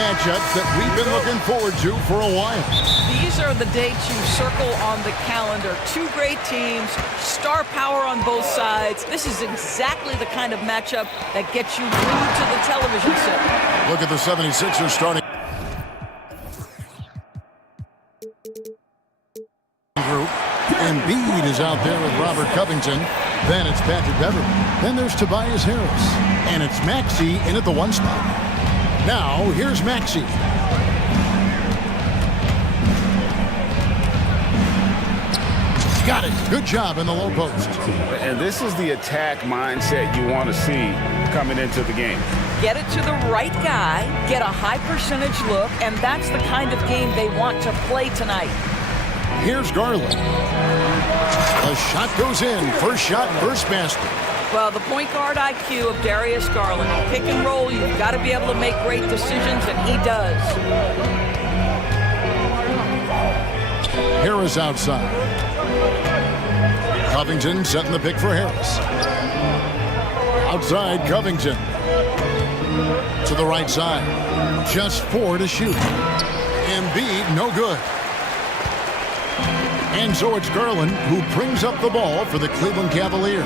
matchups that we've been looking forward to for a while. These are the dates you circle on the calendar. Two great teams, star power on both sides. This is exactly the kind of matchup that gets you glued to the television set. Look at the 76ers starting group. Embiid is out there with Robert Covington. Then it's Patrick Beverley. Then there's Tobias Harris. And it's Maxey in at the 1 spot. Now, here's Maxey. Got it. Good job in the low post. And this is the attack mindset you want to see coming into the game. Get it to the right guy, get a high percentage look, and that's the kind of game they want to play tonight. Here's Garland. A shot goes in. First shot, first basket. Well, the point guard IQ of Darius Garland. Pick and roll, you've got to be able to make great decisions, and he does. Harris outside. Covington setting the pick for Harris. Outside, Covington. To the right side. Just 4 to shoot. Embiid, no good. And so it's Garland who brings up the ball for the Cleveland Cavaliers.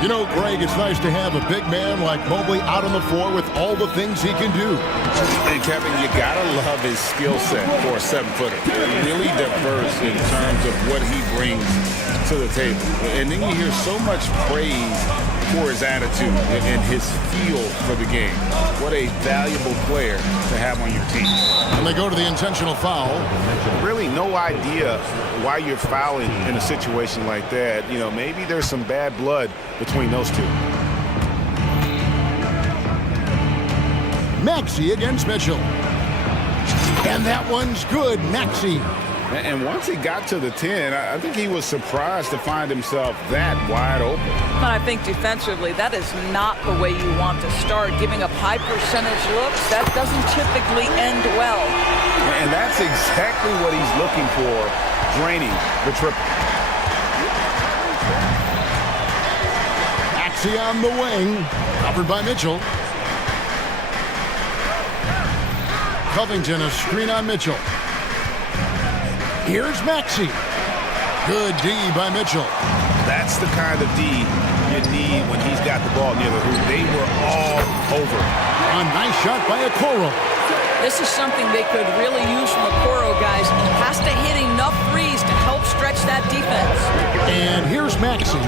You know, Greg, it's nice to have a big man like Mobley out on the floor with all the things he can do. And Kevin, you gotta love his skill set for a 7-footer. Really diverse in terms of what he brings to the table. And then you hear so much praise for his attitude and his feel for the game. What a valuable player to have on your team. And they go to the intentional foul. Really no idea why you're fouling in a situation like that. You know, maybe there's some bad blood between those two. Maxey against Mitchell. And that one's good, Maxey. And once he got to the 10, I think he was surprised to find himself that wide open. But I think defensively, that is not the way you want to start. Giving up high percentage looks, that doesn't typically end well. And that's exactly what he's looking for, draining the triple. Maxey on the wing, covered by Mitchell. Covington, a screen on Mitchell. Here's Maxey. Good D by Mitchell. That's the kind of D you need when he's got the ball near the hoop. They were all over. A nice shot by Okoro. This is something they could really use from Okoro, guys. He has to hit enough threes to help stretch that defense. And here's Maxey.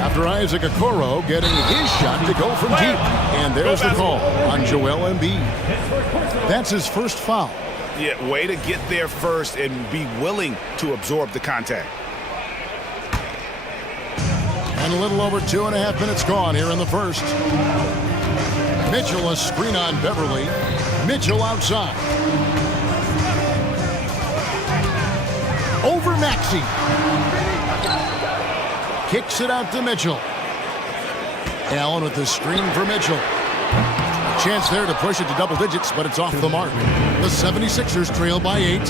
After Isaac Okoro getting his shot to go from deep. And there's the call on Joel Embiid. That's his first foul. Yeah, way to get there first and be willing to absorb the contact. And a little over 2.5 minutes gone here in the first. Mitchell, a screen on Beverley. Mitchell outside. Over Maxey. Kicks it out to Mitchell. Allen with the screen for Mitchell. Chance there to push it to double digits, but it's off the mark. The 76ers trail by 8.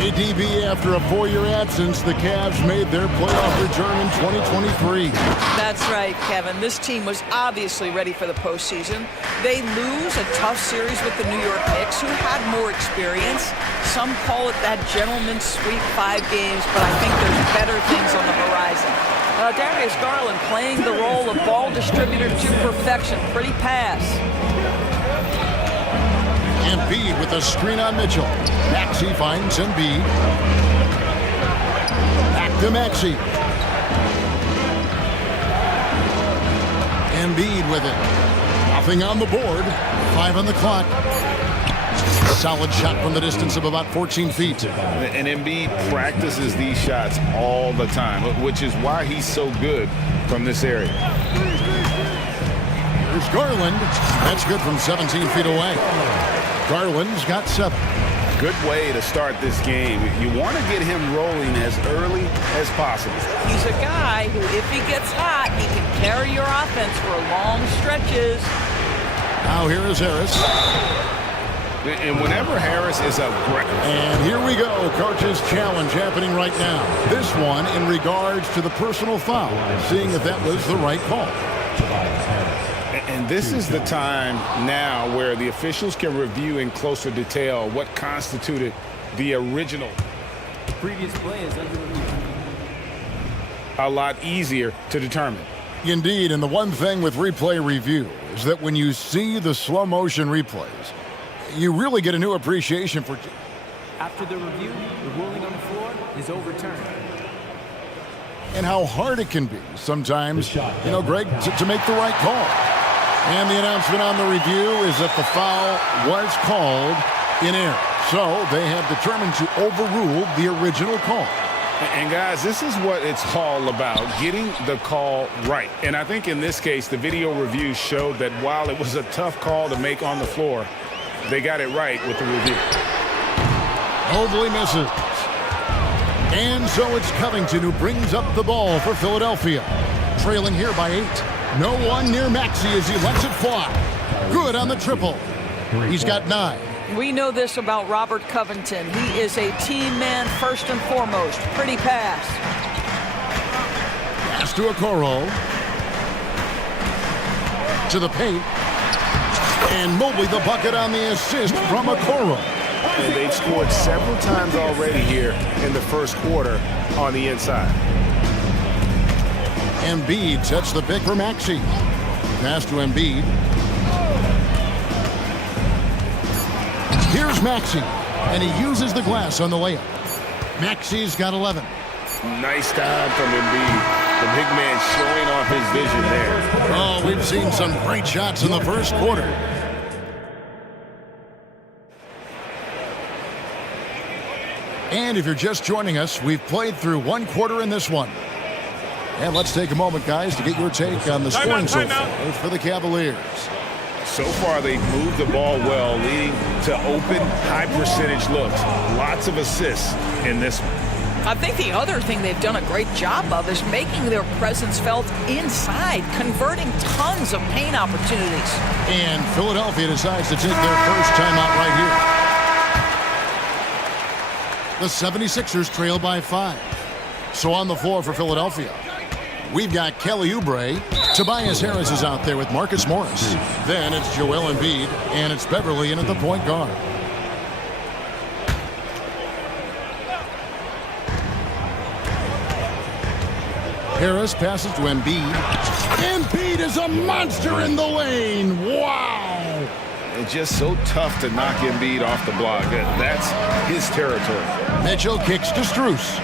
ADB, after a 4-year absence, the Cavs made their playoff return in 2023. That's right, Kevin. This team was obviously ready for the postseason. They lose a tough series with the New York Knicks, who had more experience. Some call it that gentleman's sweep 5 games, but I think there's better things on the horizon. Darius Garland playing the role of ball distributor to perfection. Pretty pass. Embiid with a screen on Mitchell. Maxey finds Embiid. Back to Maxey. Embiid with it. Nothing on the board. 5 on the clock. Solid shot from the distance of about 14 feet. And Embiid practices these shots all the time, which is why he's so good from this area. Here's Garland. That's good from 17 feet away. Garland's got 7. Good way to start this game. You want to get him rolling as early as possible. He's a guy who, if he gets hot, he can carry your offense for long stretches. Now here is Harris. And whenever Harris is aggressive. And here we go. Coach's challenge happening right now. This one in regards to the personal foul. Seeing if that was the right call. And this is the time now where the officials can review in closer detail what constituted the original. Previous play is under review. A lot easier to determine. Indeed, and the one thing with replay review is that when you see the slow motion replays, you really get a new appreciation for... After the review, the ruling on the floor is overturned. And how hard it can be sometimes, you know, Greg, to make the right call. And the announcement on the review is that the foul was called in error. So they have determined to overrule the original call. And guys, this is what it's all about, getting the call right. And I think in this case, the video review showed that while it was a tough call to make on the floor, they got it right with the review. Mobley misses. And so it's Covington who brings up the ball for Philadelphia. Trailing here by 8. No one near Maxey as he lets it fly. Good on the triple. He's got 9. We know this about Robert Covington. He is a team man first and foremost. Pretty pass. Pass to Okoro. To the paint. And Mobley the bucket on the assist from Okoro. And they've scored several times already here in the first quarter on the inside. Embiid sets the pick for Maxey. Pass to Embiid. Here's Maxey, and he uses the glass on the layup. Maxey's got 11. Nice time from Embiid. The big man showing off his vision there. Oh, we've seen some great shots in the first quarter. And if you're just joining us, we've played through one quarter in this one. And let's take a moment, guys, to get your take on the scoring so far for the Cavaliers. So far, they've moved the ball well, leading to open, high-percentage looks. Lots of assists in this one. I think the other thing they've done a great job of is making their presence felt inside, converting tons of paint opportunities. And Philadelphia decides to take their first timeout right here. The 76ers trail by 5. So on the floor for Philadelphia, we've got Kelly Oubre. Tobias Harris is out there with Marcus Morris. Then it's Joel Embiid, and it's Beverly in at the point guard. Harris passes to Embiid. Embiid is a monster in the lane. Wow! It's just so tough to knock Embiid off the block. That's his territory. Mitchell kicks to Strus.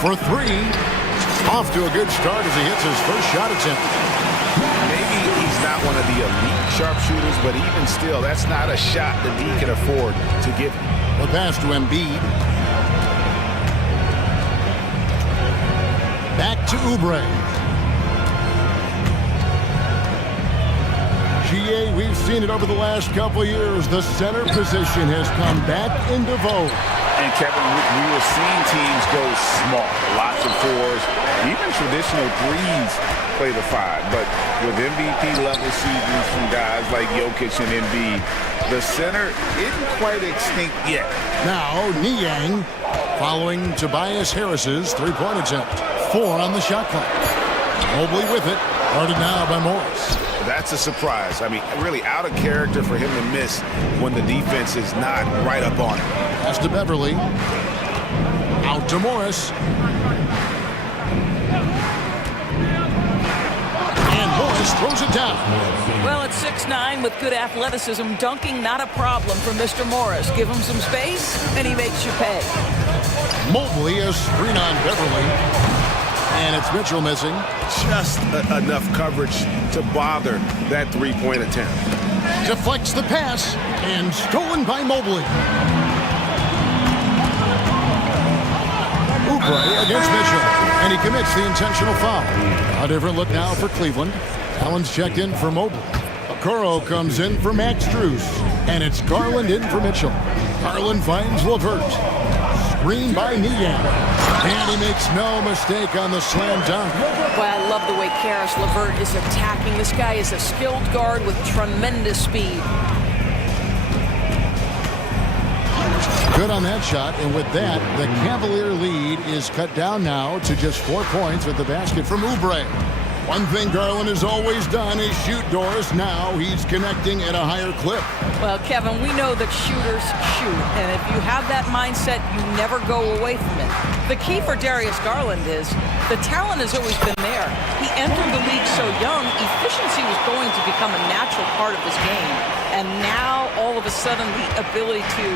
For 3. Off to a good start as he hits his first shot attempt. Maybe he's not one of the elite sharpshooters, but even still, that's not a shot that he can afford to give. The pass to Embiid. Back to Oubre. GA, we've seen it over the last couple years. The center position has come back into vogue. And Kevin, we were seeing teams go small, lots of 4s, even traditional 3s play the 5. But with MVP-level seasons from guys like Jokic and Embiid, the center isn't quite extinct yet. Now, Niang following Tobias Harris's three-point attempt. 4 on the shot clock. Mobley with it, guarded now by Morris. That's a surprise. I mean, really out of character for him to miss when the defense is not right up on him. Pass to Beverly. Out to Morris. And Morris throws it down. Well, at 6'9", with good athleticism, dunking not a problem for Mr. Morris. Give him some space, and he makes you pay. Mobley a screen on Beverly. And it's Mitchell missing. Just enough coverage to bother that three-point attempt. Deflects the pass and stolen by Mobley. Oubre against Mitchell, and he commits the intentional foul. A different look now for Cleveland. Allen's checked in for Mobley. Okoro comes in for Max Strus, and it's Garland in for Mitchell. Garland finds LeVert. Screen by Niang. And he makes no mistake on the slam dunk. Boy, I love the way Karis LeVert is attacking. This guy is a skilled guard with tremendous speed. Good on that shot, and with that, the Cavalier lead is cut down now to just 4 points with the basket from Oubre. One thing Garland has always done is shoot, Doris. Now he's connecting at a higher clip. Well, Kevin, we know that shooters shoot, and if you have that mindset, you never go away from it. The key for Darius Garland is the talent has always been there. He entered the league so young, efficiency was going to become a natural part of his game. And now, all of a sudden, the ability to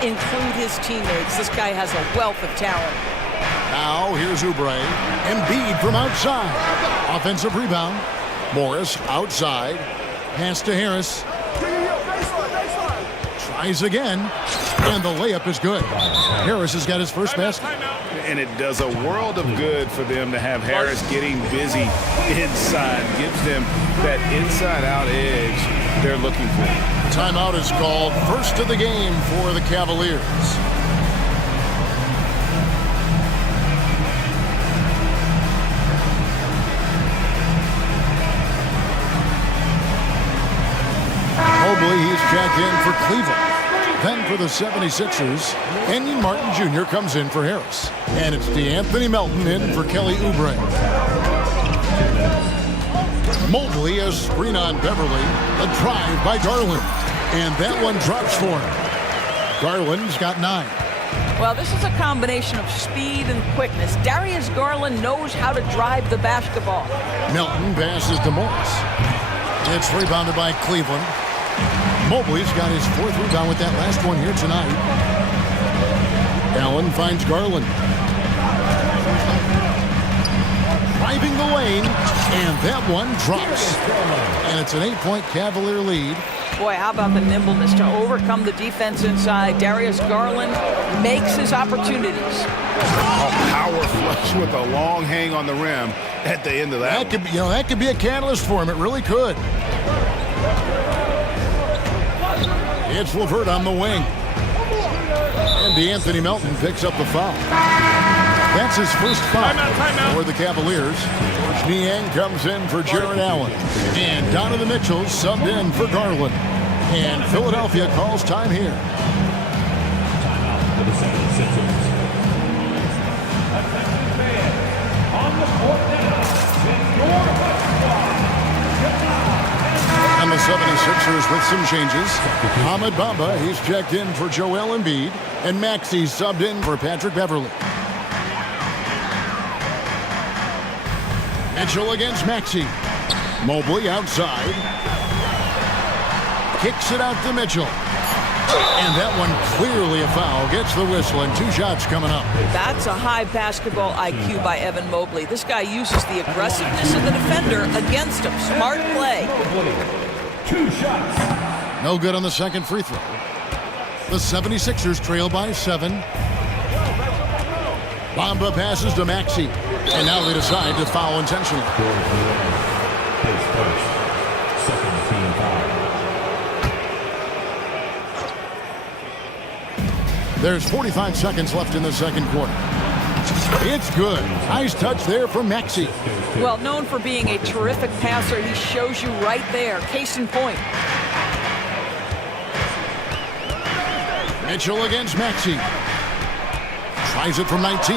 include his teammates. This guy has a wealth of talent. Now, here's Oubre. Embiid from outside. Offensive rebound. Morris outside. Pass to Harris. Tries again. And the layup is good. Harris has got his first basket. And it does a world of good for them to have Harris getting busy inside. Gives them that inside-out edge they're looking for. Timeout is called. First of the game for the Cavaliers. Mobley, he's checked in for Cleveland. Then for the 76ers, Kenyon Martin Jr. comes in for Harris. And it's DeAnthony Melton in for Kelly Oubre. Mobley, a screen on Beverly. A drive by Garland. And that one drops for him. Garland's got 9. Well, this is a combination of speed and quickness. Darius Garland knows how to drive the basketball. Melton passes to Morris. It's rebounded by Cleveland. Mobley's got his 4th rebound with that last one here tonight. Allen finds Garland. Driving the lane, and that one drops. And it's an 8-point Cavalier lead. Boy, how about the nimbleness to overcome the defense inside. Darius Garland makes his opportunities. A power flush with a long hang on the rim at the end of that. That could be a catalyst for him. It really could. It's LeVert on the wing. And DeAnthony Melton picks up the foul. That's his first foul for the Cavaliers. Niang comes in for Jared Allen. And Donovan Mitchell subbed in for Garland. And Philadelphia calls time here. For the 76ers. On the court now. And the 76ers with some changes. Ahmed Bamba, he's checked in for Joel Embiid. And Maxey subbed in for Patrick Beverly. Mitchell against Maxey. Mobley outside. Kicks it out to Mitchell. And that one clearly a foul. Gets the whistle and 2 shots coming up. That's a high basketball IQ by Evan Mobley. This guy uses the aggressiveness of the defender against him. Smart play. 2 shots. No good on the second free throw. The 76ers trail by 7. Bamba passes to Maxey. And now they decide to foul intentionally. His first. Second team foul. There's 45 seconds left in the second quarter. It's good. Nice touch there from Maxey. Well, known for being a terrific passer, he shows you right there. Case in point. Mitchell against Maxey. Tries it from 19,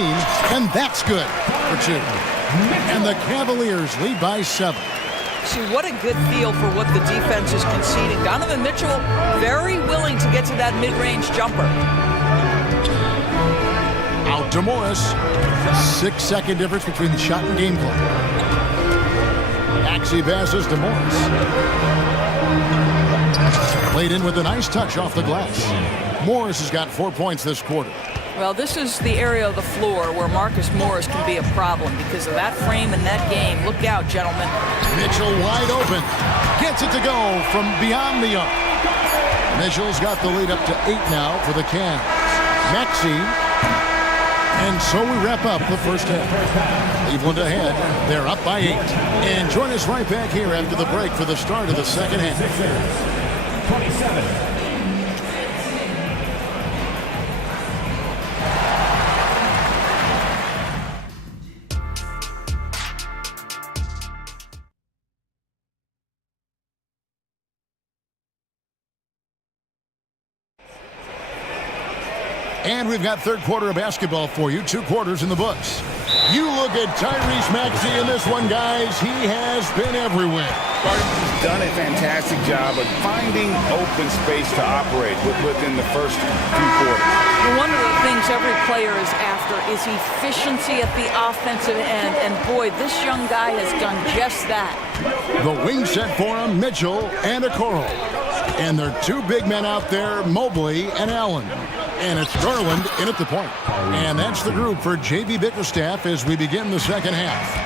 and that's good for 2. And the Cavaliers lead by 7. See, what a good feel for what the defense is conceding. Donovan Mitchell very willing to get to that mid-range jumper. Out to Morris. 6-second difference between the shot and game clock. Maxey passes to Morris. Played in with a nice touch off the glass. Morris has got 4 points this quarter. Well, this is the area of the floor where Marcus Morris can be a problem because of that frame and that game. Look out, gentlemen. Mitchell wide open. Gets it to go from beyond the arc. Mitchell's got the lead up to 8 now for the Cavs. Maxey. And so we wrap up the first half. Cleveland ahead. They're up by 8. And join us right back here after the break for the start of the second half. 27. And we've got third quarter of basketball for you. 2 quarters in the books. You look at Tyrese Maxey in this one, guys. He has been everywhere. He's done a fantastic job of finding open space to operate within the first few quarters. Well, one of the things every player is after is efficiency at the offensive end. And boy, this young guy has done just that. The wing set for him, Mitchell and Okoro. And there are 2 big men out there, Mobley and Allen. And it's Garland in at the point. And that's the group for J.B. Bickerstaff as we begin the second half.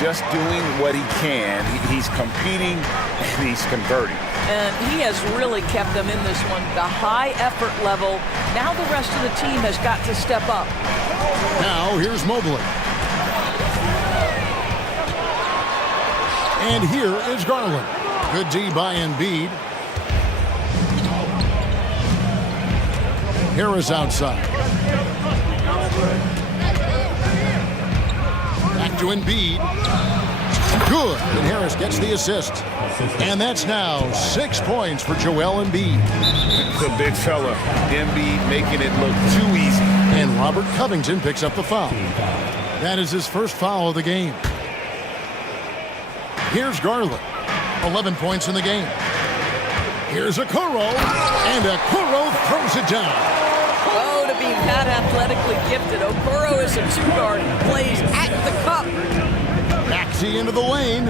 Just doing what he can. He's competing and he's converting. And he has really kept them in this one. The high effort level. Now the rest of the team has got to step up. Now here's Mobley. And here is Garland. Good D by Embiid. Harris outside. Back to Embiid. Good. And Harris gets the assist. And that's now 6 points for Joel Embiid. The big fella, Embiid, making it look too easy. And Robert Covington picks up the foul. That is his first foul of the game. Here's Garland. 11 points in the game. Here's Okoro. And Okoro throws it down. Oh, to be that athletically gifted. Okoro is a 2-guard who plays at the cup. Maxey into the lane.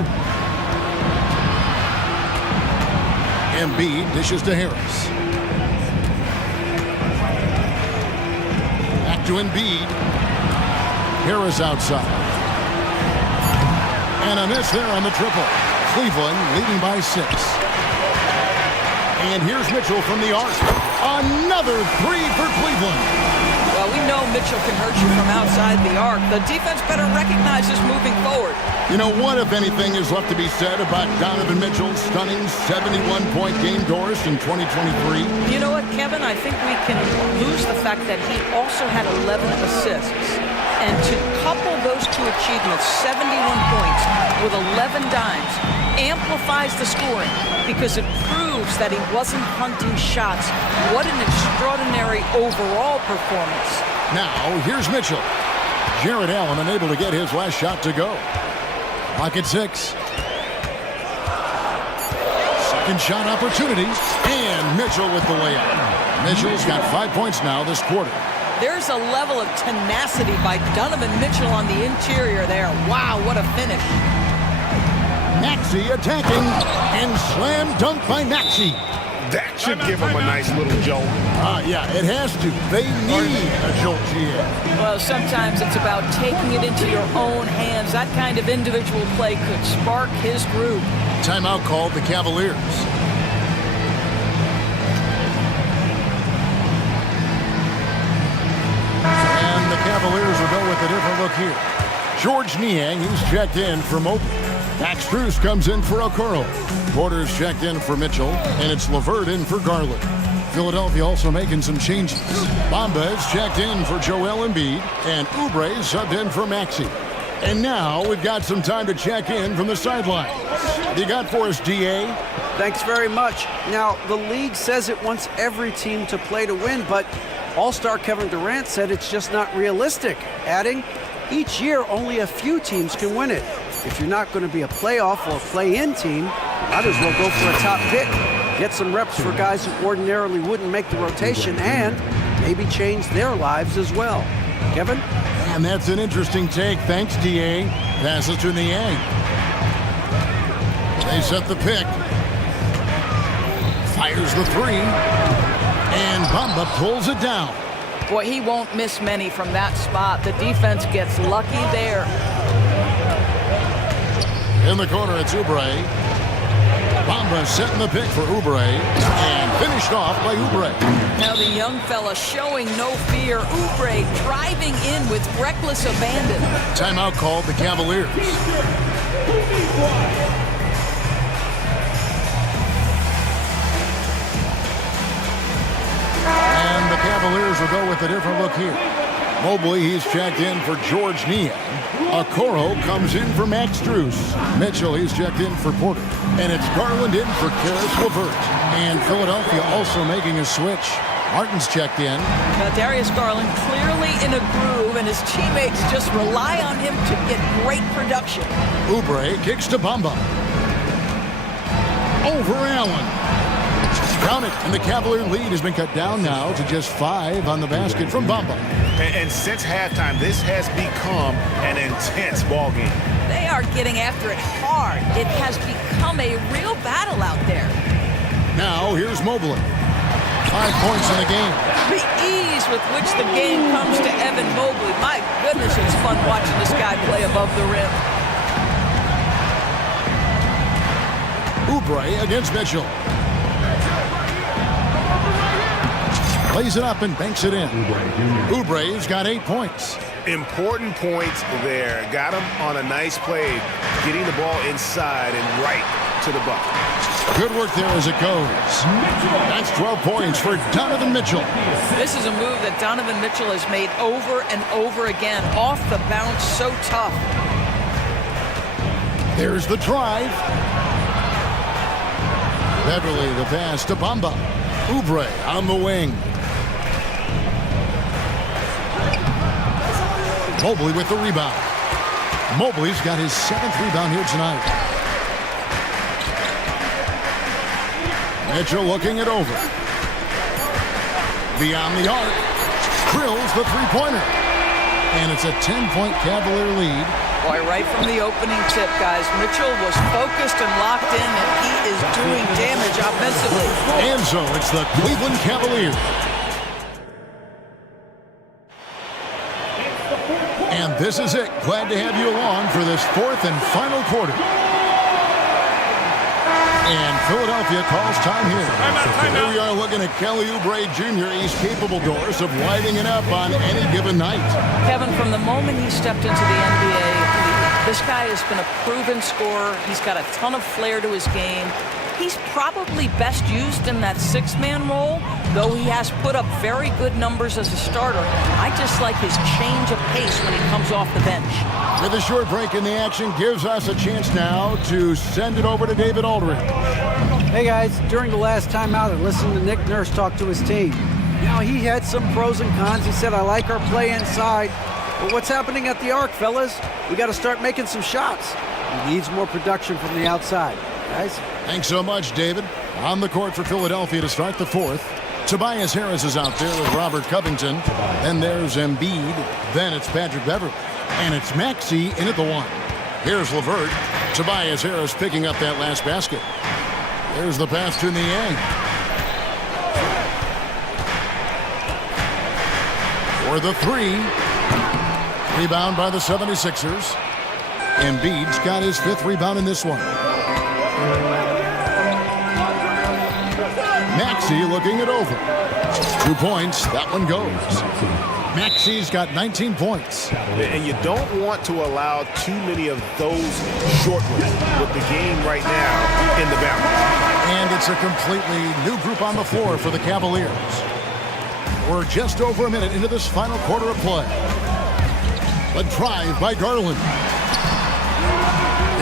Embiid dishes to Harris. Back to Embiid. Harris outside. And a miss there on the triple. Cleveland leading by 6. And here's Mitchell from the arc. Another 3 for Cleveland. Well, we know Mitchell can hurt you from outside the arc. The defense better recognize this moving forward. You know, what, if anything, is left to be said about Donovan Mitchell's stunning 71-point game, Doris, in 2023? You know what, Kevin? I think we can lose the fact that he also had 11 assists. And to couple those 2 achievements, 71 points with 11 dimes, amplifies the scoring because it proves that he wasn't hunting shots. What an extraordinary overall performance. Now, here's Mitchell. Jared Allen unable to get his last shot to go. Clock at 6. Second shot opportunity. And Mitchell with the layup. Mitchell's got 5 points now this quarter. There's a level of tenacity by Donovan Mitchell on the interior there. Wow, what a finish. Maxey attacking, and slam dunk by Maxey. That should give him a nice little jolt. Yeah, it has to. They need a jolt here. Well, sometimes it's about taking it into your own hands. That kind of individual play could spark his group. Timeout called the Cavaliers. And the Cavaliers will go with a different look here. George Niang, he's checked in for Mobley. Max Strus comes in for Okoro. Porter's checked in for Mitchell, and it's LeVert in for Garland. Philadelphia also making some changes. Bamba is checked in for Joel Embiid, and Oubre subbed in for Maxey. And now we've got some time to check in from the sideline. What do you got for us, DA? Thanks very much. Now, the league says it wants every team to play to win, but All-Star Kevin Durant said it's just not realistic, adding, each year only a few teams can win it. If you're not going to be a playoff or play-in team, might as well go for a top pick. Get some reps for guys who ordinarily wouldn't make the rotation and maybe change their lives as well. Kevin? And that's an interesting take. Thanks, DA. Passes to Niang. They set the pick. Fires the 3. And Bamba pulls it down. Boy, he won't miss many from that spot. The defense gets lucky there. In the corner, it's Oubre. Bamba setting the pick for Oubre. And finished off by Oubre. Now the young fella showing no fear. Oubre driving in with reckless abandon. Timeout called the Cavaliers. And the Cavaliers will go with a different look here. Mobley, he's checked in for George Niang. Okoro comes in for Max Strus. Mitchell, he's checked in for Porter. And it's Garland in for Karis LeVert. And Philadelphia also making a switch. Martin's checked in. Darius Garland clearly in a groove, and his teammates just rely on him to get great production. Oubre kicks to Bamba. Over Allen. Count it, and the Cavalier lead has been cut down now to just 5 on the basket from Bamba. And since halftime, this has become an intense ball game. They are getting after it hard. It has become a real battle out there. Now here's Mobley. 5 points in the game. The ease with which the game comes to Evan Mobley. My goodness, it's fun watching this guy play above the rim. Oubre against Mitchell. Lays it up and banks it in. Oubre's got 8 points. Important points there. Got him on a nice play, getting the ball inside and right to the bucket. Good work there as it goes. That's 12 points for Donovan Mitchell. This is a move that Donovan Mitchell has made over and over again. Off the bounce, so tough. There's the drive. Beverly the pass to Bamba. Oubre on the wing. Mobley with the rebound. Mobley's got his 7th rebound here tonight. Mitchell looking it over. Beyond the arc. Drills the three-pointer. And it's a 10-point Cavalier lead. Boy, right from the opening tip, guys, Mitchell was focused and locked in, and he is doing damage offensively. And so it's the Cleveland Cavaliers. And this is it. Glad to have you along for this 4th and final quarter. And Philadelphia calls time here. Here we are looking at Kelly Oubre Jr. He's capable, Doris, of lighting it up on any given night. Kevin, from the moment he stepped into the NBA, this guy has been a proven scorer. He's got a ton of flair to his game. He's probably best used in that 6-man role, though he has put up very good numbers as a starter. I just like his change of pace when he comes off the bench. With a short break in the action, gives us a chance now to send it over to David Aldridge. Hey guys, during the last timeout, I listened to Nick Nurse talk to his team. Now, he had some pros and cons. He said, I like our play inside. But what's happening at the arc, fellas? We got to start making some shots. He needs more production from the outside. Guys? Thanks so much, David. On the court for Philadelphia to start the 4th. Tobias Harris is out there with Robert Covington. Then there's Embiid. Then it's Patrick Beverly. And it's Maxey in at the 1. Here's LeVert. Tobias Harris picking up that last basket. There's the pass to Niang. For the 3. Rebound by the 76ers. Embiid's got his 5th rebound in this one. Maxey looking it over. 2 points. That one goes. Maxey's got 19 points. And you don't want to allow too many of those short ones with the game right now in the balance. And it's a completely new group on the floor for the Cavaliers. We're just over a minute into this final quarter of play. A drive by Garland.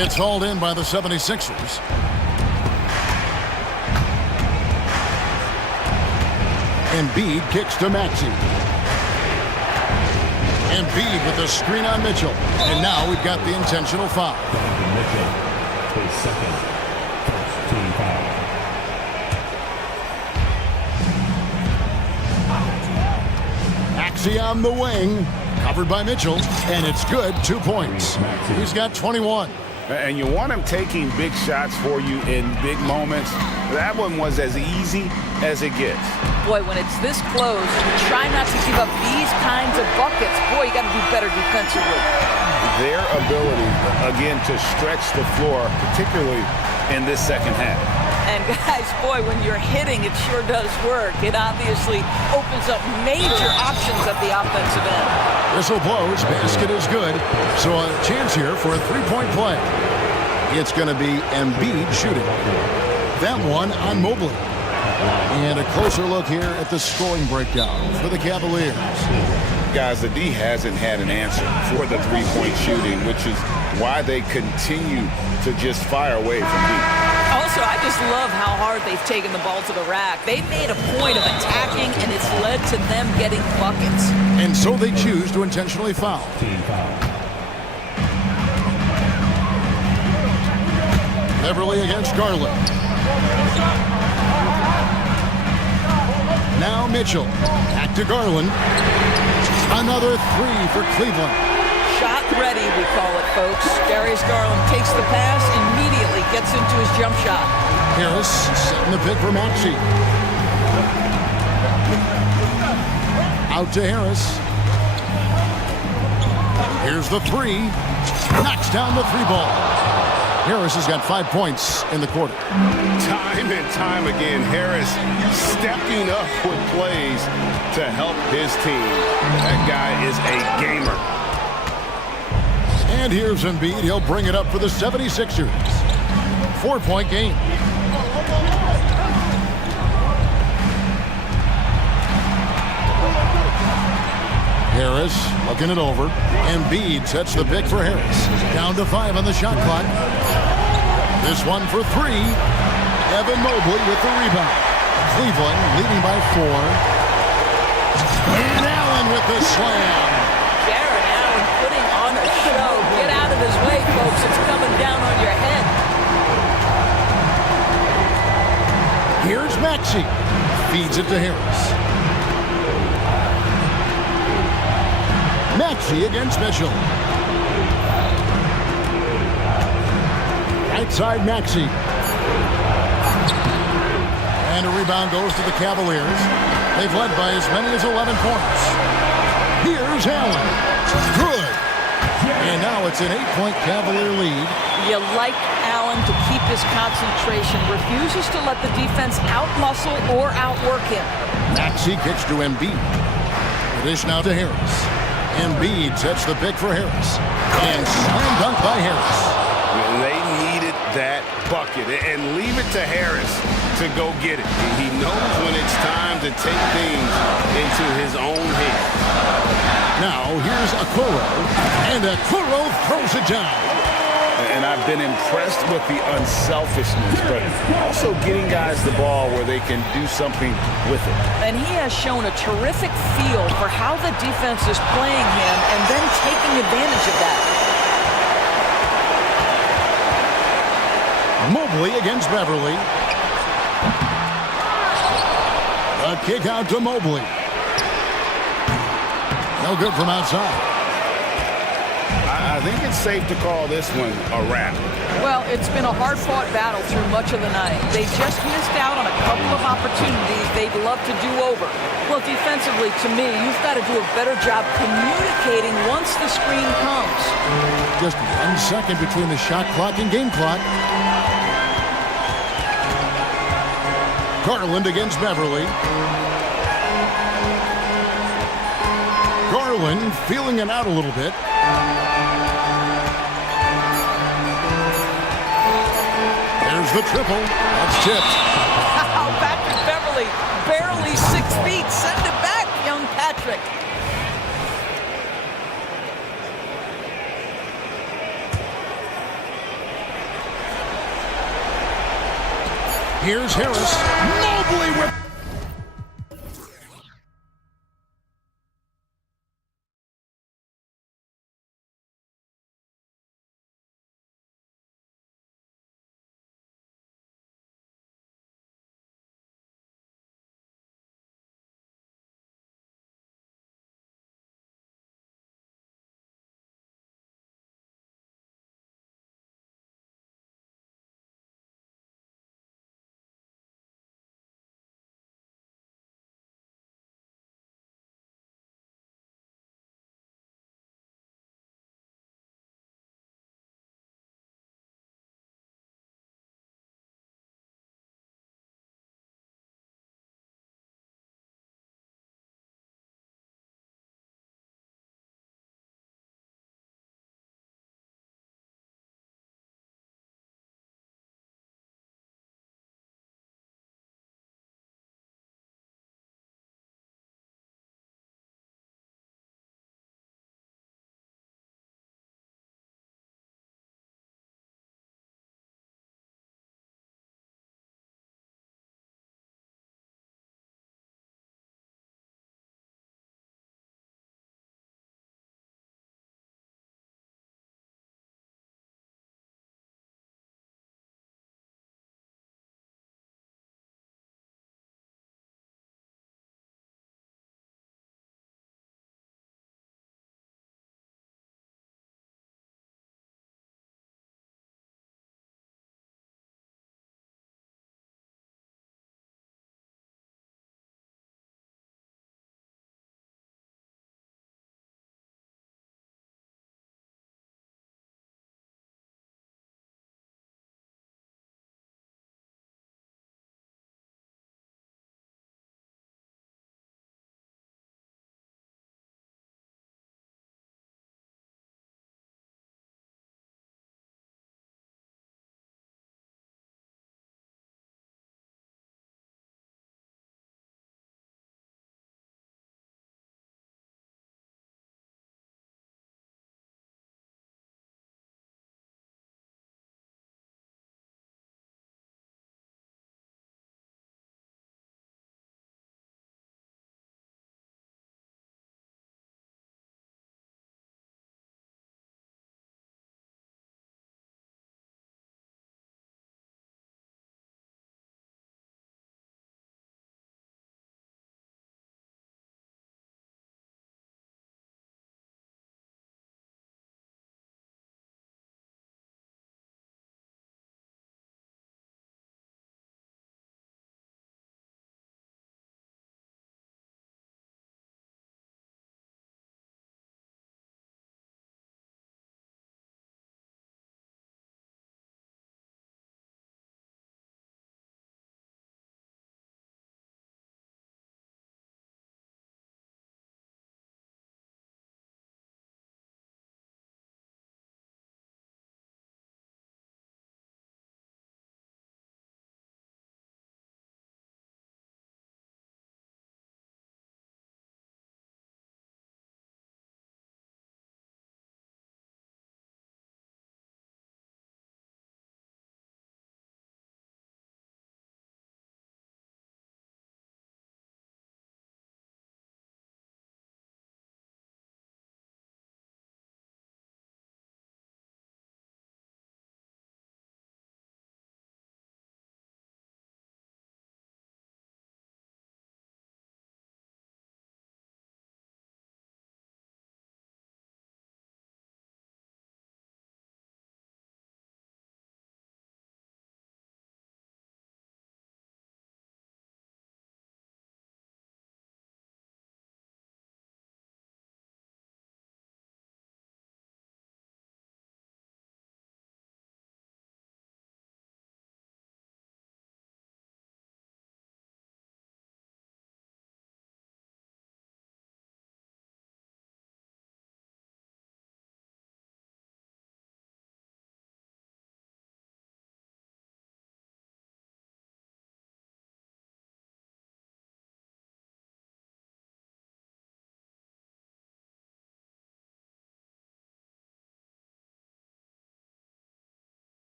It's hauled in by the 76ers. Embiid kicks to Maxey. Embiid with the screen on Mitchell. And now we've got the intentional foul. Mitchell, his 2nd first team foul. Maxey on the wing. Covered by Mitchell. And it's good. 2 points. He's got 21. And you want him taking big shots for you in big moments. That one was as easy as it gets. Boy, when it's this close, you try not to give up these kinds of buckets. Boy, you got to do better defensively. Their ability, again, to stretch the floor, particularly in this second half. And guys, boy, when you're hitting, it sure does work. It obviously opens up major options at the offensive end. Whistle blows, basket is good. So a chance here for a 3-point play. It's going to be Embiid shooting. That one on Mobley. And a closer look here at the scoring breakdown for the Cavaliers. Guys, the D hasn't had an answer for the 3-point shooting, which is why they continue to just fire away from deep. Also, I just love how hard they've taken the ball to the rack. They made a point of attacking, and it's led to them getting buckets. And so they choose to intentionally foul. Team foul. Beverly against Garland. Now Mitchell. Back to Garland. Another three for Cleveland. Shot ready, we call it, folks. Darius Garland takes the pass, immediately gets into his jump shot. Harris setting the pick for Maxey. Out to Harris. Here's the three. Knocks down the three ball. Harris has got 5 points in the quarter. Time and time again, Harris stepping up with plays to help his team. That guy is a gamer. And here's Embiid. He'll bring it up for the 76ers. 4-point game. Harris looking it over. Embiid sets the pick for Harris. Down to 5 on the shot clock. This one for 3. Evan Mobley with the rebound. Cleveland leading by 4. And Allen with the slam. Jared Allen putting on a show. Get out of his way, folks. It's coming down on your head. Here's Maxey. Feeds it to Harris. Maxey against Mitchell. Right side Maxey. And a rebound goes to the Cavaliers. They've led by as many as 11 points. Here's Allen. Good. And now it's an 8-point Cavalier lead. You like Allen to keep his concentration. Refuses to let the defense out-muscle or outwork him. Maxey kicks to Embiid. The dish now to Harris. Embiid sets the pick for Harris. And slam dunk by Harris. They needed that bucket. And leave it to Harris to go get it. He knows when it's time to take things into his own hand. Now here's Okoro. And Okoro throws it down. And I've been impressed with the unselfishness, but also getting guys the ball where they can do something with it. And he has shown a terrific feel for how the defense is playing him and then taking advantage of that. Mobley against Beverly. A kick out to Mobley. No good from outside. I think it's safe to call this one a wrap. Well, it's been a hard-fought battle through much of the night. They just missed out on a couple of opportunities they'd love to do over. Well, defensively, to me, you've got to do a better job communicating once the screen comes. Just 1 second between the shot clock and game clock. Garland against Beverly. Garland feeling it out a little bit. There's the triple. That's tipped. Patrick Beverly, barely 6 feet. Send it back, young Patrick. Here's Harris. Mobley with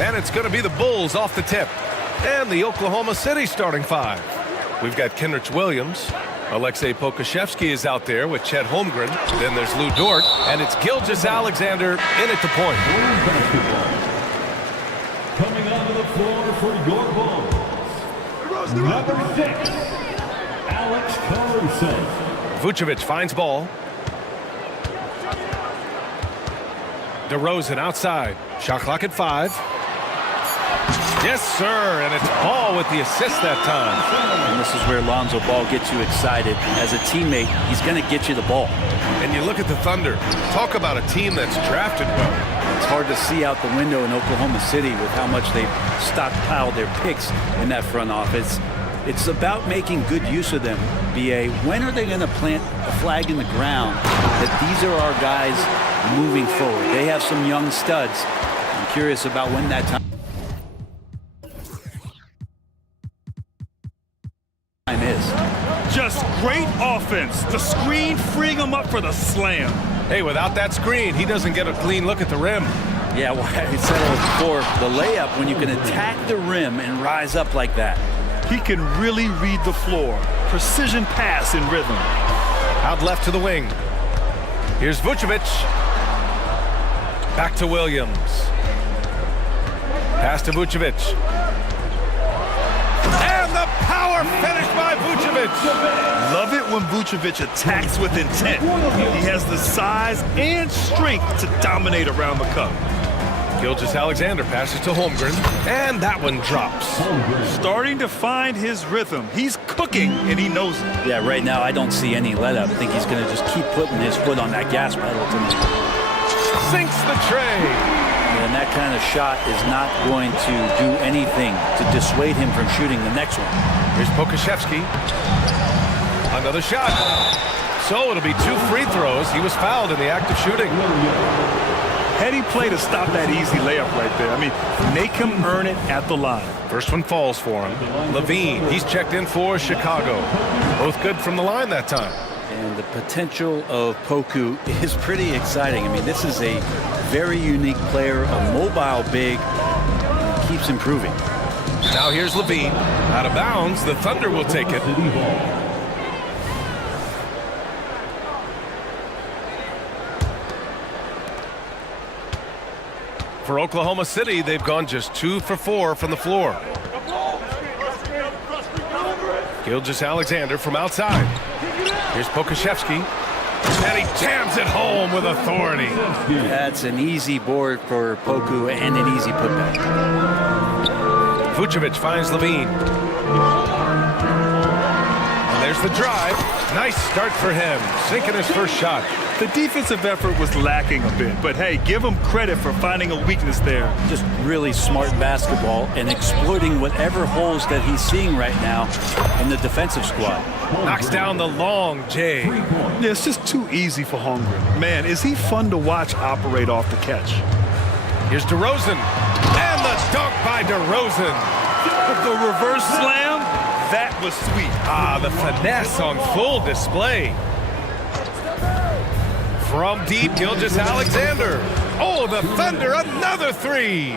And it's going to be the Bulls off the tip. And the Oklahoma City starting five. We've got Kenrich Williams. Alexei Pokushevsky is out there with Chet Holmgren. Then there's Lou Dort. And it's Gilgeous-Alexander in at the point. Coming onto the floor for your Bulls. Number 6, Alex Caruso. Vucevic finds ball. DeRozan outside. Shot clock at 5. Yes, sir, and it's Ball with the assist that time. And this is where Lonzo Ball gets you excited. As a teammate, he's going to get you the ball. And you look at the Thunder. Talk about a team that's drafted well. It's hard to see out the window in Oklahoma City with how much they've stockpiled their picks in that front office. It's about making good use of them. BA, when are they going to plant a flag in the ground that these are our guys moving forward? They have some young studs. I'm curious about when that time is. Just great offense. The screen freeing him up for the slam. Hey, without that screen, he doesn't get a clean look at the rim. Yeah, well, I said it before, the layup, when you can attack the rim and rise up like that. He can really read the floor. Precision pass in rhythm. Out left to the wing. Here's Vucevic. Back to Williams. Pass to Vucevic. And the power finish by Vucevic. Love it when Vucevic attacks with intent. He has the size and strength to dominate around the cup. Gilgeous-Alexander passes to Holmgren, and that one drops. Starting to find his rhythm. He's cooking, and he knows it. Yeah, right now I don't see any let-up. I think he's going to just keep putting his foot on that gas pedal tonight. Sinks the tray. And that kind of shot is not going to do anything to dissuade him from shooting the next one. Here's Pokushevsky. Another shot. So it'll be 2 free throws. He was fouled in the act of shooting. Heady play to stop that easy layup right there. I mean, make him earn it at the line. First one falls for him. Levine, he's checked in for Chicago. Both good from the line that time. And the potential of Poku is pretty exciting. I mean, this is a very unique player, a mobile big, and keeps improving. Now here's Levine. Out of bounds, the Thunder will take it. For Oklahoma City, they've gone just 2 for 4 from the floor. Gilgeous-Alexander from outside. Here's Pokushevsky. And he jams it home with authority. That's an easy board for Poku and an easy putback. Vucevic finds Levine. And there's the drive. Nice start for him, sinking his first shot. The defensive effort was lacking a bit, but hey, give him credit for finding a weakness there. Just really smart basketball and exploiting whatever holes that he's seeing right now in the defensive squad. Knocks down the long J. Yeah, it's just too easy for Holmgren. Man, is he fun to watch operate off the catch. Here's DeRozan. And the dunk by DeRozan. The reverse slam, that was sweet. Ah, the finesse on full display. From deep, Gilgeous-Alexander. Oh, the Thunder, another 3.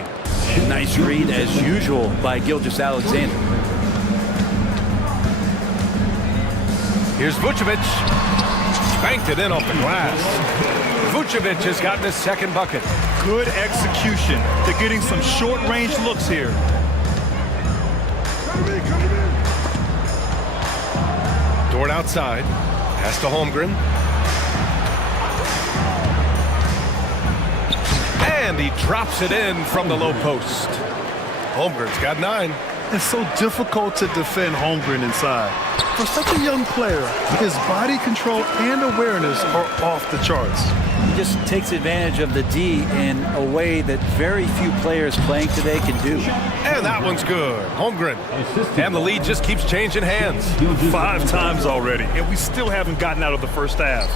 Nice read, as usual, by Gilgeous-Alexander. Here's Vucevic. Banked it in off the glass. Vucevic has gotten his second bucket. Good execution. They're getting some short-range looks here. Dort outside. Pass to Holmgren. And he drops it in from the low post. Holmgren's got 9. It's so difficult to defend Holmgren inside. For such a young player, his body control and awareness are off the charts. He just takes advantage of the D in a way that very few players playing today can do. And that one's good. Holmgren. And the lead just keeps changing hands. 5 times already, and we still haven't gotten out of the first half.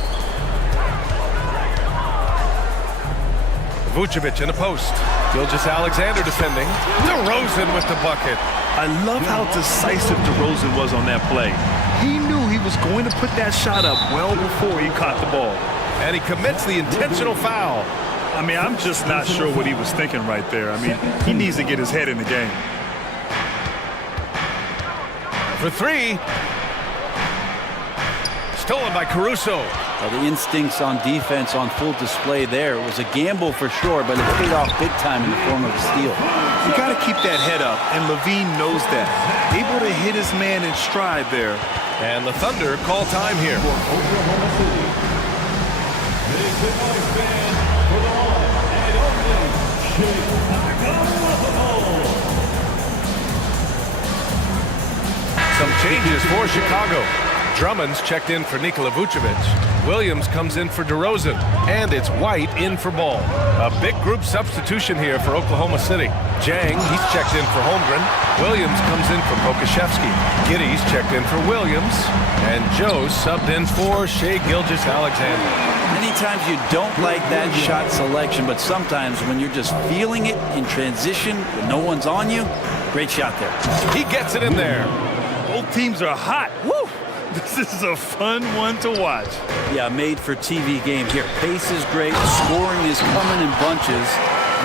Vucevic in the post. Gilgeous-Alexander defending. DeRozan with the bucket. I love how decisive DeRozan was on that play. He knew he was going to put that shot up well before he caught the ball. And he commits the intentional foul. I mean, I'm just not sure what he was thinking right there. I mean, he needs to get his head in the game. For three. Stolen by Caruso. Well, the instincts on defense on full display there. It was a gamble for sure, but it paid off big time in the form of a steal. You got to keep that head up, and Levine knows that. Able to hit his man in stride there. And the Thunder call time here. Oklahoma City. Make the noise band for the one and only Chicago. Some changes for Chicago. Drummond's checked in for Nikola Vucevic. Williams comes in for DeRozan. And it's White in for Ball. A big group substitution here for Oklahoma City. Jang, he's checked in for Holmgren. Williams comes in for Pokashevsky. Giddy's checked in for Williams. And Joe subbed in for Shai Gilgeous-Alexander. Many times you don't like that shot selection, but sometimes when you're just feeling it in transition, when no one's on you, great shot there. He gets it in there. Both teams are hot. Woo! This is a fun one to watch. Yeah, made for TV game here. Pace is great, scoring is coming in bunches,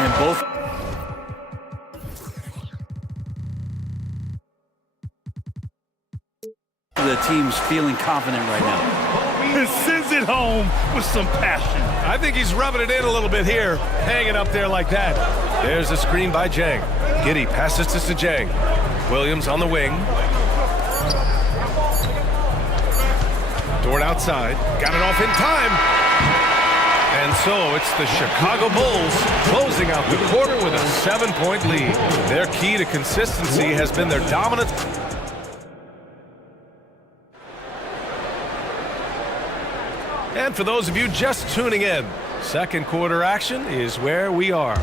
and both. The team's feeling confident right now. He sends it home with some passion. I think he's rubbing it in a little bit here, hanging up there like that. There's a screen by Jang. Giddy passes this to Jang. Williams on the wing. Dort outside, got it off in time. And so it's the Chicago Bulls closing out the quarter with a 7-point lead. Their key to consistency has been their dominance. And for those of you just tuning in, second quarter action is where we are.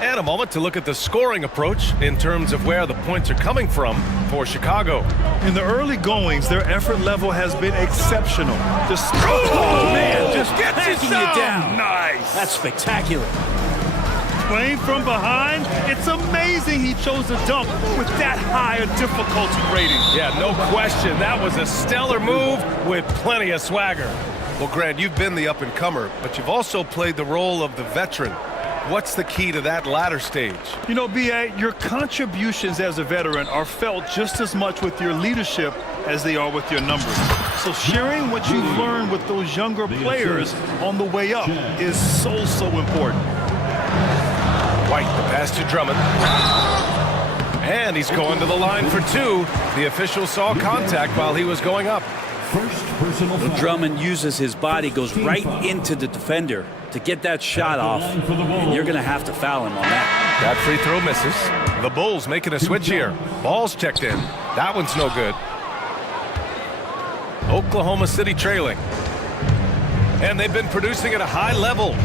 And a moment to look at the scoring approach in terms of where the points are coming from for Chicago. In the early goings, their effort level has been exceptional. Oh, man, just Backing you down. Nice. That's spectacular. Playing from behind, it's amazing he chose to dunk with that high a difficulty rating. Yeah, no question. That was a stellar move with plenty of swagger. Well, Grant, you've been the up-and-comer, but you've also played the role of the veteran. What's the key to that latter stage? You know, B.A., your contributions as a veteran are felt just as much with your leadership as they are with your numbers. So sharing what you've learned with those younger players on the way up is so important. White, the pass to Drummond. And he's going to the line for two. The official saw contact while he was going up. Well, Drummond uses his body, goes right into the defender to get that shot off, and you're going to have to foul him on that. That free throw misses. The Bulls making a switch here. Ball's checked in. That one's no good. Oklahoma City trailing. And they've been producing at a high level.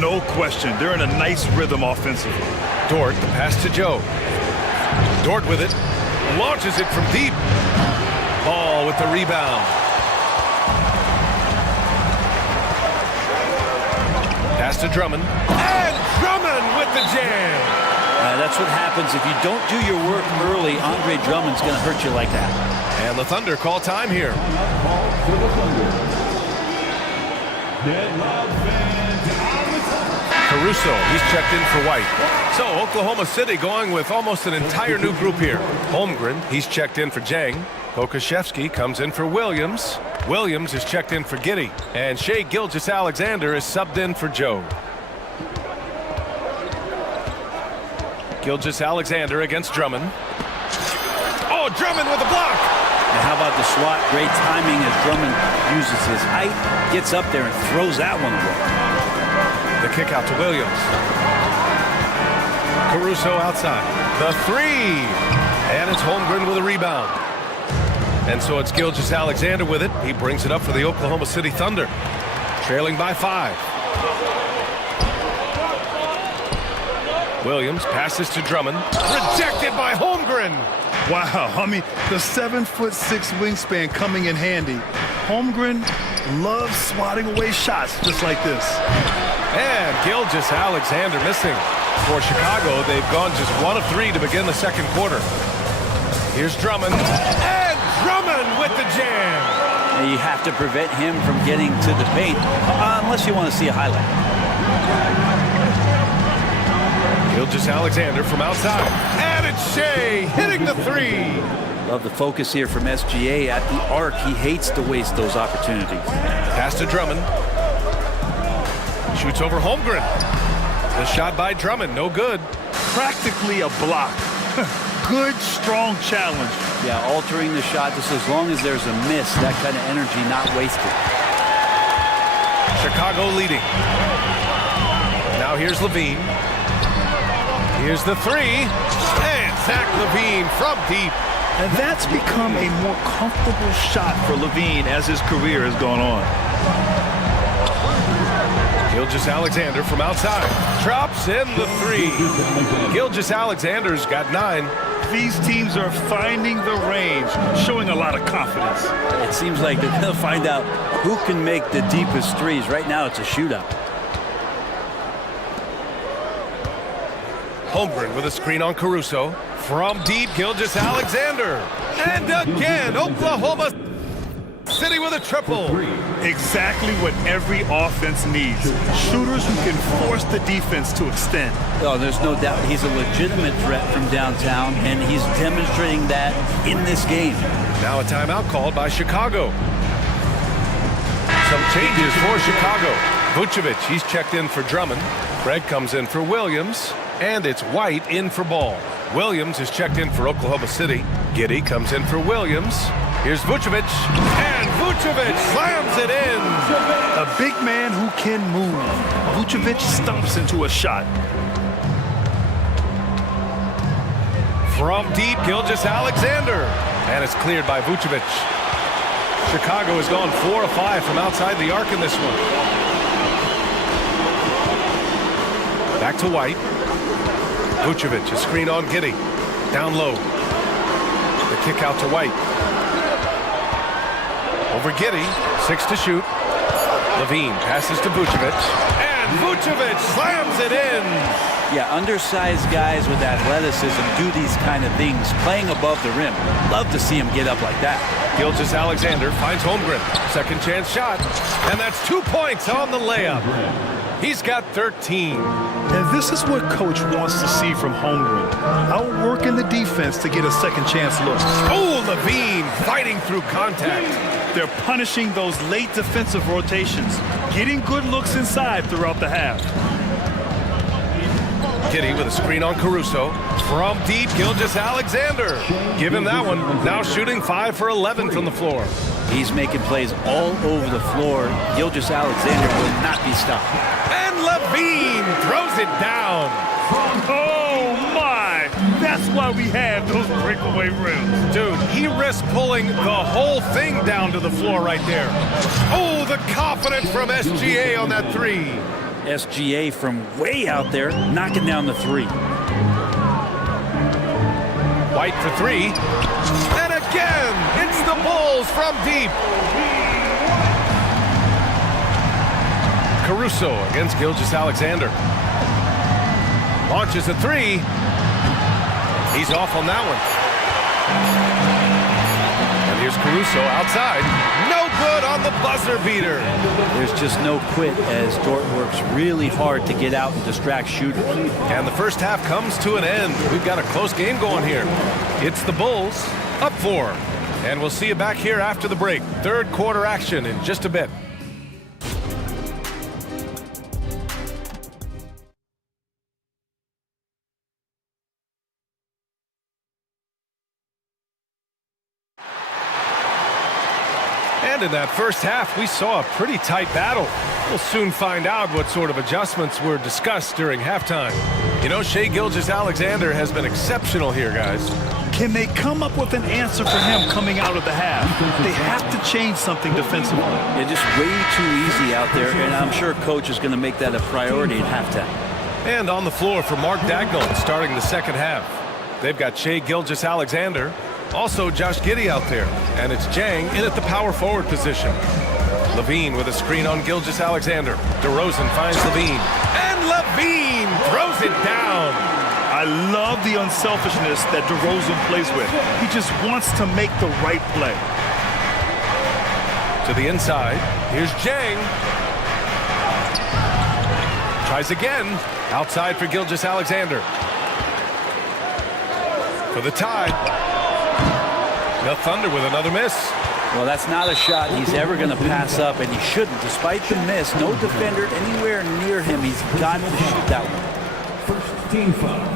No question. They're in a nice rhythm offensively. Dort, the pass to Joe. Dort with it. Launches it from deep. Ball with the rebound. Pass to Drummond. And Drummond with the jam. That's what happens if you don't do your work early. Andre Drummond's going to hurt you like that. And the Thunder call time here. Caruso, he's checked in for White. So Oklahoma City going with almost an entire new group here. Holmgren, he's checked in for Jang. Pokashevsky comes in for Williams. Williams is checked in for Giddy. And Shai Gilgeous-Alexander is subbed in for Joe. Gilgeous-Alexander against Drummond. Oh, Drummond with a block! And how about the swat? Great timing as Drummond uses his height, gets up there and throws that one away. The kick out to Williams. Caruso outside. The three! And it's Holmgren with a rebound. And so it's Gilgeous-Alexander with it. He brings it up for the Oklahoma City Thunder. Trailing by 5. Williams passes to Drummond. Rejected by Holmgren. Wow, I mean, the 7'6" wingspan coming in handy. Holmgren loves swatting away shots just like this. And Gilgeous-Alexander missing. For Chicago, they've gone just 1 of 3 to begin the second quarter. Here's Drummond. And Drummond with the jam. And you have to prevent him from getting to the paint, unless you want to see a highlight. Gilgeous-Alexander from outside. And it's Shea hitting the three. Love the focus here from SGA at the arc. He hates to waste those opportunities. Pass to Drummond. Shoots over Holmgren. The shot by Drummond, no good. Practically a block. Good, strong challenge. Yeah, altering the shot just as long as there's a miss, that kind of energy not wasted. Chicago leading. Now here's Levine. Here's the three. And Zach Levine from deep. And that's become a more comfortable shot for Levine as his career has gone on. Gilgeous-Alexander from outside. Drops in the three. Gilgeous-Alexander's got 9. These teams are finding the range, showing a lot of confidence. It seems like they're going to find out who can make the deepest threes. Right now, it's a shootout. Holmgren with a screen on Caruso. From deep, Gilgeous-Alexander. And again, Oklahoma City with a triple. Exactly what every offense needs. Shooters who can force the defense to extend. Oh, there's no doubt he's a legitimate threat from downtown, and he's demonstrating that in this game. Now a timeout called by Chicago. Some changes for Chicago. Vucevic, he's checked in for Drummond. Craig comes in for Williams. And it's White in for Ball. Williams is checked in for Oklahoma City. Giddey comes in for Williams. Here's Vucevic. And Vucevic slams it in. A big man who can move. Vucevic stomps into a shot. From deep, Gilgeous-Alexander. And it's cleared by Vucevic. Chicago has gone 4 of 5 from outside the arc in this one. Back to White. Vucevic, a screen on Giddey. Down low. The kick out to White. Over Giddey. 6 to shoot. Levine passes to Vucevic. And Vucevic slams it in. Yeah, undersized guys with athleticism do these kind of things, playing above the rim. Love to see him get up like that. Gilgeous-Alexander finds Holmgren. Second chance shot. And that's 2 points on the layup. He's got 13. And this is what coach wants to see from Holmgren. Outworking the defense to get a second chance look. Oh, Levine fighting through contact. They're punishing those late defensive rotations, getting good looks inside throughout the half. Giddey with a screen on Caruso. From deep, Gilgeous-Alexander. Give him that one. Now shooting 5 for 11 from the floor. He's making plays all over the floor. Gilgeous-Alexander will not be stopped. And Levine throws it down. Oh, my! That's why we have those breakaway rims. Dude, he risked pulling the whole thing down to the floor right there. Oh, the confidence from SGA on that three. SGA from way out there, knocking down the three. White for 3. And again, it's the Bulls from deep. Caruso against Gilgeous-Alexander. Launches a 3. He's off on that one. And here's Caruso outside. No good on the buzzer beater. There's just no quit as Dort works really hard to get out and distract shooters. And the first half comes to an end. We've got a close game going here. It's the Bulls up 4. And we'll see you back here after the break. Third quarter action in just a bit. And in that first half, we saw a pretty tight battle. We'll soon find out what sort of adjustments were discussed during halftime. You know, Shai Gilgeous-Alexander has been exceptional here, guys. Can they come up with an answer for him coming out of the half? They have to change something defensively. They're just way too easy out there, and I'm sure coach is going to make that a priority at halftime. And on the floor for Mark Dagnall starting the second half. They've got Shai Gilgeous-Alexander. Also Josh Giddey out there, and it's Jang in at the power forward position. Levine with a screen on Gilgeous-Alexander. DeRozan finds Levine, and Levine throws it down. I love the unselfishness that DeRozan plays with. He just wants to make the right play. To the inside, here's Jang. Tries again. Outside for Gilgeous-Alexander. For the tie. The Thunder with another miss. Well, that's not a shot he's ever going to pass up, and he shouldn't. Despite the miss, no defender anywhere near him. He's got to shoot that one. First team foul.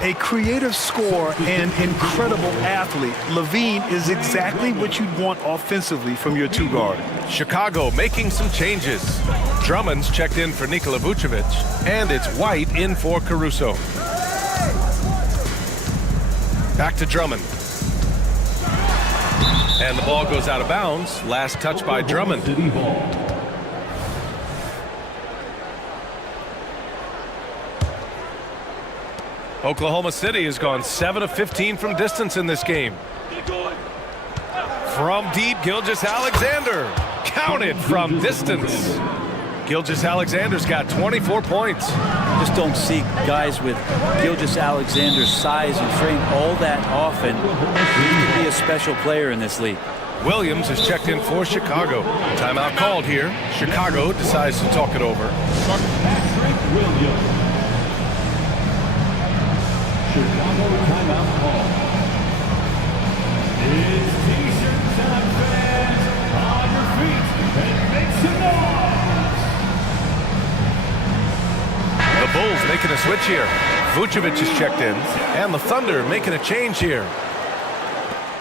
A creative scorer and incredible athlete, Levine is exactly what you'd want offensively from your two guard. Chicago making some changes. Drummond's checked in for Nikola Vucevic, and it's White in for Caruso. Back to Drummond. And the ball goes out of bounds. Last touch by Drummond. Oklahoma City has gone 7 of 15 from distance in this game. From deep, Gilgeous-Alexander. Counted from distance. Gilgeous-Alexander's got 24 points. Just don't see guys with Gilgeous-Alexander's size and frame all that often. He could be a special player in this league. Williams is checked in for Chicago. Timeout called here. Chicago decides to talk it over. Patrick Williams. Chicago timeout call. It's t-shirt time, fans. On your feet and make some noise. The Bulls making a switch here. Vucevic is checked in, and the Thunder making a change here.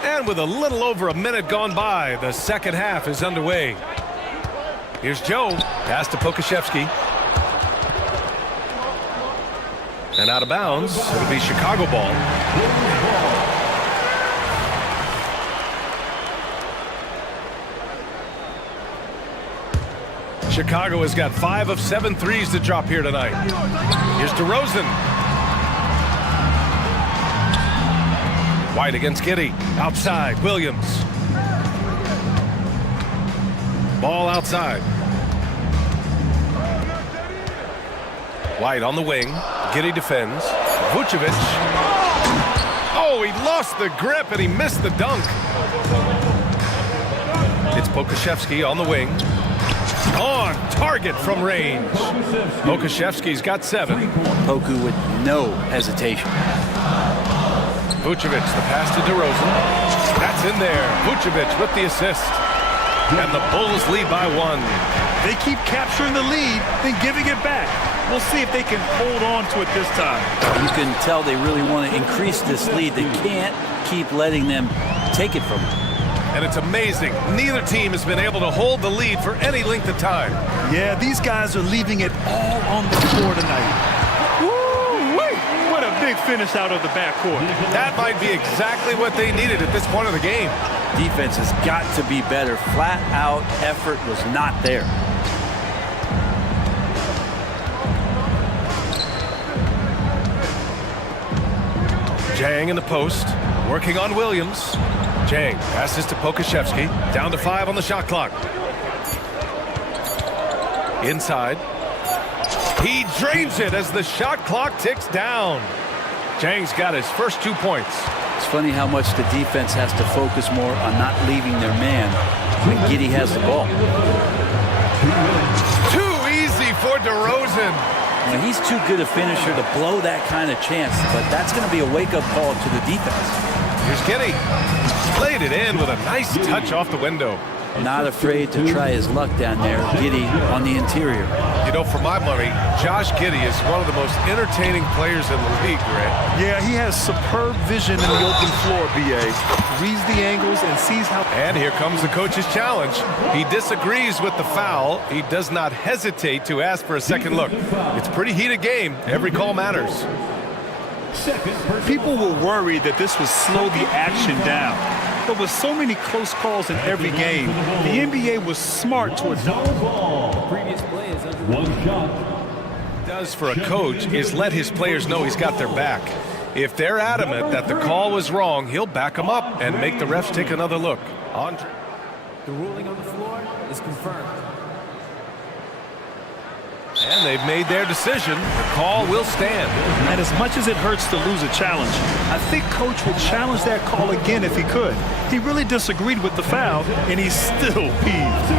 And with a little over a minute gone by, the second half is underway. Here's Joe. Pass to Pokashevsky. And out of bounds, it'll be Chicago ball. Chicago has got 5 of 7 threes to drop here tonight. Here's DeRozan. White against Giddey. Outside, Williams. Ball outside. White on the wing. Giddey defends. Vucevic. Oh, he lost the grip and he missed the dunk. It's Pokashevsky on the wing. On target from range. Pokashevsky's got 7. Poku with no hesitation. Vucevic, the pass to DeRozan. That's in there. Vucevic with the assist. And the Bulls lead by 1. They keep capturing the lead, then giving it back. We'll see if they can hold on to it this time. You can tell they really want to increase this lead. They can't keep letting them take it from them. And it's amazing. Neither team has been able to hold the lead for any length of time. Yeah, these guys are leaving it all on the floor tonight. Woo-wee! What a big finish out of the backcourt. That might be exactly what they needed at this point of the game. Defense has got to be better. Flat out effort was not there. Jang in the post, working on Williams. Jang passes to Pokashevsky, down to 5 on the shot clock. Inside. He drains it as the shot clock ticks down. Jang's got his first 2 points. It's funny how much the defense has to focus more on not leaving their man when Giddey has the ball. Too easy for DeRozan. Well, he's too good a finisher to blow that kind of chance, but that's going to be a wake-up call to the defense. Here's Giddey. Played it in with a nice touch off the window. Not afraid to try his luck down there. Giddey on the interior. You know, for my money, Josh Giddey is one of the most entertaining players in the league, Grant. Yeah, he has superb vision in the open floor, B.A. Reads the angles and sees how... And here comes the coach's challenge. He disagrees with the foul. He does not hesitate to ask for a second look. It's a pretty heated game. Every call matters. People were worried that this would slow the action down. But with so many close calls in every game, the NBA was smart to adopt. Previous play is under One shot. Does for a coach is let his players know he's got their back. If they're adamant that the call was wrong, he'll back them up and make the refs take another look. The ruling on the floor is confirmed. And they've made their decision. The call will stand. And as much as it hurts to lose a challenge, I think Coach would challenge that call again if he could. He really disagreed with the foul, and he's still peeved.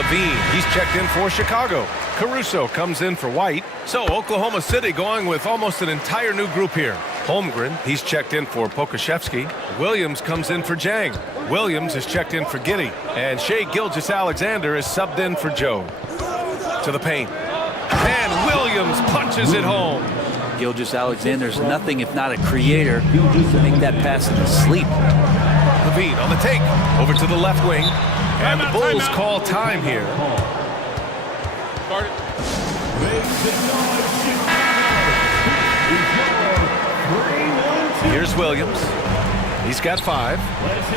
Levine, he's checked in for Chicago. Caruso comes in for White. So Oklahoma City going with almost an entire new group here. Holmgren, he's checked in for Pokuševski. Williams comes in for Jang. Williams is checked in for Giddey. And Shai Gilgeous-Alexander is subbed in for Joe. To the paint. And Williams punches it home. Gilgeous-Alexander's nothing if not a creator to make that pass in his sleep. Levine on the take. Over to the left wing. And the Bulls call time here. Here's Williams. He's got 5.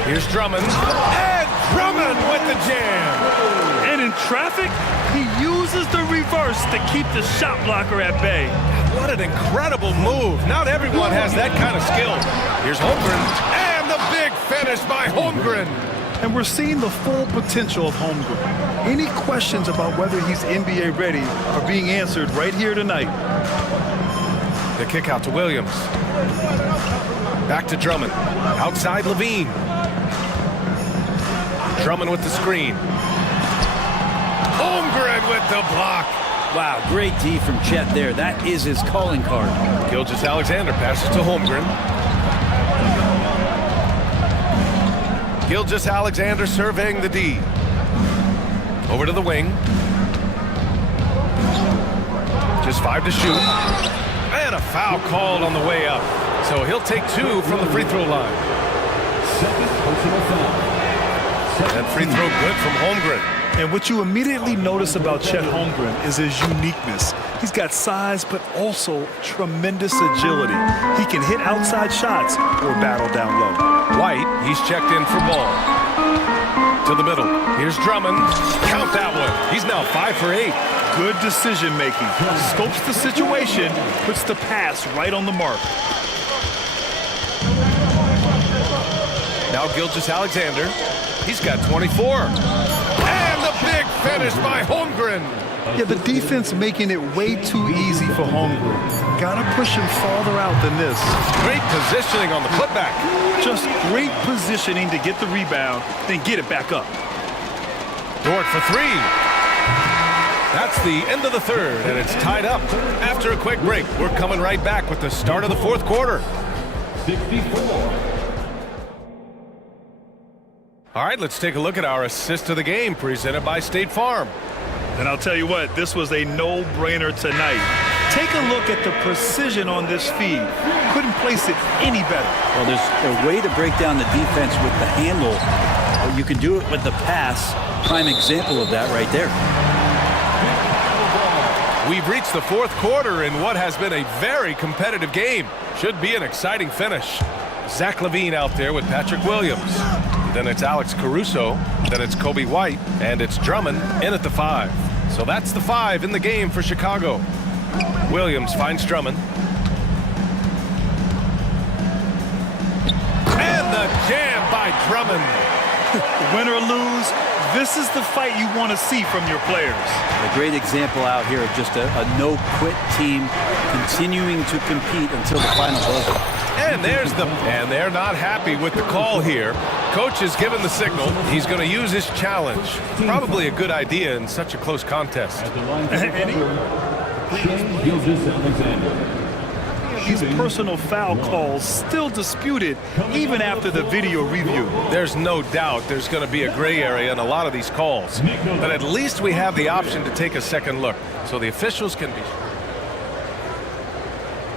Here's Drummond. And Drummond with the jam. And in traffic, he uses the reverse to keep the shot blocker at bay. What an incredible move. Not everyone has that kind of skill. Here's Holmgren. And the big finish by Holmgren. And we're seeing the full potential of Holmgren. Any questions about whether he's NBA ready are being answered right here tonight. The kick out to Williams. Back to Drummond. Outside Levine. Drummond with the screen. Holmgren with the block. Wow, great D from Chet there. That is his calling card. Gilgeous-Alexander passes to Holmgren. Gilgeous-Alexander surveying the D. Over to the wing. Just 5 to shoot. And a foul called on the way up. So he'll take 2 from the free throw line. And free throw good from Holmgren. And what you immediately notice about Chet Holmgren is his uniqueness. He's got size, but also tremendous agility. He can hit outside shots or battle down low. White, he's checked in for ball. To the middle. Here's Drummond. Count that one. He's now 5 for 8. Good decision making. Scopes the situation, puts the pass right on the mark. Now Gilgeous-Alexander. He's got 24. And the big finish by Holmgren. Yeah, the defense making it way too easy for Holmgren. Gotta push him farther out than this. Great positioning on the putback. Just great positioning to get the rebound, then get it back up. Dort for 3. That's the end of the third, and it's tied up. After a quick break, we're coming right back with the start of the fourth quarter. 64. All right, let's take a look at our assist of the game presented by State Farm. And I'll tell you what, this was a no-brainer tonight. Take a look at the precision on this feed. Couldn't place it any better. Well, there's a way to break down the defense with the handle. You can do it with the pass. Prime example of that right there. We've reached the fourth quarter in what has been a very competitive game. Should be an exciting finish. Zach LaVine out there with Patrick Williams. Then it's Alex Caruso. Then it's Kobe White. And it's Drummond in at the 5. So that's the 5 in the game for Chicago. Williams finds Drummond. And the jam by Drummond. Win or lose, this is the fight you want to see from your players. A great example out here of just a no-quit team continuing to compete until the final buzzer. And they're not happy with the call here. Coach has given the signal. He's going to use his challenge. Probably a good idea in such a close contest. These personal foul calls still disputed even after the video review. There's no doubt there's going to be a gray area in a lot of these calls. But at least we have the option to take a second look so the officials can be sure.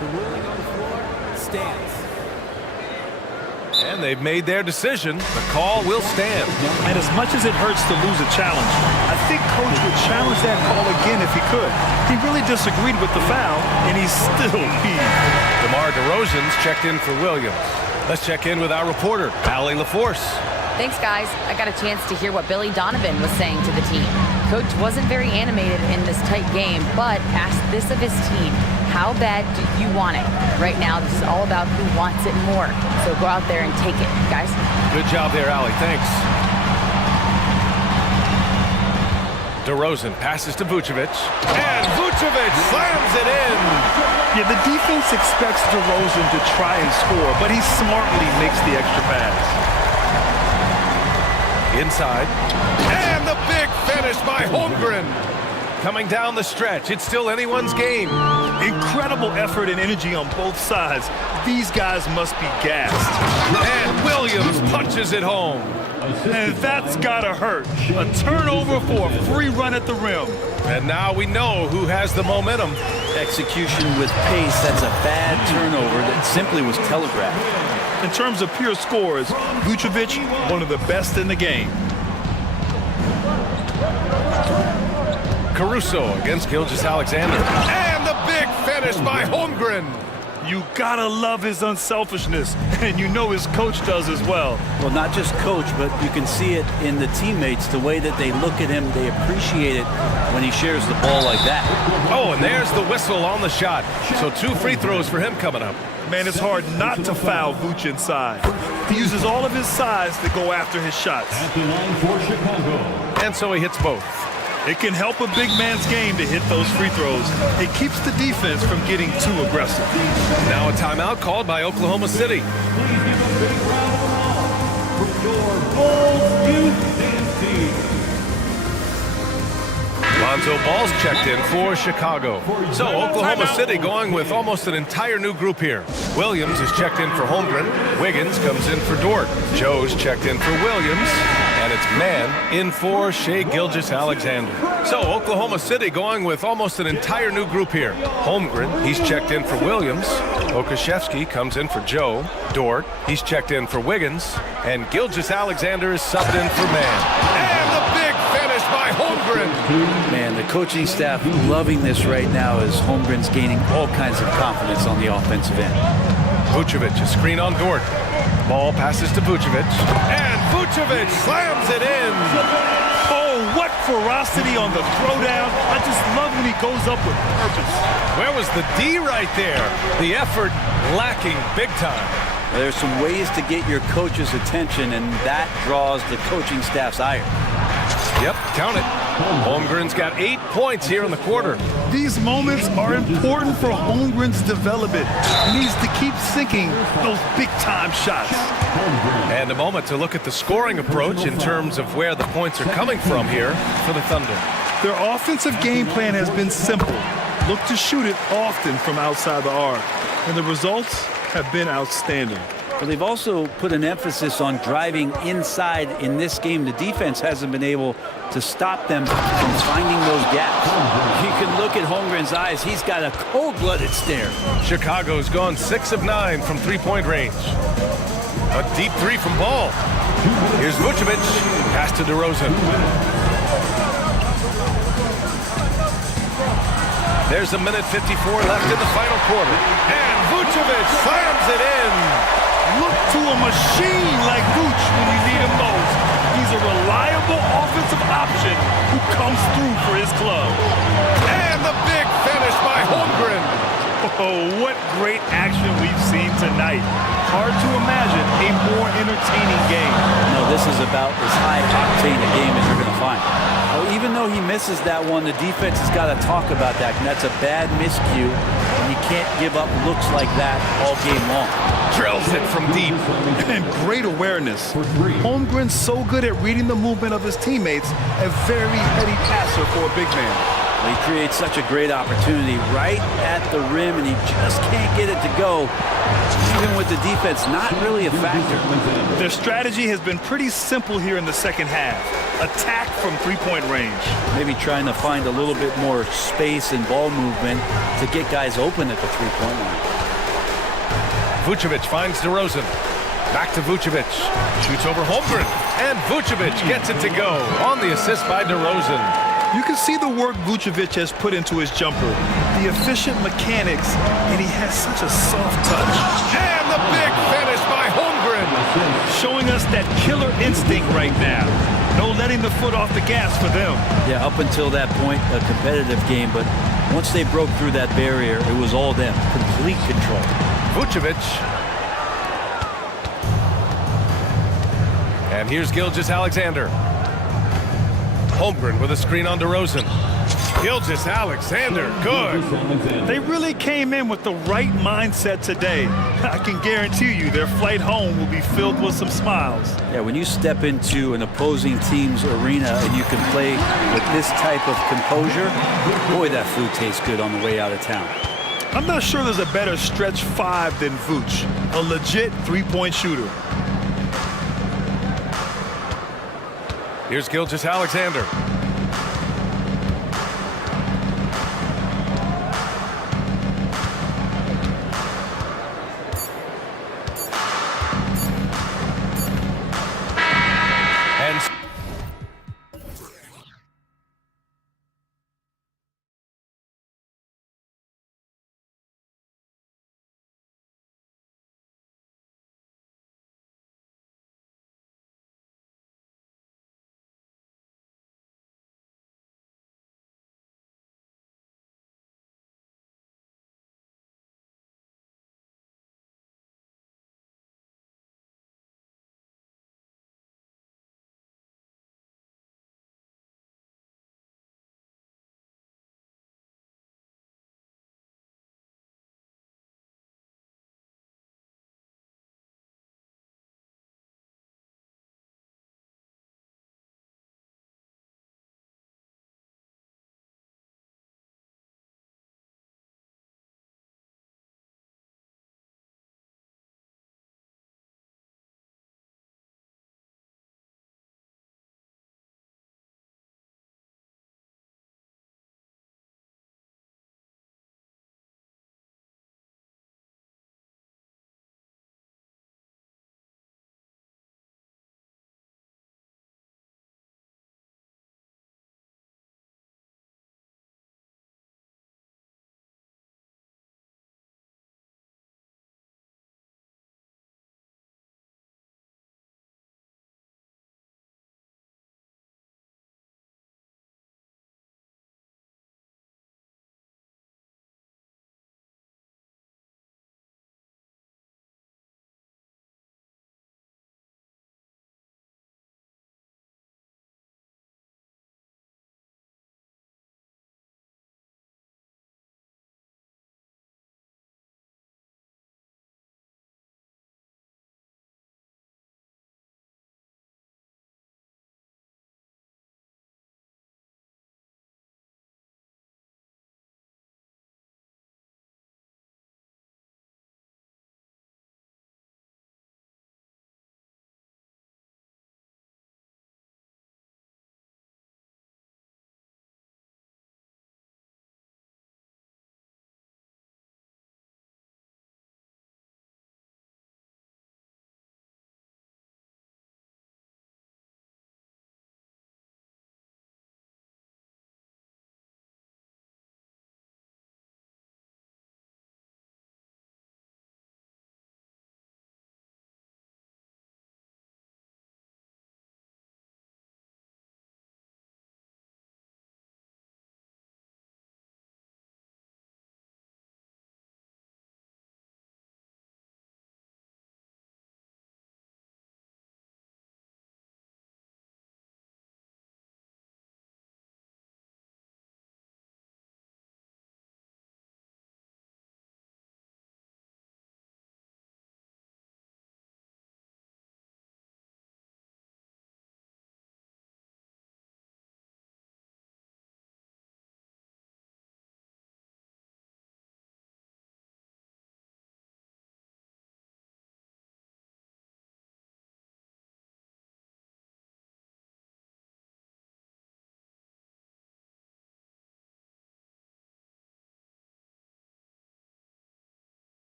The ruling on the floor stands. And they've made their decision. The call will stand. And as much as it hurts to lose a challenge, I think Coach would challenge that call again if he could. He really disagreed with the foul, and he's still peeved. DeMar DeRozan's checked in for Williams. Let's check in with our reporter, Allie LaForce. Thanks, guys. I got a chance to hear what Billy Donovan was saying to the team. Coach wasn't very animated in this tight game, but asked this of his team. How bad do you want it? Right now, this is all about who wants it more. So go out there and take it, guys. Good job there, Allie. Thanks. DeRozan passes to Vucevic. And Vucevic slams it in. Yeah, the defense expects DeRozan to try and score, but he smartly makes the extra pass. Inside. And the big finish by Holmgren. Coming down the stretch, it's still anyone's game. Incredible effort and energy on both sides. These guys must be gassed. And Williams punches it home. And that's gotta hurt. A turnover for a free run at the rim. And now we know who has the momentum. Execution with pace, that's a bad turnover that simply was telegraphed. In terms of pure scores, Vucevic, one of the best in the game. Caruso against Gilgeous-Alexander. And the big finish by Holmgren. You gotta love his unselfishness, and you know his coach does as well. Well, not just coach, but you can see it in the teammates, the way that they look at him, they appreciate it when he shares the ball like that. Oh, and there's the whistle on the shot. So 2 free throws for him coming up. Man, it's hard not to foul Vooch inside. He uses all of his size to go after his shots. At the line for Chicago. And so he hits both. It can help a big man's game to hit those free throws. It keeps the defense from getting too aggressive. Now a timeout called by Oklahoma City. Please give a big round of applause for your Bulls youth dance team. Lonzo Ball's checked in for Chicago. So Oklahoma City going with almost an entire new group here. Williams is checked in for Holmgren. Wiggins comes in for Dort. Joe's checked in for Williams. And it's man in for Shai Gilgeous-Alexander. So Oklahoma City going with almost an entire new group here. Holmgren, he's checked in for Williams. Okashevsky comes in for Joe. Dort, he's checked in for Wiggins. And Gilgeous-Alexander is subbed in for man. And the big finish by Holmgren. Man, the coaching staff loving this right now as Holmgren's gaining all kinds of confidence on the offensive end. Vucevic, a screen on Dort. Ball passes to Vucevic. And Vucevic slams it in. Oh, what ferocity on the throwdown. I just love when he goes up with purpose. Where was the D right there? The effort lacking big time. There's some ways to get your coach's attention, and that draws the coaching staff's ire. Yep, count it. Holmgren's got 8 points here in the quarter. These moments are important for Holmgren's development. He needs to keep sinking those big-time shots. And a moment to look at the scoring approach in terms of where the points are coming from here for the Thunder. Their offensive game plan has been simple. Look to shoot it often from outside the arc. And the results have been outstanding. But they've also put an emphasis on driving inside. In this game, the defense hasn't been able to stop them from finding those gaps. You can look at Holmgren's eyes. He's got a cold-blooded stare. Chicago's gone 6 of 9 from three-point range. A deep 3 from Ball. Here's Vucevic. Pass to DeRozan. There's a minute 54 left in the final quarter. And Vucevic slams it in. Look to a machine like Vooch when you need him most. He's a reliable offensive option who comes through for his club. And the big finish by Holmgren. Oh, what great action we've seen tonight. Hard to imagine a more entertaining game. No, this is about as high-octane a game as you're going to find. Oh, even though he misses that one, the defense has got to talk about that. And that's a bad miscue, and you can't give up looks like that all game long. Drills it from deep. And great awareness. Holmgren's so good at reading the movement of his teammates, a very heady passer for a big man. Well, he creates such a great opportunity right at the rim, and he just can't get it to go. Even with the defense not really a factor. Their strategy has been pretty simple here in the second half. Attack from three-point range. Maybe trying to find a little bit more space and ball movement to get guys open at the three-point line. Vucevic finds DeRozan. Back to Vucevic. Shoots over Holmgren. And Vucevic gets it to go on the assist by DeRozan. You can see the work Vucevic has put into his jumper, the efficient mechanics, and he has such a soft touch. And the big finish by Holmgren. Showing us that killer instinct right now. No letting the foot off the gas for them. Yeah, up until that point, a competitive game, but once they broke through that barrier, it was all them. Complete control. Vucevic. And here's Gilgeous-Alexander. Holmgren with a screen on DeRozan. Gilgeous Alexander, good. They really came in with the right mindset today. I can guarantee you their flight home will be filled with some smiles. Yeah, when you step into an opposing team's arena and you can play with this type of composure, boy, that food tastes good on the way out of town. I'm not sure there's a better stretch five than Vooch, a legit three-point shooter. Here's Gilgeous Alexander.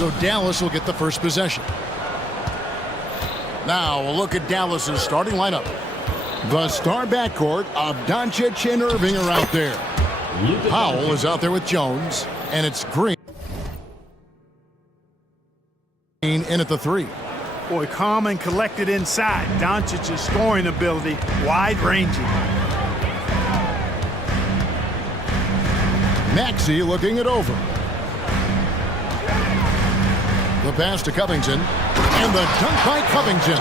So Dallas will get the first possession. Now a look at Dallas's starting lineup. The star backcourt of Doncic and Irving are out there. Powell is out there with Jones, and it's Green in at the 3. Boy, calm and collected inside. Doncic's scoring ability, wide-ranging. Maxey looking it over. The pass to Covington, and the dunk by Covington.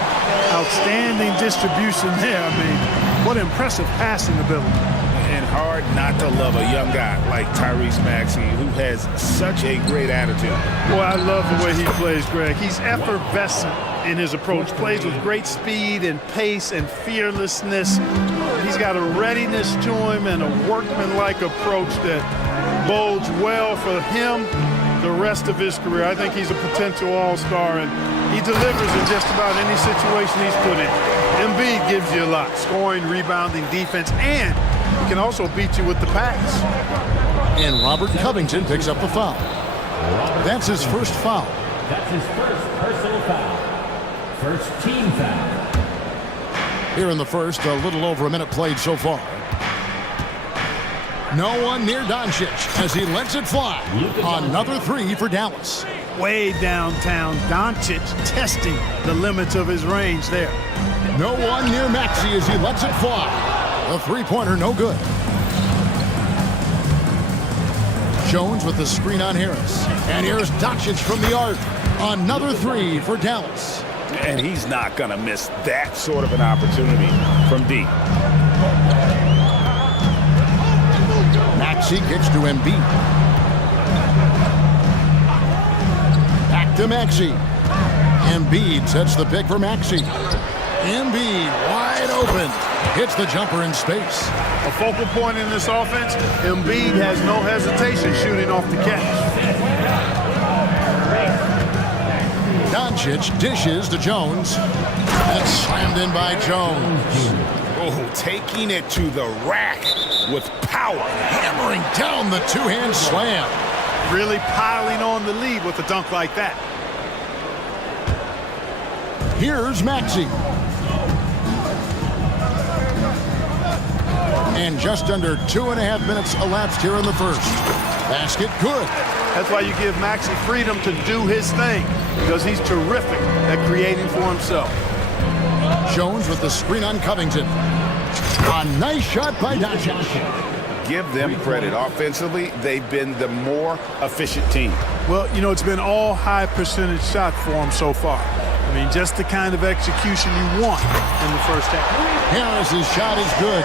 Outstanding distribution there. I mean, what impressive passing ability. And hard not to love a young guy like Tyrese Maxey, who has such a great attitude. Boy, I love the way he plays, Greg. He's effervescent in his approach. Plays with great speed and pace and fearlessness. He's got a readiness to him and a workmanlike approach that bodes well for him the rest of his career. I think he's a potential all-star, and he delivers in just about any situation he's put in. Embiid gives you a lot, scoring, rebounding, defense, and he can also beat you with the pass. And Robert Covington picks up the foul. That's his first foul. That's his first personal foul. First team foul. Here in the first, a little over a minute played so far. No one near Doncic as he lets it fly. Another 3 for Dallas. Way downtown, Doncic testing the limits of his range there. No one near Maxey as he lets it fly. The three-pointer no good. Jones with the screen on Harris. And here's Doncic from the arc. Another 3 for Dallas. And he's not going to miss that sort of an opportunity from deep. Maxey kicks to Embiid. Back to Maxey. Embiid sets the pick for Maxey. Embiid wide open. Hits the jumper in space. A focal point in this offense, Embiid has no hesitation shooting off the catch. Doncic dishes to Jones. And it's slammed in by Jones. Oh, taking it to the rack with power. Hammering down the two-hand slam. Really piling on the lead with a dunk like that. Here's Maxey. And just under 2.5 minutes elapsed here in the first. Basket good. That's why you give Maxey freedom to do his thing, because he's terrific at creating for himself. Jones with the screen on Covington. A nice shot by Doncic. Give them credit. Offensively, they've been the more efficient team. Well, you know, it's been all high percentage shots for them so far. I mean, just the kind of execution you want in the first half. Harris's shot is good.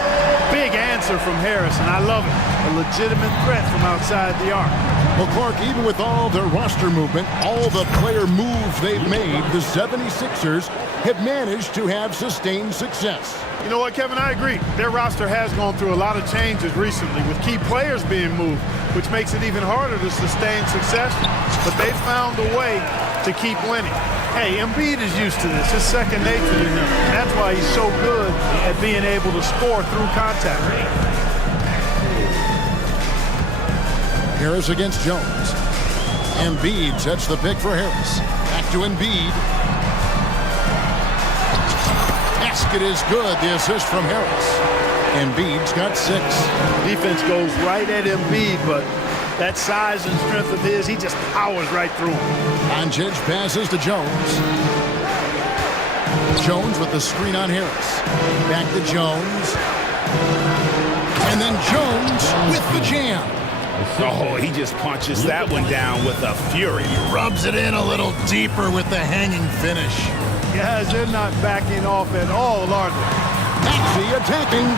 Big answer from Harris, and I love it. A legitimate threat from outside the arc. Well, Clark, even with all their roster movement, all the player moves they've made, the 76ers have managed to have sustained success. You know what, Kevin? I agree. Their roster has gone through a lot of changes recently with key players being moved, which makes it even harder to sustain success. But they've found a way to keep winning. Hey, Embiid is used to this. It's second nature to him. And that's why he's so good at being able to score through contact. Harris against Jones. Embiid sets the pick for Harris. Back to Embiid. Basket is good. The assist from Harris. Embiid's got 6. Defense goes right at Embiid, but that size and strength of his, he just powers right through him. Doncic passes to Jones. Jones with the screen on Harris. Back to Jones. And then Jones with the jam. Oh, he just punches that one down with a fury. He rubs it in a little deeper with the hanging finish. Guys, they're not backing off at all, are they? Maxey attacking.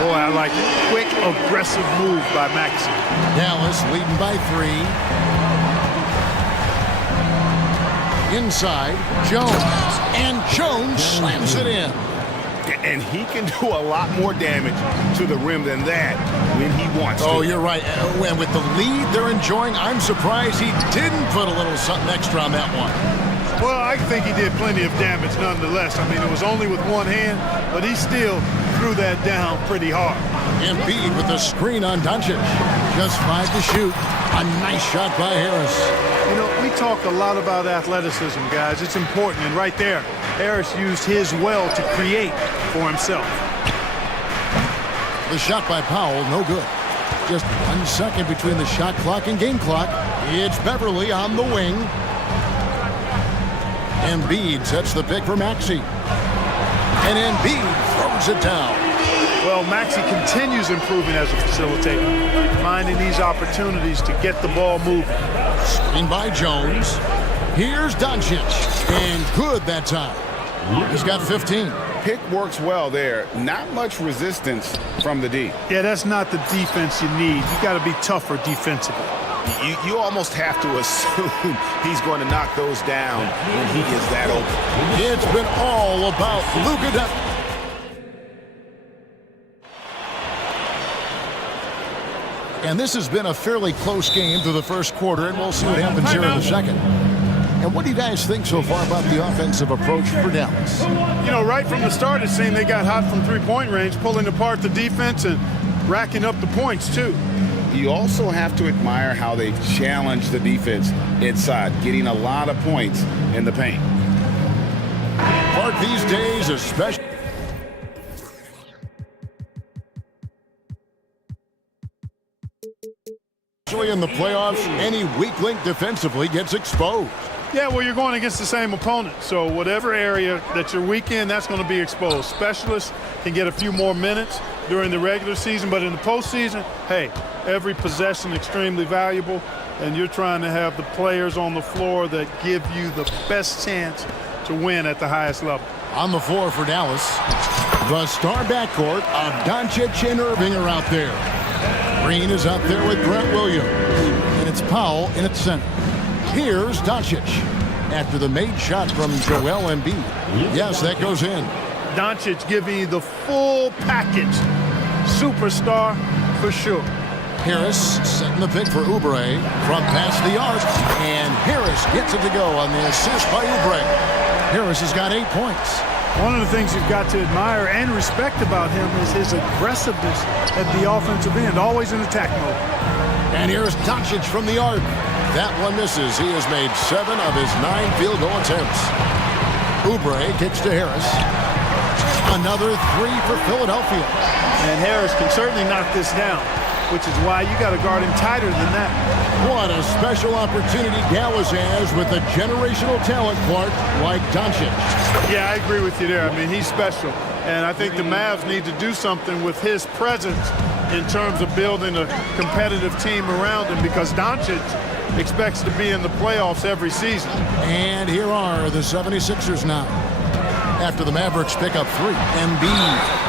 Boy, I like it. Quick, aggressive move by Maxey. Dallas leading by 3. Inside, Jones. And Jones slams it in. And he can do a lot more damage to the rim than that when he wants to. Oh, you're right. And with the lead they're enjoying, I'm surprised he didn't put a little something extra on that one. Well, I think he did plenty of damage nonetheless. I mean, it was only with one hand, but he still threw that down pretty hard. Embiid with the screen on Doncic. Just 5 to shoot. A nice shot by Harris. You know, we talk a lot about athleticism, guys. It's important. And right there, Harris used his well to create for himself. The shot by Powell, no good. Just 1 second between the shot clock and game clock. It's Beverly on the wing. Embiid sets the pick for Maxey. And Embiid throws it down. Well, Maxey continues improving as a facilitator, finding these opportunities to get the ball moving. Screen by Jones. Here's Doncic. And good that time. He's got 15. Pick works well there. Not much resistance from the D. Yeah, that's not the defense you need. You got to be tougher defensively. You almost have to assume he's going to knock those down when he is that open. It's been all about Luka Doncic. And this has been a fairly close game through the first quarter, and we'll see what happens here in the second. And what do you guys think so far about the offensive approach for Dallas? You know, right from the start, it seemed they got hot from three-point range, pulling apart the defense and racking up the points, too. You also have to admire how they've challenged the defense inside, getting a lot of points in the paint. Clark, these days, especially in the playoffs, any weak link defensively gets exposed. Yeah, well, you're going against the same opponent. So whatever area that you're weak in, that's going to be exposed. Specialists can get a few more minutes during the regular season, but in the postseason, hey, every possession extremely valuable, and you're trying to have the players on the floor that give you the best chance to win at the highest level. On the floor for Dallas, the star backcourt of Doncic and Irving are out there. Green is out there with Grant Williams, and it's Powell in its center. Here's Doncic after the made shot from Joel Embiid. Yes, that goes in. Doncic giving you the full package. Superstar for sure. Harris setting the pick for Oubre from past the arc, and Harris gets it to go on the assist by Oubre. Harris has got 8 points. One of the things you've got to admire and respect about him is his aggressiveness at the offensive end, always in attack mode. And here's Doncic from the arc. That one misses. He has made 7 of his 9 field goal attempts. Oubre kicks to Harris. Another 3 for Philadelphia. And Harris can certainly knock this down, which is why you got to guard him tighter than that. What a special opportunity Dallas has with a generational talent, Clark, like Doncic. Yeah, I agree with you there. I mean, he's special. And I think the Mavs need to do something with his presence in terms of building a competitive team around him, because Doncic expects to be in the playoffs every season. And here are the 76ers now. After the Mavericks pick up 3, Embiid.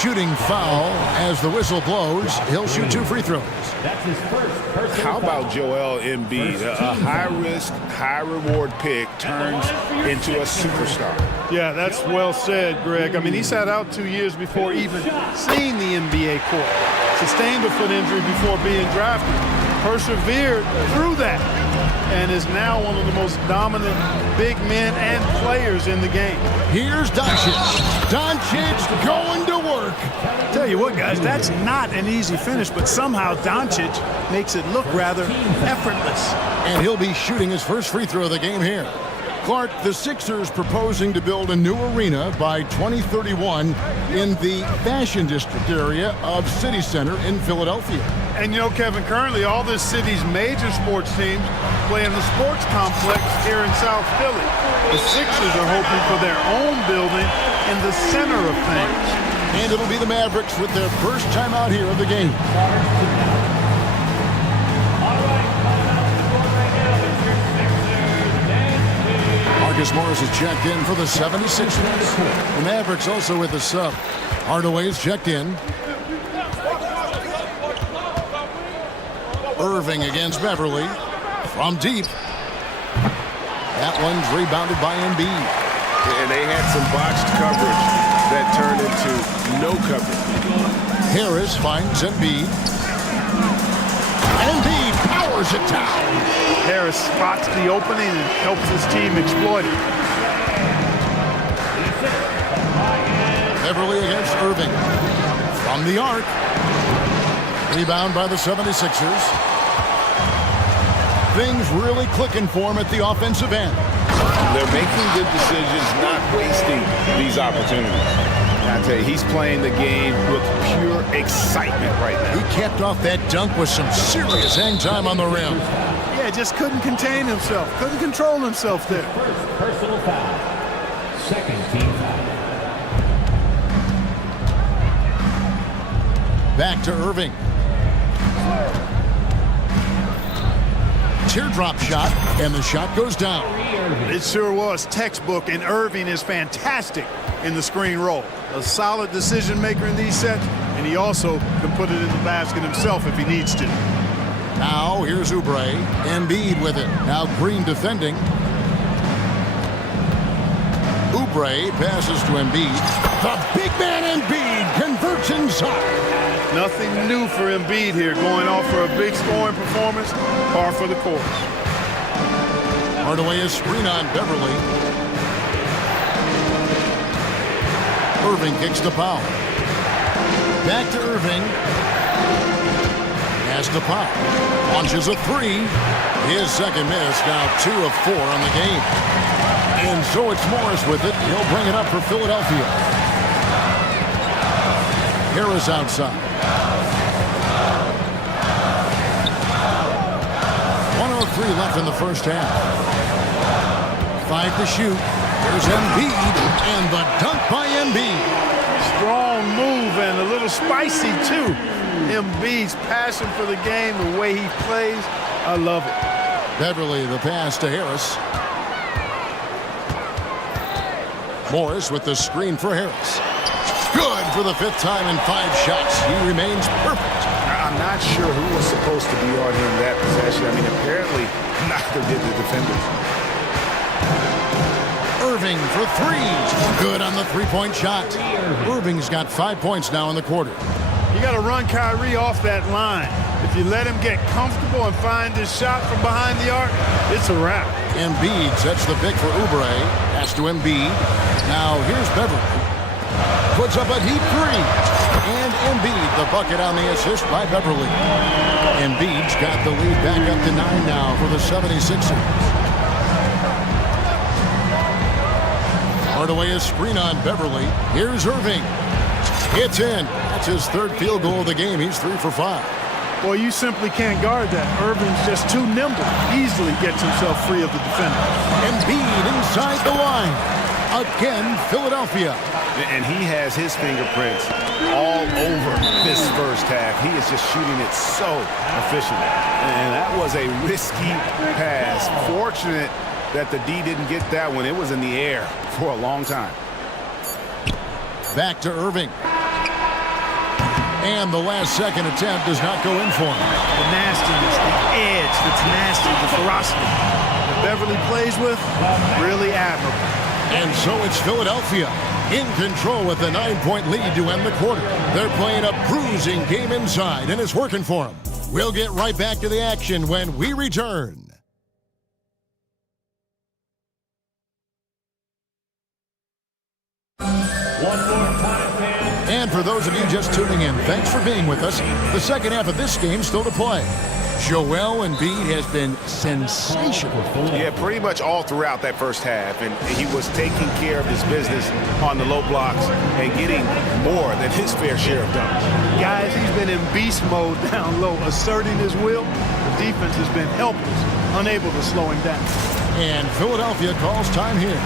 Shooting foul as the whistle blows. He'll shoot 2 free throws. That's his first. How about Joel Embiid? A high-risk, high-reward pick turns into a superstar. Yeah, that's well said, Greg. I mean, he sat out 2 years before even seeing the NBA court. Sustained a foot injury before being drafted. Persevered through that, and is now one of the most dominant big men and players in the game. Here's Doncic. Doncic going to work. Tell you what, guys, that's not an easy finish, but somehow Doncic makes it look rather effortless. And he'll be shooting his first free throw of the game here. Clark, the Sixers proposing to build a new arena by 2031 in the Fashion District area of City Center in Philadelphia. And you know, Kevin, currently all this city's major sports teams play in the sports complex here in South Philly. The Sixers are hoping for their own building in the center of things. And it'll be the Mavericks with their first time out here of the game. Marcus Morris is checked in for the 76ers. The Mavericks also with a sub. Hardaway's checked in. Irving against Beverly. From deep. That one's rebounded by Embiid. And they had some botched coverage that turned into no coverage. Harris finds Embiid. Embiid powers it down. Harris spots the opening and helps his team exploit it. Beverly against Irving. On the arc. Rebound by the 76ers. Things really clicking for him at the offensive end. They're making good decisions, not wasting these opportunities. I tell you, he's playing the game with pure excitement right now. He capped off that dunk with some serious hang time on the rim. Yeah, just couldn't contain himself. Couldn't control himself there. First personal foul. Second team foul. Back to Irving. Teardrop shot, and the shot goes down. It sure was textbook, and Irving is fantastic in the screen roll. A solid decision maker in these sets, and he also can put it in the basket himself if he needs to. Now here's Oubre. Embiid with it. Now Green defending. Oubre passes to Embiid. The big man Embiid converts inside. Nothing new for Embiid here, going off for a big scoring performance, par for the course. Hardaway is screen on Beverly. Irving kicks the foul. Back to Irving. Has the pop. Launches a three. His second miss, now 2 of 4 on the game. And so it's Morris with it. He'll bring it up for Philadelphia. Harris outside. 1:03 left in the first half. 5 to shoot. There's Embiid, and the dunk by Embiid. Strong move and a little spicy, too. Embiid's passion for the game, the way he plays, I love it. Beverly, the pass to Harris. Morris with the screen for Harris. Good for the 5th time in 5 shots. He remains perfect. I'm not sure who was supposed to be on him that possession. I mean, apparently neither did the defenders. Irving for 3. Good on the 3-point shot. Irving's got 5 points now in the quarter. You got to run Kyrie off that line. If you let him get comfortable and find his shot from behind the arc, it's a wrap. Embiid sets the pick for Oubre. Pass to Embiid. Now here's Beverly. Puts up a deep 3. And Embiid, the bucket on the assist by Beverly. Embiid's got the lead back up to 9 now for the 76ers. Hardaway is screen on Beverly. Here's Irving. It's in. That's his 3rd field goal of the game. He's 3 for 5. Boy, you simply can't guard that. Irving's just too nimble. Easily gets himself free of the defender. Embiid inside the line. Again, Philadelphia. And he has his fingerprints all over this first half. He is just shooting it so efficiently. And that was a risky pass. Fortunate that the D didn't get that one. It was in the air for a long time. Back to Irving. And the last second attempt does not go in for him. The nastiness, the edge that's nasty, the ferocity that Beverly plays with, really admirable. And so it's Philadelphia in control with the 9-point lead to end the quarter. They're playing a bruising game inside, and it's working for them. We'll get right back to the action when we return. One more time, fans. And for those of you just tuning in, thanks for being with us. The second half of this game still to play. Joel Embiid has been sensational. Yeah, pretty much all throughout that first half. And he was taking care of his business on the low blocks and getting more than his fair share of dunks. Guys, he's been in beast mode down low, asserting his will. The defense has been helpless, unable to slow him down. And Philadelphia calls time here.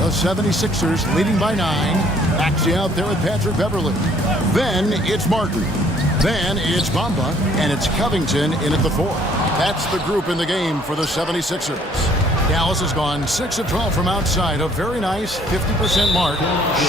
The 76ers leading by 9. Maxey out there with Patrick Beverly. Then it's Martin. Then it's Bamba. And it's Covington in at the 4. That's the group in the game for the 76ers. Dallas has gone 6 of 12 from outside. A very nice 50% mark.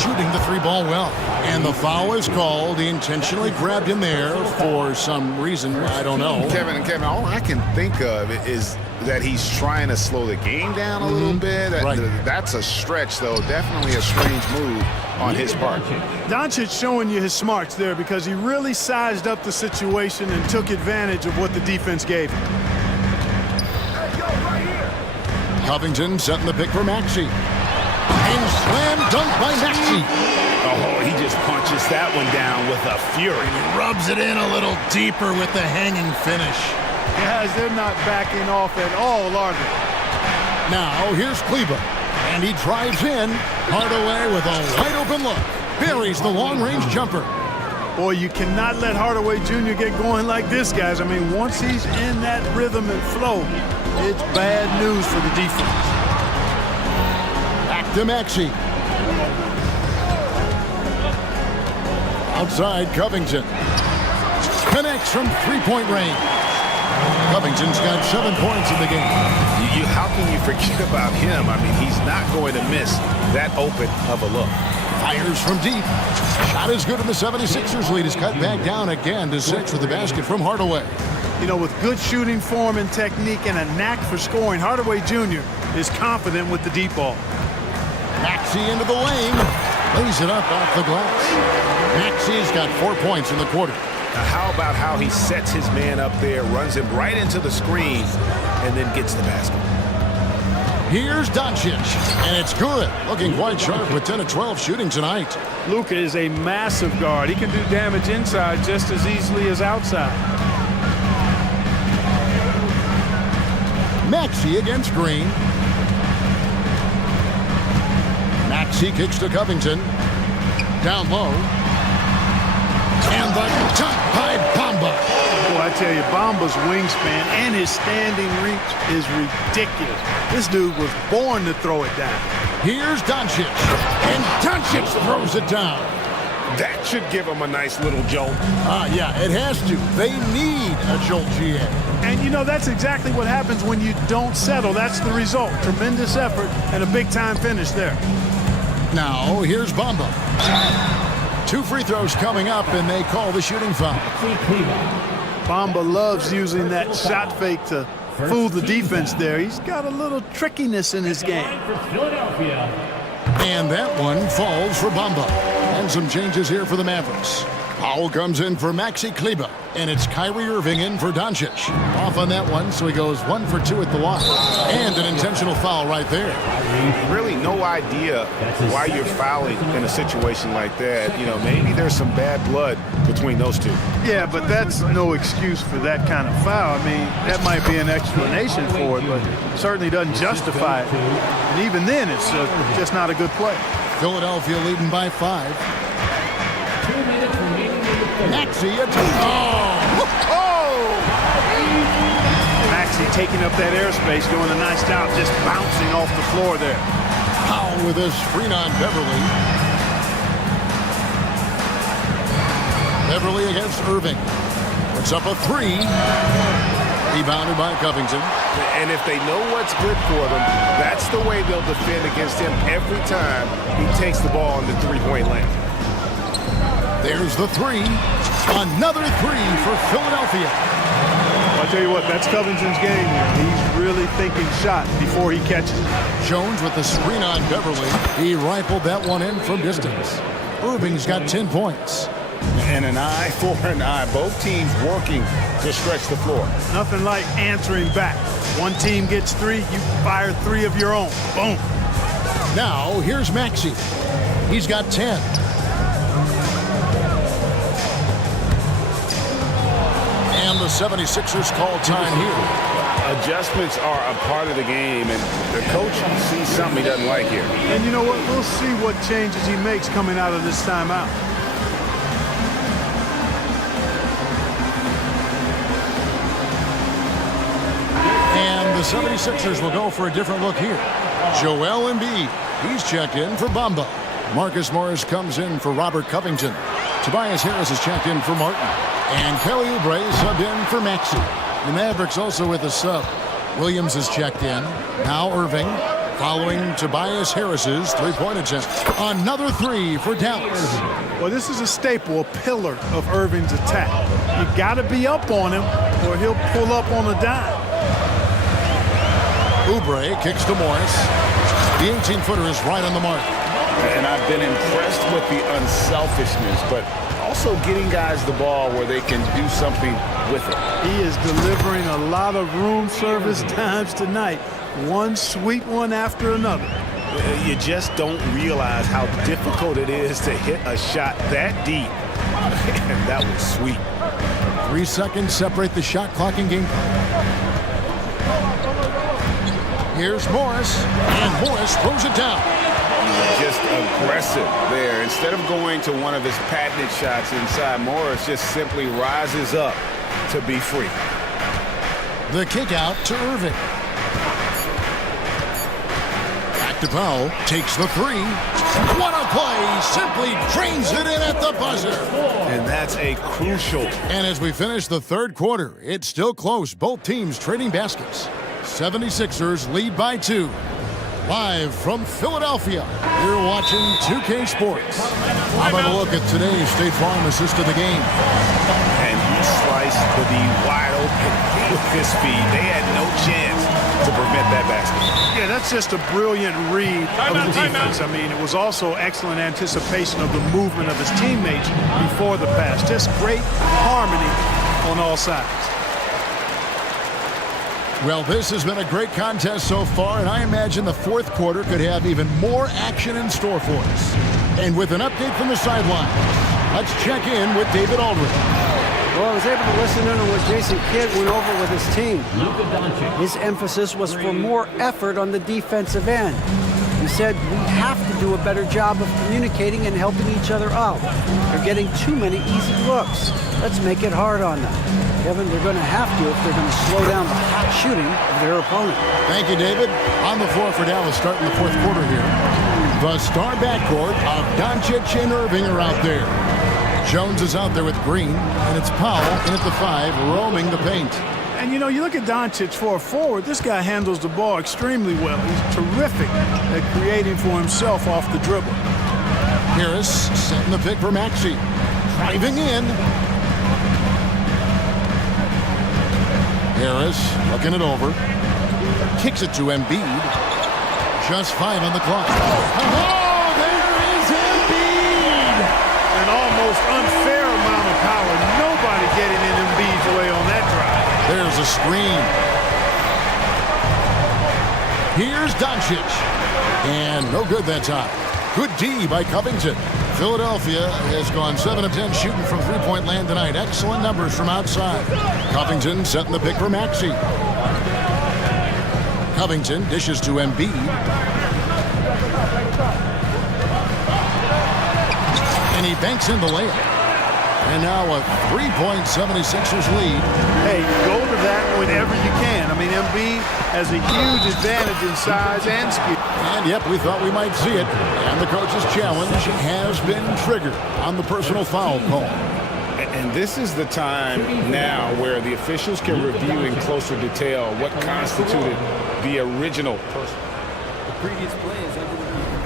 Shooting the 3-ball well. And the foul is called. He intentionally grabbed him there for some reason. I don't know. Kevin, all I can think of is that he's trying to slow the game down a little bit. Right. That's a stretch, though. Definitely a strange move on his part. Doncic showing you his smarts there because he really sized up the situation and took advantage of what the defense gave him. Covington setting the pick for Maxey. And slam dunk by Maxey. Oh, he just punches that one down with a fury. Rubs it in a little deeper with the hanging finish. Guys, they're not backing off at all, are they? Now, here's Kleba. And he drives in. Hardaway with a wide open look. Buries the long-range jumper. Boy, you cannot let Hardaway Jr. get going like this, guys. I mean, once he's in that rhythm and flow, it's bad news for the defense. Back to Maxey. Outside, Covington. Connects from three-point range. Covington's got 7 points in the game. How can you forget about him? I mean, he's not going to miss that open of a look. Fires from deep. Shot is good, and the 76ers lead is cut back down again to 6 with the basket from Hardaway. You know, with good shooting form and technique and a knack for scoring, Hardaway Jr. is confident with the deep ball. Maxey into the lane. Lays it up off the glass. Maxey's got 4 points in the quarter. Now, how about how he sets his man up there, runs him right into the screen, and then gets the basket? Here's Doncic, and it's good. Looking quite sharp with 10 of 12 shooting tonight. Luka is a massive guard. He can do damage inside just as easily as outside. Maxey against Green. Maxey kicks to Covington. Down low. And the dunk by Bamba. Boy, I tell you, Bamba's wingspan and his standing reach is ridiculous. This dude was born to throw it down. Here's Doncic. And Doncic throws it down. That should give him a nice little jolt. Yeah, it has to. They need a jolt, GA. And, you know, that's exactly what happens when you don't settle. That's the result. Tremendous effort and a big-time finish there. Now, here's Bamba. 2 free throws coming up, and they call the shooting foul. Bamba loves using that shot fake to fool the defense there. He's got a little trickiness in his game. And that one falls for Bamba. And some changes here for the Mavericks. Powell comes in for Maxey Kleber, and it's Kyrie Irving in for Doncic. Off on that one, so he goes 1 for 2 at the line. And an intentional foul right there. Really no idea why you're fouling in a situation like that. You know, maybe there's some bad blood between those two. Yeah, but that's no excuse for that kind of foul. I mean, that might be an explanation for it, but certainly doesn't justify it. And even then, it's just not a good play. Philadelphia leading by 5. Maxey, Maxey taking up that airspace, doing a nice job just bouncing off the floor there. Powell with a screen on Beverly. Beverly against Irving. Puts up a 3. Rebounded by Covington. And if they know what's good for them, that's the way they'll defend against him every time he takes the ball in the three-point lane. There's the 3. Another 3 for Philadelphia. I'll tell you what, that's Covington's game here. He's really thinking shot before he catches it. Jones with the screen on Beverly. He rifled that one in from distance. Irving's got 10 points. And an eye for an eye. Both teams working to stretch the floor. Nothing like answering back. One team gets 3, you fire 3 of your own. Boom. Now, here's Maxey. He's got 10. And the 76ers call time here. Adjustments are a part of the game, and the coach sees something he doesn't like here. And you know what? We'll see what changes he makes coming out of this timeout. And the 76ers will go for a different look here. Joel Embiid, he's checked in for Bamba. Marcus Morris comes in for Robert Covington. Tobias Harris is checked in for Martin. And Kelly Oubre subbed in for Maxey. The Mavericks also with a sub. Williams is checked in. Now Irving, following Tobias Harris's three-point attempt. Another 3 for Dallas. Well, this is a staple, a pillar of Irving's attack. You got to be up on him, or he'll pull up on a dime. Oubre kicks to Morris. The 18-footer is right on the mark. And I've been impressed with the unselfishness, but also getting guys the ball where they can do something with it. He is delivering a lot of room service times tonight. One sweet one after another. You just don't realize how difficult it is to hit a shot that deep. And that was sweet. 3 seconds separate the shot clock and game clock. Here's Morris, and Morris throws it down. Just aggressive there. Instead of going to one of his patented shots inside, Morris just simply rises up to be free. The kick out to Irving. Back to Powell, takes the three. What a play! Simply drains it in at the buzzer. And that's a crucial. And as we finish the third quarter, it's still close. Both teams trading baskets. 76ers lead by 2. Live from Philadelphia, you're watching 2K Sports. How about a look at today's State Farm assist of the game? And he sliced the D wide open with his speed. They had no chance to prevent that basket. Yeah, that's just a brilliant read of the defense. I mean, it was also excellent anticipation of the movement of his teammates before the pass. Just great harmony on all sides. Well, this has been a great contest so far, and I imagine the fourth quarter could have even more action in store for us. And with an update from the sidelines, let's check in with David Aldridge. Well, I was able to listen in on what Jason Kidd went over with his team. His emphasis was for more effort on the defensive end. He said, we have to do a better job of communicating and helping each other out. They're getting too many easy looks. Let's make it hard on them. Kevin, they're going to have to if they're going to slow down the hot shooting of their opponent. Thank you, David. On the floor for Dallas starting the fourth quarter here. The star backcourt of Doncic and Irving are out there. Jones is out there with Green, and it's Powell in at the 5, roaming the paint. And, you know, you look at Doncic for a forward, this guy handles the ball extremely well. He's terrific at creating for himself off the dribble. Harris setting the pick for Maxey. Driving in. Harris looking it over. Kicks it to Embiid. Just 5 on the clock. Oh, there is Embiid! An almost unfair amount of power. Nobody getting in Embiid's way on that drive. There's a screen. Here's Doncic. And no good that time. Good D by Covington. Philadelphia has gone 7 of 10 shooting from three-point land tonight. Excellent numbers from outside. Covington setting the pick for Maxey. Covington dishes to Embiid. And he banks in the layup. And now a 3-point 76ers lead. Hey, go to that whenever you can. I mean, Embiid has a huge advantage in size and speed. And yep, we thought we might see it. And the coach's challenge has been triggered on the personal foul call. And this is the time now where the officials can review in closer detail what constituted the original person. The previous play is under review.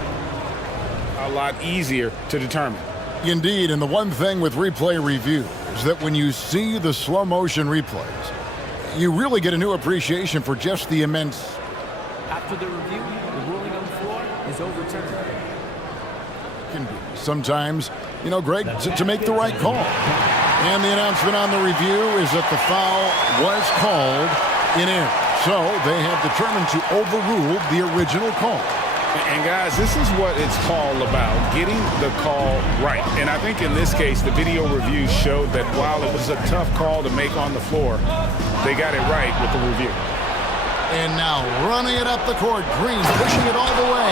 A lot easier to determine. Indeed, and the one thing with replay review is that when you see the slow motion replays, you really get a new appreciation for just the immense. After the review, the ruling on the floor is overturned. Can be sometimes, you know, Greg, to make the right call. And the announcement on the review is that the foul was called in error. So they have determined to overrule the original call. And guys, this is what it's all about, getting the call right. And I think in this case, the video review showed that while it was a tough call to make on the floor, they got it right with the review. And now running it up the court, Green pushing it all the way.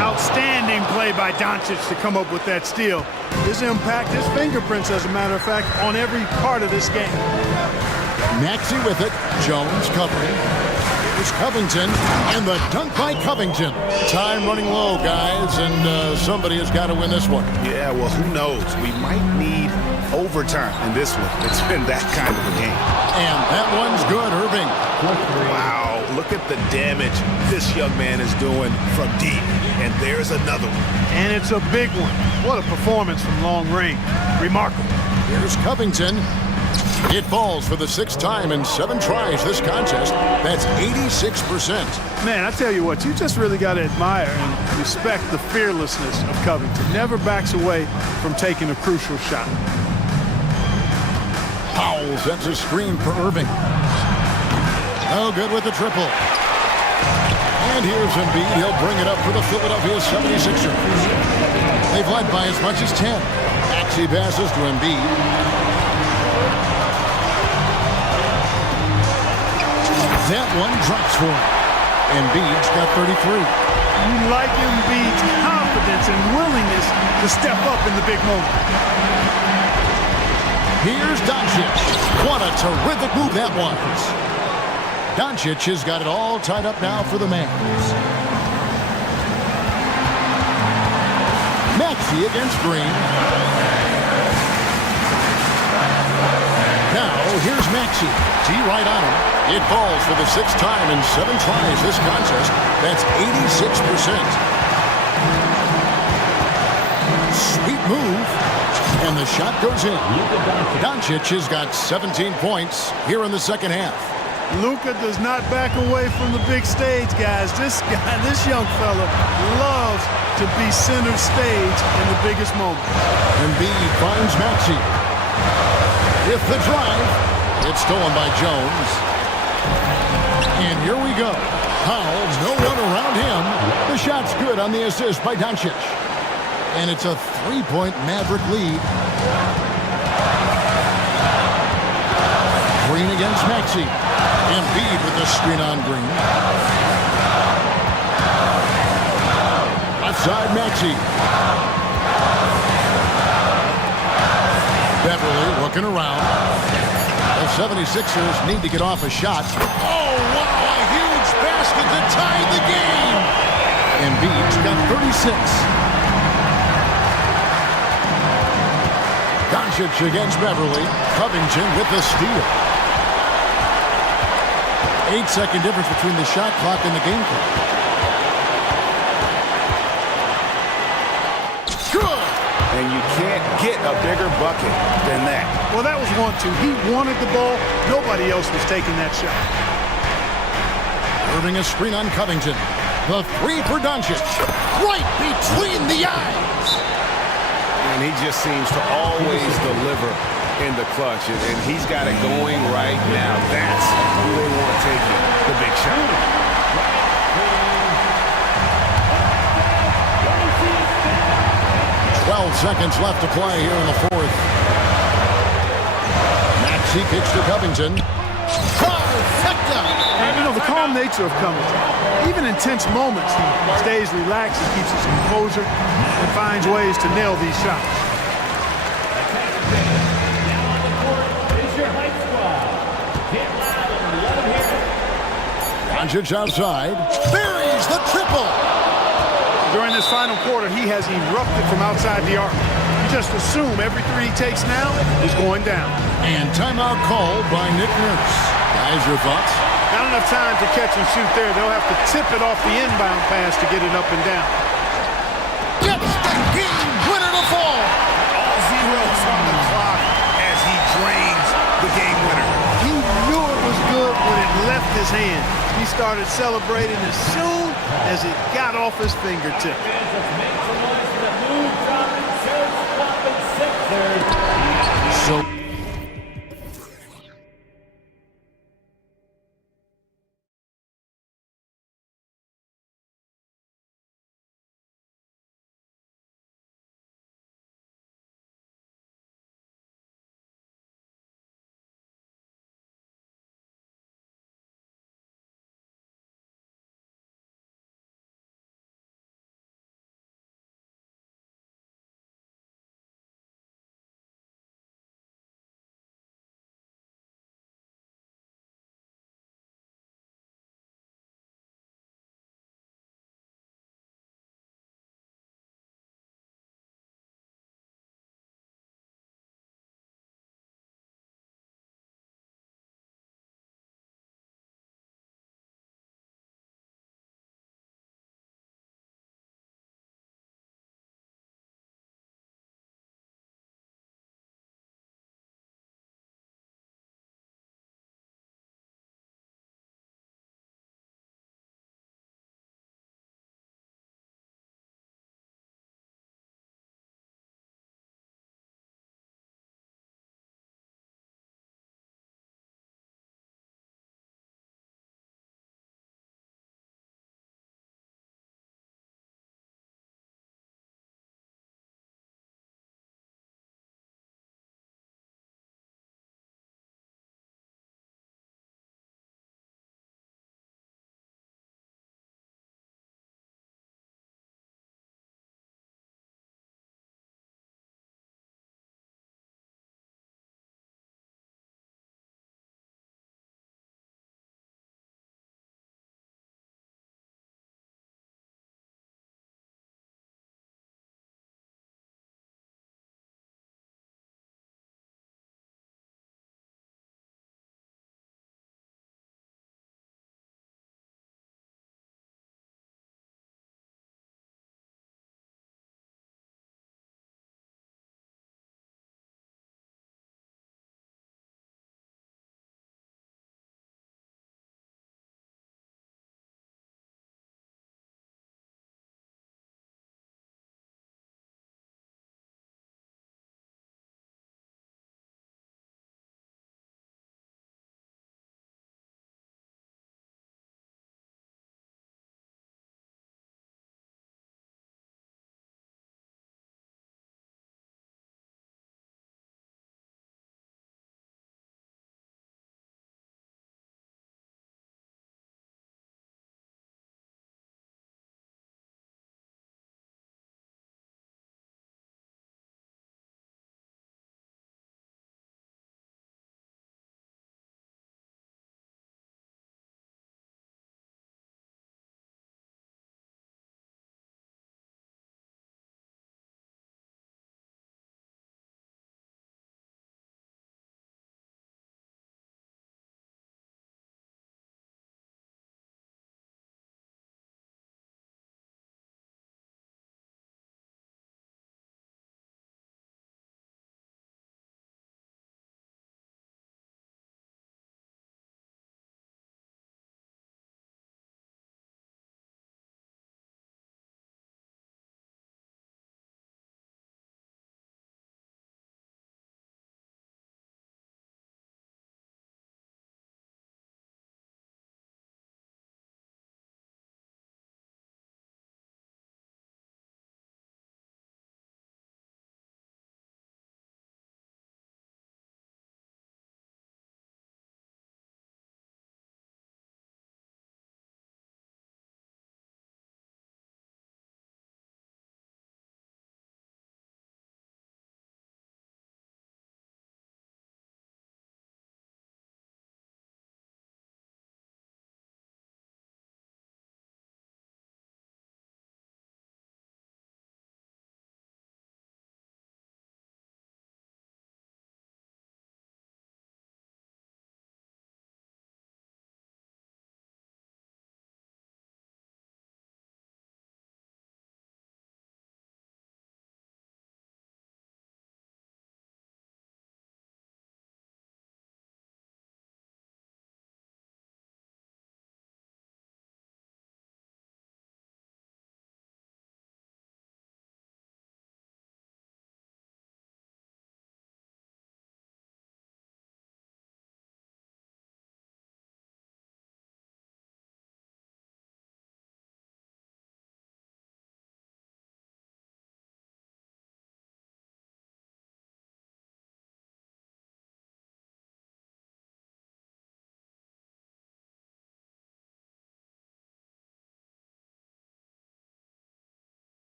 Outstanding play by Doncic to come up with that steal. His impact, his fingerprints, as a matter of fact, on every part of this game. Maxey with it, Jones covering. It's Covington, and the dunk by Covington. Time running low, guys, and somebody has got to win this one. Yeah, well, who knows? We might need overtime in this one. It's been that kind of a game. And that one's good, Irving. Wow, look at the damage this young man is doing from deep. And there's another one. And it's a big one. What a performance from long range. Remarkable. Here's Covington. It falls for the 6th time in 7 tries this contest. That's 86%. Man, I tell you what, you just really got to admire and respect the fearlessness of Covington. Never backs away from taking a crucial shot. Powell sets a screen for Irving. No good with the triple. And here's Embiid. He'll bring it up for the Philadelphia 76ers. They've led by as much as 10. Maxey passes to Embiid. That one drops for him. Embiid's got 33. You like Embiid's confidence and willingness to step up in the big moment. Here's Doncic. What a terrific move that was. Doncic has got it all tied up now for the Mavs. Maxey against Green. Now, here's Maxey. T right on him. It falls for the 6th time in 7 tries this contest. That's 86%. Sweet move. And the shot goes in. Doncic has got 17 points here in the second half. Luka does not back away from the big stage, guys. This young fella loves to be center stage in the biggest moment. Embiid finds Maxey. With the drive, it's stolen by Jones. And here we go. Powell, no one around him. The shot's good on the assist by Doncic. And it's a 3-point Maverick lead. Green against Maxey. Embiid with the screen on Green. Left side Maxey. Beverly looking around. The 76ers need to get off a shot. Oh, wow, a huge basket to tie the game. Embiid's got 36. Doncic against Beverly. Covington with the steal. 8-second difference between the shot clock and the game clock. Good! And you can't get a bigger bucket than that. Well, that was 1-2. He wanted the ball. Nobody else was taking that shot. Irving a screen on Covington. The 3 for Doncic. Right between the eyes. And he just seems to always deliver in the clutch. And he's got it going right now. That's who they want taking the big shot. 12 seconds left to play here in the 4th. Maxey kicks to Covington. Trifecta! And you know, the calm nature of Covington, even in tense moments, he stays relaxed, he keeps his composure, and finds ways to nail these shots. Doncic outside. Buries the triple! During this final quarter, he has erupted from outside the arc. You just assume every 3 he takes now is going down. And timeout called by Nick Nurse. Guys, your thoughts? Not enough time to catch and shoot there. They'll have to tip it off the inbound pass to get it up and down. Gets the game winner to fall. All zeros on the clock as he drains the game winner. He knew it was good when it left his hand. He started celebrating as soon as it got off his fingertip. So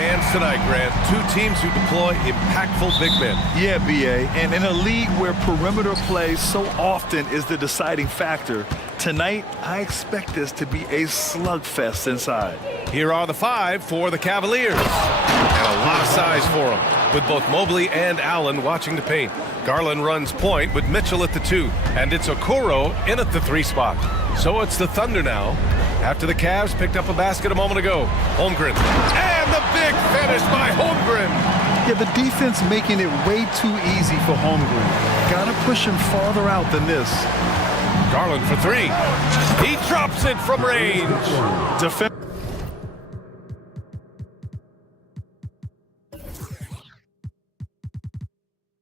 hands tonight, Grant. Two teams who deploy impactful big men. Yeah, B.A., and in a league where perimeter play so often is the deciding factor, tonight I expect this to be a slugfest inside. Here are the five for the Cavaliers. And a lot of size for them, with both Mobley and Allen watching the paint. Garland runs point with Mitchell at the 2, and it's Okoro in at the 3 spot. So it's the Thunder now, after the Cavs picked up a basket a moment ago. Holmgren, and the big finish by Holmgren. Yeah, the defense making it way too easy for Holmgren. Gotta push him farther out than this. Garland for 3. He drops it from range.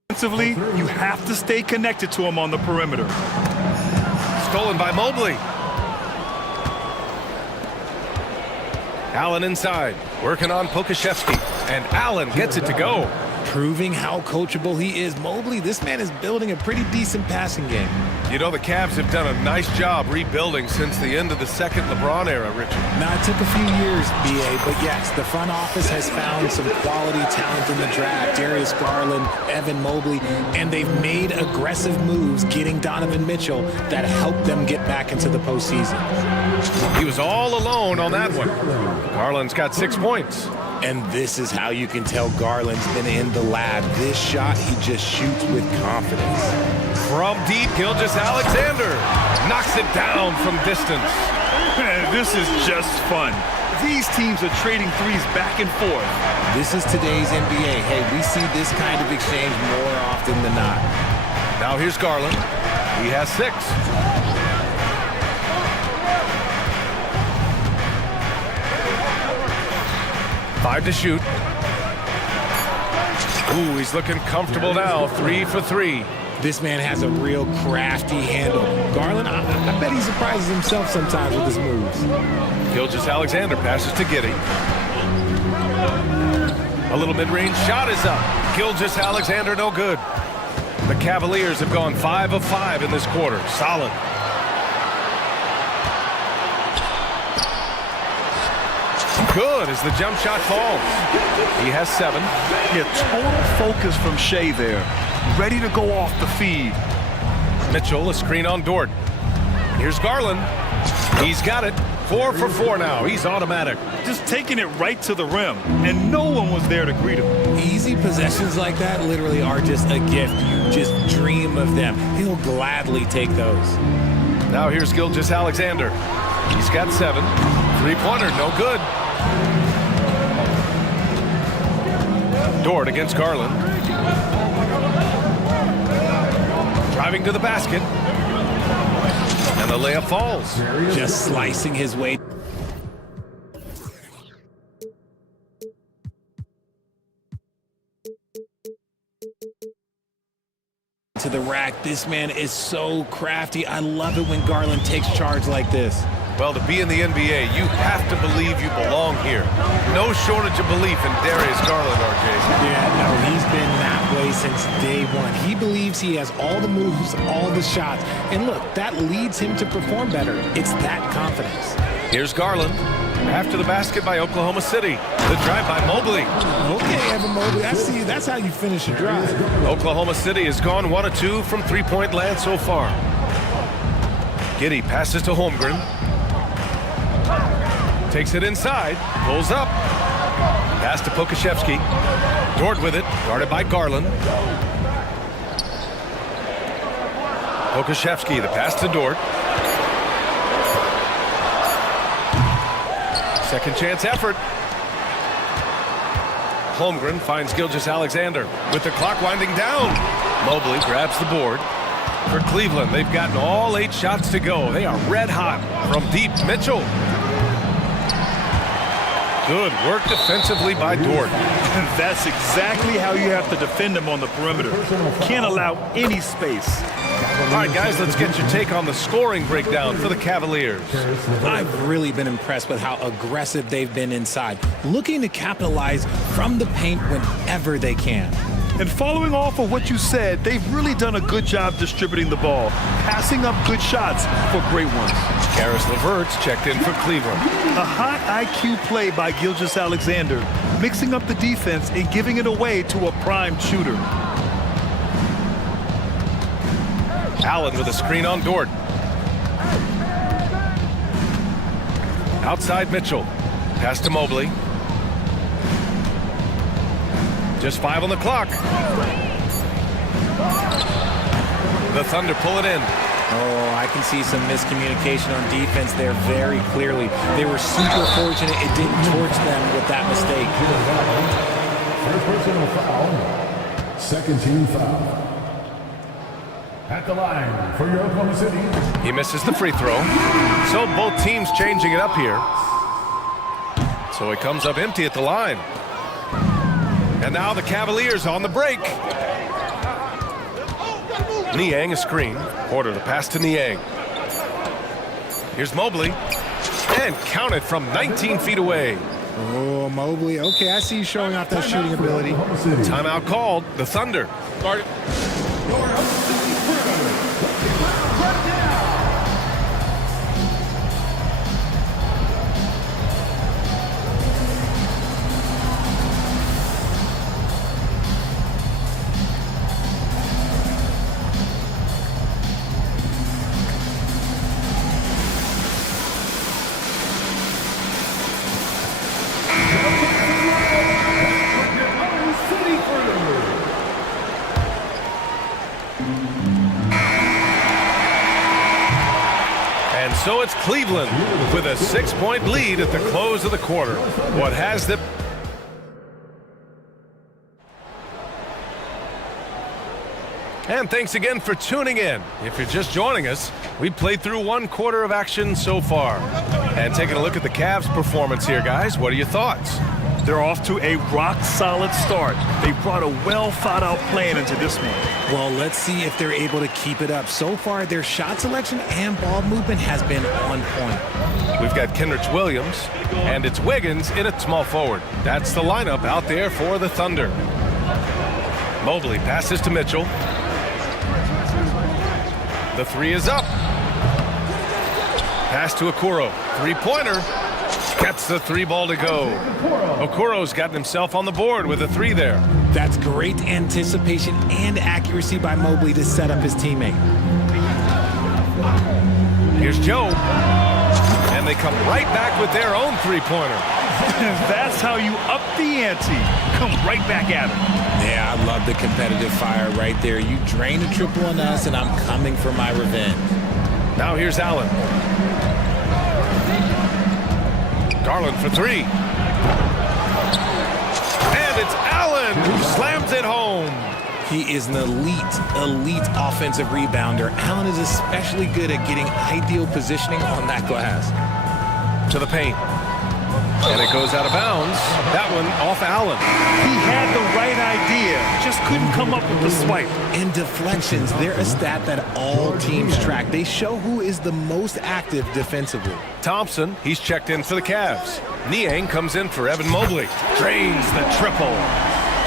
Defensively, you have to stay connected to him on the perimeter. Stolen by Mobley. Allen inside, working on Pokashevsky, and Allen gets it to go. Proving how coachable he is. Mobley, this man is building a pretty decent passing game. You know, the Cavs have done a nice job rebuilding since the end of the second LeBron era, Richard. Now, it took a few years, B.A., but yes, the front office has found some quality talent in the draft. Darius Garland, Evan Mobley, and they've made aggressive moves getting Donovan Mitchell that helped them get back into the postseason. He was all alone on that one. Garland's got 6 points. And this is how you can tell Garland's been in the lab. This shot, he just shoots with confidence. From deep, Gilgeous-Alexander knocks it down from distance. Man, this is just fun. These teams are trading threes back and forth. This is today's NBA. Hey, we see this kind of exchange more often than not. Now here's Garland. He has 6. 5 to shoot. Ooh, he's looking comfortable now. 3 for 3. This man has a real crafty handle. Garland, I bet he surprises himself sometimes with his moves. Gilgeous-Alexander passes to Giddey. A little mid-range shot is up. Gilgeous-Alexander no good. The Cavaliers have gone 5 of 5 in this quarter. Solid. Good as the jump shot falls. He has 7. Yeah, total focus from Shea there. Ready to go off the feed. Mitchell, a screen on Dort. Here's Garland. He's got it. 4 for 4 now. He's automatic. Just taking it right to the rim, and no one was there to greet him. Easy possessions like that literally are just a gift. You just dream of them. He'll gladly take those. Now here's Gilgeous-Alexander. He's got 7. 3-pointer, no good. Dort against Garland. Driving to the basket. And the layup falls. Just slicing his way. To the rack. This man is so crafty. I love it when Garland takes charge like this. Well, to be in the NBA, you have to believe you belong here. No shortage of belief in Darius Garland, RJ. Yeah, no, he's been that way since day one. He believes he has all the moves, all the shots. And look, that leads him to perform better. It's that confidence. Here's Garland. After the basket by Oklahoma City. The drive by Mobley. Okay, Evan Mobley, I see you. That's how you finish a drive. Oklahoma City has gone 1 of 2 from 3-point land so far. Giddey passes to Holmgren. Takes it inside, pulls up. Pass to Pokashevsky. Dort with it, guarded by Garland. Pokashevsky, the pass to Dort. Second chance effort. Holmgren finds Gilgeous-Alexander with the clock winding down. Mobley grabs the board. For Cleveland, they've gotten all 8 shots to go. They are red hot from deep. Mitchell. Good work defensively by Dort. That's exactly how you have to defend him on the perimeter. Can't allow any space. All right, guys, let's get your take on the scoring breakdown for the Cavaliers. I've really been impressed with how aggressive they've been inside, looking to capitalize from the paint whenever they can. And following off of what you said, they've really done a good job distributing the ball, passing up good shots for great ones. Karis LeVert's checked in for Cleveland. A hot IQ play by Gilgeous-Alexander, mixing up the defense and giving it away to a prime shooter. Allen with a screen on Dort. Outside Mitchell. Pass to Mobley. Just 5 on the clock. The Thunder pull it in. Oh, I can see some miscommunication on defense there very clearly. They were super fortunate it didn't torch them with that mistake. First personal foul. Second team foul. At the line for your Oklahoma City. He misses the free throw. So both teams changing it up here. So it comes up empty at the line. And now the Cavaliers on the break. Niang a screen. Order to pass to Niang. Here's Mobley. And counted from 19 feet away. Oh, Mobley. Okay, I see you showing off that shooting ability. Timeout called. The Thunder. So it's Cleveland with a 6-point lead at the close of the quarter. What has the... And thanks again for tuning in. If you're just joining us, we played through 1 quarter of action so far. And taking a look at the Cavs' performance here, guys, what are your thoughts? They're off to a rock-solid start. They brought a well-thought-out plan into this one. Well, let's see if they're able to keep it up. So far, their shot selection and ball movement has been on point. We've got Kenrich Williams, and it's Wiggins in at small forward. That's the lineup out there for the Thunder. Mobley passes to Mitchell. The 3 is up. Pass to Okoro. 3-pointer. Gets the 3 ball to go. Okoro's gotten himself on the board with a 3 there. That's great anticipation and accuracy by Mobley to set up his teammate. Here's Joe. And they come right back with their own 3-pointer. That's how you up the ante. Come right back at him. Yeah, I love the competitive fire right there. You drain a triple on us, and I'm coming for my revenge. Now here's Allen. Garland for 3. And it's Allen who slams it home. He is an elite offensive rebounder. Allen is especially good at getting ideal positioning on that glass. To the paint. And it goes out of bounds. That one off Allen. He had the right idea, just couldn't come up with the swipe. And deflections, they're a stat that all teams track. They show who is the most active defensively. Thompson, he's checked in for the Cavs. Niang comes in for Evan Mobley. Drains the triple.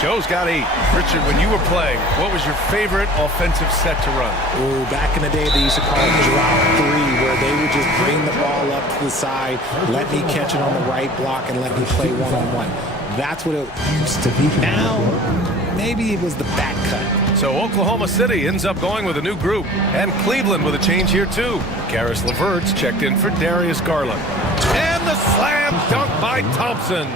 Joe's got 8. Richard, when you were playing, what was your favorite offensive set to run? Oh, back in the day, they used to call it drop 3, where they would just bring the ball up to the side, let me catch it on the right block, and let me play one-on-one. That's what it used to be. Now, maybe it was the back cut. So Oklahoma City ends up going with a new group, and Cleveland with a change here too. Karis LeVert's checked in for Darius Garland. And the slam dunk by Thompson.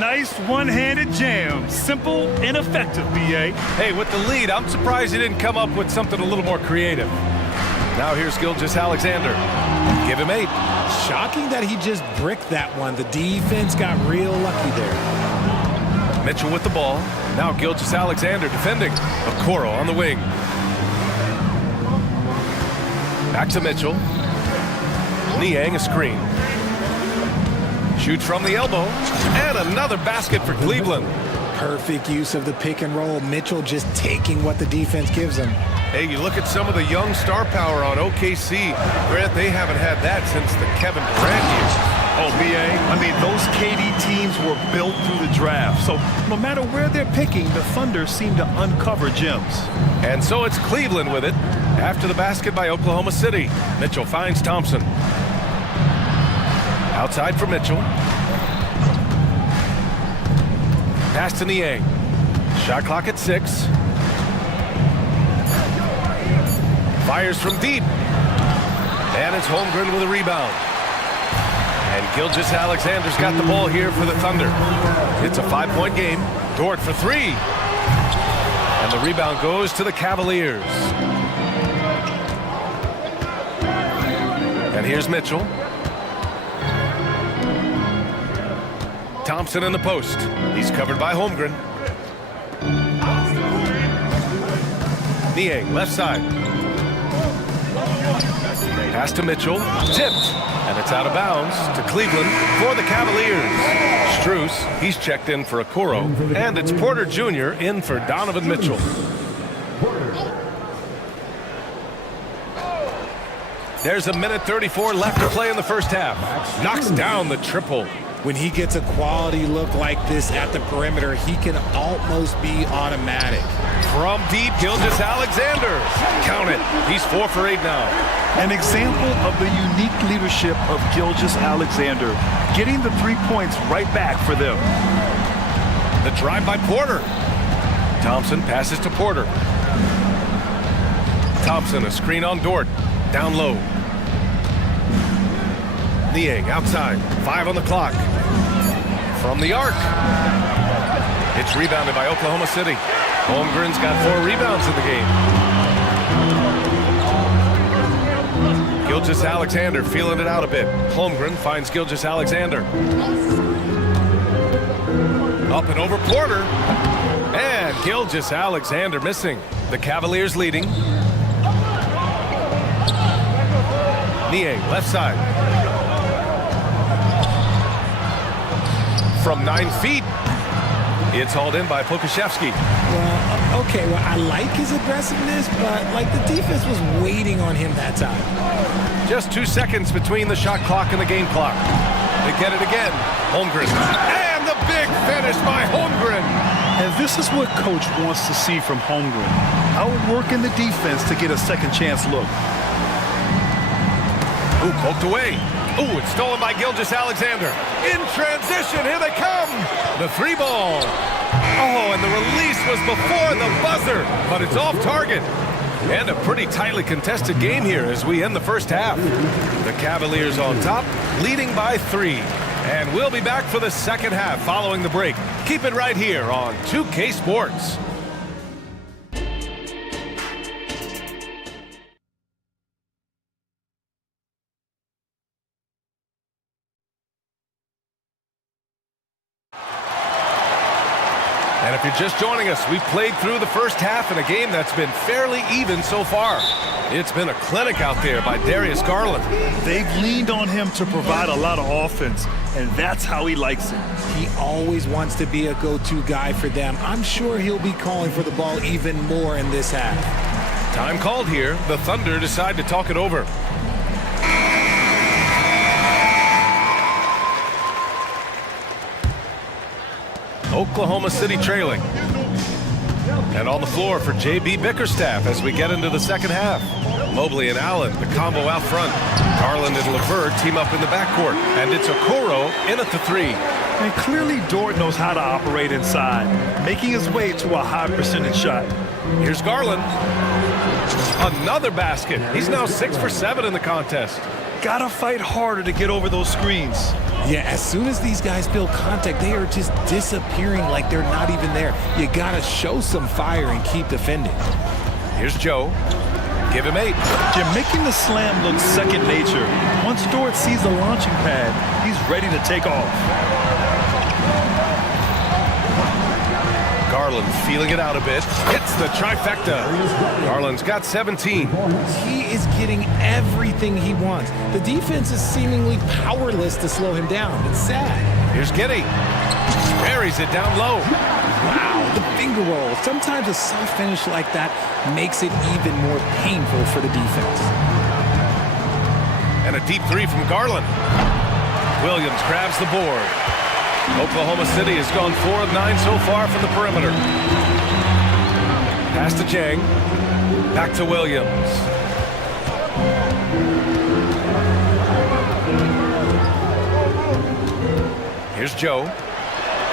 Nice one-handed jam. Simple and effective, B.A. Hey, with the lead, I'm surprised he didn't come up with something a little more creative. Now here's Gilgeous-Alexander. Give him 8. Shocking that he just bricked that one. The defense got real lucky there. Mitchell with the ball. Now Gilgeous-Alexander defending. Okoro on the wing. Back to Mitchell. Niang a screen. Shoots from the elbow. And another basket for Cleveland. Perfect use of the pick and roll. Mitchell just taking what the defense gives him. Hey, you look at some of the young star power on OKC. Grant, they haven't had that since the Kevin Durant years. Oh, BA, I mean, those KD teams were built through the draft. So no matter where they're picking, the Thunder seem to uncover gems. And so it's Cleveland with it. After the basket by Oklahoma City. Mitchell finds Thompson. Outside for Mitchell. Pass to Niang. Shot clock at 6. Fires from deep. And it's Holmgren with a rebound. And Gilgeous-Alexander's got the ball here for the Thunder. It's a 5-point game. Dort for 3. And the rebound goes to the Cavaliers. And here's Mitchell. Thompson in the post. He's covered by Holmgren. Niang, left side. Pass to Mitchell. Tipped. And it's out of bounds to Cleveland for the Cavaliers. Strus, he's checked in for Okoro. And it's Porter Jr. in for Donovan Mitchell. There's 1:34 left to play in the first half. Knocks down the triple. When he gets a quality look like this at the perimeter, he can almost be automatic. From deep, Gilgeous-Alexander. Count it. He's 4 for 8 now. An example of the unique leadership of Gilgeous-Alexander, getting the 3 points right back for them. The drive by Porter. Thompson passes to Porter. Thompson, a screen on Dort. Down low. Niang outside. 5 on the clock. From the arc. It's rebounded by Oklahoma City. Holmgren's got 4 rebounds in the game. Gilgeous-Alexander feeling it out a bit. Holmgren finds Gilgeous-Alexander. Up and over Porter. And Gilgeous-Alexander missing. The Cavaliers leading. Niang, left side. From 9 feet. It's hauled in by Pokashevsky. Well, okay, well, I like his aggressiveness, but, like, the defense was waiting on him that time. Just 2 seconds between the shot clock and the game clock. They get it again. Holmgren. And the big finish by Holmgren. And this is what Coach wants to see from Holmgren. Outworking the defense to get a second chance look. Ooh, poked away. Ooh, it's stolen by Gilgeous-Alexander. In transition, here they come. The 3 ball. Oh, and the release was before the buzzer, but it's off target. And a pretty tightly contested game here as we end the first half. The Cavaliers on top, leading by 3. And we'll be back for the second half following the break. Keep it right here on 2K Sports. And if you're just joining us, we've played through the first half in a game that's been fairly even so far. It's been a clinic out there by Darius Garland. They've leaned on him to provide a lot of offense, and that's how he likes it. He always wants to be a go-to guy for them. I'm sure he'll be calling for the ball even more in this half. Time called here. The Thunder decide to talk it over. Oklahoma City trailing. And on the floor for J.B. Bickerstaff as we get into the second half. Mobley and Allen, the combo out front. Garland and LeVert team up in the backcourt. And it's Okoro in at the 3. And clearly Dort knows how to operate inside, making his way to a high percentage shot. Here's Garland. Another basket. He's now 6 for 7 in the contest. Gotta fight harder to get over those screens. Yeah, as soon as these guys feel contact, they are just disappearing like they're not even there. You gotta show some fire and keep defending. Here's Joe. Give him 8. You're making the slam look second nature. Once Dort sees the launching pad, he's ready to take off. Garland feeling it out a bit. Hits the trifecta. Garland's got 17. He is getting everything he wants. The defense is seemingly powerless to slow him down. It's sad. Here's Giddey. Buries it down low. Wow, the finger roll. Sometimes a soft finish like that makes it even more painful for the defense. And a deep 3 from Garland. Williams grabs the board. Oklahoma City has gone 4 of 9 so far from the perimeter. Pass to Jang. Back to Williams. Here's Joe.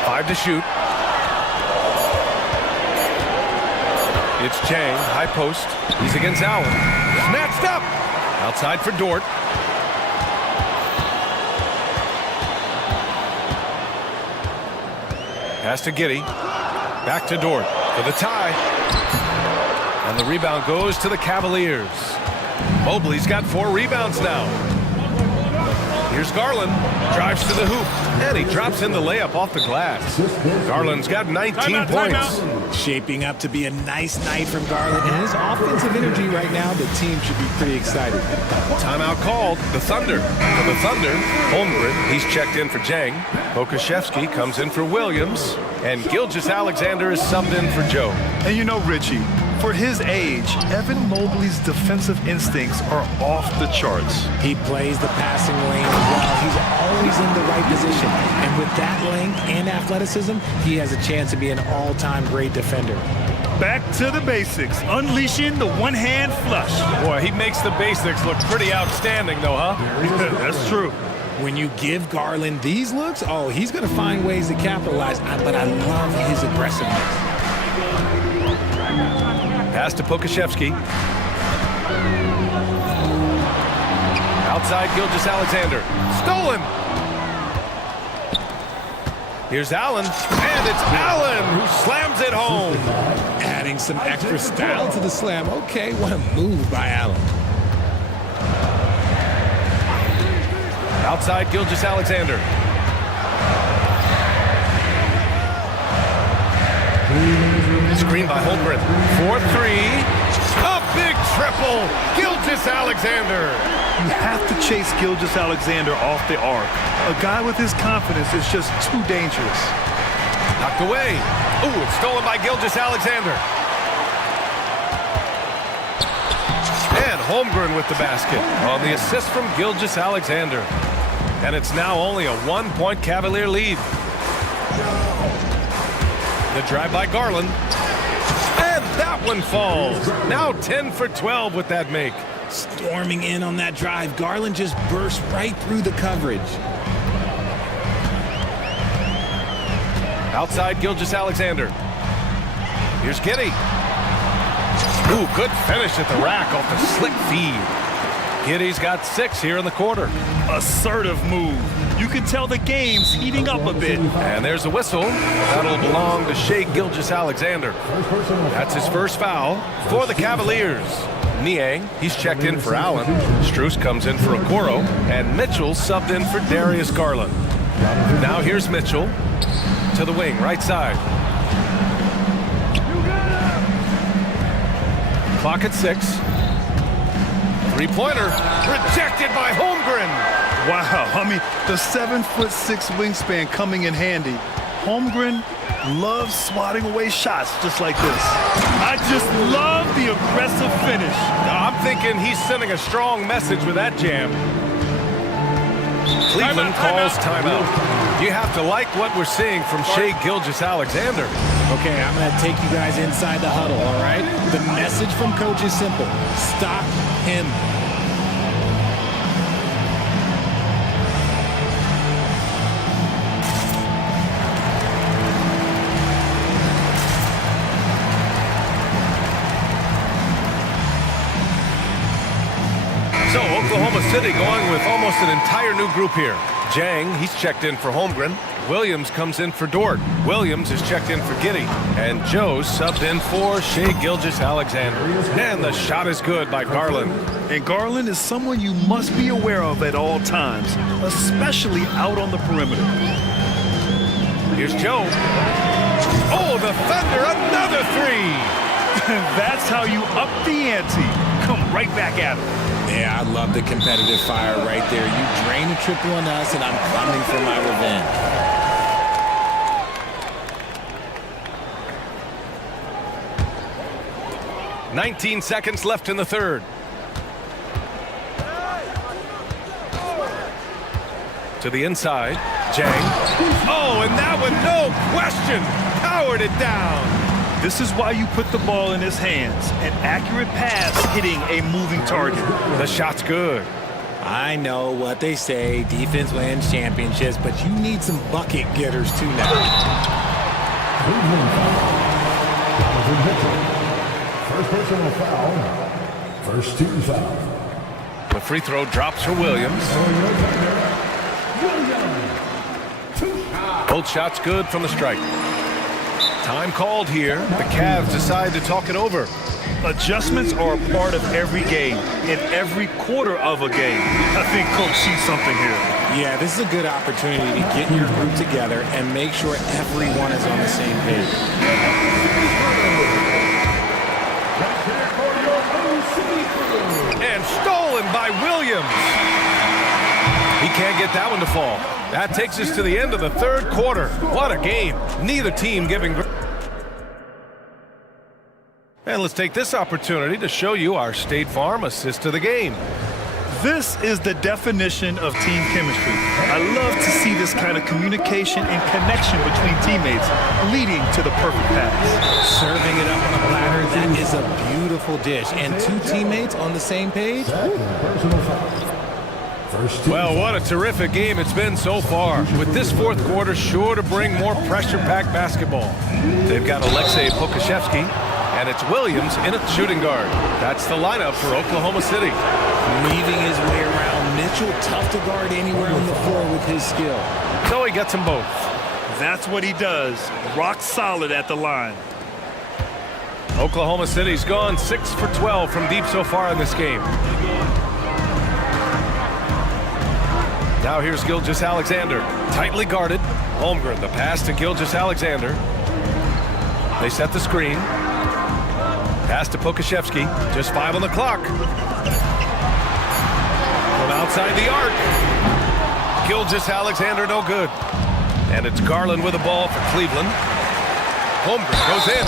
5 to shoot. It's Jang, high post. He's against Allen. Snatched up. Outside for Dort. Pass to Giddey. Back to Dort for the tie. And the rebound goes to the Cavaliers. Mobley's got 4 rebounds now. Here's Garland. Drives to the hoop. And he drops in the layup off the glass. Garland's got 19 points. Shaping up to be a nice night from Garland. And his offensive energy right now, the team should be pretty excited. Timeout called. The Thunder. For the Thunder, Holmgren, he's checked in for Jang. Pokashevsky comes in for Williams. And Gilgeous-Alexander is subbed in for Joe. And you know, Richie, for his age, Evan Mobley's defensive instincts are off the charts. He plays the passing lane well. He's always in the right position. And with that length and athleticism, he has a chance to be an all-time great defender. Back to the basics, unleashing the one-hand flush. Boy, he makes the basics look pretty outstanding, though, huh? That's true. When you give Garland these looks, oh, he's going to find ways to capitalize. But I love his aggressiveness. Pass to Pokashevsky. Outside Gilgeous-Alexander. Stolen! Here's Allen. And it's Allen who slams it home. Adding some extra style to the slam. Okay, what a move by Allen. Outside Gilgeous-Alexander. Screen by Holmgren. 4-3. A big triple. Gilgeous-Alexander. You have to chase Gilgeous-Alexander off the arc. A guy with his confidence is just too dangerous. Knocked away. Ooh, it's stolen by Gilgeous-Alexander. And Holmgren with the basket on the assist from Gilgeous-Alexander. And it's now only a 1-point Cavalier lead. The drive by Garland. And that one falls. Now 10 for 12 with that make. Storming in on that drive. Garland just burst right through the coverage. Outside Gilgeous-Alexander. Here's Giddey. Ooh, good finish at the rack off the slick feed. Giddey's got 6 here in the quarter. Assertive move. You can tell the game's heating up a bit. And there's a whistle. That'll belong to Shai Gilgeous-Alexander. That's his first foul for the Cavaliers. Niang, he's checked in for Allen. Strus comes in for Okoro. And Mitchell subbed in for Darius Garland. Now here's Mitchell to the wing, right side. Clock at 6. Three-pointer rejected by Holmgren. Wow, I mean, the 7'6" wingspan coming in handy. Holmgren loves swatting away shots just like this. I just love the aggressive finish. I'm thinking he's sending a strong message with that jam. Cleveland calls timeout. You have to like what we're seeing from Shai Gilgeous-Alexander. Okay, I'm going to take you guys inside the huddle, all right? The message from coach is simple. Stop him. So Oklahoma City going with almost an entire new group here. Jang, he's checked in for Holmgren. Williams comes in for Dort. Williams is checked in for Giddey. And Joe subbed in for Shai Gilgeous-Alexander. And the shot is good by Garland. And Garland is someone you must be aware of at all times, especially out on the perimeter. Here's Joe. Oh, the Thunder, another 3. That's how you up the ante. Come right back at him. Yeah, I love the competitive fire right there. You drain a triple on us, and I'm coming for my revenge. "19 seconds left in the third. To the inside. Jang. Oh, and that one, no question, powered it down. This is why you put the ball in his hands. An accurate pass hitting a moving target. The shot's good. I know what they say, defense wins championships, but you need some bucket getters too now. First personal foul. First team foul. The free throw drops for Williams. Both shots good from the stripe. Time called here. The Cavs decide to talk it over. Adjustments are a part of every game, in every quarter of a game. I think Coach sees something here. Yeah, this is a good opportunity to get your group together and make sure everyone is on the same page. And stolen by Williams. He can't get that one to fall. That takes us to the end of the third quarter. What a game. Neither team giving... And let's take this opportunity to show you our State Farm assist to the game. This is the definition of team chemistry. I love to see this kind of communication and connection between teammates leading to the perfect pass. Serving it up on a platter, that is a beautiful dish. And two teammates on the same page? Well, what a terrific game it's been so far. With this fourth quarter sure to bring more pressure-packed basketball. They've got Alexei Pokashevsky, and it's Williams in at shooting guard. That's the lineup for Oklahoma City. Weaving his way around. Mitchell, tough to guard anywhere on the floor with his skill. So he gets them both. That's what he does. Rock solid at the line. Oklahoma City's gone 6 for 12 from deep so far in this game. Now here's Gilgeous-Alexander, tightly guarded. Holmgren, the pass to Gilgeous-Alexander. They set the screen. Pass to Pokashevsky, just 5 on the clock. From outside the arc. Gilgeous-Alexander no good. And it's Garland with the ball for Cleveland. Holmgren goes in.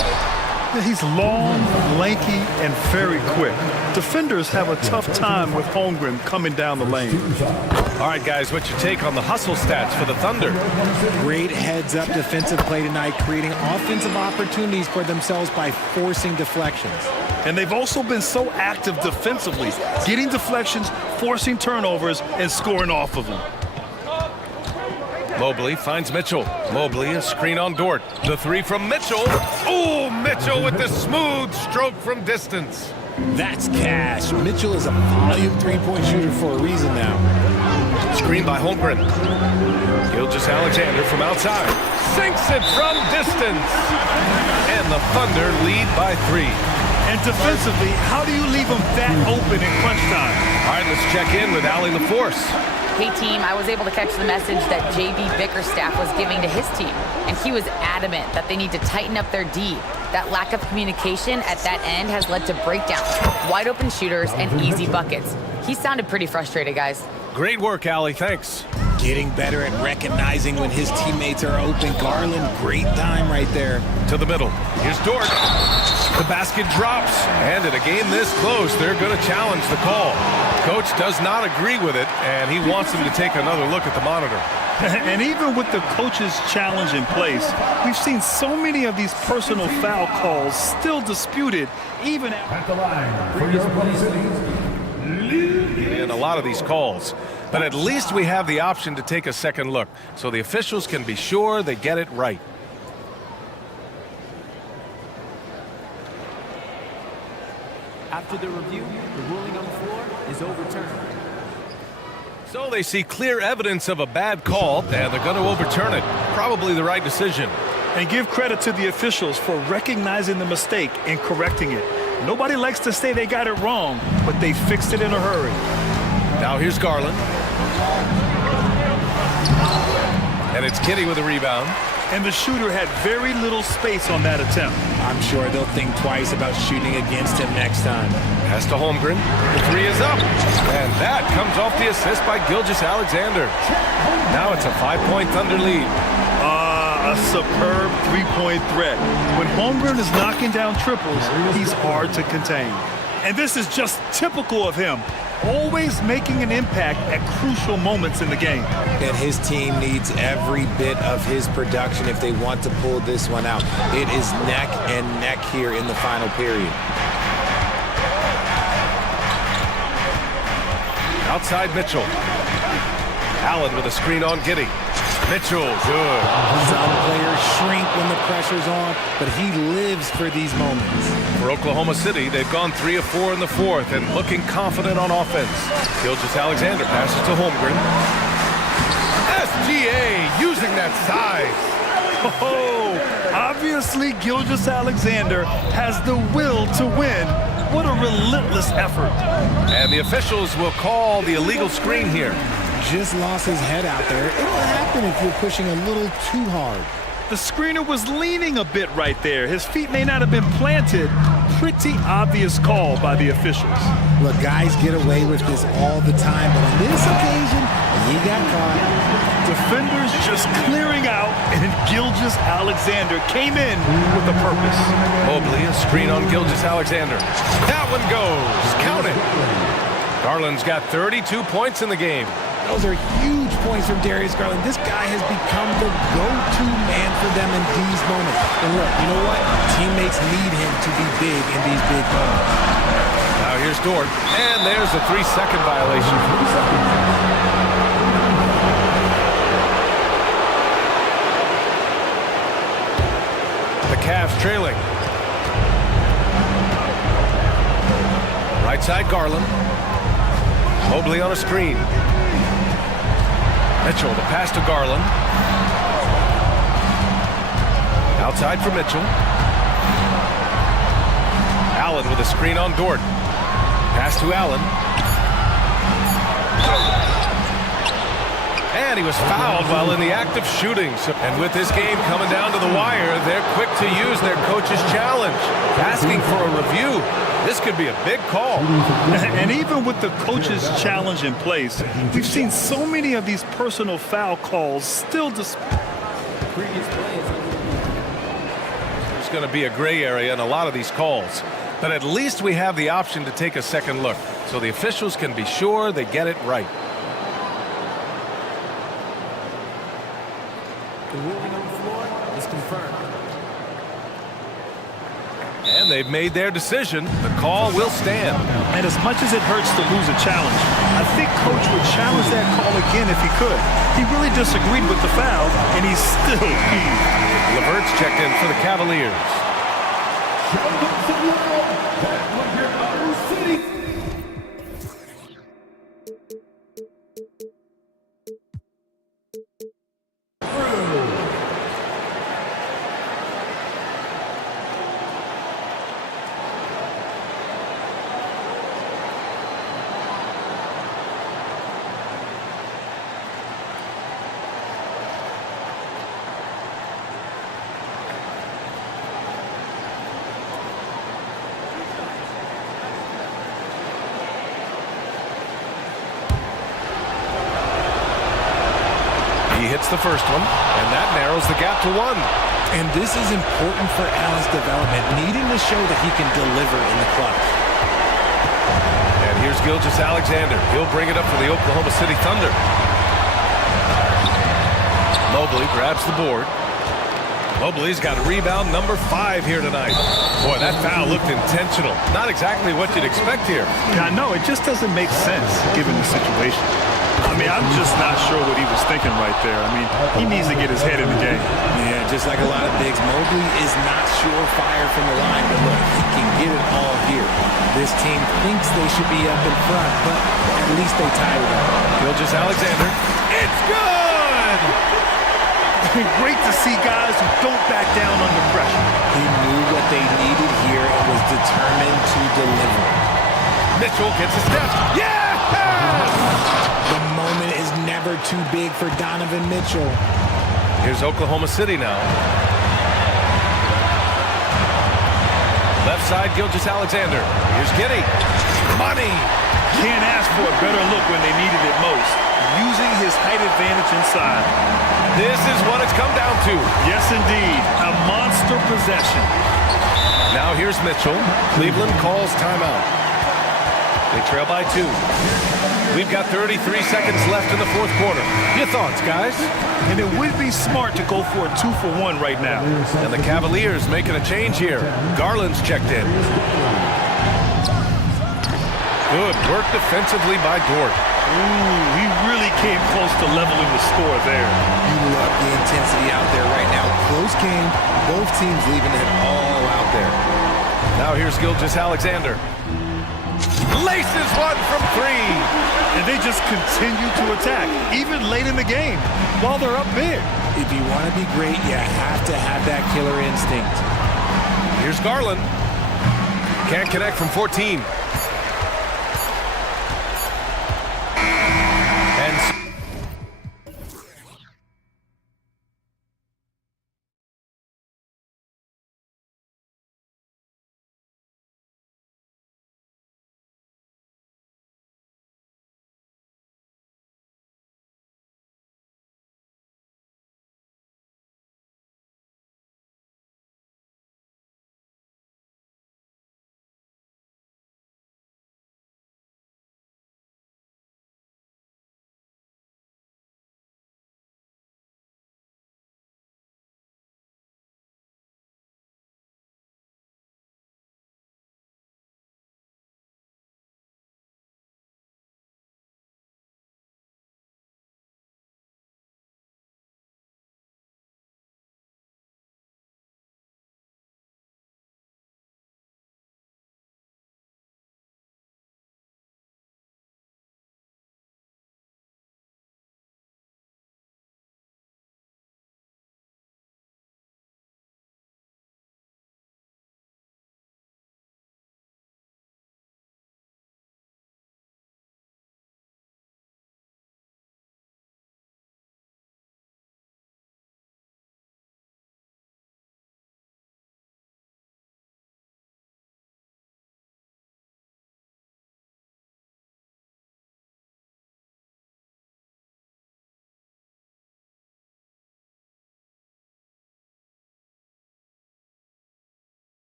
He's long, lanky, and very quick. Defenders have a tough time with Holmgren coming down the lane. All right, guys, what's your take on the hustle stats for the Thunder? Great heads-up defensive play tonight, creating offensive opportunities for themselves by forcing deflections. And they've also been so active defensively, getting deflections, forcing turnovers, and scoring off of them. Mobley finds Mitchell. Mobley, a screen on Dort. The three from Mitchell. Oh, Mitchell with the smooth stroke from distance. That's cash. Mitchell is a volume three-point shooter for a reason now. Screen by Holmgren. Gilgeous-Alexander from outside. Sinks it from distance. And the Thunder lead by 3. And defensively, how do you leave them that open in crunch time? All right, let's check in with Allie LaForce. Hey team, I was able to catch the message that JB Bickerstaff was giving to his team, and he was adamant that they need to tighten up their D. That lack of communication at that end has led to breakdowns, wide open shooters, and easy buckets. He sounded pretty frustrated, guys. Great work, Allie, thanks. Getting better at recognizing when his teammates are open. Garland, great time right there. To the middle, here's Dort. The basket drops, and in a game this close, they're going to challenge the call. Coach does not agree with it, and he wants them to take another look at the monitor. And even with the coach's challenge in place, we've seen so many of these personal foul calls still disputed, even at the line for your Oklahoma City. In a lot of these calls, but at least we have the option to take a second look, so the officials can be sure they get it right. After the review, the ruling on the floor is overturned. So they see clear evidence of a bad call, and they're going to overturn it. Probably the right decision. And give credit to the officials for recognizing the mistake and correcting it. Nobody likes to say they got it wrong, but they fixed it in a hurry. Now here's Garland. And it's Kitty with a rebound. And the shooter had very little space on that attempt. I'm sure they'll think twice about shooting against him next time. Pass to Holmgren. The three is up. And that comes off the assist by Gilgeous-Alexander. Now it's a 5-point Thunder lead. A superb three-point threat. When Holmgren is knocking down triples, he's hard to contain. And this is just typical of him. always making an impact at crucial moments in the game. And his team needs every bit of his production if they want to pull this one out. It is neck and neck here in the final period. Outside Mitchell. Allen with a screen on Giddey. Mitchell, good. Some players shrink when the pressure's on, but he lives for these moments. For Oklahoma City, they've gone 3 of 4 in the fourth and looking confident on offense. Gilgeous-Alexander passes to Holmgren. SGA using that size. Oh, obviously Gilgeous-Alexander has the will to win. What a relentless effort. And the officials will call the illegal screen here. Just lost his head out there. It'll happen if you're pushing a little too hard. The screener was leaning a bit right there. His feet may not have been planted. Pretty obvious call by the officials. Look, guys get away with this all the time, but on this occasion, he got caught. Defenders just clearing out, and Gilgeous-Alexander came in with a purpose. Mobley, a screen on Gilgeous-Alexander. That one goes. Count it. Garland's got 32 points in the game. Those are huge points from Darius Garland. This guy has become the go-to man for them in these moments. And look, you know what? Teammates need him to be big in these big moments. Now here's Dort. And there's a 3-second violation. The Cavs trailing. Right side Garland. Mobley on a screen. Mitchell, the pass to Garland. Outside for Mitchell. Allen with a screen on Dort. Pass to Allen. And he was fouled while in the act of shooting. And with this game coming down to the wire, they're quick to use their coach's challenge. Asking for a review. This could be a big call. And even with the coach's challenge in place, we've seen so many of these personal foul calls still previous plays. There's going to be a gray area in a lot of these calls. But at least we have the option to take a second look, so the officials can be sure they get it right. The ruling on the floor is confirmed. And they've made their decision. The call will stand. And as much as it hurts to lose a challenge, I think Coach would challenge that call again if he could. He really disagreed with the foul, and he's still heaved. LeVert's checked in for the Cavaliers. He hits the first one, and that narrows the gap to 1. And this is important for Allen's development, needing to show that he can deliver in the clutch. And here's Gilgeous-Alexander. He'll bring it up for the Oklahoma City Thunder. Mobley grabs the board. Mobley's got rebound number 5 here tonight. Boy, that foul looked intentional. Not exactly what you'd expect here. Yeah, I know. It just doesn't make sense given the situation. I mean, I'm just not sure what he was thinking right there. I mean, he needs to get his head in the game. Yeah, just like a lot of bigs, Mobley is not surefire from the line, but look, he can get it all here. This team thinks they should be up in front, but at least they tied it up. Gilgeous-Alexander. It's good! Great to see guys who don't back down under pressure. He knew what they needed here and was determined to deliver. Mitchell gets a step. Yes! The moment is never too big for Donovan Mitchell. Here's Oklahoma City now. Left side, Gilgeous-Alexander. Here's Giddey. Money! Can't ask for a better look when they needed it most. Using his height advantage inside. This is what it's come down to. Yes, indeed. A monster possession. Now here's Mitchell. Cleveland calls timeout. They trail by 2. We've got 33 seconds left in the fourth quarter. Your thoughts, guys? And it would be smart to go for a 2-for-1 right now. And the Cavaliers making a change here. Garland's checked in. Good work defensively by Dort. Ooh, he really came close to leveling the score there. You love the intensity out there right now. Close game, both teams leaving it all out there. Now here's Gilgeous-Alexander. Laces one from 3. And they just continue to attack, even late in the game, while they're up big. If you want to be great, you have to have that killer instinct. Here's Garland. Can't connect from 14.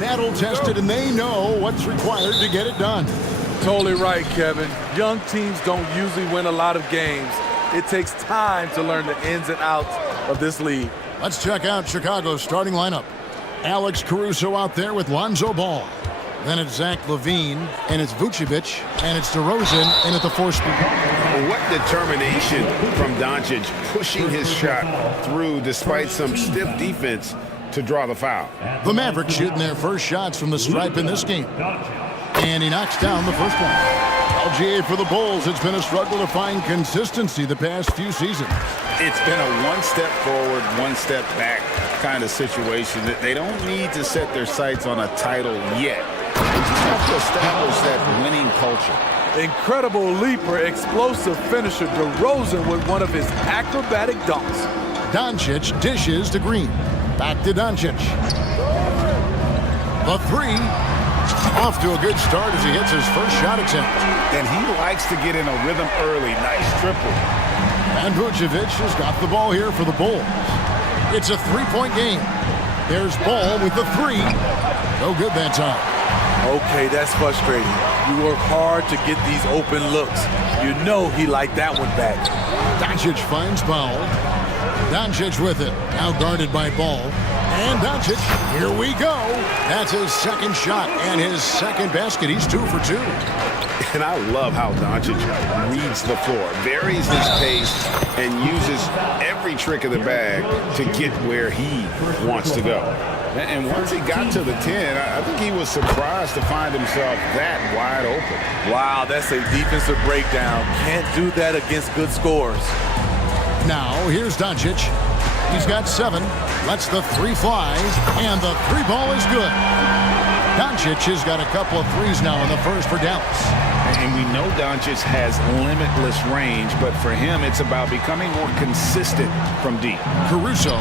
battle-tested, and they know what's required to get it done. Totally right, Kevin. Young teams don't usually win a lot of games. It takes time to learn the ins and outs of this league. Let's check out Chicago's starting lineup. Alex Caruso out there with Lonzo Ball. Then it's Zach LaVine, and it's Vucevic, and it's DeRozan, and at the 4 spot. What determination from Doncic, pushing his shot through despite some stiff defense to draw the foul. The Mavericks shooting their first shots from the stripe in this game. And he knocks down the first one. LGA for the Bulls, it's been a struggle to find consistency the past few seasons. It's been a one step forward, one step back kind of situation. They don't need to set their sights on a title yet. They just have to establish that winning culture. Incredible leaper, explosive finisher, DeRozan with one of his acrobatic dunks. Doncic dishes to Green. Back to Doncic. The 3. Off to a good start as he hits his first shot attempt. And he likes to get in a rhythm early. Nice triple. And Vucevic has got the ball here for the Bulls. It's a 3-point game. There's Ball with the 3. No good that time. Okay, that's frustrating. You work hard to get these open looks. You know he liked that one back. Doncic finds Ball. Doncic with it. Now guarded by Ball. And Doncic, here we go. That's his second shot and his second basket. He's 2 for 2. And I love how Doncic reads the floor, varies his pace, and uses every trick of the bag to get where he wants to go. And once he got to the 10, I think he was surprised to find himself that wide open. Wow, that's a defensive breakdown. Can't do that against good scores. Now, here's Doncic. He's got 7, lets the 3 fly, and the 3 ball is good. Doncic has got a couple of threes now in the first for Dallas. And we know Doncic has limitless range, but for him, it's about becoming more consistent from deep. Caruso,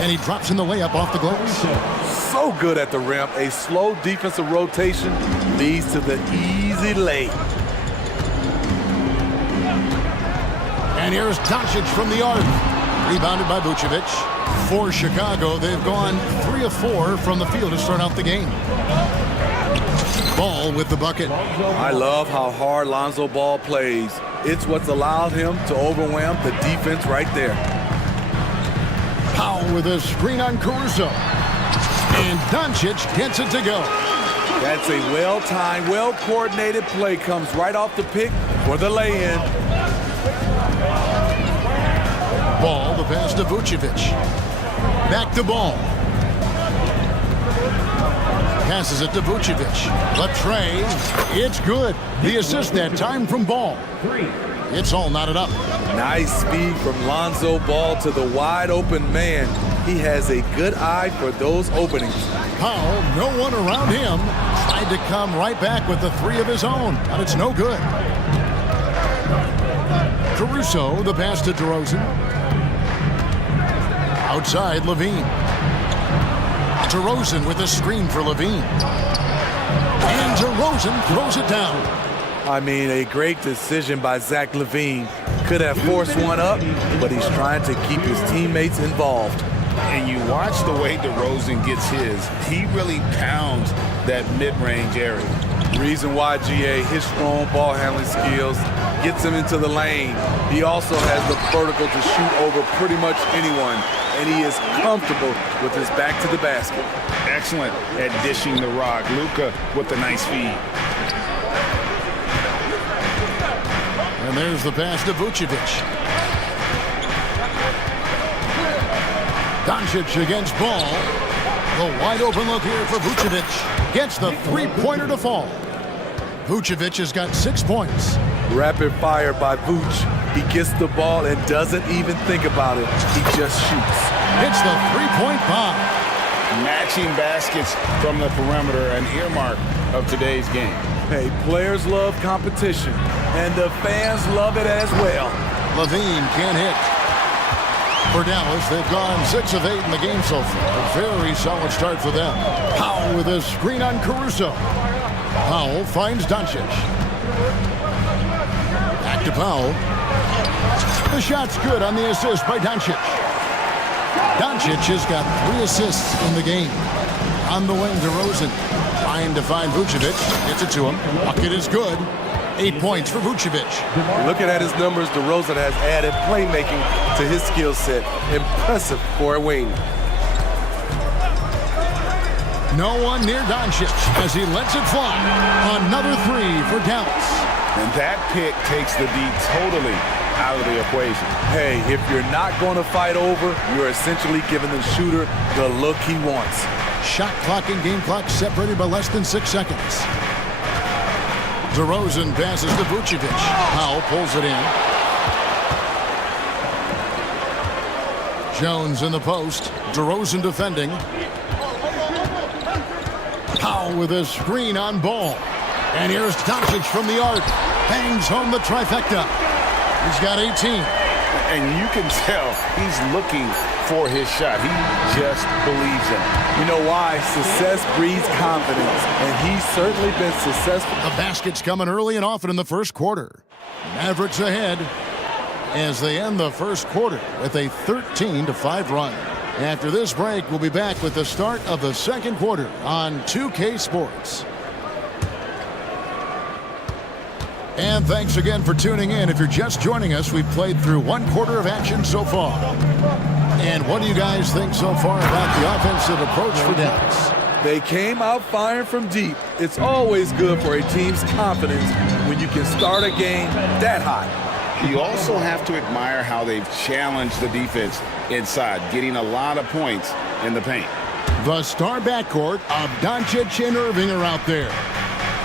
and he drops in the layup off the glass. So good at the rim. A slow defensive rotation leads to the easy lay. And here's Doncic from the arc. Rebounded by Vucevic. For Chicago, they've gone 3 of 4 from the field to start out the game. Ball with the bucket. I love how hard Lonzo Ball plays. It's what's allowed him to overwhelm the defense right there. Powell with a screen on Caruso. And Doncic gets it to go. That's a well-timed, well-coordinated play. Comes right off the pick for the lay-in. Ball, the pass to Vucevic. Back to Ball. Passes it to Vucevic. The tray. It's good. The assist that time from Ball. It's all knotted up. Nice speed from Lonzo Ball to the wide open man. He has a good eye for those openings. Powell, no one around him. Tried to come right back with the 3 of his own, but it's no good. Caruso, the pass to DeRozan. Outside, LaVine. DeRozan with a screen for LaVine. And DeRozan throws it down. I mean, a great decision by Zach LaVine. Could have forced one up, but he's trying to keep his teammates involved. And you watch the way DeRozan gets his. He really pounds that mid-range area. Reason why, GA, his strong ball handling skills gets him into the lane. He also has the vertical to shoot over pretty much anyone, and he is comfortable with his back to the basket. Excellent at dishing the rock. Luka with a nice feed. And there's the pass to Vucevic. Doncic against Ball. The wide open look here for Vucevic. Gets the 3-pointer to fall. Vucevic has got 6 points. Rapid fire by Vuce. He gets the ball and doesn't even think about it. He just shoots. It's the 3-point bomb. Matching baskets from the perimeter, an earmark of today's game. Hey, players love competition, and the fans love it as well. LaVine can't hit. For Dallas, they've gone 6 of 8 in the game so far. A very solid start for them. Powell with a screen on Caruso. Powell finds Doncic. Back to Powell. The shot's good on the assist by Doncic. Doncic has got 3 assists in the game. On the wing, DeRozan trying to find Vucevic. Gets it to him. Bucket is good. 8 points for Vucevic. Looking at his numbers, DeRozan has added playmaking to his skill set. Impressive for a wing. No one near Doncic as he lets it fly. Another three for Dallas. And that pick takes the D totally out of the equation. Hey, if you're not going to fight over, you're essentially giving the shooter the look he wants. Shot clock and game clock separated by less than 6 seconds. DeRozan passes to Vucevic. Powell pulls it in. Jones in the post. DeRozan defending. Powell with a screen on Ball. And here's Doncic from the arc. Bangs home the trifecta. He's got 18. And you can tell he's looking for his shot. He just believes in it. You know why? Success breeds confidence, and he's certainly been successful. The basket's coming early and often in the first quarter. Mavericks ahead as they end the first quarter with a 13-5 run. After this break, we'll be back with the start of the second quarter on 2K Sports. And thanks again for tuning in. If you're just joining us, we've played through 1 quarter of action so far. And what do you guys think so far about the offensive approach for Dallas? They came out firing from deep. It's always good for a team's confidence when you can start a game that hot. You also have to admire how they've challenged the defense inside, getting a lot of points in the paint. The star backcourt of Doncic and Irving are out there.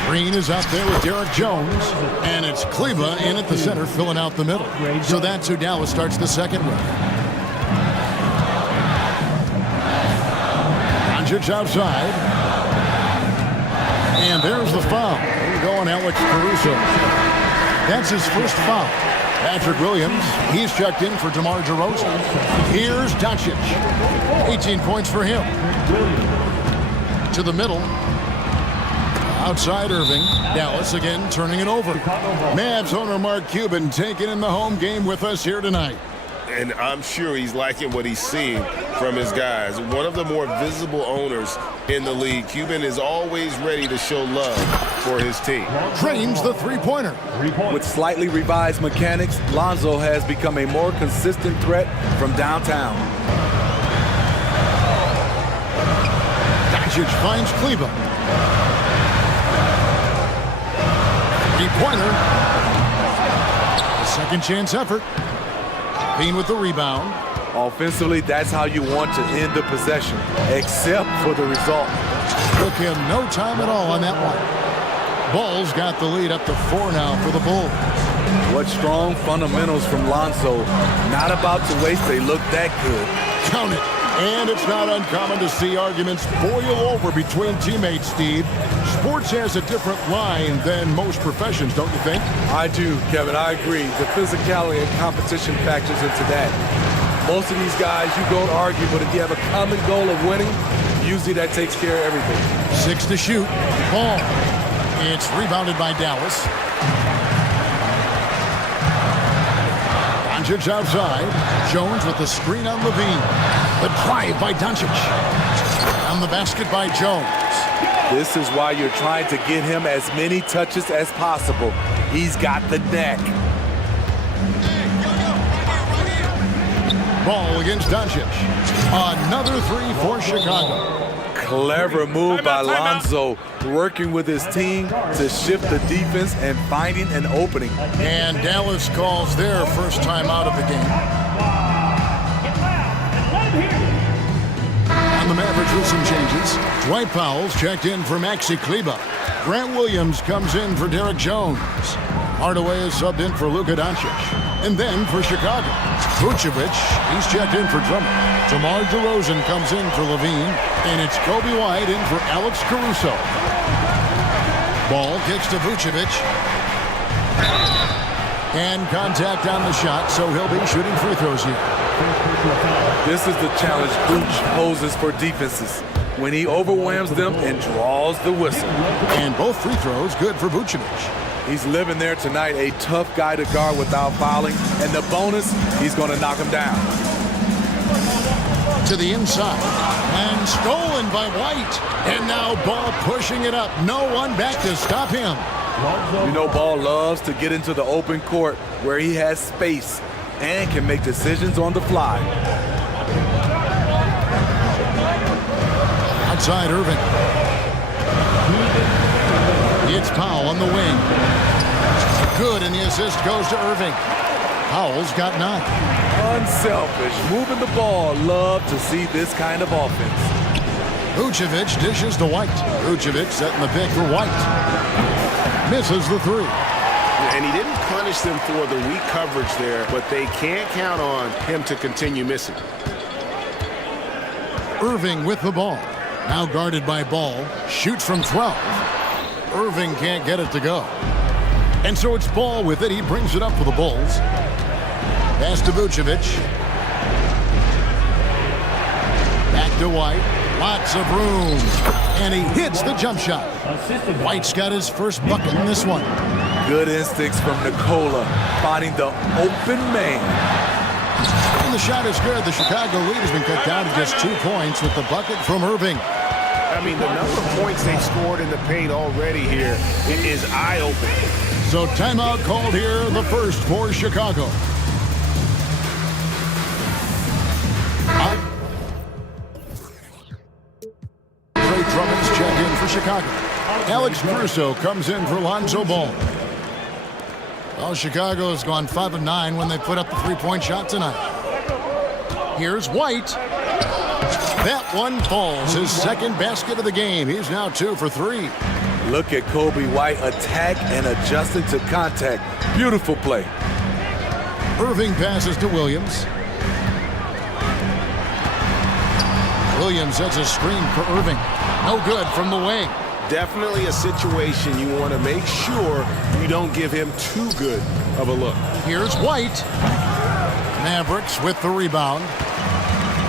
Green is out there with Derek Jones, and it's Kleba in at the center filling out the middle. So that's who Dallas starts the second with. Doncic outside. And there's the foul. Going Alex Caruso. That's his first foul. Patrick Williams, he's checked in for DeMar DeRozan. Here's Doncic. 18 points for him. To the middle. Outside Irving. Dallas again turning it over. Mavs owner Mark Cuban taking in the home game with us here tonight. And I'm sure he's liking what he's seeing from his guys. One of the more visible owners in the league. Cuban is always ready to show love for his team. Drains the three-pointer. With slightly revised mechanics, Lonzo has become a more consistent threat from downtown. Doncic finds Kleba. Three-pointer. A second chance effort. Bean with the rebound. Offensively, that's how you want to end the possession, except for the result. Took him no time at all on that one. Bulls got the lead up to 4 now for the Bulls. What strong fundamentals from Lonzo. Not about to waste, they look that good. Count it. And it's not uncommon to see arguments boil over between teammates, Steve. Sports has a different line than most professions, don't you think? I do, Kevin. I agree. The physicality and competition factors into that. Most of these guys, you don't argue, but if you have a common goal of winning, usually that takes care of everything. 6 to shoot. Ball. It's rebounded by Dallas. Doncic outside. Jones with the screen on Levine. The drive by Doncic. On the basket by Jones. This is why you're trying to get him as many touches as possible. He's got the neck. Ball against Doncic. Another three for Chicago. Clever move by Lonzo, working with his team to shift the defense and finding an opening. And Dallas calls their first time out of the game. On the Mavericks with some changes. Dwight Powell's checked in for Maxi Kleba. Grant Williams comes in for Derek Jones. Hardaway is subbed in for Luka Doncic. And then for Chicago, Vucevic, he's checked in for Drummond. DeMar DeRozan comes in for Levine. And it's Kobe White in for Alex Caruso. Ball kicks to Vucevic. And contact on the shot, so he'll be shooting free throws here. This is the challenge Vooch poses for defenses. When he overwhelms them and draws the whistle. And both free throws good for Vucevic. He's living there tonight, a tough guy to guard without fouling. And the bonus, he's going to knock him down. to the inside. And stolen by White. And now Ball pushing it up. No one back to stop him. You know, Ball loves to get into the open court where he has space and can make decisions on the fly. Outside Irving. It's Powell on the wing. Good, and the assist goes to Irving. Powell's got 9. Unselfish, moving the ball. Love to see this kind of offense. Vucevic dishes to White. Vucevic setting the pick for White. Misses the 3. And he didn't punish them for the weak coverage there, but they can't count on him to continue missing. Irving with the ball. Now guarded by Ball. Shoots from 12. Irving can't get it to go. And so it's Ball with it. He brings it up for the Bulls. Pass to Vucevic. Back to White. Lots of room. And he hits the jump shot. White's got his first bucket in this one. Good instincts from Nikola, finding the open man. And the shot is good. The Chicago lead has been cut down to just 2 points with the bucket from Irving. I mean, the number of points they've scored in the paint already here is eye-opening. So timeout called here, the first for Chicago. Trey Drummond's check in for Chicago. Alex Caruso comes in for Lonzo Ball. Well, Chicago has gone 5 of 9 when they put up the 3-point shot tonight. Here's White. That one falls. His second basket of the game. He's now 2 for 3. Look at Kobe White attack and adjusting to contact. Beautiful play. Irving passes to Williams. Williams sets a screen for Irving. No good from the wing. Definitely a situation you want to make sure you don't give him too good of a look. Here's White. Mavericks with the rebound.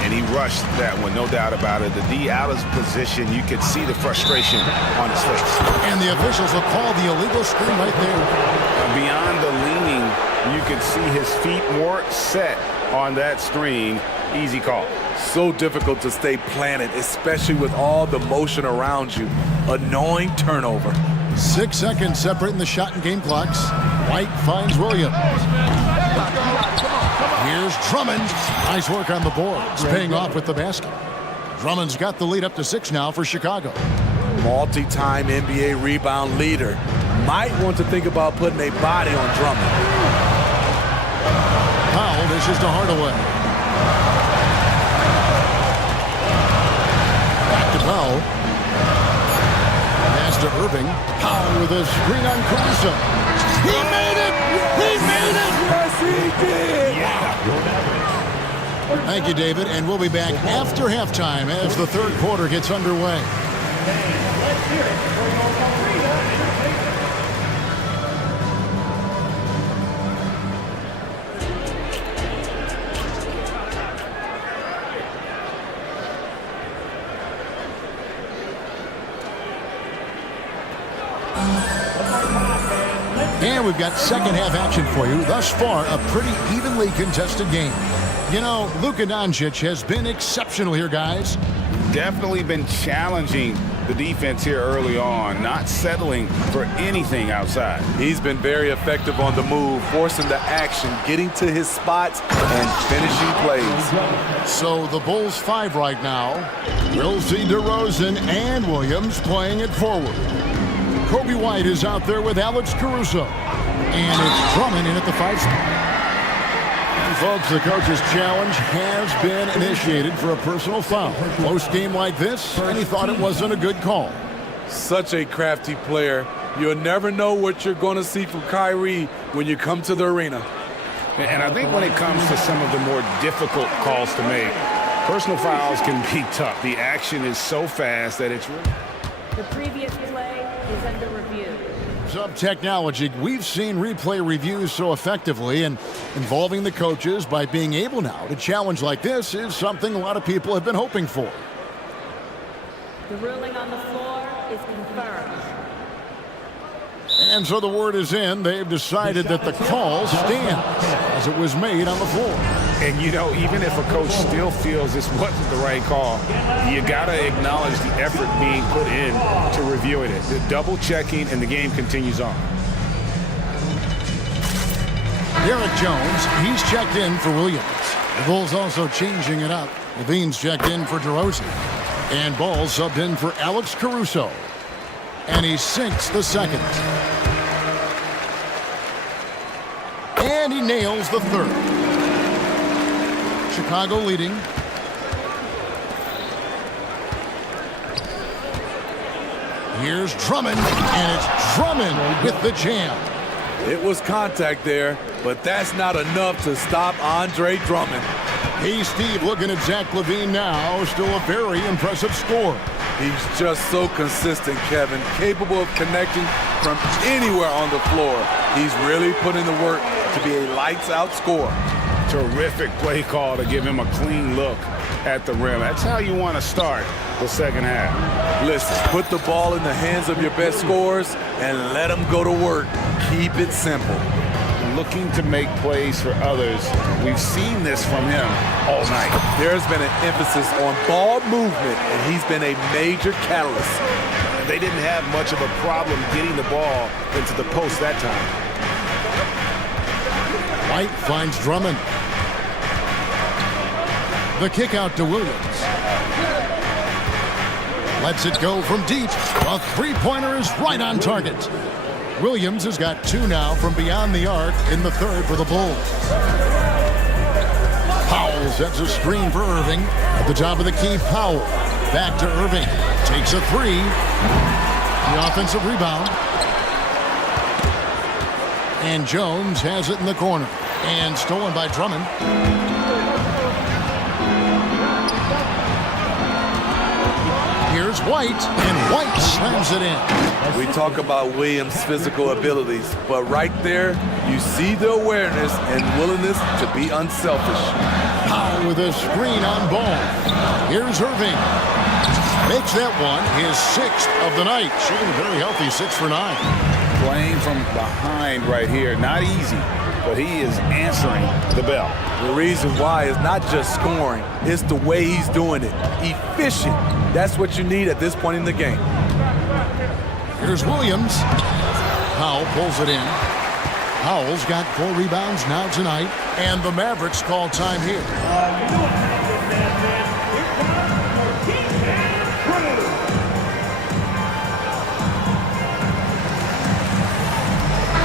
And he rushed that one, no doubt about it. The D out of position, you could see the frustration on his face. And the officials will call the illegal screen right there. Beyond the leaning, you could see his feet more set on that screen. Easy call. So difficult to stay planted, especially with all the motion around you. Annoying turnover. 6 seconds separating the shot and game clocks. White finds Williams. Here's Drummond. Nice work on the boards, paying off with the basket. Drummond's got the lead up to 6 now for Chicago. Multi-time NBA rebound leader. Might want to think about putting a body on Drummond. Powell dishes to Hardaway. Back to Powell. Pass to Irving. Powell with a screen on Caruso. He made it! He made it! Yes, he did! Yeah. Thank you, David, and we'll be back after halftime as the third quarter gets underway. And we've got second half action for you. Thus far, a pretty evenly contested game. You know, Luka Doncic has been exceptional here, guys. Definitely been challenging the defense here early on, not settling for anything outside. He's been very effective on the move, forcing the action, getting to his spots, and finishing plays. So the Bulls 5 right now. We'll see DeRozan and Williams playing it forward. Kobe White is out there with Alex Caruso. And it's Drummond in at the 5 spot. And folks, the coach's challenge has been initiated for a personal foul. Close game like this, and he thought it wasn't a good call. Such a crafty player. You'll never know what you're going to see from Kyrie when you come to the arena. And I think when it comes to some of the more difficult calls to make, personal fouls can be tough. The action is so fast that it's really... The previous play is under review. Some technology. We've seen replay reviews so effectively, and involving the coaches by being able now to challenge like this is something a lot of people have been hoping for. The ruling on the floor is confirmed. And so the word is in. They've decided that the call stands as it was made on the floor. And, you know, even if a coach still feels this wasn't the right call, you got to acknowledge the effort being put in to reviewing it. The double checking, and the game continues on. Derek Jones, he's checked in for Williams. The Bulls also changing it up. Levine's checked in for DeRozan. And Ball subbed in for Alex Caruso. And he sinks the second. And he nails the third. Chicago leading. Here's Drummond, and it's Drummond with the jam. It was contact there, but that's not enough to stop Andre Drummond. Hey, Steve, looking at Zach LaVine now, still a very impressive score. He's just so consistent, Kevin, capable of connecting from anywhere on the floor. He's really put in the work to be a lights-out scorer. Terrific play call to give him a clean look at the rim. That's how you want to start the second half. Listen, put the ball in the hands of your best scorers and let them go to work. Keep it simple. Looking to make plays for others. We've seen this from him all night. There's been an emphasis on ball movement, and he's been a major catalyst. They didn't have much of a problem getting the ball into the post that time. White finds Drummond. The kick out to Williams. Lets it go from deep. A three-pointer is right on target. Williams has got two now from beyond the arc in the third for the Bulls. Powell sets a screen for Irving. At the top of the key, Powell. Back to Irving. Takes a three. The offensive rebound. And Jones has it in the corner. And stolen by Drummond. Here's White, and White slams it in. We talk about Williams' physical abilities, but right there, you see the awareness and willingness to be unselfish. Powell with a screen on Ball. Here's Irving. Makes that one his sixth of the night. Shooting very healthy, 6 for 9. Playing from behind right here, not easy, but he is answering the bell. The reason why is not just scoring, it's the way he's doing it. Efficient. That's what you need at this point in the game. Here's Williams. Powell pulls it in. Powell's got 4 rebounds now tonight, and the Mavericks call time here.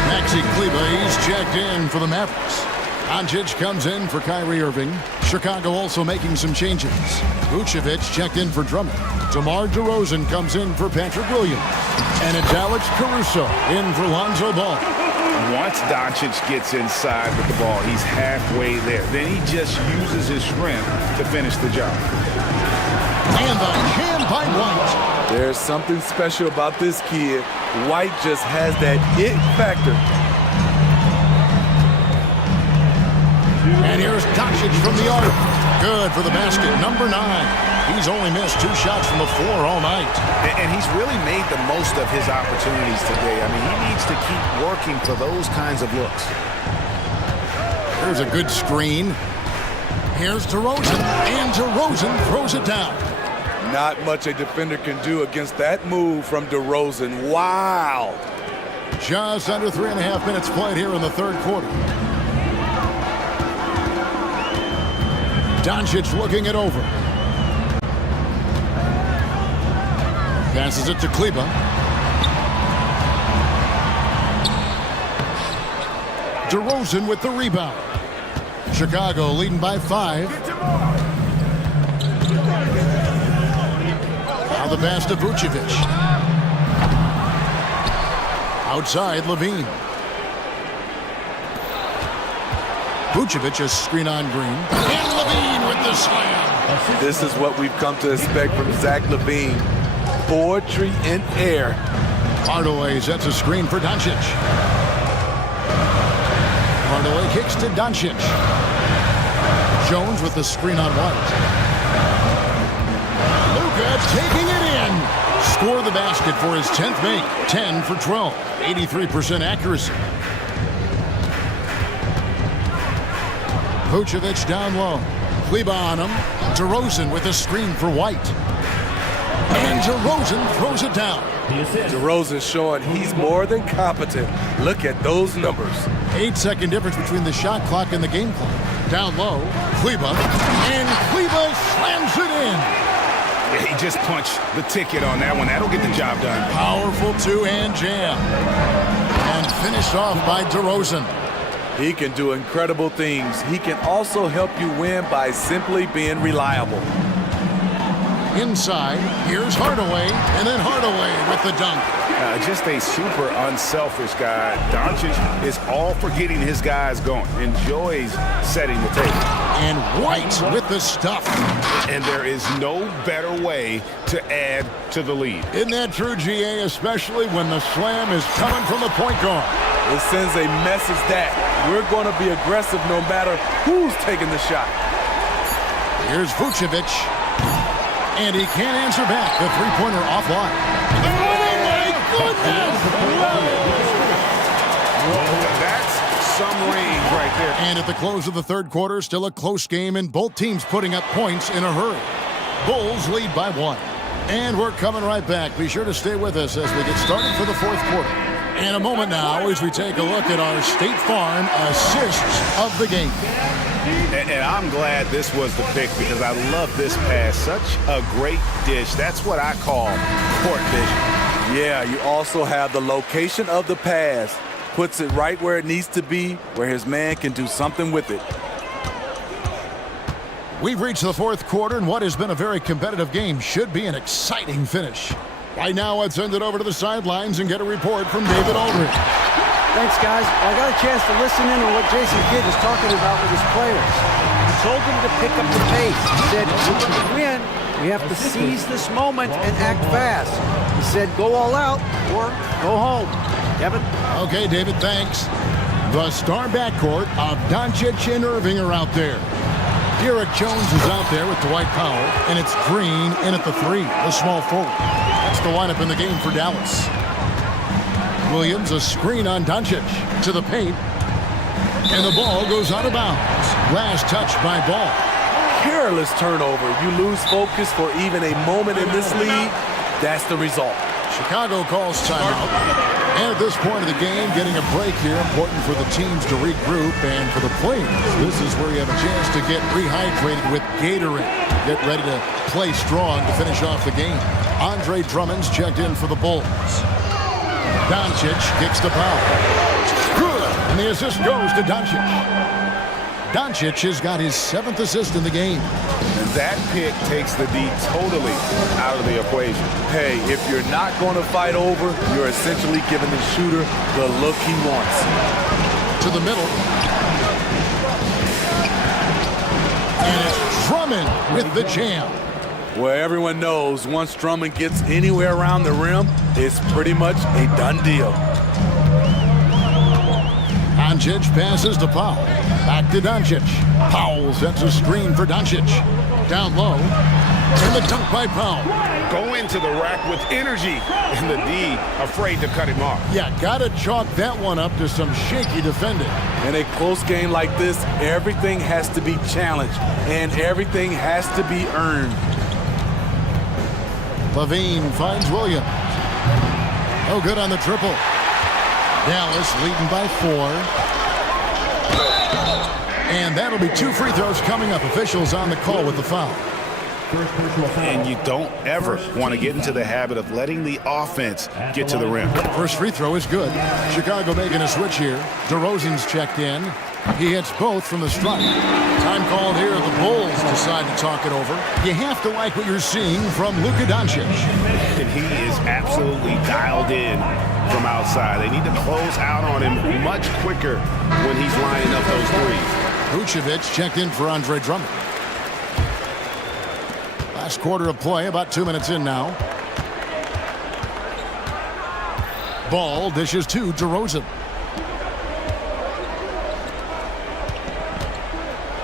Maxi Kleber, he's checked in for the Mavericks. Doncic comes in for Kyrie Irving. Chicago also making some changes. Vucevic checked in for Drummond. DeMar DeRozan comes in for Patrick Williams. And it's Alex Caruso in for Lonzo Ball. Once Doncic gets inside with the ball, he's halfway there. Then he just uses his strength to finish the job. And the jam by White. There's something special about this kid. White just has that it factor. And here's Doncic from the arc. Good for the basket, number 9. He's only missed 2 shots from the floor all night. And he's really made the most of his opportunities today. I mean, he needs to keep working for those kinds of looks. Here's a good screen. Here's DeRozan, and DeRozan throws it down. Not much a defender can do against that move from DeRozan. Wow. Just under 3.5 minutes played here in the third quarter. Doncic looking it over. Passes it to Kleber. DeRozan with the rebound. Chicago leading by 5. Now the pass to Vucevic. Outside, Levine. Vucevic a screen on Green. And Levine with the slam. This is what we've come to expect from Zach LaVine. Poetry in air. Hardaway sets a screen for Doncic. Hardaway kicks to Doncic. Jones with the screen on White. Luka taking it in. score the basket for his 10th make. 10 for 12. 83% accuracy. Vucevic down low. Kleba on him. DeRozan with a screen for White. And DeRozan throws it down. DeRozan showing he's more than competent. Look at those numbers. 8-second difference between the shot clock and the game clock. Down low, Kleba. And Kleba slams it in. He just punched the ticket on that one. That'll get the job done. Powerful two-hand jam. And finished off by DeRozan. He can do incredible things. He can also help you win by simply being reliable. Inside, here's Hardaway, and then Hardaway with the dunk. Just a super unselfish guy. Doncic is all for getting his guys going. Enjoys setting the table. And White with the stuff. And there is no better way to add to the lead. Isn't that true, GA, especially when the slam is coming from the point guard? It sends a message that we're going to be aggressive no matter who's taking the shot. Here's Vucevic. And he can't answer back. The three-pointer offline. Oh, my goodness! That's some range right there. And at the close of the third quarter, still a close game, and both teams putting up points in a hurry. Bulls lead by 1. And we're coming right back. Be sure to stay with us as we get started for the fourth quarter. In a moment now, as we take a look at our State Farm assists of the game. And I'm glad this was the pick because I love this pass. Such a great dish. That's what I call court vision. Yeah, you also have the location of the pass. Puts it right where it needs to be, where his man can do something with it. We've reached the fourth quarter, and what has been a very competitive game should be an exciting finish. Right now, let's send it over to the sidelines and get a report from David Aldridge. Thanks, guys. I got a chance to listen in on what Jason Kidd is talking about with his players. He told them to pick up the pace. He said, if we can win, we have to seize this moment and act fast. He said, go all out or go home. Kevin? Okay, David, thanks. The star backcourt of Doncic and Irving are out there. Derek Jones is out there with Dwight Powell, and it's Green in at the 3, the small forward. That's the lineup in the game for Dallas. Williams, a screen on Doncic to the paint, and the ball goes out of bounds. Last touch by Ball. Careless turnover. You lose focus for even a moment in this league. That's the result. Chicago calls timeout. And at this point of the game, getting a break here, important for the teams to regroup, and for the players, this is where you have a chance to get rehydrated with Gatorade. Get ready to play strong to finish off the game. Andre Drummond's checked in for the Bulls. Doncic kicks to Powell. Good, and the assist goes to Doncic. Doncic has got his 7th assist in the game. That pick takes the D totally out of the equation. Hey, if you're not going to fight over, you're essentially giving the shooter the look he wants. To the middle. And it's Drummond with the jam. Well, everyone knows once Drummond gets anywhere around the rim, it's pretty much a done deal. Doncic passes to Powell. Back to Doncic. Powell sets a screen for Doncic. Down low. And the dunk by Powell. Go into the rack with energy. And the D afraid to cut him off. Yeah, gotta chalk that one up to some shaky defending. In a close game like this, everything has to be challenged. And everything has to be earned. Levine finds Williams. No good on the triple. Dallas leading by 4. And that'll be 2 free throws coming up. Officials on the call with the foul. And you don't ever want to get into the habit of letting the offense get to the rim. First free throw is good. Chicago making a switch here. DeRozan's checked in. He hits both from the stripe. Time called here. The Bulls decide to talk it over. You have to like what you're seeing from Luka Doncic. And he is absolutely dialed in from outside. They need to close out on him much quicker when he's lining up those threes. Vucevic checked in for Andre Drummond. Last quarter of play, about 2 minutes in now. Ball dishes to DeRozan.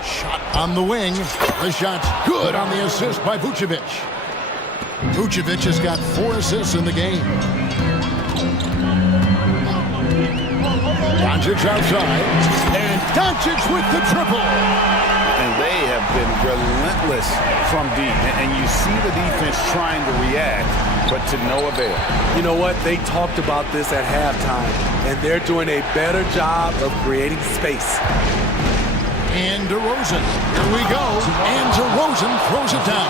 Shot on the wing. The shot's good on the assist by Vucevic. Vucevic has got 4 assists in the game. Doncic outside, and Doncic with the triple. And they have been relentless from deep. And you see the defense trying to react, but to no avail. You know what? They talked about this at halftime, and they're doing a better job of creating space. And DeRozan. Here we go. And DeRozan throws it down.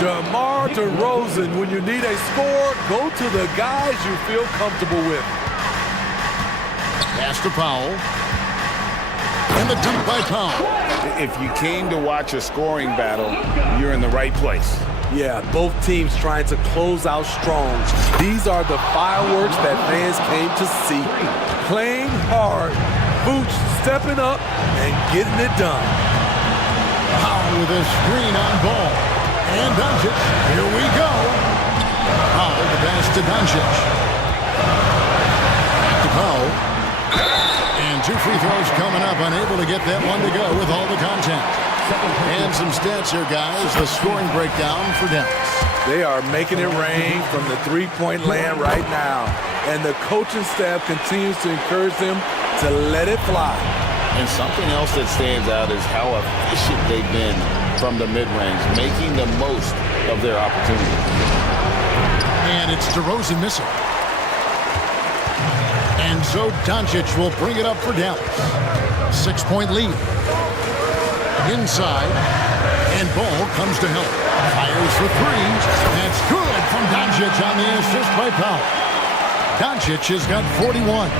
DeMar DeRozan, when you need a score, go to the guys you feel comfortable with. Pass to Powell. And the dunk by Powell. If you came to watch a scoring battle, you're in the right place. Yeah, both teams trying to close out strong. These are the fireworks that fans came to see. Playing hard, Vooch stepping up and getting it done. Powell with a screen on ball. And Doncic, here we go. Powell the pass to Doncic. Back to Powell. And 2 free throws coming up, unable to get that one to go with all the contact. And some stats here, guys. The scoring breakdown for Dallas. They are making it rain from the three-point land right now. And the coaching staff continues to encourage them to let it fly. And something else that stands out is how efficient they've been from the mid-range, making the most of their opportunities. And it's DeRozan missing. And so Doncic will bring it up for Dallas. 6-point lead. Inside. And ball comes to help. Fires for 3. That's good from Doncic on the assist by Powell. Doncic has got 41.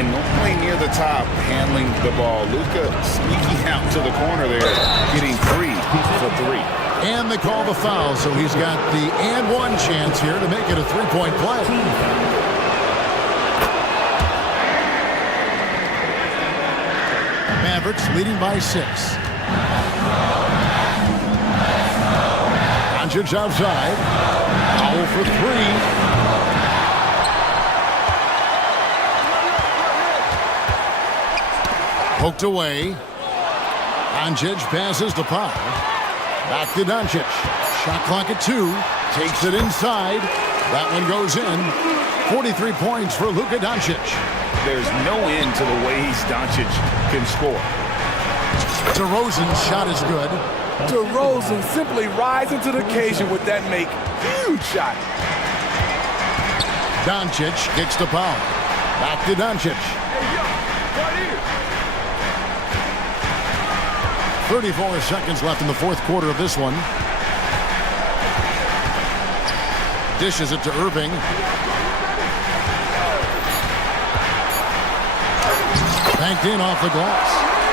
And normally near the top, handling the ball. Luka sneaking out to the corner there, getting 3 for 3. And they call the foul, so he's got the and 1 chance here to make it a 3-point play. Mavericks leading by 6. Doncic outside. Powell for 3. Poked away. Doncic passes to Powell. Back to Doncic. Shot clock at 2. Takes it inside. That one goes in. 43 points for Luka Doncic. There's no end to the ways Doncic can score. DeRozan's shot is good. DeRozan simply rising to the occasion with that huge shot. Doncic kicks to Powell. Back to Doncic. 34 seconds left in the 4th quarter of this one. Dishes it to Irving. Banked in off the glass.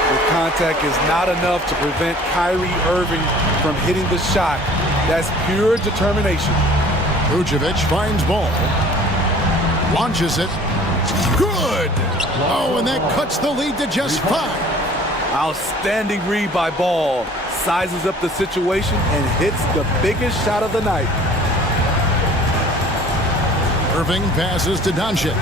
The contact is not enough to prevent Kyrie Irving from hitting the shot. That's pure determination. Vucevic finds ball. Launches it. Good! Oh, and that cuts the lead to just 5. Outstanding read by Ball. Sizes up the situation and hits the biggest shot of the night. Irving passes to Doncic.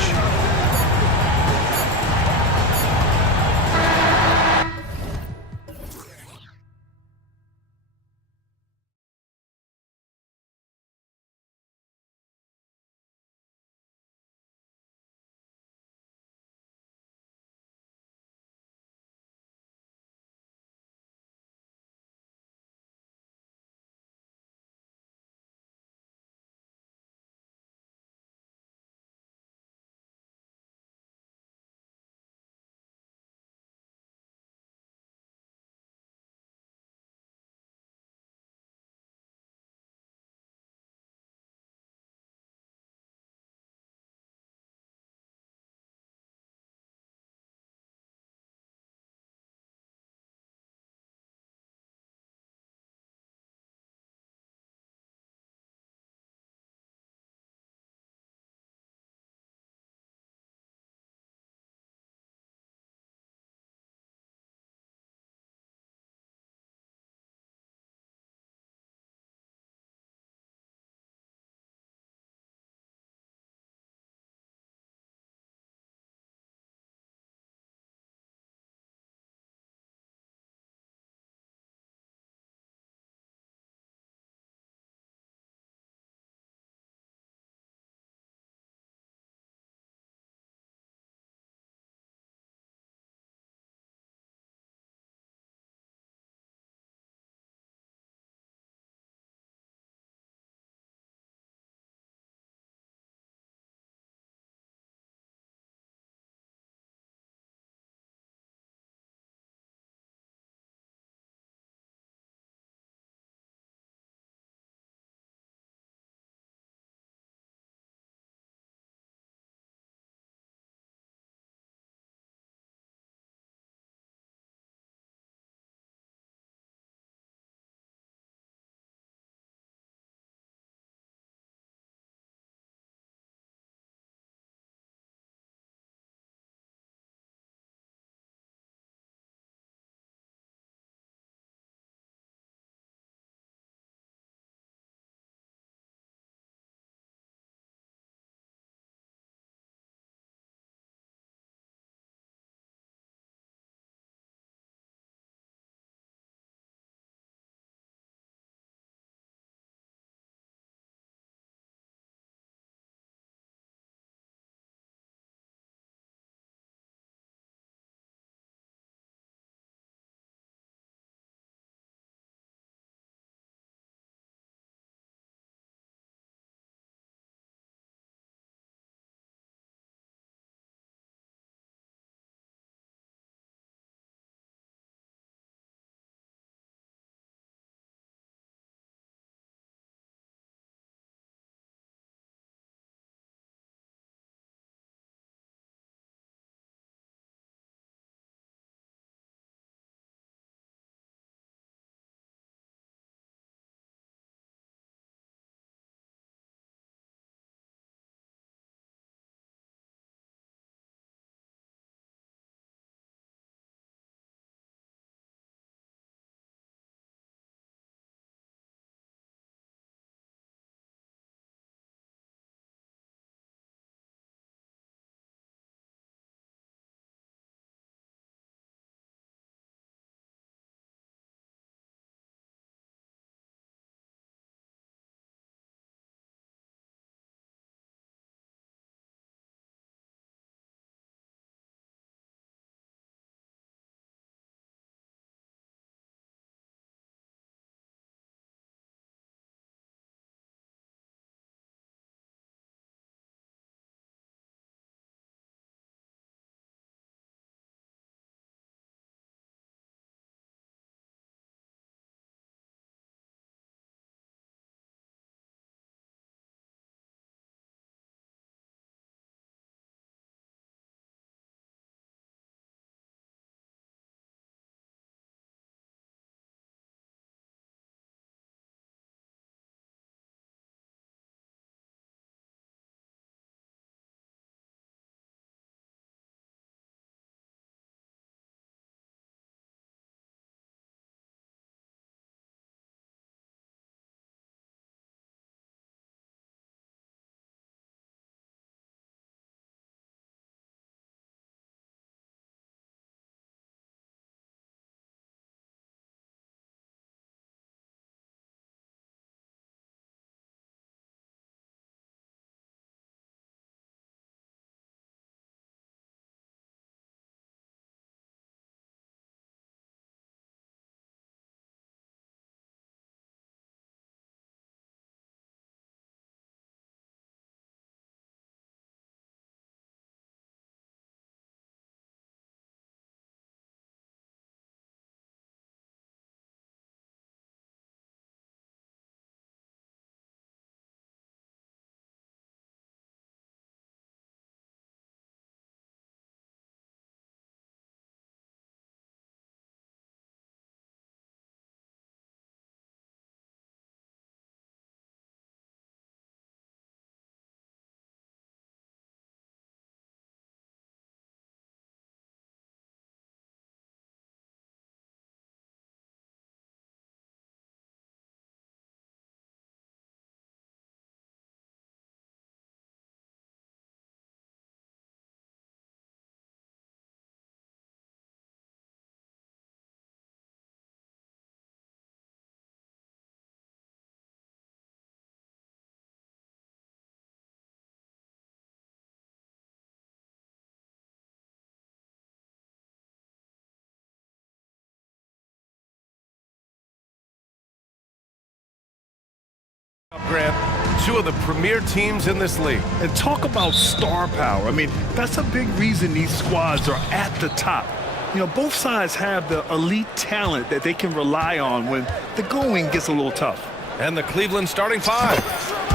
Grant. Two of the premier teams in this league. And talk about star power. I mean, that's a big reason these squads are at the top. You know, both sides have the elite talent that they can rely on when the going gets a little tough. And the Cleveland starting five.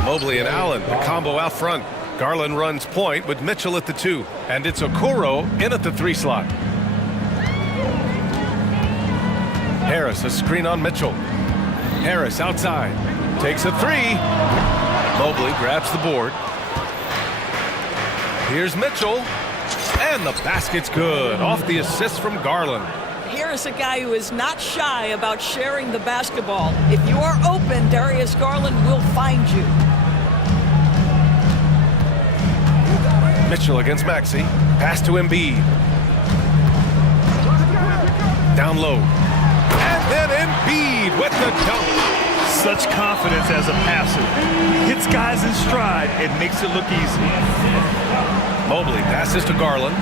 Mobley and Allen, the combo out front. Garland runs point with Mitchell at the 2. And it's Okoro in at the 3 slot. Harris, a screen on Mitchell. Harris outside. Takes a 3. Mobley grabs the board. Here's Mitchell. And the basket's good. Off the assist from Garland. Here is a guy who is not shy about sharing the basketball. If you are open, Darius Garland will find you. Mitchell against Maxey. Pass to Embiid. Down low. And then Embiid with the dunk. Such confidence as a passer. Hits guys in stride. It makes it look easy. Mobley passes to Garland.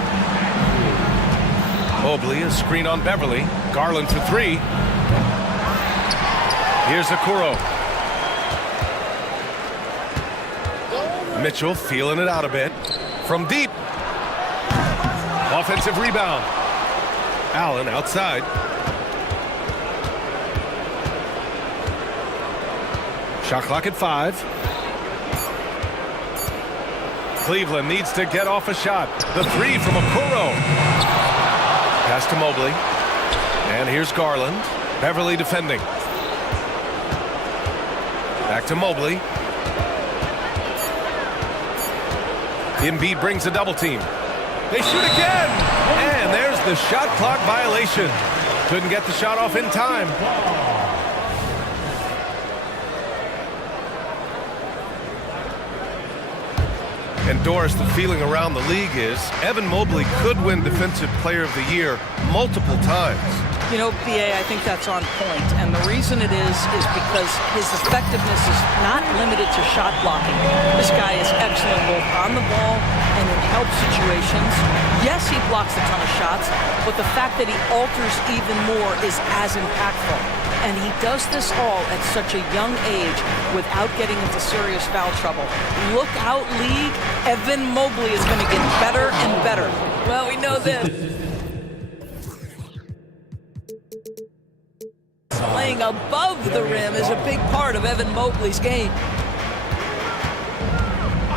Mobley, a screen on Beverly. Garland for 3. Here's Okoro. Mitchell feeling it out a bit. From deep. Offensive rebound. Allen outside. Shot clock at 5. Cleveland needs to get off a shot. The 3 from Okoro. Pass to Mobley. And here's Garland. Beverly defending. Back to Mobley. Embiid brings a double team. They shoot again. And there's the shot clock violation. Couldn't get the shot off in time. And Doris, the feeling around the league is Evan Mobley could win Defensive Player of the Year multiple times. You know, BA, I think that's on point. And the reason it is because his effectiveness is not limited to shot blocking. This guy is excellent both on the ball and in help situations. Yes, he blocks a ton of shots, but the fact that he alters even more is as impactful. And he does this all at such a young age without getting into serious foul trouble. Look out, league. Evan Mobley is going to get better and better. Well, we know this. Playing above the rim is a big part of Evan Mobley's game.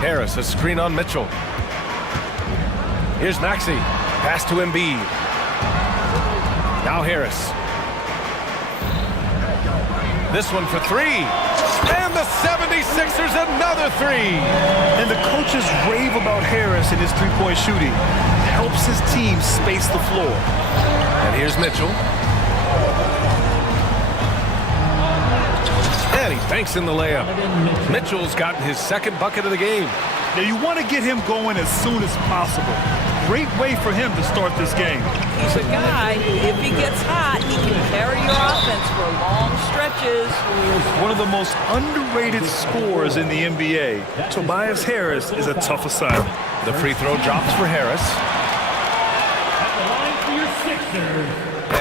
Harris, a screen on Mitchell. Here's Maxey. Pass to Embiid. Now Harris. This one for 3. And the 76ers another 3. And the coaches rave about Harris and his three-point shooting. Helps his team space the floor. And here's Mitchell. And he banks in the layup. Mitchell's gotten his second bucket of the game. Now you want to get him going as soon as possible. Great way for him to start this game. He's a guy who, if he gets hot, he can carry your offense for long stretches. One of the most underrated scorers in the NBA, Tobias Harris, is a tough assignment. The free throw drops for Harris.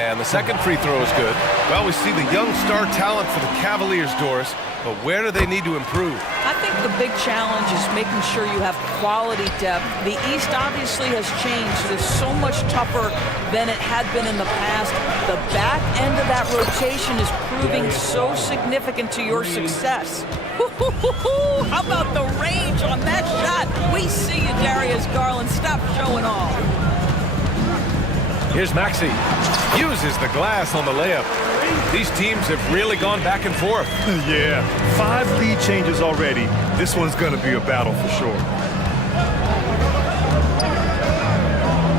And the second free throw is good. Well, we see the young star talent for the Cavaliers, Doris, but where do they need to improve? I think the big challenge is making sure you have quality depth. The East obviously has changed. It's so much tougher than it had been in the past. The back end of that rotation is proving so significant to your success. How about the range on that shot? We see you, Darius Garland. Stop showing off. Here's Maxey. Uses the glass on the layup. These teams have really gone back and forth. Yeah, 5 lead changes already. This one's going to be a battle for sure.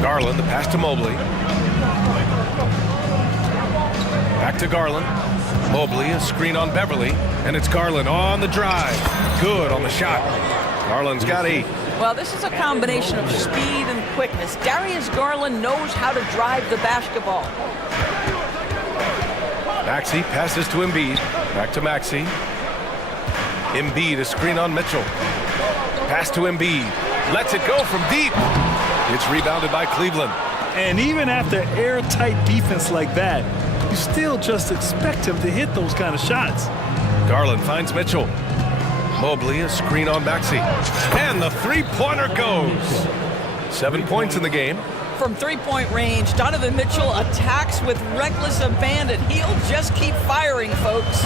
Garland, the pass to Mobley. Back to Garland. Mobley, a screen on Beverly. And it's Garland on the drive. Good on the shot. Garland's got 8. Well, this is a combination of speed and quickness. Darius Garland knows how to drive the basketball. Maxey passes to Embiid. Back to Maxey. Embiid, a screen on Mitchell. Pass to Embiid. Lets it go from deep. It's rebounded by Cleveland. And even after airtight defense like that, you still just expect him to hit those kind of shots. Garland finds Mitchell. Mobley, a screen on Maxey. And the three-pointer goes. 7 points in the game. From three-point range, Donovan Mitchell attacks with reckless abandon. He'll just keep firing, folks.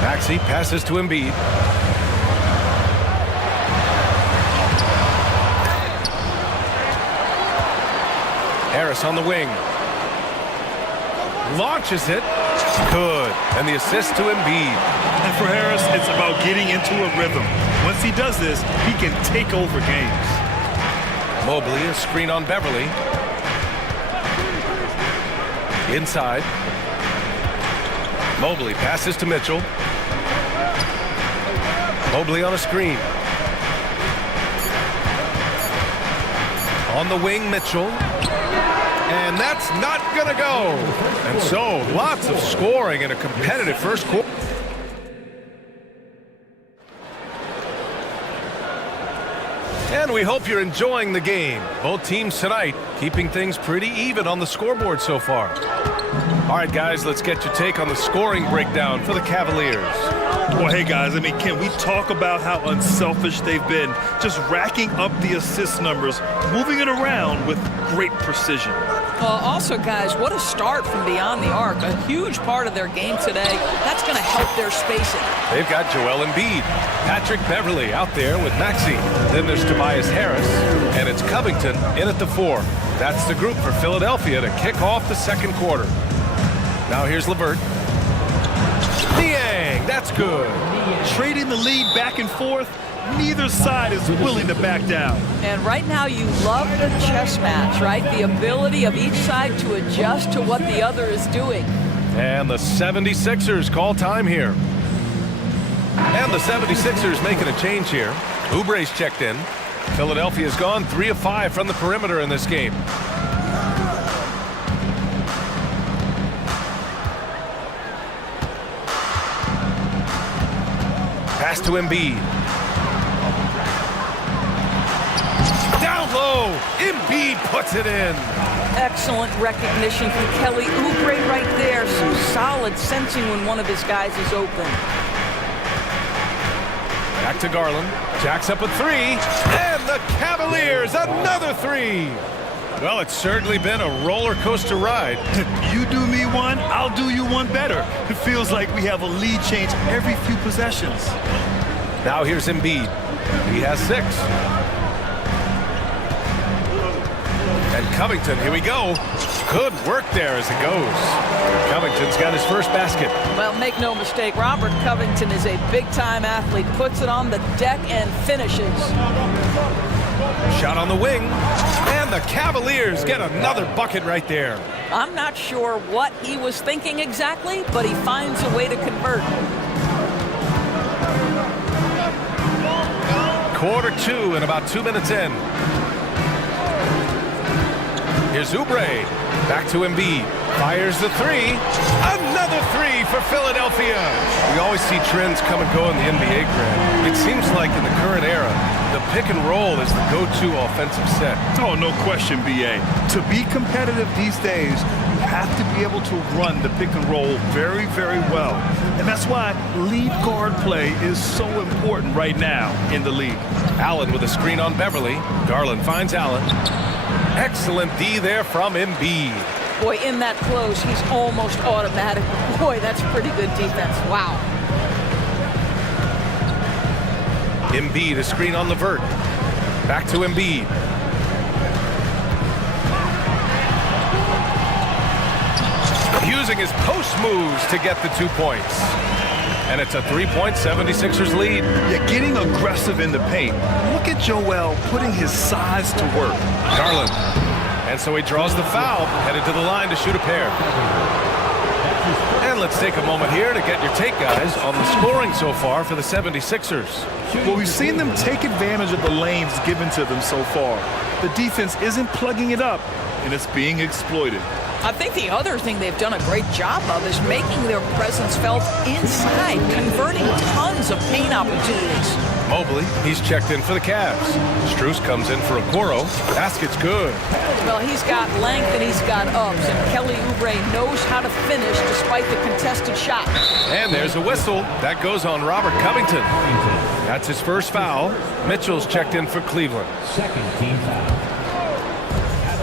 Maxey passes to Embiid. Harris on the wing. Launches it. Good. And the assist to Embiid. And for Harris, it's about getting into a rhythm. Once he does this, he can take over games. Mobley, a screen on Beverly. Inside. Mobley passes to Mitchell. Mobley on a screen. On the wing, Mitchell. And that's not going to go. And so, lots of scoring in a competitive first quarter. And we hope you're enjoying the game. Both teams tonight keeping things pretty even on the scoreboard so far. All right, guys, let's get your take on the scoring breakdown for the Cavaliers. Well, hey, guys, I mean, can we talk about how unselfish they've been? Just racking up the assist numbers, moving it around with great precision. Also, guys, what a start from beyond the arc. A huge part of their game today. That's going to help their spacing. They've got Joel Embiid, Patrick Beverly out there with Maxey. Then there's Tobias Harris, and it's Covington in at the 4. That's the group for Philadelphia to kick off the second quarter. Now here's LeVert. Niang, that's good. Trading the lead back and forth. Neither side is willing to back down. And right now you love the chess match, right? The ability of each side to adjust to what the other is doing. And the 76ers call time here. And the 76ers making a change here. Oubre's checked in. Philadelphia's gone 3 of 5 from the perimeter in this game. Pass to Embiid. Down low. Embiid puts it in. Excellent recognition from Kelly Oubre right there. Some solid sensing when one of his guys is open. Back to Garland. Jacks up a 3. And the Cavaliers, another 3. Well, it's certainly been a roller coaster ride. You do me one, I'll do you one better. It feels like we have a lead change every few possessions. Now here's Embiid. He has 6. And Covington, here we go. Good work there as it goes. Covington's got his first basket. Well, make no mistake, Robert Covington is a big-time athlete. Puts it on the deck and finishes. Shot on the wing. And the Cavaliers get another bucket right there. I'm not sure what he was thinking exactly, but he finds a way to convert. Quarter 2 and about 2 minutes in. Here's Oubre. Back to Embiid. Fires the 3. Another 3 for Philadelphia. We always see trends come and go in the NBA, Grant. It seems like in the current era, the pick and roll is the go-to offensive set. Oh, no question, B.A. To be competitive these days, you have to be able to run the pick and roll very, very well. And that's why lead guard play is so important right now in the league. Allen with a screen on Beverly. Garland finds Allen. Excellent D there from Embiid. Boy, in that close, he's almost automatic. Boy, that's pretty good defense. Wow. Embiid, a screen on LeVert. Back to Embiid. Using his post moves to get the 2 points. And it's a 3-point 76ers lead. Yeah, getting aggressive in the paint. Look at Joel putting his size to work. Garland. And so he draws the foul, headed to the line to shoot a pair. And let's take a moment here to get your take, guys, on the scoring so far for the 76ers. Well, we've seen them take advantage of the lanes given to them so far. The defense isn't plugging it up, and it's being exploited. I think the other thing they've done a great job of is making their presence felt inside, converting tons of paint opportunities. Mobley, he's checked in for the Cavs. Strus comes in for Okoro. Basket's good. Well, he's got length and he's got ups, and Kelly Oubre knows how to finish despite the contested shot. And there's a whistle. That goes on Robert Covington. That's his first foul. Mitchell's checked in for Cleveland. Second team foul.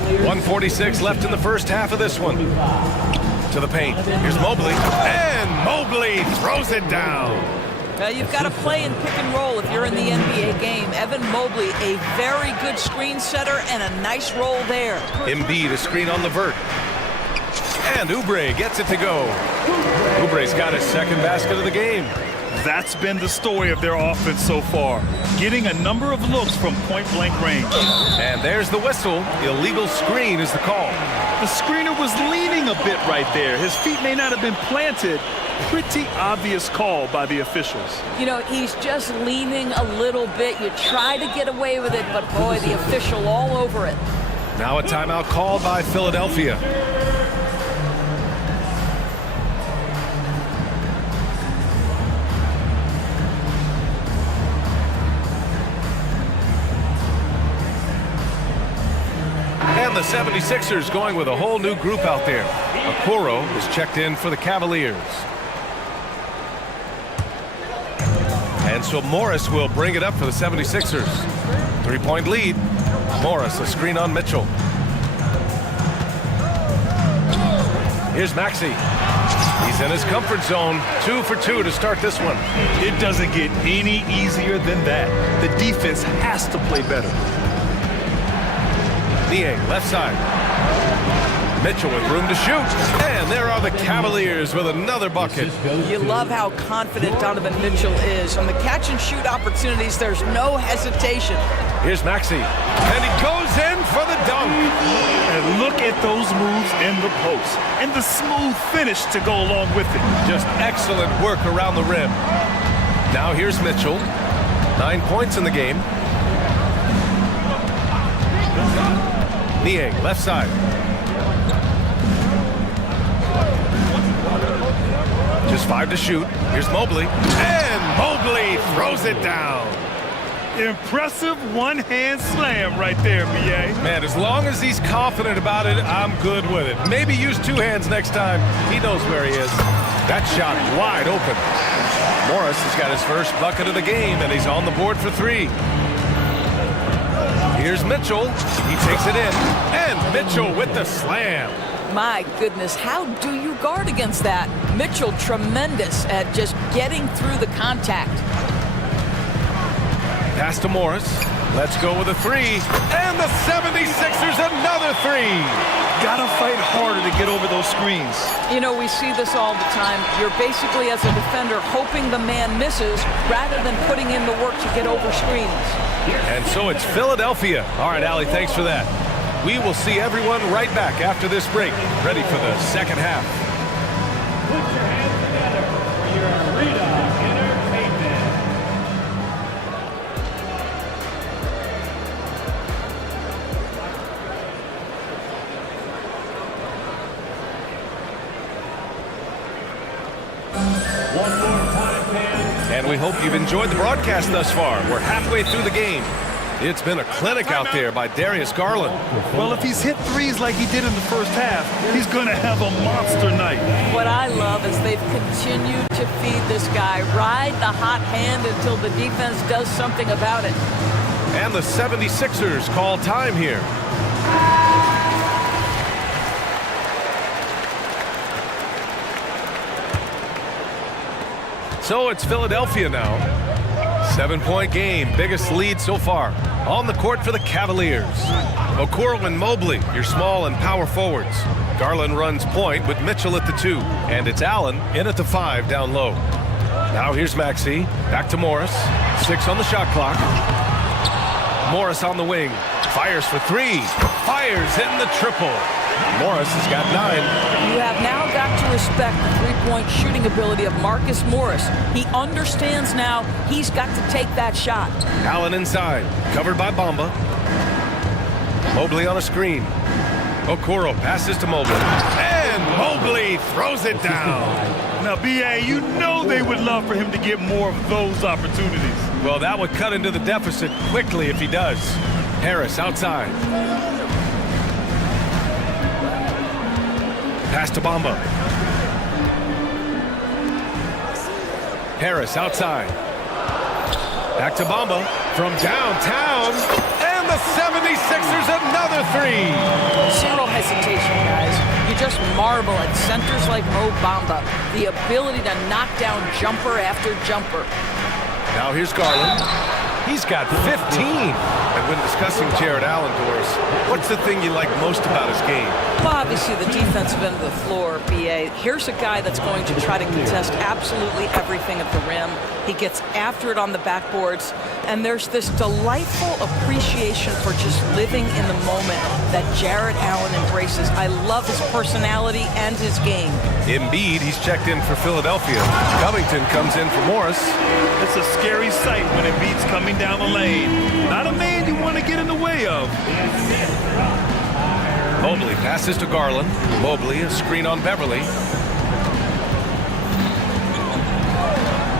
1:46 left in the first half of this one. To the paint. Here's Mobley. And Mobley throws it down. Now you've got to play in pick and roll if you're in the NBA game. Evan Mobley, a very good screen setter and a nice roll there. Embiid, a screen on the vert. And Oubre gets it to go. Oubre's got his second basket of the game. That's been the story of their offense so far, getting a number of looks from point-blank range. And there's the whistle. Illegal screen is the call. The screener was leaning a bit right there. His feet may not have been planted. Pretty obvious call by the officials. You know, he's just leaning a little bit. You try to get away with it, but boy, the official all over it. Now a timeout called by Philadelphia. And the 76ers going with a whole new group out there. Okoro is checked in for the Cavaliers. And so Morris will bring it up for the 76ers. 3-point lead. Morris, a screen on Mitchell. Here's Maxey. He's in his comfort zone. 2 for 2 to start this one. It doesn't get any easier than that. The defense has to play better. Niang, left side. Mitchell with room to shoot. And there are the Cavaliers with another bucket. You love how confident Donovan Mitchell is. On the catch and shoot opportunities, there's no hesitation. Here's Maxey. And he goes in for the dunk. And look at those moves in the post. And the smooth finish to go along with it. Just excellent work around the rim. Now here's Mitchell. 9 points in the game. Niang, left side. Just 5 to shoot. Here's Mobley. And Mobley throws it down. Impressive one-hand slam right there, B.A. Man, as long as he's confident about it, I'm good with it. Maybe use 2 hands next time. He knows where he is. That shot wide open. Morris has got his first bucket of the game, and he's on the board for 3. Here's Mitchell. He takes it in. And Mitchell with the slam. My goodness, how do you guard against that? Mitchell, tremendous at just getting through the contact. Pass to Morris. Let's go with a 3. And the 76ers another 3. Gotta fight harder to get over those screens. You know, we see this all the time. You're basically, as a defender, hoping the man misses rather than putting in the work to get over screens. And so it's Philadelphia. All right, Allie, thanks for that. We will see everyone right back after this break, ready for the second half. Put your hands together for your arena entertainment. One more time, fans. And we hope you've enjoyed the broadcast thus far. We're halfway through the game. It's been a clinic out there by Darius Garland. Well, if he's hit threes like he did in the first half, he's going to have a monster night. What I love is they've continued to feed this guy. Ride the hot hand until the defense does something about it. And the 76ers call time here. So it's Philadelphia now. 7-point game, biggest lead so far. On the court for the Cavaliers. Okoro and Mobley, your small and power forwards. Garland runs point with Mitchell at the 2. And it's Allen in at the 5 down low. Now here's Maxey. Back to Morris. 6 on the shot clock. Morris on the wing. Fires for 3. Fires hitting the triple. Morris has got 9. You have now got to respect the three-point shooting ability of Marcus Morris. He understands now he's got to take that shot. Allen inside, covered by Bamba. Mobley on a screen. Okoro passes to Mobley. And Mobley throws it down. Now, B.A., you know they would love for him to get more of those opportunities. Well, that would cut into the deficit quickly if he does. Harris outside. Pass to Bamba. Harris outside. Back to Bamba from downtown. And the 76ers another three. Zero hesitation, guys. You just marvel at centers like Mo Bamba. The ability to knock down jumper after jumper. Now here's Garland. He's got 15. And when discussing Jared Allen, Doris, what's the thing you like most about his game? Well, obviously the defensive end of the floor, B.A. Here's a guy that's going to try to contest absolutely everything at the rim. He gets after it on the backboards. And there's this delightful appreciation for just living in the moment that Jared Allen embraces. I love his personality and his game. Embiid, he's checked in for Philadelphia. Covington comes in for Morris. It's a scary sight when Embiid's coming down the lane. Not a man you want to get in the way of. Mobley passes to Garland. Mobley, a screen on Beverly.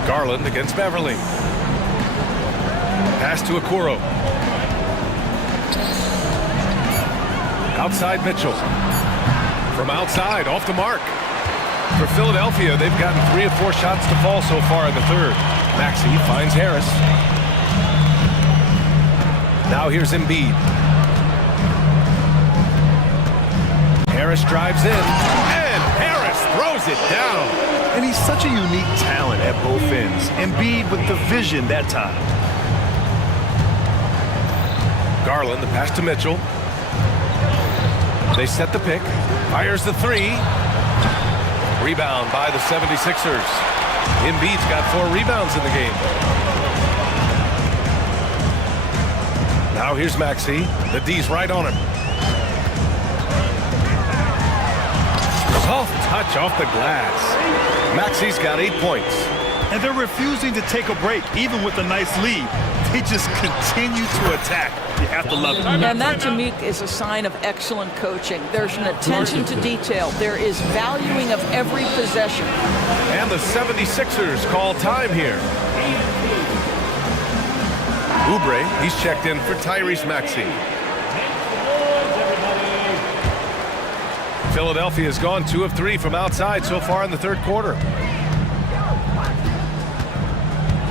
Garland against Beverly. Pass to Okoro. Outside Mitchell. From outside, off the mark. For Philadelphia, they've gotten 3 of 4 shots to fall so far in the third. Maxey finds Harris. Now here's Embiid. Harris drives in, and Harris throws it down. And he's such a unique talent at both ends. Embiid with the vision that time. Garland, the pass to Mitchell. They set the pick. Fires the three. Rebound by the 76ers. Embiid's got 4 rebounds in the game. Now here's Maxey. The D's right on him. Soft touch off the glass. Maxey's got 8 points. And they're refusing to take a break, even with a nice lead. They just continue to attack. You have to love it. And that, to me, is a sign of excellent coaching. There's an attention to detail. There is valuing of every possession. And the 76ers call time here. Oubre, he's checked in for Tyrese Maxey. Philadelphia has gone 2 of 3 from outside so far in the third quarter.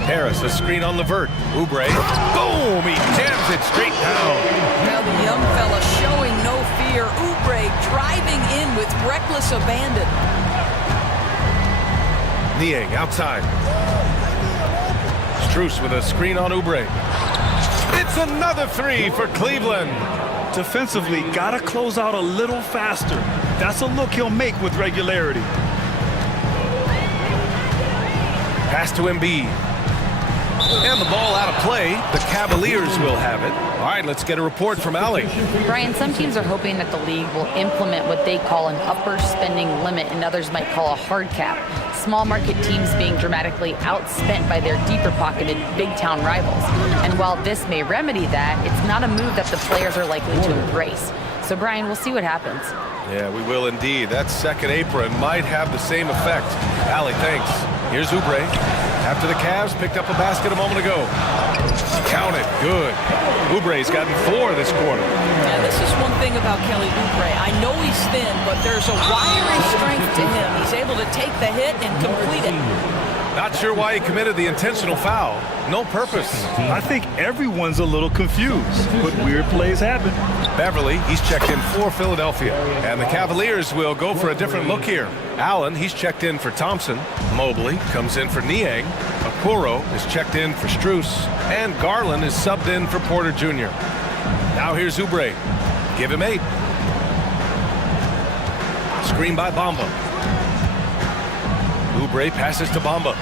Harris, a screen on Levert. Oubre, boom, he jams it straight down. Now the young fella showing no fear. Oubre driving in with reckless abandon. Niang outside. Strus with a screen on Oubre. It's another 3 for Cleveland. Defensively, gotta close out a little faster. That's a look he'll make with regularity. Pass to Embiid. And the ball out of play. The Cavaliers will have it. All right, let's get a report from Allie. Brian, some teams are hoping that the league will implement what they call an upper spending limit and others might call a hard cap. Small market teams being dramatically outspent by their deeper pocketed big town rivals. And while this may remedy that, it's not a move that the players are likely to embrace. So Brian, we'll see what happens. Yeah, we will indeed. That second apron might have the same effect. Allie, thanks. Here's Oubre. After the Cavs picked up a basket a moment ago. Count it. Good. Oubre's gotten 4 this quarter. Yeah, this is one thing about Kelly Oubre. I know he's thin, but there's a wiry strength to him. He's able to take the hit and complete it. Not sure why he committed the intentional foul. No purpose. I think everyone's a little confused, but weird plays happen. Beverly, he's checked in for Philadelphia. And the Cavaliers will go for a different look here. Allen, he's checked in for Thompson. Mobley comes in for Niang. Okoro is checked in for Strus. And Garland is subbed in for Porter Jr. Now here's Oubre. Give him 8. Screen by Bamba. Oubre passes to Bamba.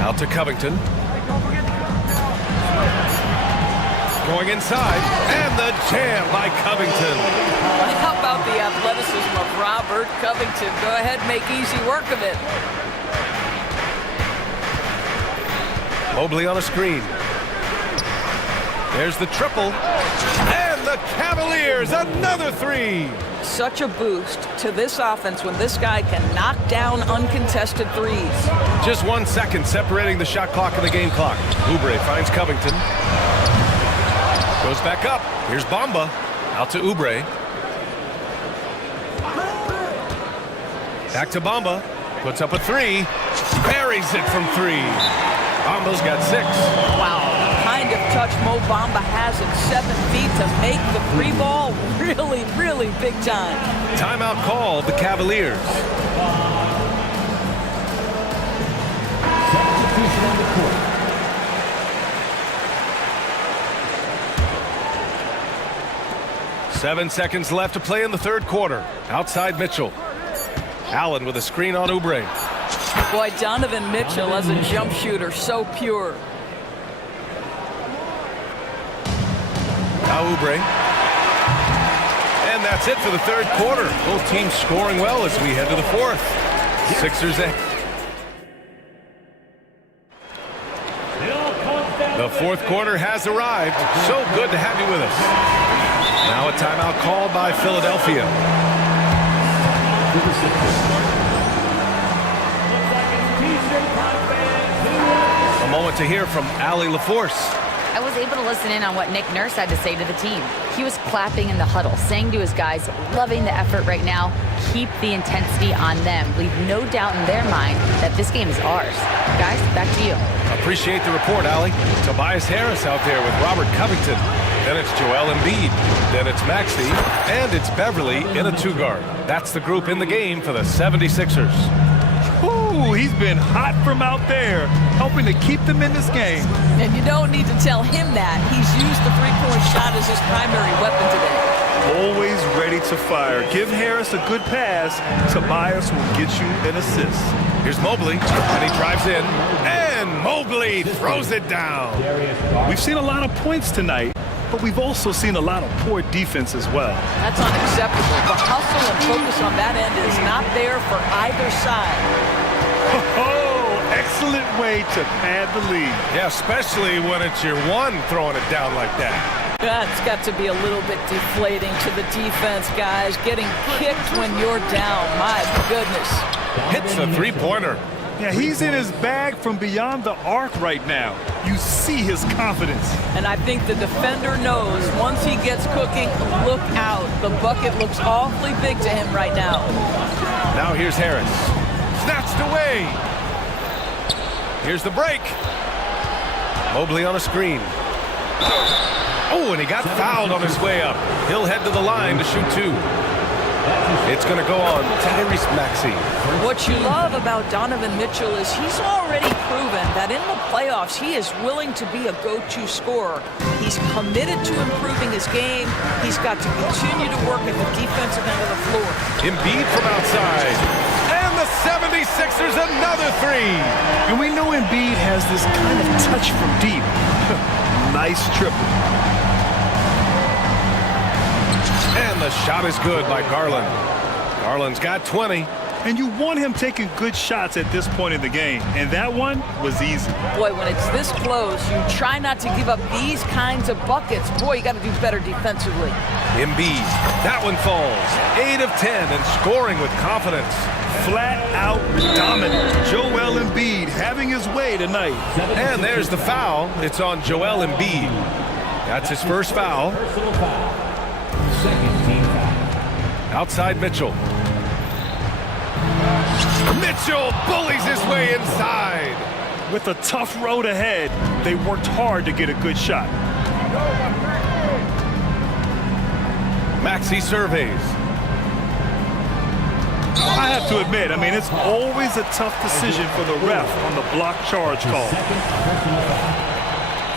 Out to Covington. Going inside, and the jam by Covington. How about the athleticism of Robert Covington? Go ahead, make easy work of it. Mobley on a screen. There's the triple, and the the Cavaliers, another three. Such a boost to this offense when this guy can knock down uncontested threes. Just 1 second separating the shot clock and the game clock. Oubre finds Covington. Goes back up. Here's Bamba. Out to Oubre. Back to Bamba. Puts up a three. Buries it from three. Bamba's got 6. Wow, the kind of touch Mo Bamba has at 7 feet to make the free ball really, really big time. Timeout called the Cavaliers. Substitution on the court. Seven seconds left to play in the third quarter. Outside Mitchell. Allen with a screen on Oubre. Boy, Donovan Mitchell as a jump shooter, so pure. Now Oubre. And that's it for the third quarter. Both teams scoring well as we head to the fourth. Sixers ahead. The fourth quarter has arrived. So good to have you with us. Now a timeout called by Philadelphia. A moment to hear from Allie LaForce. I was able to listen in on what Nick Nurse had to say to the team. He was clapping in the huddle, saying to his guys, loving the effort right now, keep the intensity on them. Leave no doubt in their mind that this game is ours. Guys, back to you. Appreciate the report, Allie. Tobias Harris out there with Robert Covington. Then it's Joel Embiid. Then it's Maxey. And it's Beverly in a 2-guard. That's the group in the game for the 76ers. Ooh, he's been hot from out there, helping to keep them in this game. And you don't need to tell him that. He's used the three-point shot as his primary weapon today. Always ready to fire. Give Harris a good pass. Tobias will get you an assist. Here's Mobley, and he drives in. And Mobley throws it down. We've seen a lot of points tonight, but we've also seen a lot of poor defense as well. That's unacceptable. The hustle and focus on that end is not there for either side. Oh, excellent way to pad the lead. Yeah, especially when it's your one throwing it down like that. That's got to be a little bit deflating to the defense, guys. Getting kicked when you're down. My goodness. Hits a three-pointer. Yeah, he's in his bag from beyond the arc right now. You see his confidence. And I think the defender knows once he gets cooking, look out. The bucket looks awfully big to him right now. Now here's Harris. Snatched away. Here's the break. Mobley on a screen. Oh, and he got fouled on his way up. He'll head to the line to shoot 2. It's going to go on Tyrese Maxey. What you love about Donovan Mitchell is he's already proven that in the playoffs he is willing to be a go-to scorer. He's committed to improving his game. He's got to continue to work at the defensive end of the floor. Embiid from outside. And the 76ers another 3. And we know Embiid has this kind of touch from deep. Nice triple. And the shot is good by Garland. Garland's got 20. And you want him taking good shots at this point in the game. And that one was easy. Boy, when it's this close, you try not to give up these kinds of buckets. Boy, you got to do better defensively. Embiid. That one falls. 8 of 10 and scoring with confidence. Flat out dominant. Joel Embiid having his way tonight. And there's the foul. It's on Joel Embiid. That's his first foul. Second team foul. Outside Mitchell. Mitchell bullies his way inside. With a tough road ahead, they worked hard to get a good shot. Maxey surveys. I have to admit, I mean, it's always a tough decision for the ref on the block charge call.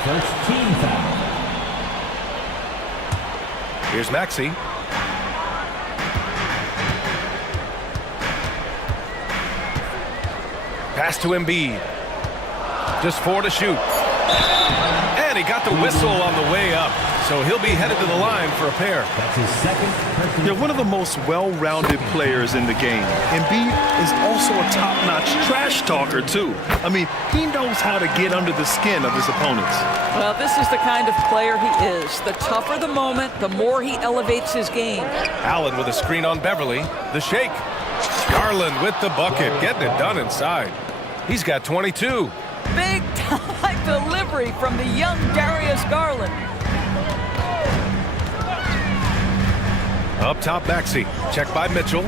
First team foul. Here's Maxey. Pass to Embiid. Just 4 to shoot. And he got the whistle on the way up, so he'll be headed to the line for a pair. That's his second personal. They're one of the most well-rounded players in the game. Embiid is also a top-notch trash talker, too. I mean, he knows how to get under the skin of his opponents. Well, this is the kind of player he is. The tougher the moment, the more he elevates his game. Allen with a screen on Beverly. The shake. Garland with the bucket, getting it done inside. He's got 22. Big time delivery from the young Darius Garland. Up top, Maxey. Check by Mitchell.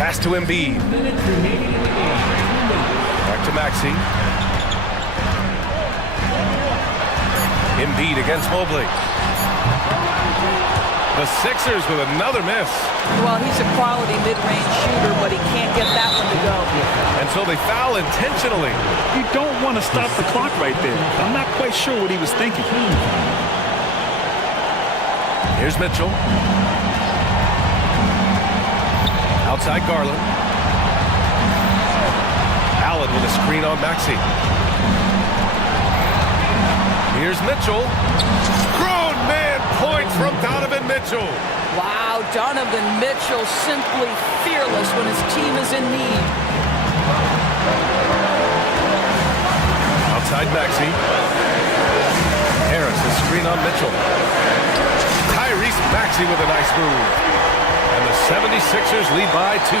Pass to Embiid. Back to Maxey. Embiid against Mobley. The Sixers with another miss. Well, he's a quality mid-range shooter, but he can't get that one to go. And so they foul intentionally. You don't want to stop the clock right there. I'm not quite sure what he was thinking. Here's Mitchell. Outside Garland. Allen with a screen on Maxey. Here's Mitchell. Grown man points from Donovan Mitchell. Wow, Donovan Mitchell simply fearless when his team is in need. Outside Maxey. Harris, a screen on Mitchell. Tyrese Maxey with a nice move. And the 76ers lead by 2.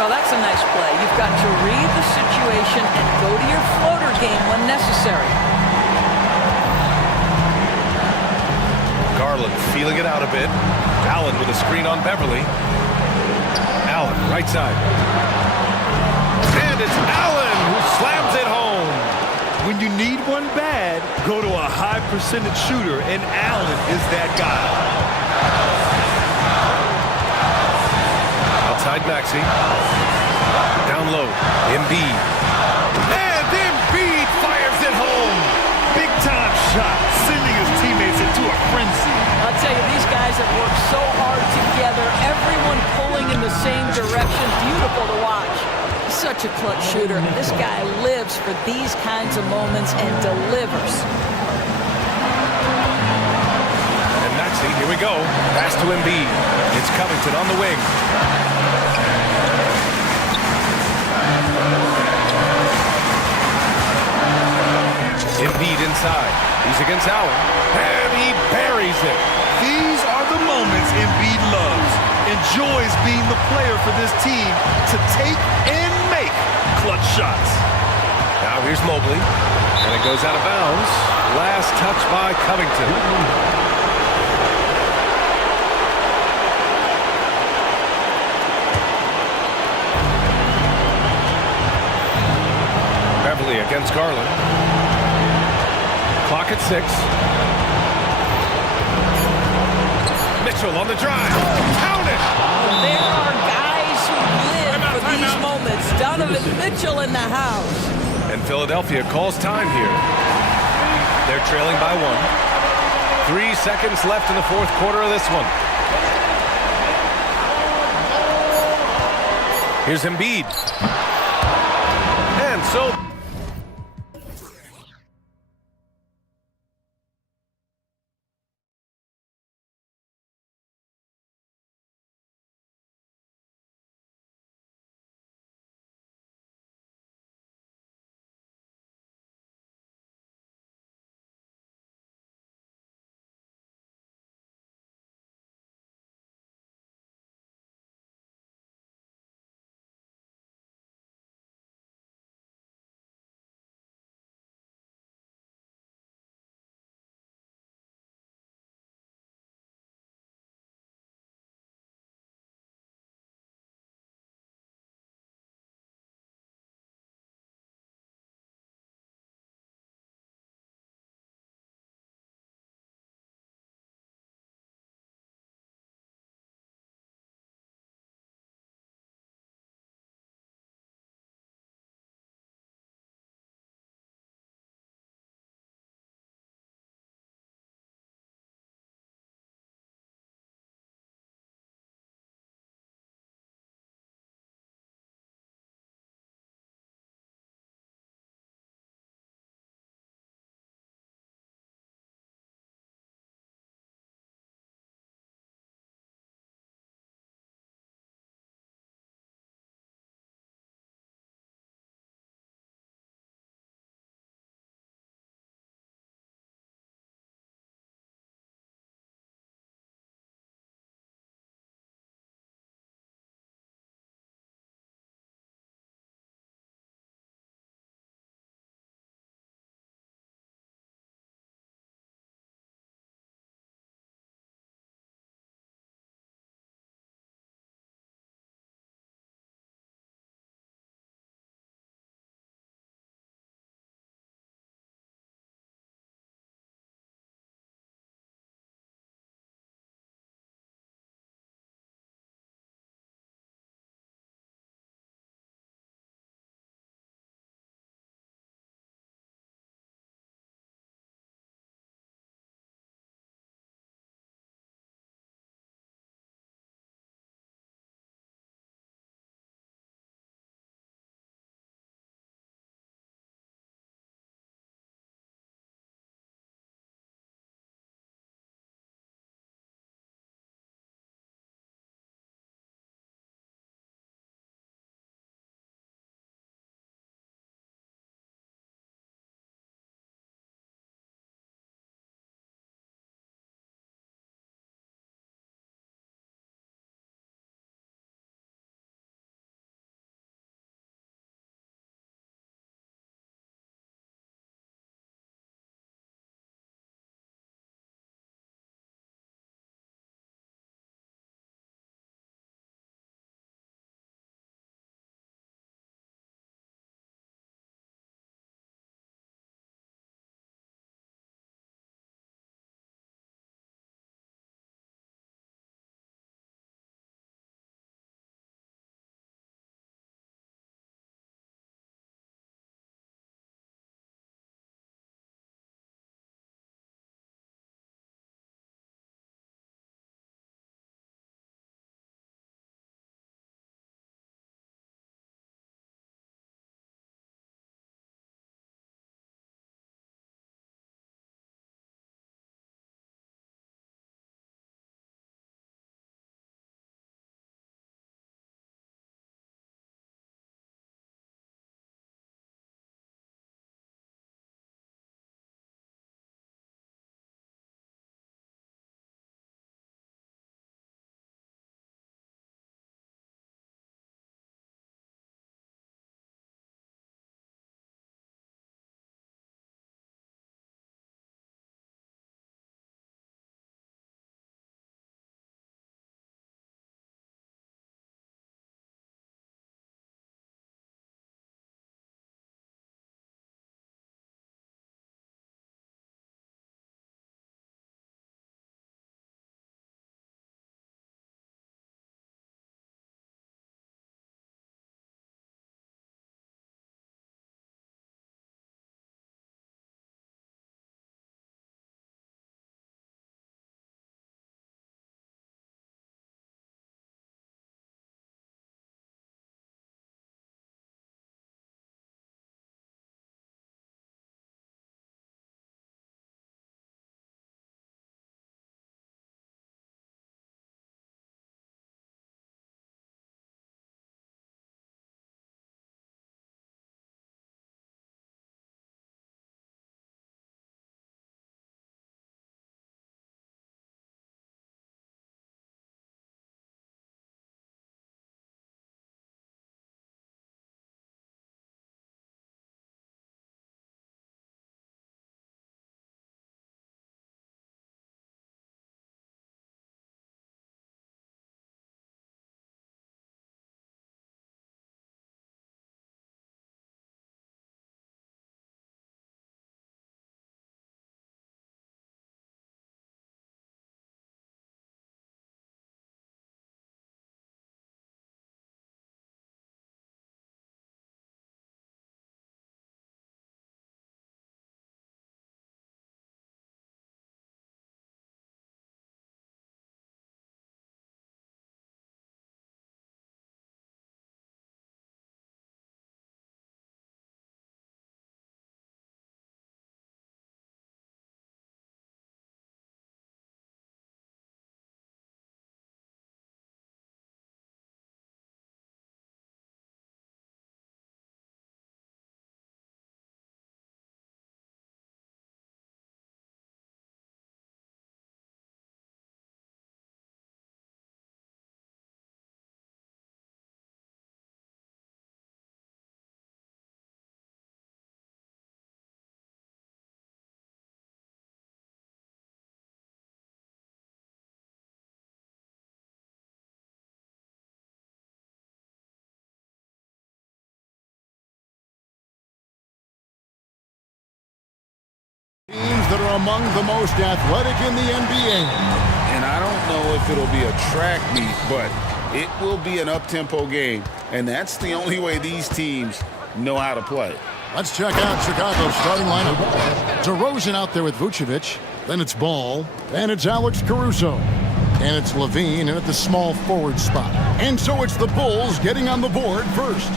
Well, that's a nice play. You've got to read the situation and go to your floater game when necessary. Garland feeling it out a bit. Allen with a screen on Beverly. Allen, right side. And it's Allen who slams it home. When you need one bad, go to a high percentage shooter, and Allen is that guy. Outside Maxey. Down low. Embiid. And Embiid fires it home. Big time shot, sending his teammates into a frenzy. I'll tell you, these guys have worked so hard together, everyone pulling in the same direction. Beautiful to watch. Such a clutch shooter. This guy lives for these kinds of moments and delivers. And Maxey, here we go. Pass to Embiid. It's Covington on the wing. Embiid inside. He's against Allen. And he buries it. These are the moments Embiid loves. Enjoys being the player for this team to take and make clutch shots. Now here's Mobley. And it goes out of bounds. Last touch by Covington. Beverly against Garland. Clock at 6. Mitchell on the drive. Count it! There are guys who live for these moments. Donovan Mitchell in the house. And Philadelphia calls time here. They're trailing by 1. 3 seconds left in the fourth quarter of this one. Here's Embiid. And so that are among the most athletic in the NBA. And I don't know if it'll be a track meet, but it will be an up-tempo game. And that's the only way these teams know how to play. Let's check out Chicago's starting lineup. DeRozan out there with Vucevic. Then it's Ball. Then it's Alex Caruso. And it's Levine in at the small forward spot. And so it's the Bulls getting on the board first.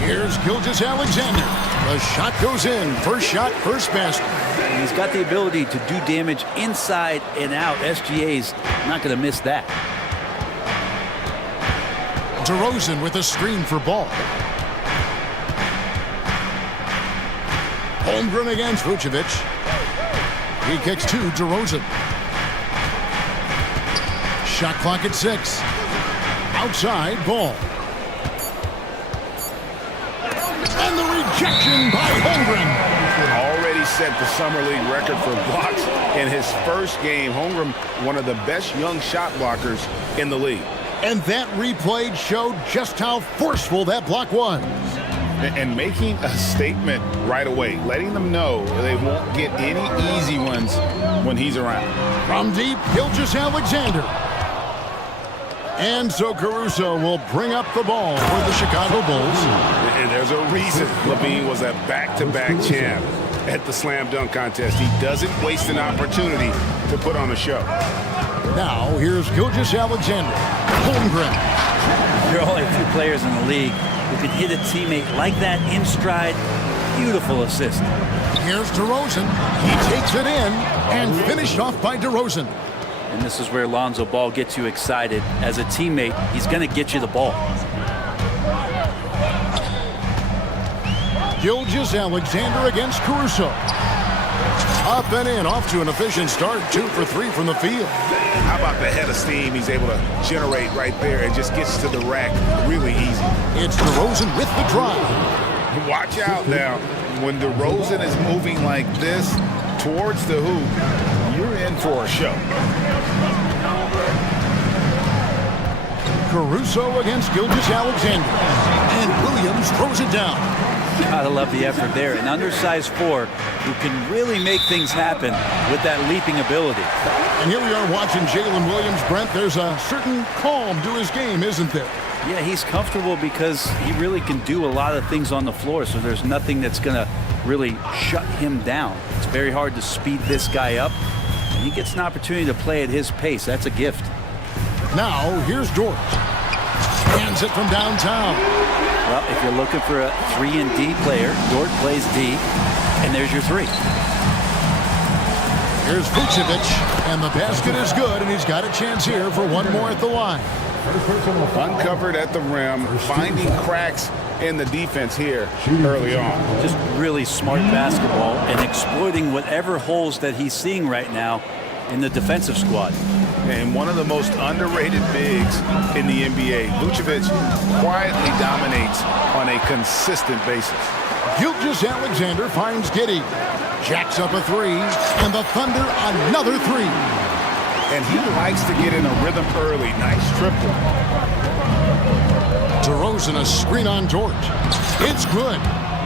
Here's Gilgeous-Alexander. The shot goes in. First shot, first basket. And he's got the ability to do damage inside and out. SGA's not going to miss that. DeRozan with a screen for Ball. Holmgren against Vucevic. He kicks to DeRozan. Shot clock at 6. Outside, Ball. And the rejection by Holmgren. Already set the Summer League record for blocks in his first game. Holmgren, one of the best young shot blockers in the league. And that replay showed just how forceful that block was. And making a statement right away, letting them know they won't get any easy ones when he's around. From deep, Gilgeous-Alexander. And so Caruso will bring up the ball for the Chicago Bulls. And there's a reason Levine was a back-to-back champ at the slam dunk contest. He doesn't waste an opportunity to put on a show. Now, here's Gilgeous-Alexander. Holmgren. There are only a few players in the league who can hit a teammate like that in stride. Beautiful assist. Here's DeRozan. He takes it in and finished off by DeRozan. And this is where Lonzo Ball gets you excited. As a teammate, he's going to get you the ball. Gilgeous-Alexander against Caruso. Up and in, off to an efficient start. 2 for 3 from the field. How about the head of steam he's able to generate right there and just gets to the rack really easy. It's DeRozan with the drive. Watch out now. When DeRozan is moving like this towards the hoop, you're in for a show. Caruso against Gilgeous-Alexander. And Williams throws it down. Gotta love the effort there. An undersized 4 who can really make things happen with that leaping ability. And here we are watching Jalen Williams, Brent. There's a certain calm to his game, isn't there? Yeah, he's comfortable because he really can do a lot of things on the floor, so there's nothing that's going to really shut him down. It's very hard to speed this guy up, and he gets an opportunity to play at his pace. That's a gift. Now, here's Dort. Hands it from downtown. Well, if you're looking for a 3-and-D player, Dort plays D, and there's your 3. Here's Vucevic, and the basket is good, and he's got a chance here for one more at the line. Uncovered at the rim, finding cracks in the defense here early on. Just really smart basketball and exploiting whatever holes that he's seeing right now in the defensive squad. And one of the most underrated bigs in the NBA. Vucevic quietly dominates on a consistent basis. Gilgeous-Alexander finds Giddey. Jacks up a 3, and the Thunder another 3. And he likes to get in a rhythm early. Nice triple. DeRozan a screen on Dort. It's good.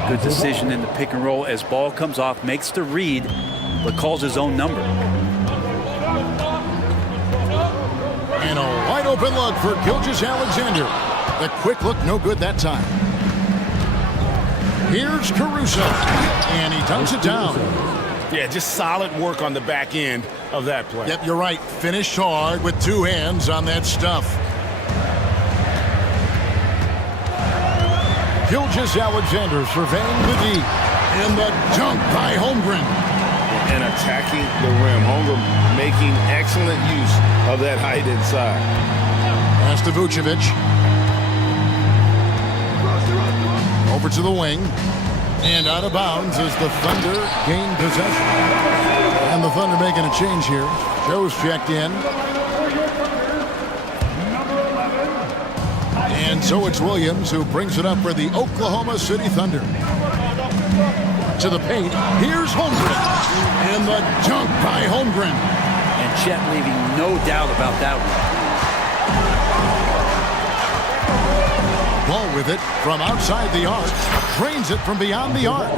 Good decision in the pick and roll as ball comes off, makes the read, but calls his own number. And a wide open look for Gilgeous-Alexander. The quick look no good that time. Here's Caruso, and he dunks it down. Yeah, just solid work on the back end of that play. Yep, you're right. Finished hard with 2 hands on that stuff. Gilgeous-Alexander surveying the D. And the dunk by Holmgren. And attacking the rim. Holmgren making excellent use of that height inside. Pass to Vucevic. Over to the wing. And out of bounds as the Thunder gain possession. And the Thunder making a change here. Joe's checked in. And so it's Williams who brings it up for the Oklahoma City Thunder. To the paint. Here's Holmgren. And the dunk by Holmgren. And Chet leaving no doubt about that one. Ball with it from outside the arc. Drains it from beyond the arc.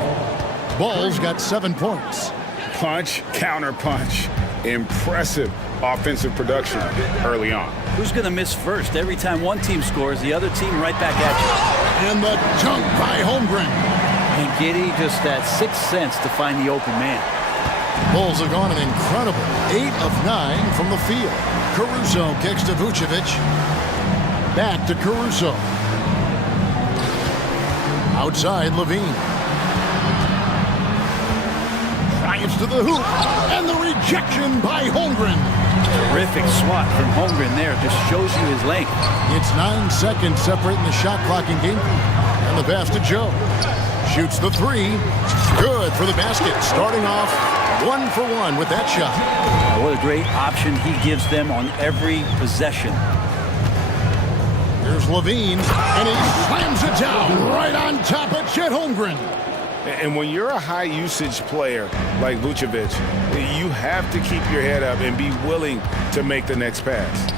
Ball's got 7 points. Punch, counter punch. Impressive offensive production early on. Who's going to miss first? Every time one team scores, the other team right back at you. And the dunk by Holmgren. And Giddy just that sixth sense to find the open man. Bulls have gone an incredible 8 of 9 from the field. Caruso kicks to Vucevic. Back to Caruso. Outside Levine. Drives to the hoop. And the rejection by Holmgren. Terrific swat from Holmgren there. Just shows you his length. It's 9 seconds separating the shot clock and game. And the pass to Joe. Shoots the 3. Good for the basket. Starting off 1 for 1 with that shot. What a great option he gives them on every possession. Here's Levine, and he slams it down right on top of Chet Holmgren. And when you're a high-usage player like Vucevic, you have to keep your head up and be willing to make the next pass.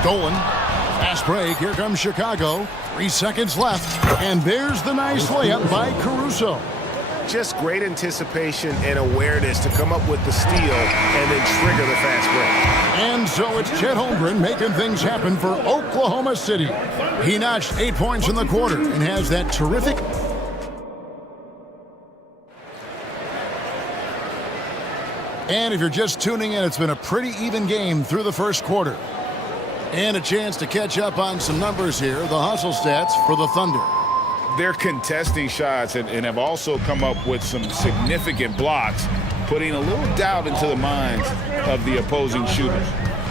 Stolen. Fast break. Here comes Chicago. 3 seconds left. And there's the nice layup by Caruso. Just great anticipation and awareness to come up with the steal and then trigger the fast break. And so it's Chet Holmgren making things happen for Oklahoma City. He notched 8 points in the quarter and has that terrific... And if you're just tuning in, it's been a pretty even game through the first quarter. And a chance to catch up on some numbers here, the hustle stats for the Thunder. They're contesting shots and have also come up with some significant blocks, putting a little doubt into the minds of the opposing shooters.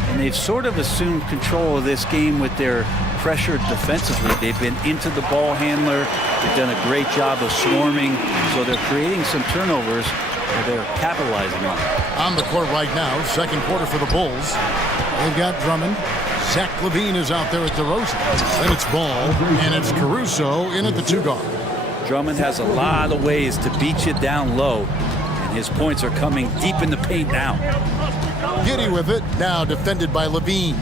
And they've sort of assumed control of this game with their pressure defensively. They've been into the ball handler. They've done a great job of swarming. So they're creating some turnovers that they're capitalizing on. On the court right now, second quarter for the Bulls. They've got Drummond. Zach Levine is out there at DeRozan. Then it's Ball, and it's Caruso in at the 2-guard. Drummond has a lot of ways to beat you down low, and his points are coming deep in the paint now. Giddy with it, now defended by Levine.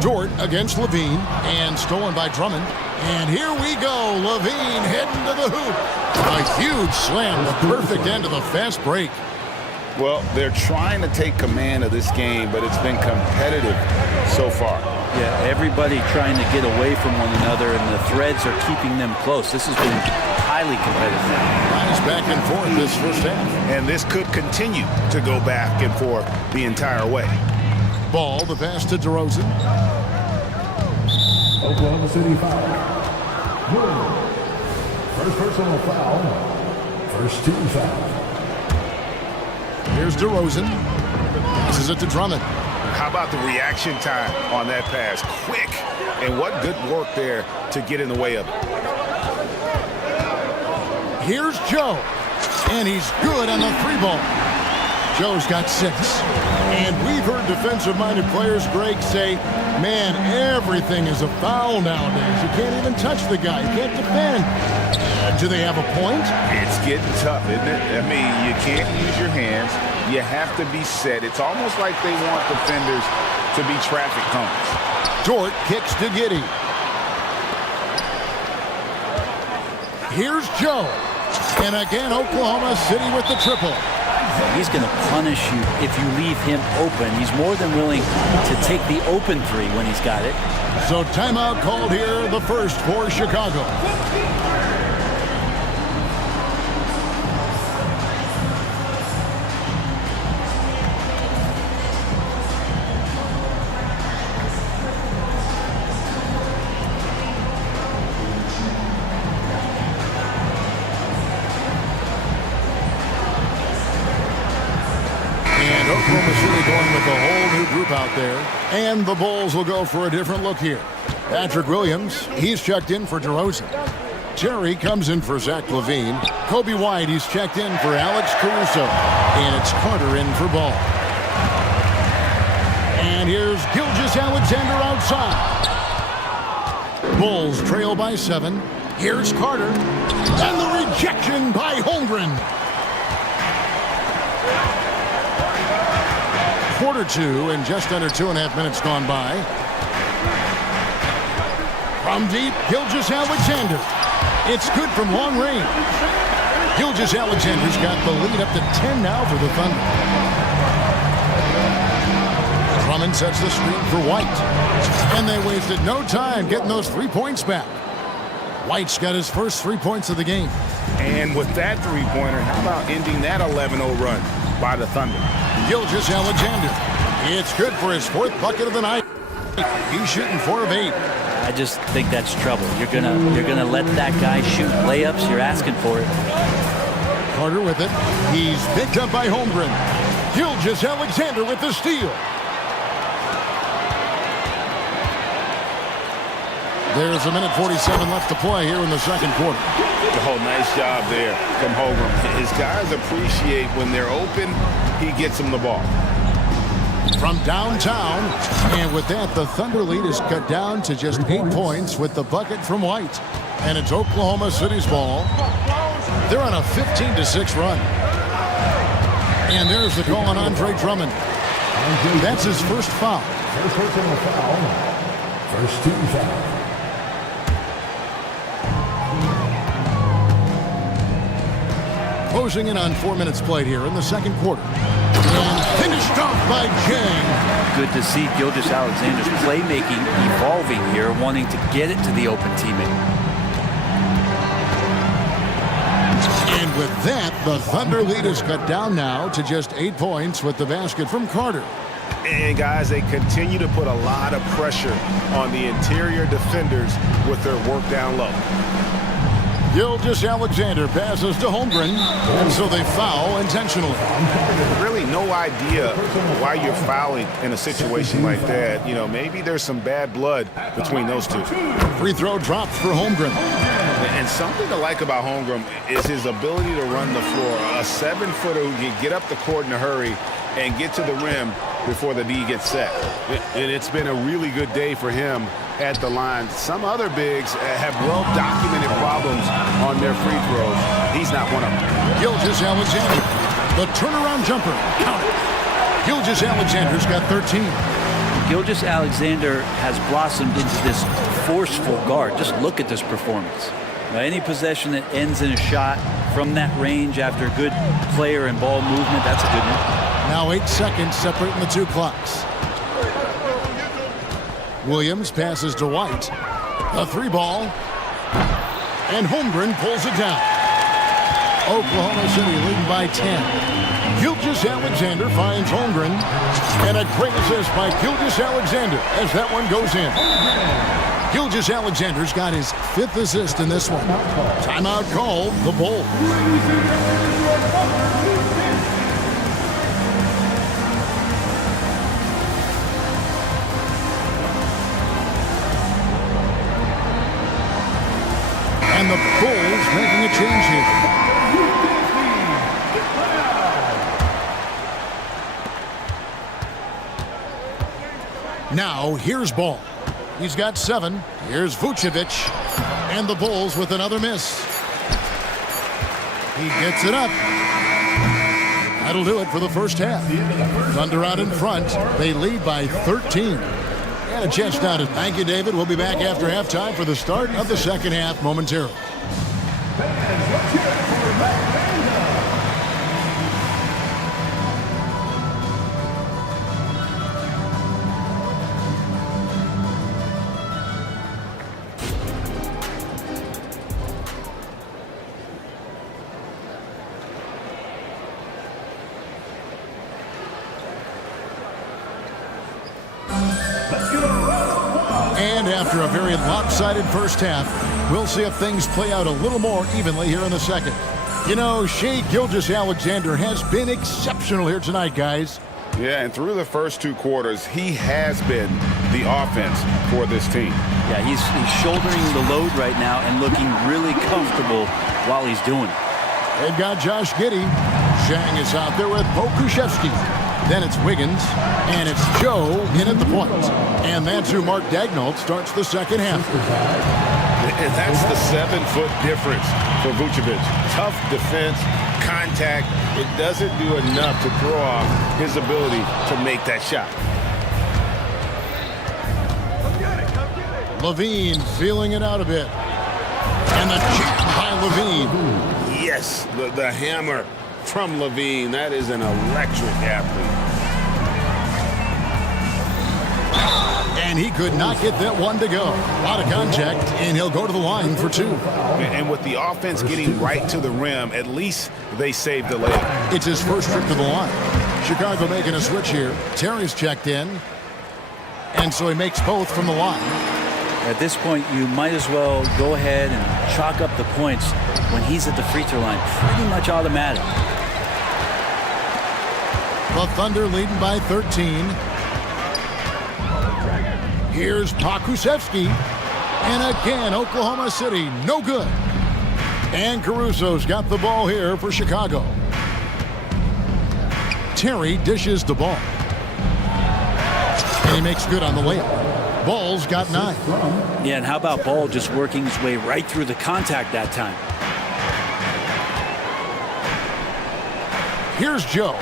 Dort against Levine, and stolen by Drummond. And here we go, Levine heading to the hoop. A huge slam, the perfect end of the fast break. Well, they're trying to take command of this game, but it's been competitive so far. Yeah, everybody trying to get away from one another, and the threads are keeping them close. This has been highly competitive. Nice back and forth this first half. And this could continue to go back and forth the entire way. Ball, the pass to DeRozan. Oklahoma City foul. First personal foul. First team foul. Here's DeRozan. Passes it to Drummond. How about the reaction time on that pass? Quick. And what good work there to get in the way of it. Here's Joe. And he's good on the 3-ball. Joe's got 6. And we've heard defensive-minded players, Greg, say, man, everything is a foul nowadays. You can't even touch the guy. You can't defend. Do they have a point? It's getting tough, isn't it? I mean, you can't use your hands. You have to be set. It's almost like they want defenders to be traffic cones. Dort kicks to Giddy. Here's Joe. And again, Oklahoma City with the triple. He's going to punish you if you leave him open. He's more than willing to take the open 3 when he's got it. So timeout called here, the first for Chicago. Oklahoma City going with a whole new group out there. And the Bulls will go for a different look here. Patrick Williams, he's checked in for DeRozan. Terry comes in for Zach Levine. Kobe White, he's checked in for Alex Caruso. And it's Carter in for Ball. And here's Gilgeous-Alexander outside. Bulls trail by 7. Here's Carter. And the rejection by Holmgren. Quarter 2 and just under 2.5 minutes gone by. From deep, Gilgeous-Alexander. It's good from long range. Gilgeous-Alexander's got the lead up to 10 now for the Thunder. Drummond sets the screen for White. And they wasted no time getting those 3 points back. White's got his first 3 points of the game. And with that three-pointer, how about ending that 11-0 run by the Thunder? Gilgeous-Alexander. It's good for his 4th bucket of the night. He's shooting 4 of 8. I just think that's trouble. You're gonna let that guy shoot layups. You're asking for it. Carter with it. He's picked up by Holmgren. Gilgeous-Alexander with the steal. There's a minute 47 left to play here in the second quarter. Oh, nice job there from Holmgren. His guys appreciate when they're open, he gets them the ball. From downtown, and with that, the Thunder lead is cut down to just 8 points with the bucket from White. And it's Oklahoma City's ball. They're on a 15-6 run. And there's the call on Andre Drummond. That's his first foul. First personal foul. First team foul. Closing in on 4 minutes played here in the second quarter. And finished off by Jang. Good to see Gilgeous-Alexander's playmaking evolving here, wanting to get it to the open teammate. And with that, the Thunder lead is cut down now to just 8 points with the basket from Carter. And guys, they continue to put a lot of pressure on the interior defenders with their work down low. Gilgeous-Alexander passes to Holmgren, and so they foul intentionally. Really no idea why you're fouling in a situation like that. You know, maybe there's some bad blood between those two. Free throw dropped for Holmgren. And something to like about Holmgren is his ability to run the floor. A 7-footer who can get up the court in a hurry and get to the rim before the D gets set. And it's been a really good day for him at the line. Some other bigs have well-documented problems on their free throws. He's not one of them. Gilgeous-Alexander, the turnaround jumper. Count it. Gilgeous-Alexander's got 13. Gilgeous-Alexander has blossomed into this forceful guard. Just look at this performance. Now, any possession that ends in a shot from that range after good player and ball movement, that's a good one. Now 8 seconds separating the two clocks. Williams passes to White. A 3-ball. And Holmgren pulls it down. Oklahoma City leading by 10. Gilgeous-Alexander finds Holmgren. And a great assist by Gilgeous-Alexander as that one goes in. Gilgeous-Alexander's got his 5th assist in this one. Timeout called the Bulls. And the Bulls making a change here. Now, here's Ball. He's got 7. Here's Vucevic. And the Bulls with another miss. He gets it up. That'll do it for the first half. Thunder out in front. They lead by 13. And a chance now to thank you, David. We'll be back after halftime for the start of the second half momentarily. And after a very lopsided first half, we'll see if things play out a little more evenly here in the second. You know, Shai Gilgeous-Alexander has been exceptional here tonight, guys. Yeah, and through the first 2 quarters, he has been the offense for this team. Yeah, he's shouldering the load right now and looking really comfortable while he's doing it. They've got Josh Giddey. Zhang is out there with Pokushevsky. Then it's Wiggins, and it's Joe in at the point. And that's who Mark Daigneault starts the second half. And that's the 7-foot difference for Vucevic. Tough defense, contact. It doesn't do enough to throw off his ability to make that shot. Levine feeling it out a bit. And the jam by Levine. Yes, the hammer from Levine. That is an electric athlete. And he could not get that one to go. Out of contact, and he'll go to the line for two. And with the offense getting right to the rim, at least they saved the layup. It's his first trip to the line. Chicago making a switch here. Terry's checked in. And so he makes both from the line. At this point, you might as well go ahead and chalk up the points when he's at the free throw line. Pretty much automatic. The Thunder leading by 13. Here's Pokusevski. And again, Oklahoma City, no good. And Caruso's got the ball here for Chicago. Terry dishes the ball. And he makes good on the layup. Ball's got 9. Yeah, and how about Ball just working his way right through the contact that time? Here's Joe.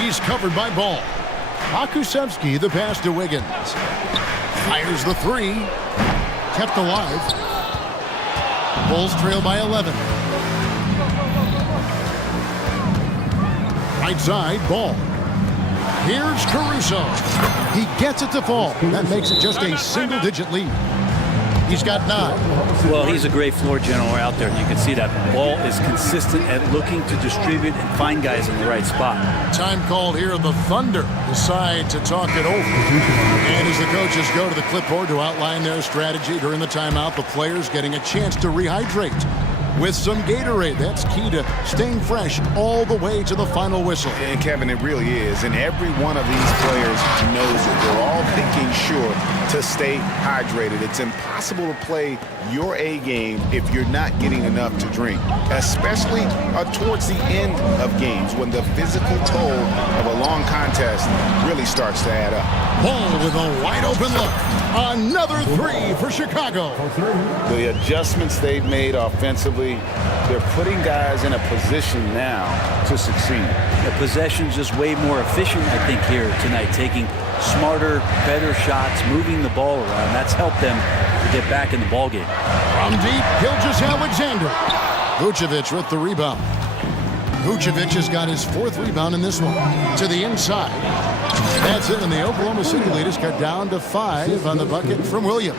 He's covered by Ball. Pokusevski, the pass to Wiggins. Fires the 3. Kept alive. Bulls trail by 11. Right side, Ball. Here's Caruso. He gets it to fall. That makes it just a single-digit lead. He's got 9. Well, he's a great floor general out there. You can see that Ball is consistent at looking to distribute and find guys in the right spot. Time called here. The Thunder decide to talk it over. And as the coaches go to the clipboard to outline their strategy during the timeout, the players getting a chance to rehydrate with some Gatorade. That's key to staying fresh all the way to the final whistle. And Kevin, it really is. And every one of these players knows it. They're all making sure to stay hydrated. It's impossible to play your A game if you're not getting enough to drink, especially towards the end of games when the physical toll of a long contest really starts to add up. Ball with a wide open look. Another 3 for Chicago. The adjustments they've made offensively, they're putting guys in a position now to succeed. The possession's just way more efficient, I think, here tonight, taking smarter, better shots, moving the ball around. That's helped them to get back in the ball game. From deep, Gilgeous-Alexander. Vucevic with the rebound. Vucevic has got his 4th rebound in this one. To the inside. That's it, and the Oklahoma City lead is cut down to 5 on the bucket from Williams.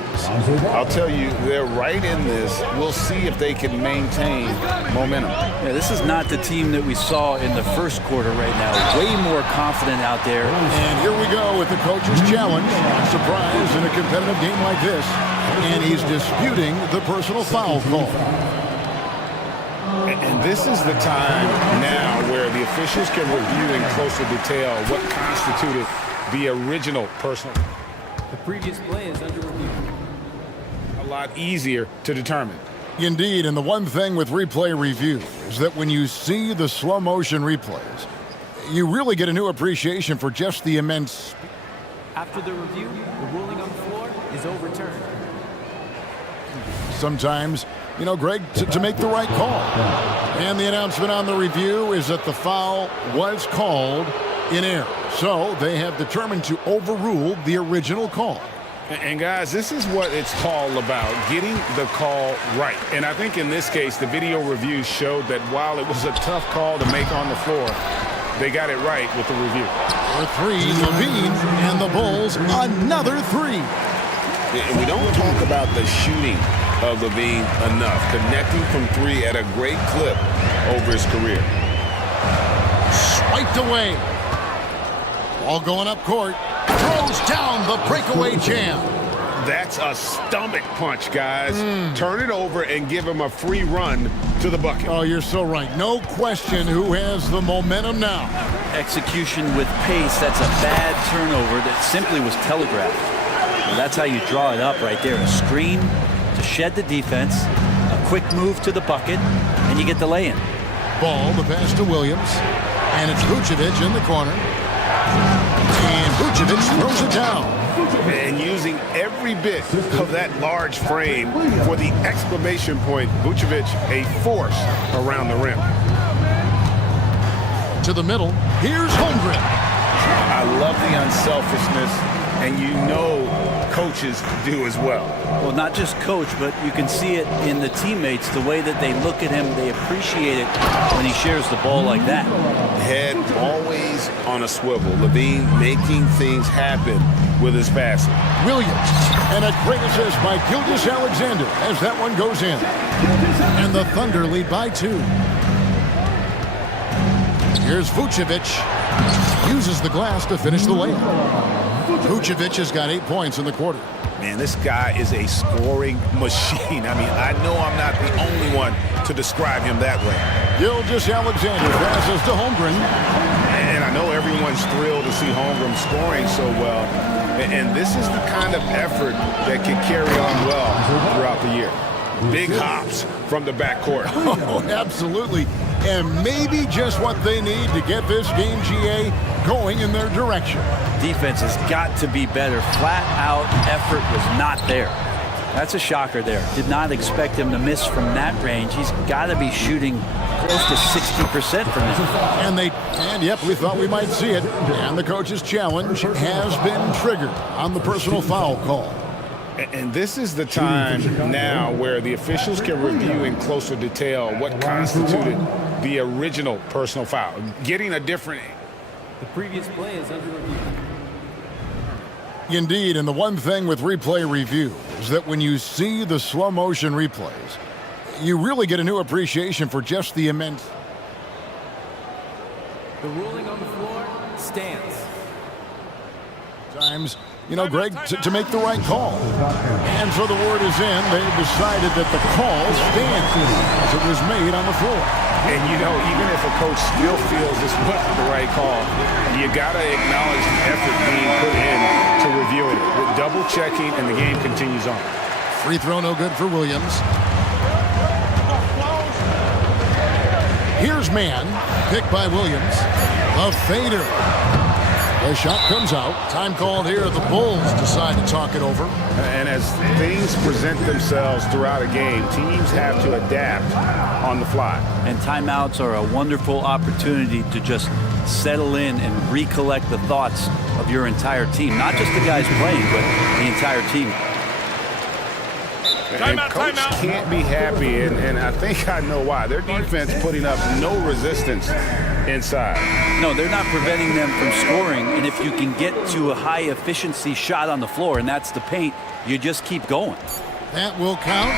I'll tell you, they're right in this. We'll see if they can maintain momentum. Yeah, this is not the team that we saw in the first quarter right now. Way more confident out there. And here we go with the coach's challenge. Surprise in a competitive game like this. And he's disputing the personal foul call. And this is the time now where the officials can review in closer detail what constituted the original personal. The previous play is under review. A lot easier to determine. Indeed, and the one thing with replay review is that when you see the slow motion replays, you really get a new appreciation for just the immense. After the review, the ruling on the floor is overturned. Sometimes, you know, Greg, to make the right call. And the announcement on the review is that the foul was called in error. So they have determined to overrule the original call. And guys, this is what it's all about, getting the call right. And I think in this case, the video review showed that while it was a tough call to make on the floor, they got it right with the review. For 3, Levine and the Bulls, another 3. And we don't talk about the shooting of Levine enough, connecting from 3 at a great clip over his career. Swiped away. Ball going up court. Throws down the breakaway jam. That's a stomach punch, guys. Turn it over and give him a free run to the bucket. Oh, you're so right. No question who has the momentum now. Execution with pace. That's a bad turnover that simply was telegraphed. And that's how you draw it up right there. A screen to shed the defense, a quick move to the bucket, and you get the lay-in. Ball, the pass to Williams, and it's Vucevic in the corner. And Vucevic throws it down. And using every bit of that large frame for the exclamation point, Vucevic a force around the rim. To the middle, here's Holmgren. I love the unselfishness and you know coaches do as well. Well, not just coach, but you can see it in the teammates, the way that they look at him, they appreciate it when he shares the ball like that. Head always on a swivel. Levine making things happen with his passing. Williams, and a great assist by Gilgeous Alexander as that one goes in. And the Thunder lead by 2. Here's Vucevic. Uses the glass to finish the layup. Vucevic has got 8 points in the quarter. Man, this guy is a scoring machine. I mean, I know I'm not the only one to describe him that way. Gilgeous Alexander passes to Holmgren. And I know everyone's thrilled to see Holmgren scoring so well. And this is the kind of effort that can carry on well throughout the year. Big hops from the backcourt. Oh, absolutely. And maybe just what they need to get this game, GA, going in their direction. Defense has got to be better. Flat out effort was not there. That's a shocker there. Did not expect him to miss from that range. He's got to be shooting close to 60% from that. And yep, we thought we might see it. And the coach's challenge has been triggered on the personal foul call. And this is the time now where the officials can review in closer detail what constituted the original personal foul. Getting a different... The previous play is under review. Indeed, and the one thing with replay review is that when you see the slow motion replays, you really get a new appreciation for just the immense... The ruling on the floor stands. Times, you know, Greg, to make the right call. And so the word is in. They've decided that the call stands as it was made on the floor. And, you know, even if a coach still feels this wasn't the right call, you got to acknowledge the effort being put in to reviewing it. With double checking, and the game continues on. Free throw no good for Williams. Here's man, picked by Williams. A fader. The shot comes out. Time called here. The Bulls decide to talk it over. And as things present themselves throughout a game, teams have to adapt on the fly. And timeouts are a wonderful opportunity to just settle in and recollect the thoughts of your entire team. Not just the guys playing, but the entire team. And coach can't be happy, and I think I know why. Their defense putting up no resistance inside. No, they're not preventing them from scoring, and if you can get to a high-efficiency shot on the floor, and that's the paint, you just keep going. That will count.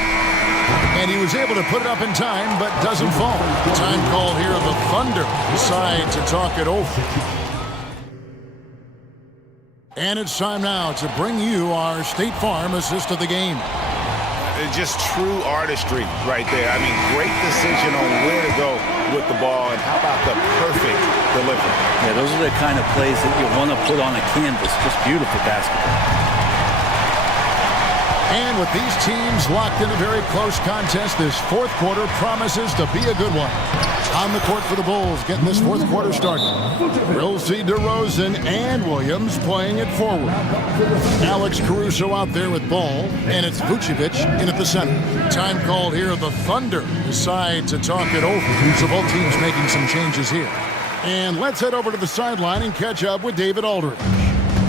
And he was able to put it up in time, but doesn't fall. Time called here. The Thunder decide to talk it over. And it's time now to bring you our State Farm assist of the game. Just true artistry right there. I mean, great decision on where to go with the ball, and how about the perfect delivery? Yeah, those are the kind of plays that you want to put on a canvas. Just beautiful basketball. And with these teams locked in a very close contest, this fourth quarter promises to be a good one. On the court for the Bulls, getting this fourth quarter started. We'll see DeRozan and Williams playing it forward. Alex Caruso out there with ball, and it's Vucevic in at the center. Time called here. The Thunder decide to talk it over. So both teams making some changes here. And let's head over to the sideline and catch up with David Aldridge.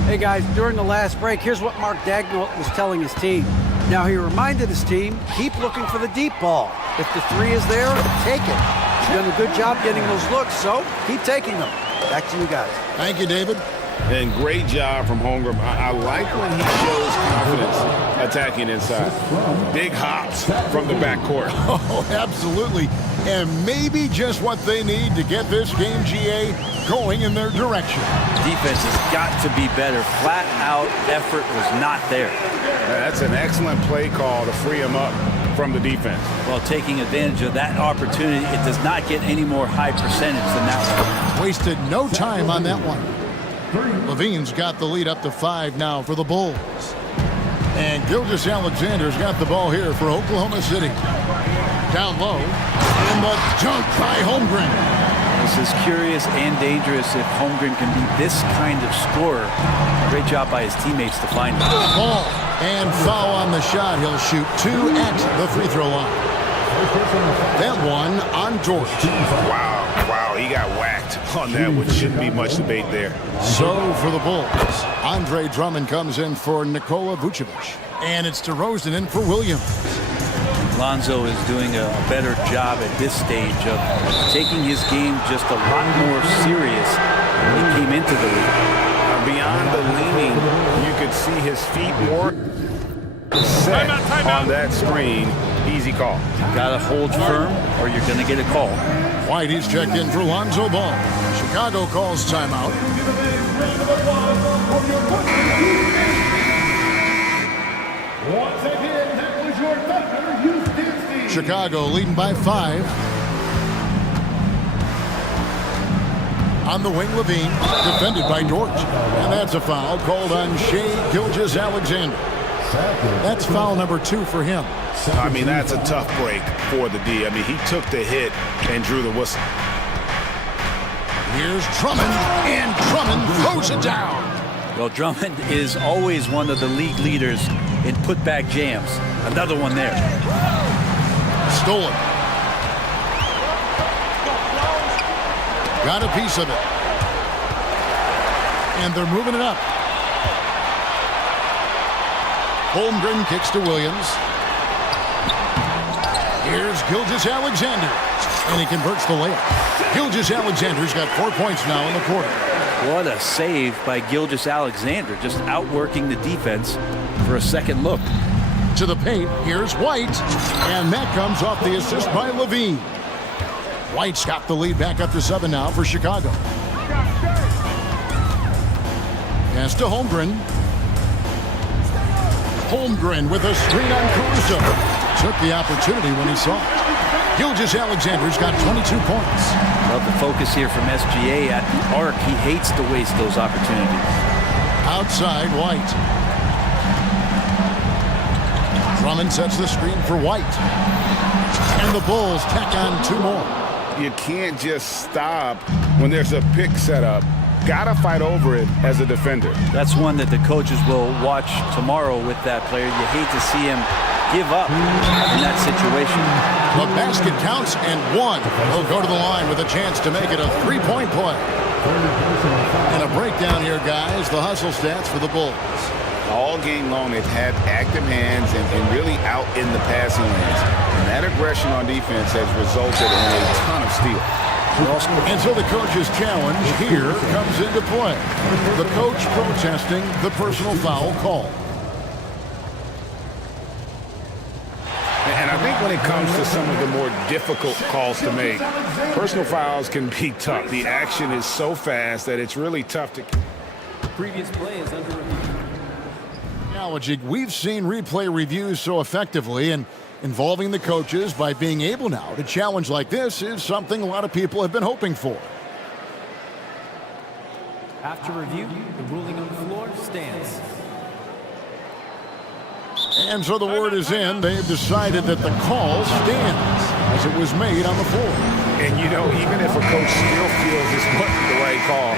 Hey guys, during the last break, here's what Mark Dagnall was telling his team. Now he reminded his team, keep looking for the deep ball. If the three is there, take it. He's done a good job getting those looks, so keep taking them. Back to you guys. Thank you, David. And great job from Holmgren. I like when he shows confidence attacking inside. Big hops from the backcourt. Oh, absolutely. And maybe just what they need to get this game, GA, going in their direction. Defense has got to be better. Flat out effort was not there. That's an excellent play call to free him up from the defense. Well, taking advantage of that opportunity, it does not get any more high percentage than that one. Wasted no time on that one. Levine's got the lead up to 5 now for the Bulls. And Gilgeous Alexander's got the ball here for Oklahoma City. Down low, and the dunk by Holmgren. This is curious and dangerous if Holmgren can be this kind of scorer. Great job by his teammates to find him. Ball and foul on the shot. He'll shoot 2 at the free throw line. That one on George. Wow, he got whacked. correct on that one. Shouldn't be much debate there. So for the Bulls, Andre Drummond comes in for Nikola Vucevic. And it's DeRozan in for Williams. Lonzo is doing a better job at this stage of taking his game just a lot more serious when he came into the league. Beyond the leaning, you could see his feet more set on that screen. Easy call. Gotta hold firm or you're gonna get a call. White, he's checked in for Lonzo Ball. Chicago calls timeout. Once again, that was your Thunder Houston. Chicago leading by 5. On the wing, Levine, defended by Dort. And that's a foul called on Shai Gilgeous-Alexander. That's foul number 2 for him. I mean, that's a tough break for the D. I mean, he took the hit and drew the whistle. Here's Drummond, and Drummond throws it down. Well, Drummond is always one of the league leaders in putback jams. Another one there. Stolen. Got a piece of it. And they're moving it up. Holmgren kicks to Williams. Here's Gilgeous-Alexander. And he converts the layup. Gilgeous-Alexander's got 4 points now in the quarter. What a save by Gilgeous-Alexander, just outworking the defense for a second look. To the paint, here's White. And that comes off the assist by Levine. White's got the lead back up to 7 now for Chicago. Pass to Holmgren. Holmgren with a screen on Caruso. Took the opportunity when he saw it. Gilgeous-Alexander's got 22 points. Love the focus here from SGA at the arc. He hates to waste those opportunities. Outside, White. Drummond sets the screen for White. And the Bulls tack on 2 more. You can't just stop when there's a pick set up. Gotta fight over it as a defender. That's one that the coaches will watch tomorrow with that player. You hate to see him give up in that situation. The basket counts and 1. He'll go to the line with a chance to make it a 3-point play. And a breakdown here, guys. The hustle stats for the Bulls. All game long, they've had active hands and really out in the passing lanes. And that aggression on defense has resulted in a ton of steals. And so the coach's challenge here comes into play. The coach protesting the personal foul call. And I think when it comes to some of the more difficult calls to make, personal fouls can be tough. The action is so fast that it's really tough to... Previous play is under review. We've seen replay reviews so effectively, and involving the coaches by being able now to challenge like this is something a lot of people have been hoping for. After review, the ruling on the floor stands. And so the word is in. They've decided that the call stands as it was made on the floor. And, you know, even if a coach still feels this wasn't the right call,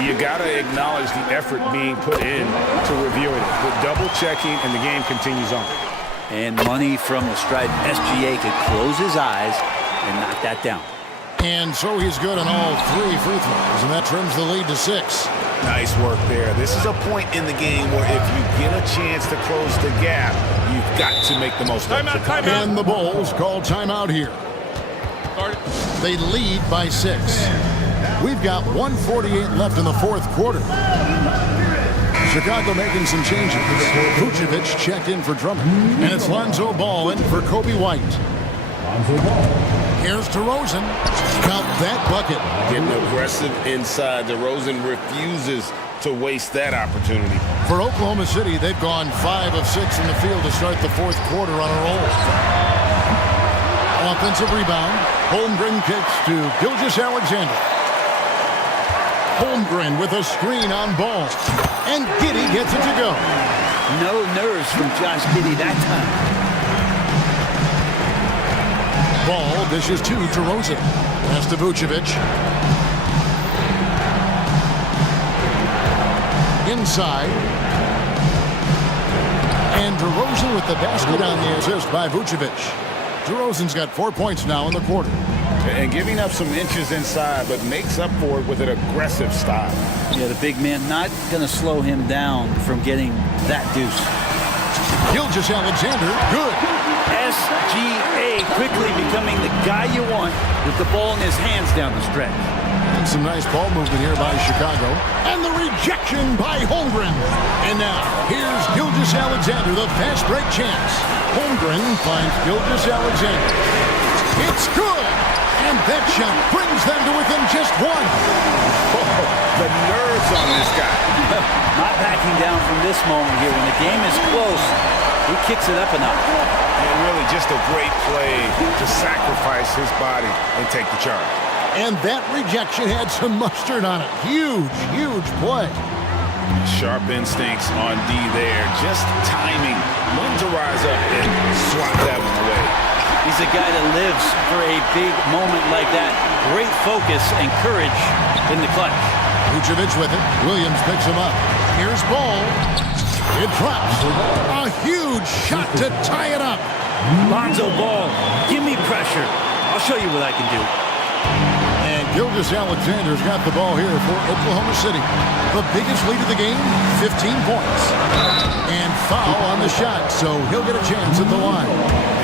you got to acknowledge the effort being put in to reviewing it. With double checking, and the game continues on. And money from the stripe. SGA could close his eyes and knock that down. And so he's good on all 3 free throws, and that trims the lead to 6. Nice work there. This is a point in the game where if you get a chance to close the gap, you've got to make the most of it. And the Bulls call timeout here. They lead by 6. We've got 1:48 left in the 4th quarter. Chicago making some changes. Vucevic checked in for Drummond. And it's Lonzo Ball in for Kobe White. Here's DeRozan. Got that bucket. Getting aggressive inside. DeRozan refuses to waste that opportunity. For Oklahoma City, they've gone 5 of 6 in the field to start the 4th quarter on a roll. Offensive rebound. Holmgren kicks to Gilgeous-Alexander. Holmgren with a screen on Ball. And Giddey gets it to go. No nerves from Josh Giddey that time. Ball dishes to DeRozan. Pass to Vucevic. Inside. And DeRozan with the basket on the assist by Vucevic. DeRozan's got 4 points now in the quarter. and giving up some inches inside, but makes up for it with an aggressive style. Yeah, the big man not going to slow him down from getting that deuce. Gilgeous-Alexander, good. SGA quickly becoming the guy you want with the ball in his hands down the stretch. And some nice ball movement here by Chicago. And the rejection by Holmgren. And now, here's Gilgeous-Alexander, the fast break chance. Holmgren finds Gilgeous-Alexander. It's good! And that shot brings them to within just one. Oh, the nerves on this guy. Not backing down from this moment here. When the game is close, he kicks it up a notch. And really just a great play to sacrifice his body and take the charge. And that rejection had some mustard on it. Huge, huge play. Sharp instincts on D there. Just timing. When to rise up and swat that one away. He's a guy that lives for a big moment like that. Great focus and courage in the clutch. Vucevic with it. Williams picks him up. Here's ball. It drops. A huge shot to tie it up. Lonzo Ball, give me pressure. I'll show you what I can do. And Gilgeous-Alexander's got the ball here for Oklahoma City. The biggest lead of the game, 15 points. And foul on the shot, so he'll get a chance at the line.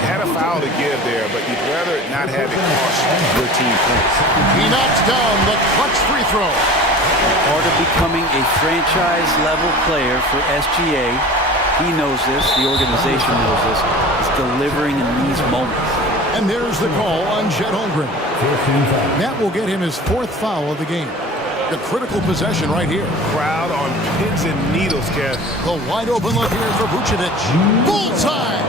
Had a foul to give there, but you'd rather not have it cost your team points. He knocks down the clutch free throw. Part of becoming a franchise-level player for SGA, he knows this, the organization knows this, is delivering in these moments. And there's the call on Chet Holmgren. That will get him his fourth foul of the game. The critical possession right here. Crowd on pins and needles, Kev. The wide open look here for Vucevic. Bullseye!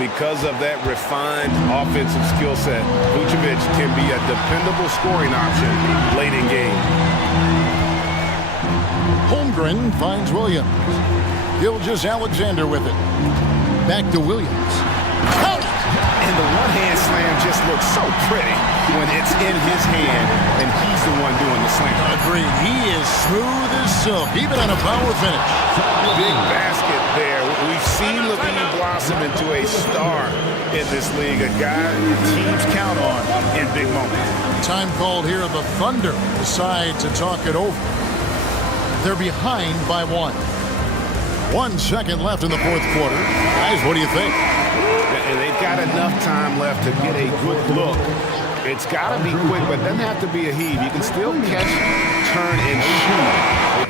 Because of that refined offensive skill set, Vucevic can be a dependable scoring option late in game. Holmgren finds Williams. Gilgeous-Alexander with it. Back to Williams. Count! And the one-hand slam just looks so pretty when it's in his hand and he's the one doing the slam. Agreed. He is smooth as silk, even on a power finish. Big basket there. We've seen Levine blossom into a star in this league, a guy teams count on in big moments. Time called here. The Thunder decide to talk it over. They're behind by one. 1 second left in the fourth quarter. Guys, what do you think? And they've got enough time left to get a good look. It's got to be quick, but it doesn't have to be a heave. You can still catch, turn, and shoot.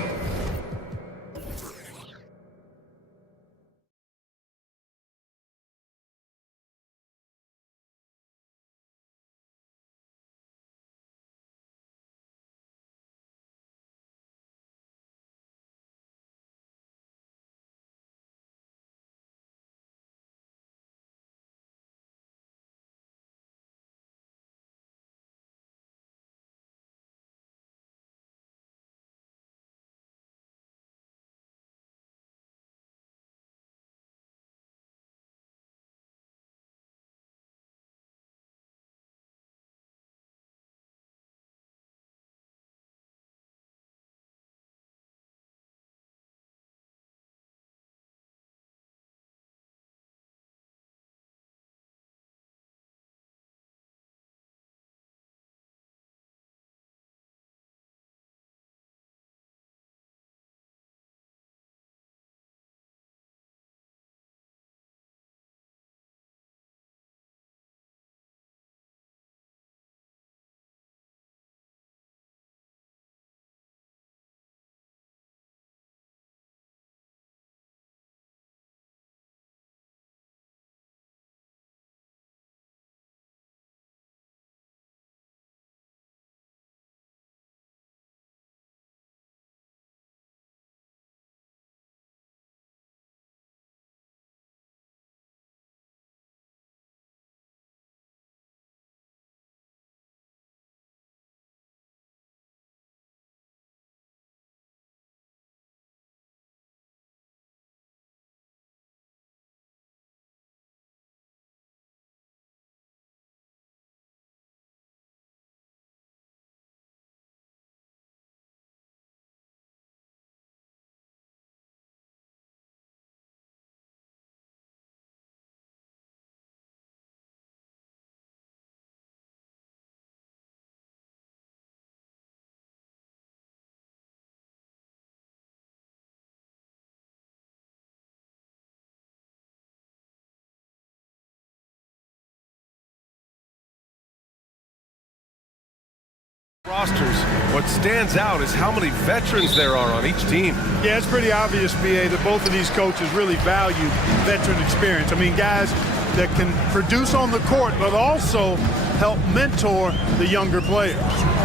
Rosters. What stands out is how many veterans there are on each team. Yeah, it's pretty obvious, B.A., that both of these coaches really value veteran experience. I mean, guys that can produce on the court, but also help mentor the younger players.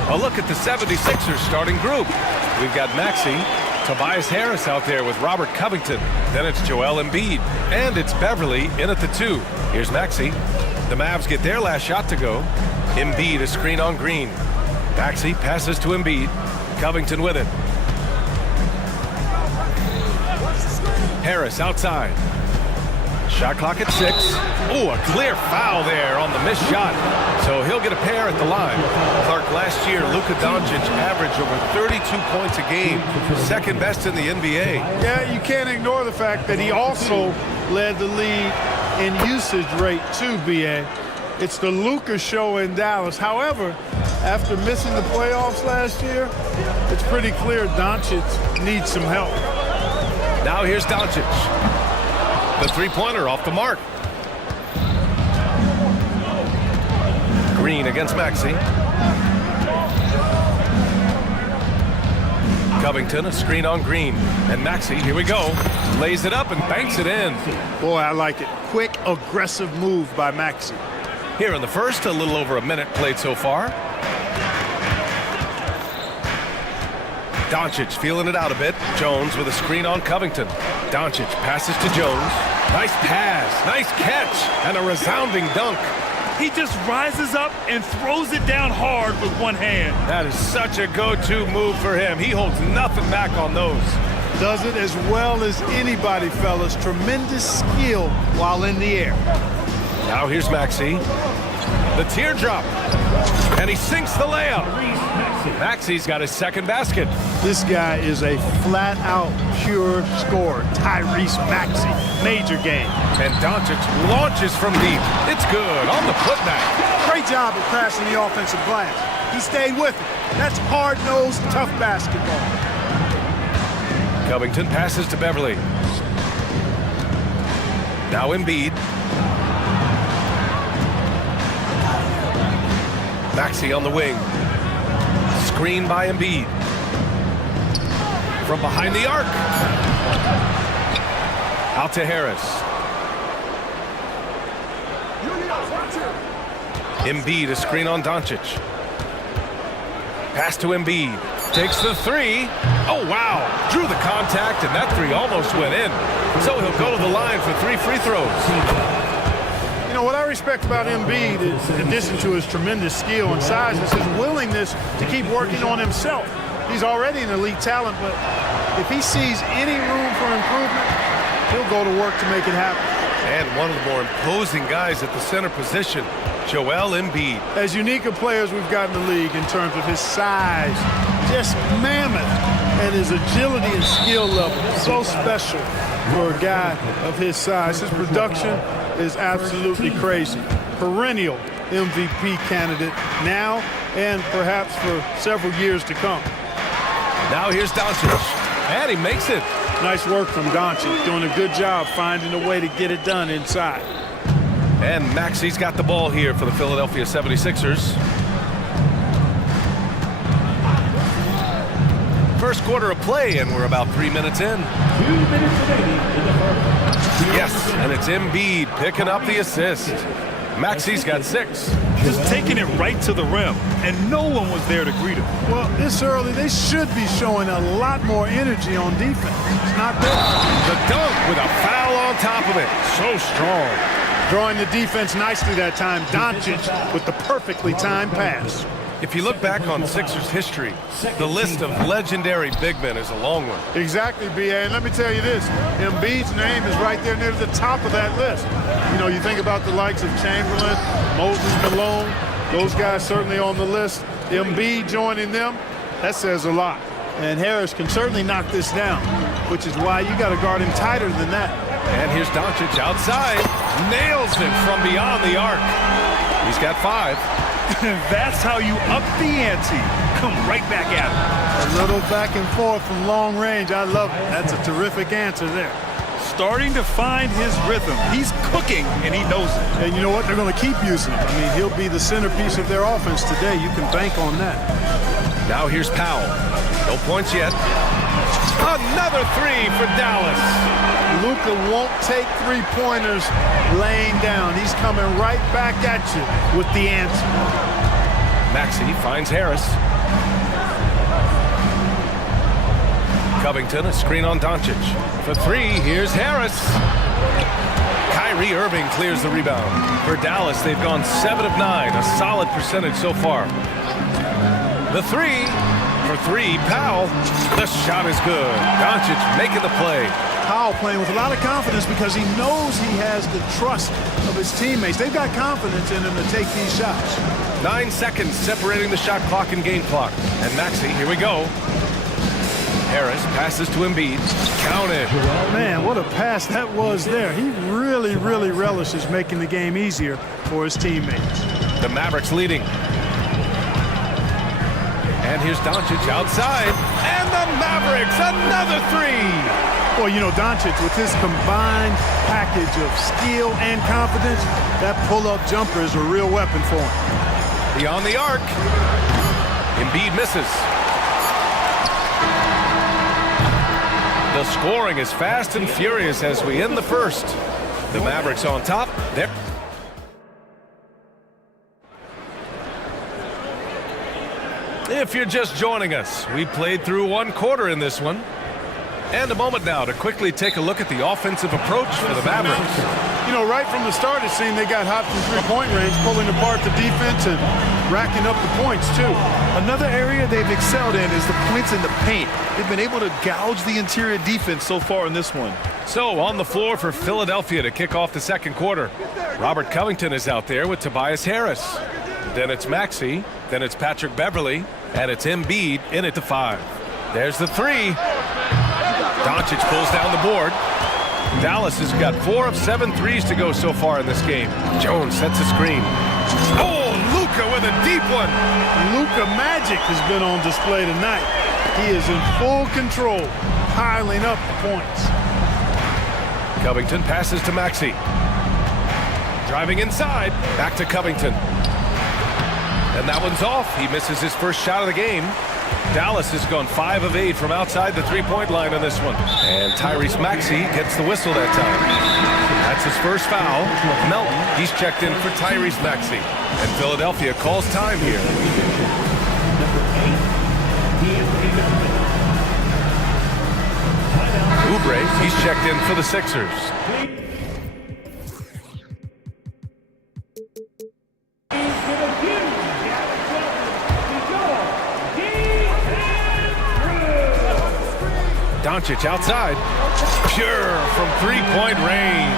A look at the 76ers starting group. We've got Maxey, Tobias Harris out there with Robert Covington. Then it's Joel Embiid, and it's Beverly in at the 2. Here's Maxey. The Mavs get their last shot to go. Embiid a screen on Green. Maxey passes to Embiid. Covington with it. Harris outside. Shot clock at 6. Oh, a clear foul there on the missed shot. So he'll get a pair at the line. Clark, last year, Luka Doncic averaged over 32 points a game. Second best in the NBA. Yeah, you can't ignore the fact that he also led the league in usage rate too, B.A. It's the Luka show in Dallas. However, after missing the playoffs last year, it's pretty clear Doncic needs some help. Now here's Doncic. The three-pointer off the mark. Green against Maxey. Covington, a screen on Green. And Maxey, here we go, lays it up and banks it in. Boy, I like it. Quick, aggressive move by Maxey. Here in the first, a little over a minute played so far. Doncic feeling it out a bit. Jones with a screen on Covington. Doncic passes to Jones. Nice pass, nice catch, and a resounding dunk. He just rises up and throws it down hard with one hand. That is such a go-to move for him. He holds nothing back on those. Does it as well as anybody, fellas. Tremendous skill while in the air. Now here's Maxey. The teardrop. And he sinks the layup. Maxey's got his second basket. This guy is a flat-out pure scorer. Tyrese Maxey. Major game. And Doncic launches from deep. It's good on the putback. Great job of crashing the offensive glass. He stayed with it. That's hard-nosed, tough basketball. Covington passes to Beverly. Now Embiid. Maxey on the wing. Screen by Embiid. From behind the arc. Out to Harris. Embiid, a screen on Doncic. Pass to Embiid. Takes the three. Oh, wow. Drew the contact, and that three almost went in. So he'll go to the line for 3 free throws. You know, what I respect about Embiid, is, in addition to his tremendous skill and size, is his willingness to keep working on himself. He's already an elite talent, but if he sees any room for improvement, he'll go to work to make it happen. And one of the more imposing guys at the center position, Joel Embiid. As unique a player as we've got in the league in terms of his size, just mammoth, and his agility and skill level, so special for a guy of his size. His production is absolutely crazy. Perennial MVP candidate now and perhaps for several years to come. Now here's Doncic, and he makes it. Nice work from Doncic, doing a good job finding a way to get it done inside. And Maxey's got the ball here for the Philadelphia 76ers. First quarter of play, and we're about 3 minutes in. 2 minutes remaining in the first. Yes, and it's Embiid picking up the assist. Maxey's got 6. Just taking it right to the rim, and no one was there to greet him. Well, this early, they should be showing a lot more energy on defense. It's not there. The dunk with a foul on top of it. So strong. Drawing the defense nicely that time. Doncic with the perfectly timed pass. If you look back on Sixers history, the list of legendary big men is a long one. Exactly, B.A. And let me tell you this, Embiid's name is right there near the top of that list. You know, you think about the likes of Chamberlain, Moses Malone, those guys certainly on the list. Embiid joining them, that says a lot. And Harris can certainly knock this down, which is why you got to guard him tighter than that. And here's Doncic outside, nails it from beyond the arc. He's got 5. That's how you up the ante. Come right back at him. A little back and forth from long range. I love it. That's a terrific answer there. Starting to find his rhythm. He's cooking, and he knows it. And you know what? They're going to keep using him. I mean, he'll be the centerpiece of their offense today. You can bank on that. Now here's Powell. No points yet. Another three for Dallas. Luka won't take three-pointers laying down. He's coming right back at you with the answer. Maxey finds Harris. Covington, a screen on Doncic. For three, here's Harris. Kyrie Irving clears the rebound. For Dallas, they've gone 7 of 9, a solid percentage so far. The three, for three, Powell. The shot is good. Doncic making the play. Powell playing with a lot of confidence because he knows he has the trust of his teammates. They've got confidence in him to take these shots. 9 seconds separating the shot clock and game clock. And Maxey, here we go. Harris passes to Embiid. Counted. Man, what a pass that was there. He really, really relishes making the game easier for his teammates. The Mavericks leading. And here's Doncic outside. And the Mavericks, another three. Well, you know, Doncic, with his combined package of skill and confidence, that pull-up jumper is a real weapon for him. Beyond the arc. Embiid misses. The scoring is fast and furious as we end the first. The Mavericks on top. There. If you're just joining us, we played through one quarter in this one. And a moment now to quickly take a look at the offensive approach for the Mavericks. You know, right from the start it seemed they got hot from three-point range, pulling apart the defense and racking up the points, too. Another area they've excelled in is the points in the paint. They've been able to gouge the interior defense so far in this one. So, on the floor for Philadelphia to kick off the second quarter. Robert Covington is out there with Tobias Harris. Then it's Maxey, then it's Patrick Beverley, and it's Embiid in at the 5. There's the three. Doncic pulls down the board. Dallas has got 4 of 7 threes to go so far in this game. Jones sets a screen. Oh, Luka with a deep one. Luka magic has been on display tonight. He is in full control, piling up the points. Covington passes to Maxey. Driving inside, back to Covington. And that one's off. He misses his first shot of the game. Dallas has gone 5 of 8 from outside the three-point line on this one. And Tyrese Maxey gets the whistle that time. That's his first foul. Melton, he's checked in for Tyrese Maxey. And Philadelphia calls time here. Oubre, he's checked in for the Sixers. Doncic outside. Pure from three-point range.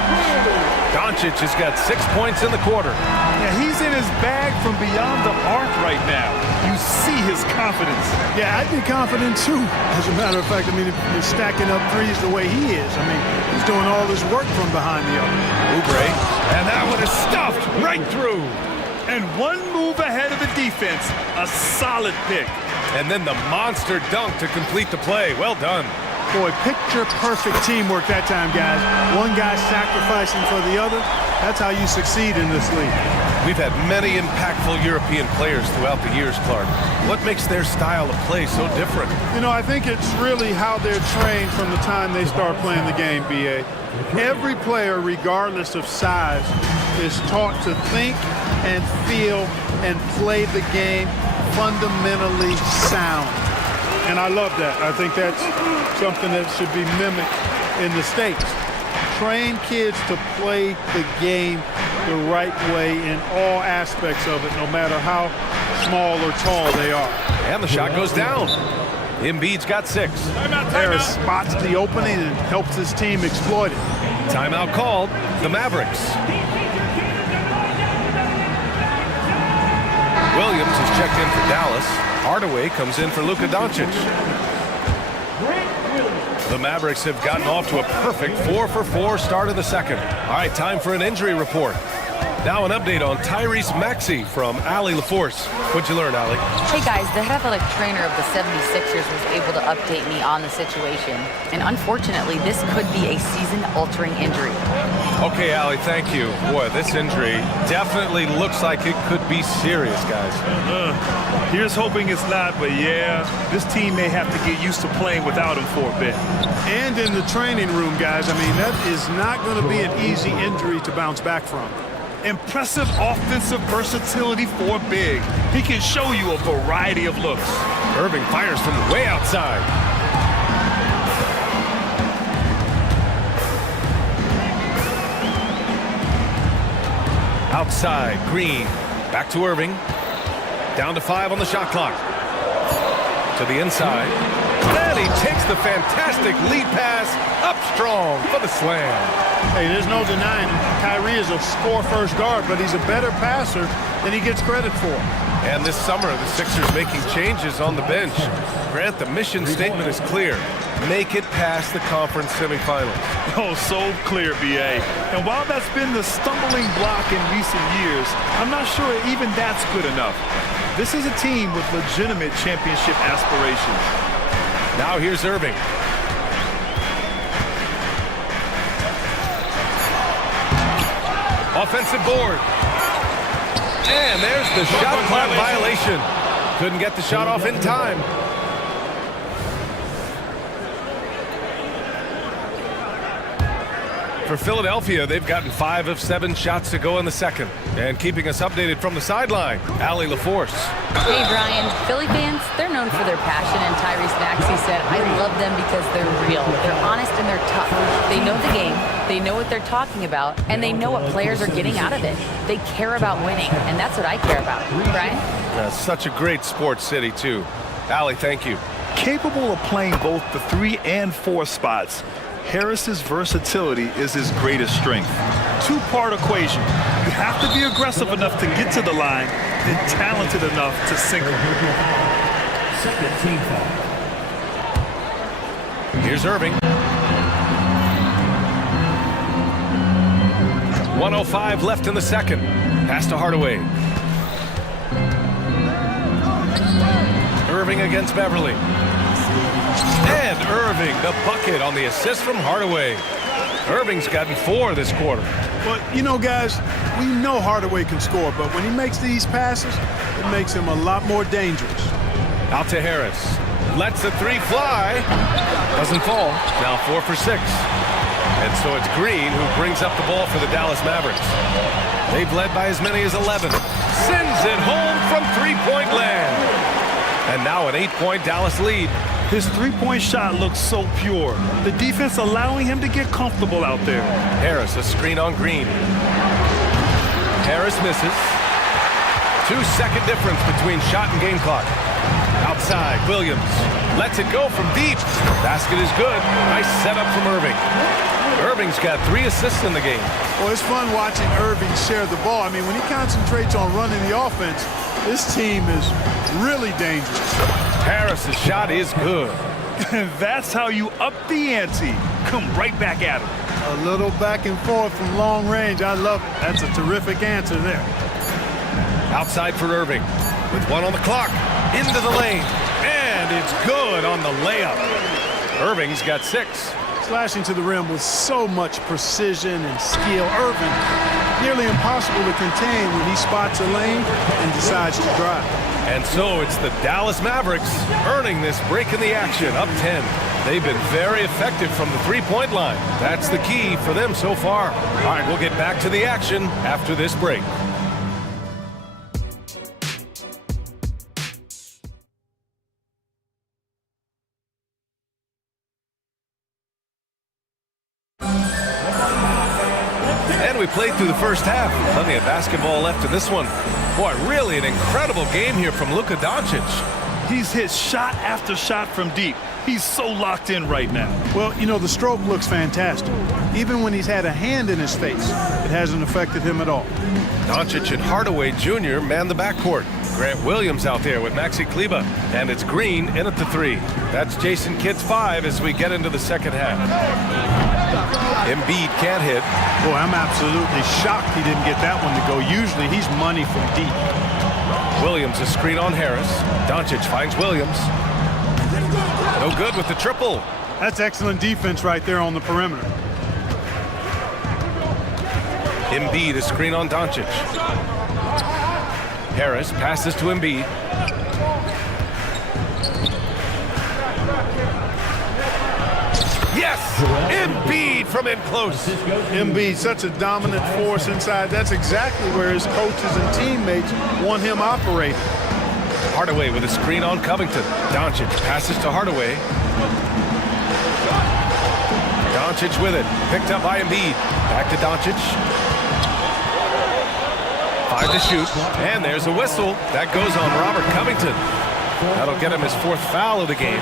Doncic has got 6 points in the quarter. Yeah, he's in his bag from beyond the arc right now. You see his confidence. Yeah, I'd be confident too. As a matter of fact, I mean, if he's stacking up threes the way he is. I mean, he's doing all this work from behind the arc. Oubre, and that one is stuffed right through. And one move ahead of the defense. A solid pick. And then the monster dunk to complete the play. Well done. Boy, picture-perfect teamwork that time, guys. One guy sacrificing for the other. That's how you succeed in this league. We've had many impactful European players throughout the years, Clark. What makes their style of play so different? You know, I think it's really how they're trained from the time they start playing the game, B.A. Every player, regardless of size, is taught to think and feel and play the game fundamentally sound. And I love that. I think that's something that should be mimicked in the States. Train kids to play the game the right way in all aspects of it, no matter how small or tall they are. And the shot goes down. Embiid's got 6. Harris spots the opening and helps his team exploit it. Timeout called. The Mavericks. Williams is checked in for Dallas. Hardaway comes in for Luka Doncic. The Mavericks have gotten off to a perfect 4-for-4 start of the second. All right, time for an injury report. Now an update on Tyrese Maxey from Allie LaForce. What'd you learn, Allie? Hey guys, the head athletic trainer of the 76ers was able to update me on the situation. And unfortunately, this could be a season-altering injury. Okay, Allie, thank you. Boy, this injury definitely looks like it could be serious, guys. Here's hoping it's not, but yeah, this team may have to get used to playing without him for a bit. And in the training room, guys, I mean, that is not going to be an easy injury to bounce back from. Impressive offensive versatility for big. He can show you a variety of looks. Irving fires from way outside. Outside, Green. Back to Irving. Down to 5 on the shot clock. To the inside. And he takes the fantastic lead pass up strong for the slam. Hey, there's no denying him. Kyrie is a score-first guard, but he's a better passer than he gets credit for. And this summer, the Sixers making changes on the bench. Grant, the mission statement is clear. Make it past the conference semifinals. Oh, so clear, B.A. And while that's been the stumbling block in recent years, I'm not sure even that's good enough. This is a team with legitimate championship aspirations. Now here's Irving. Offensive board. And there's the shot clock violation. Couldn't get the shot off in time. For Philadelphia, they've gotten 5 of 7 shots to go in the second. And keeping us updated from the sideline, Allie LaForce. Hey, Brian. Philly fans, they're known for their passion, and Tyrese Maxey said, I love them because they're real. They're honest and they're tough. They know the game, they know what they're talking about, and they know what players are getting out of it. They care about winning, and that's what I care about. Brian? Such a great sports city, too. Allie, thank you. Capable of playing both the 3 and 4 spots, Harris's versatility is his greatest strength. Two-part equation. You have to be aggressive enough to get to the line, and talented enough to sink them. Second team foul. Here's Irving. 1:05 left in the second. Pass to Hardaway. Irving against Beverly. And Irving, the bucket on the assist from Hardaway. Irving's gotten 4 this quarter. But, you know, guys, we know Hardaway can score, but when he makes these passes, it makes him a lot more dangerous. Out to Harris. Lets the 3 fly. Doesn't fall. Now 4 for 6. And so it's Green who brings up the ball for the Dallas Mavericks. They've led by as many as 11. Sends it home from three-point land. And now an 8-point Dallas lead. His three-point shot looks so pure. The defense allowing him to get comfortable out there. Harris, a screen on Green. Harris misses. 2-second difference between shot and game clock. Outside, Williams lets it go from deep. Basket is good. Nice setup from Irving. Irving's got 3 assists in the game. Well, it's fun watching Irving share the ball. I mean, when he concentrates on running the offense, this team is really dangerous. Harris's shot is good. That's how you up the ante. Come right back at him. A little back and forth from long range. I love it. That's a terrific answer there. Outside for Irving. With 1 on the clock. Into the lane. And it's good on the layup. Irving's got 6. Slashing to the rim with so much precision and skill. Irving, nearly impossible to contain when he spots a lane and decides to drive. And so it's the Dallas Mavericks earning this break in the action, up 10. They've been very effective from the three-point line. That's the key for them so far. All right, we'll get back to the action after this break. And we played through the first half. Plenty of basketball left in this one. Boy, really an incredible game here from Luka Doncic. He's hit shot after shot from deep. He's so locked in right now. Well, you know, the stroke looks fantastic. Even when he's had a hand in his face, it hasn't affected him at all. Doncic and Hardaway Jr. man the backcourt. Grant Williams out there with Maxi Kleber. And it's Green in at the 3. That's Jason Kidd's 5 as we get into the second half. Embiid can't hit. Boy, I'm absolutely shocked he didn't get that one to go. Usually he's money from deep. Williams, a screen on Harris. Doncic finds Williams. No good with the triple. That's excellent defense right there on the perimeter. Embiid, a screen on Doncic. Harris passes to Embiid. Yes! Embiid from in close. Embiid, such a dominant force inside. That's exactly where his coaches and teammates want him operating. Hardaway with a screen on Covington. Doncic passes to Hardaway. Doncic with it. Picked up by Embiid. Back to Doncic. 5 to shoot. And there's a whistle. That goes on Robert Covington. That'll get him his 4th foul of the game.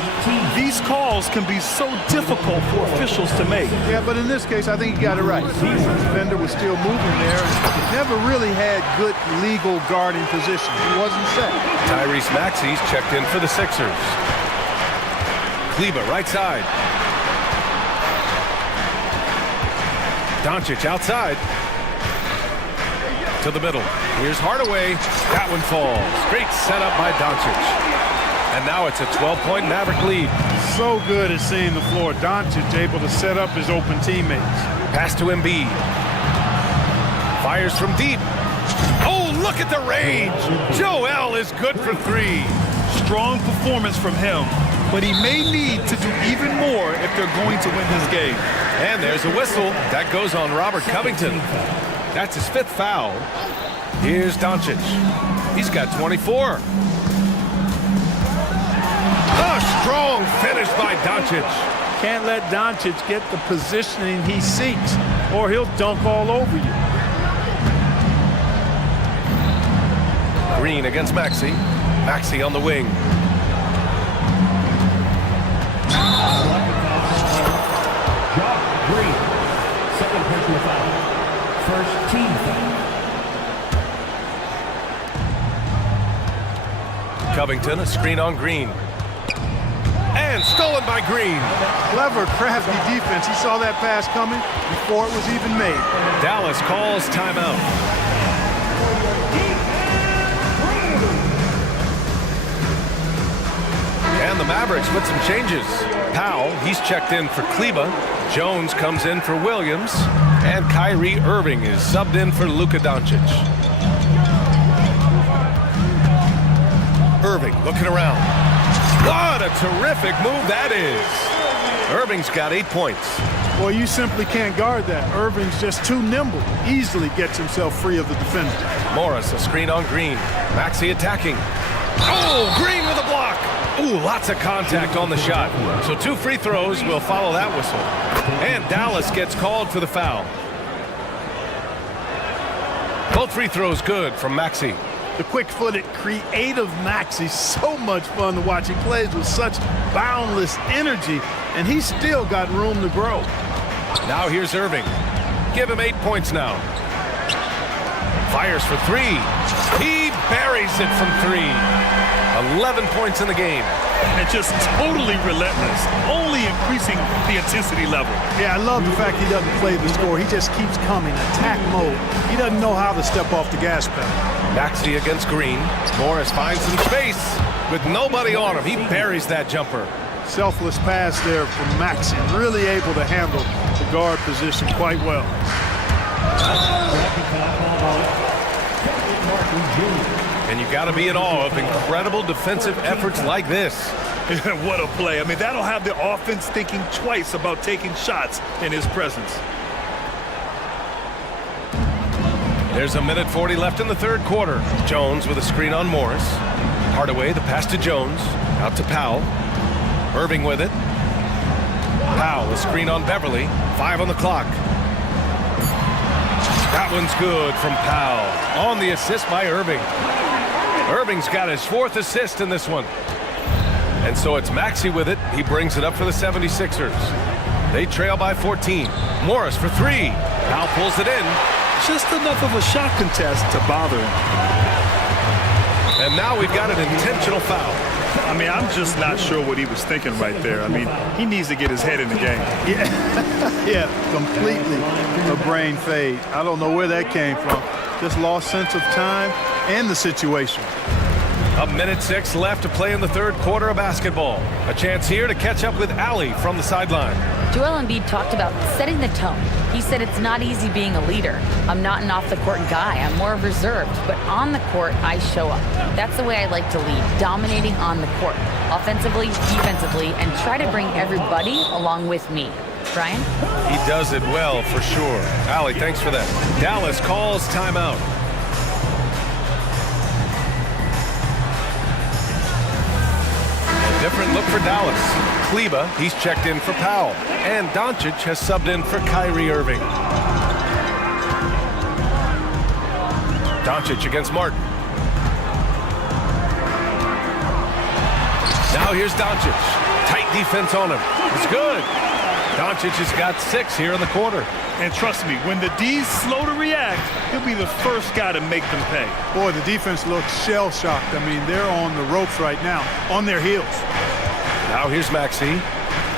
These calls can be so difficult for officials to make. Yeah, but in this case, I think he got it right. The defender was still moving there and never really had good legal guarding position. He wasn't set. Tyrese Maxey's checked in for the Sixers. Kleber, right side. Doncic outside. To the middle. Here's Hardaway. That one falls. Great setup by Doncic. And now it's a 12-point Maverick lead. So good at seeing the floor. Doncic able to set up his open teammates. Pass to Embiid. Fires from deep. Oh, look at the range. Joel is good for 3. Strong performance from him, but he may need to do even more if they're going to win this game. And there's a whistle. That goes on Robert Covington. That's his 5th foul. Here's Doncic. He's got 24. A strong finish by Doncic. Can't let Doncic get the positioning he seeks, or he'll dunk all over you. Green against Maxey. Maxey on the wing. Green, second personal foul. First team foul. Covington, a screen on Green. And stolen by Green. Clever, crafty defense. He saw that pass coming before it was even made. Dallas calls timeout. And the Mavericks with some changes. Powell, he's checked in for Kleber. Jones comes in for Williams. And Kyrie Irving is subbed in for Luka Doncic. Irving looking around. What a terrific move that is. Irving's got 8 points. Well, you simply can't guard that. Irving's just too nimble. Easily gets himself free of the defender. Morris, a screen on Green. Maxey attacking. Oh, Green with a block. Ooh, lots of contact on the shot. So 2 free throws will follow that whistle. And Dallas gets called for the foul. Both free throws good from Maxey. The quick-footed, creative Maxey, so much fun to watch. He plays with such boundless energy, and he's still got room to grow. Now here's Irving. Give him 8 points now. Fires for 3. He buries it from 3. 11 points in the game. And just totally relentless, only increasing the intensity level. Yeah, I love the fact he doesn't play the score. He just keeps coming, attack mode. He doesn't know how to step off the gas pedal. Maxey against Green. Morris finds some space with nobody on him. He buries that jumper. Selfless pass there from Maxey. Really able to handle the guard position quite well. And you got to be in awe of incredible defensive efforts like this. What a play. I mean, that'll have the offense thinking twice about taking shots in his presence. There's a minute 40 left in the 3rd quarter. Jones with a screen on Morris. Hardaway, the pass to Jones. Out to Powell. Irving with it. Powell, a screen on Beverly. 5 on the clock. That one's good from Powell. On the assist by Irving. Irving's got his 4th assist in this one. And so it's Maxey with it. He brings it up for the 76ers. They trail by 14. Morris for 3. Powell pulls it in. Just enough of a shot contest to bother him. And now we've got an intentional foul. I mean, I'm just not sure what he was thinking right there. I mean, he needs to get his head in the game. Yeah, completely a brain fade. I don't know where that came from. Just lost sense of time and the situation. A minute 6 left to play in the third quarter of basketball. A chance here to catch up with Ali from the sideline. Joel Embiid talked about setting the tone. He said it's not easy being a leader. I'm not an off-the-court guy. I'm more reserved. But on the court, I show up. That's the way I like to lead, dominating on the court, offensively, defensively, and try to bring everybody along with me. Brian? He does it well, for sure. Ali, thanks for that. Dallas calls timeout. Different look for Dallas. Kleba, he's checked in for Powell. And Doncic has subbed in for Kyrie Irving. Doncic against Martin. Now here's Doncic. Tight defense on him. It's good. Doncic has got 6 here in the quarter. And trust me, when the D's slow to react, he'll be the first guy to make them pay. Boy, the defense looks shell-shocked. I mean, they're on the ropes right now, on their heels. Now here's Maxey.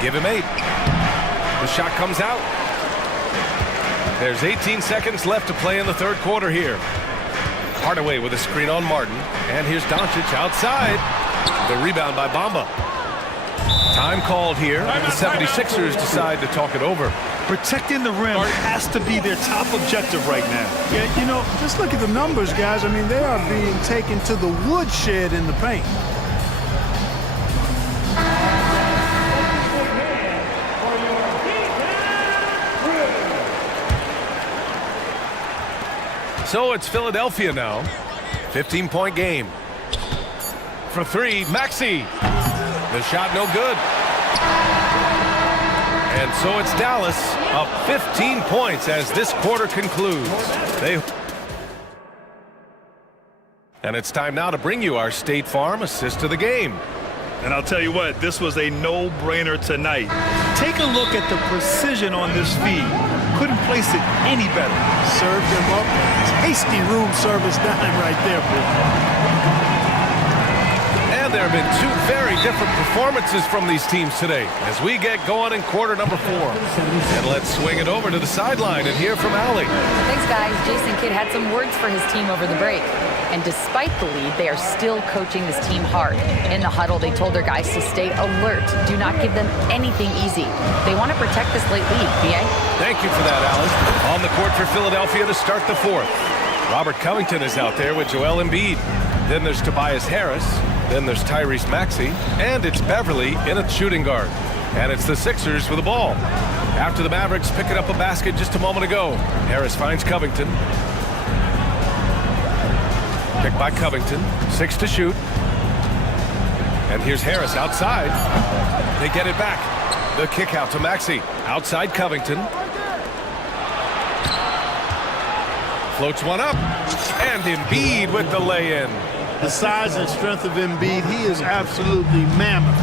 Give him 8. The shot comes out. There's 18 seconds left to play in the third quarter here. Hardaway with a screen on Martin. And here's Doncic outside. The rebound by Bamba. Time called here. The 76ers decide to talk it over. Protecting the rim has to be their top objective right now. Yeah, you know, just look at the numbers, guys. I mean, they are being taken to the woodshed in the paint. So it's Philadelphia now. 15-point game. For 3, Maxey. The shot no good. And so it's Dallas up 15 points as this quarter concludes. And it's time now to bring you our State Farm assist of the game. And I'll tell you what, this was a no-brainer tonight. Take a look at the precision on this feed. Couldn't place it any better. Served him up. Tasty room service dime right there, boy. And there have been 2 very different performances from these teams today as we get going in quarter number 4. And let's swing it over to the sideline and hear from Ali. Thanks, guys. Jason Kidd had some words for his team over the break. And despite the lead, they are still coaching this team hard. In the huddle, they told their guys to stay alert. Do not give them anything easy. They want to protect this late lead, B.A. Thank you for that, Alice. On the court for Philadelphia to start the 4th. Robert Covington is out there with Joel Embiid. Then there's Tobias Harris. Then there's Tyrese Maxey. And it's Beverly in a shooting guard. And it's the Sixers with the ball. After the Mavericks picking up a basket just a moment ago. Harris finds Covington. Picked by Covington. 6 to shoot. And here's Harris outside. They get it back. The kick out to Maxey. Outside Covington. Floats one up. And Embiid with the lay-in. The size and strength of Embiid, he is absolutely mammoth.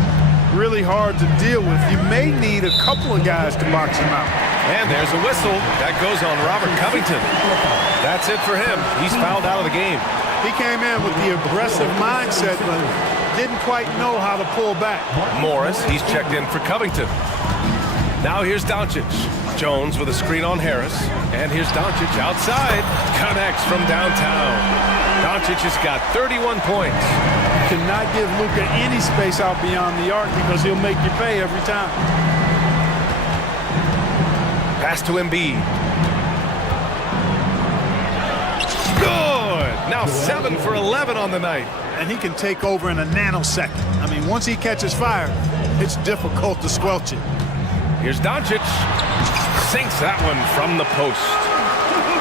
Really hard to deal with. You may need a couple of guys to box him out. And there's a whistle. That goes on Robert Covington. That's it for him. He's fouled out of the game. He came in with the aggressive mindset, but didn't quite know how to pull back. Morris, he's checked in for Covington. Now here's Doncic. Jones with a screen on Harris. And here's Doncic outside. Connects from downtown. Doncic has got 31 points. Cannot give Luka any space out beyond the arc because he'll make you pay every time. Pass to Embiid. Good! Now 7 for 11 on the night. And he can take over in a nanosecond. I mean, once he catches fire, it's difficult to squelch it. Here's Doncic. Sinks that one from the post.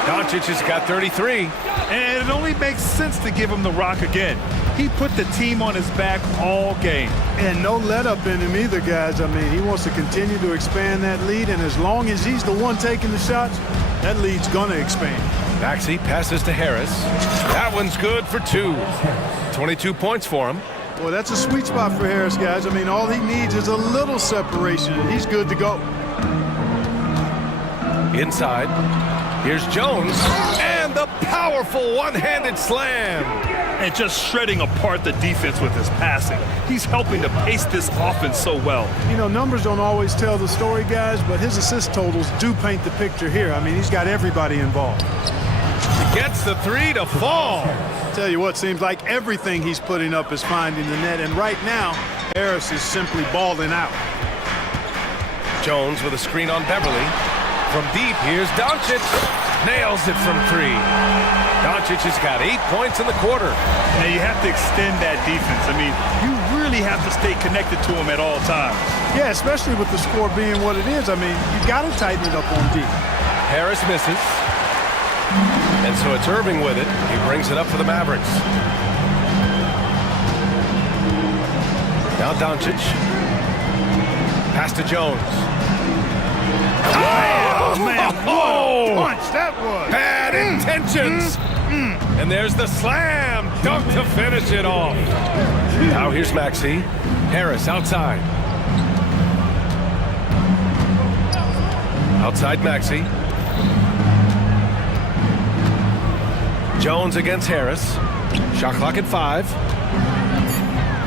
Doncic has got 33. And it only makes sense to give him the rock again. He put the team on his back all game. And no let up in him either, guys. I mean, he wants to continue to expand that lead, and as long as he's the one taking the shots, that lead's going to expand. Maxey passes to Harris. That one's good for 2. 22 points for him. Well, that's a sweet spot for Harris, guys. I mean, all he needs is a little separation, and he's good to go. Inside. Here's Jones. And And the powerful one-handed slam. And just shredding apart the defense with his passing. He's helping to pace this offense so well. You know, numbers don't always tell the story, guys, but his assist totals do paint the picture here. I mean, he's got everybody involved. He gets the three to fall. Tell you what, seems like everything he's putting up is finding the net, and right now, Harris is simply balling out. Jones with a screen on Beverly. From deep, here's Doncic. Nails it from three. Doncic has got 8 points in the quarter. Now you have to extend that defense. I mean, you really have to stay connected to him at all times. Yeah, especially with the score being what it is. I mean, you got to tighten it up on deep. Harris misses. And so it's Irving with it. He brings it up for the Mavericks. Now Doncic. Pass to Jones. Oh, man, what a punch that was. Bad intentions. And there's the slam dunk to finish it off. Now here's Maxey. Harris outside. Outside Maxey. Jones against Harris. Shot clock at 5.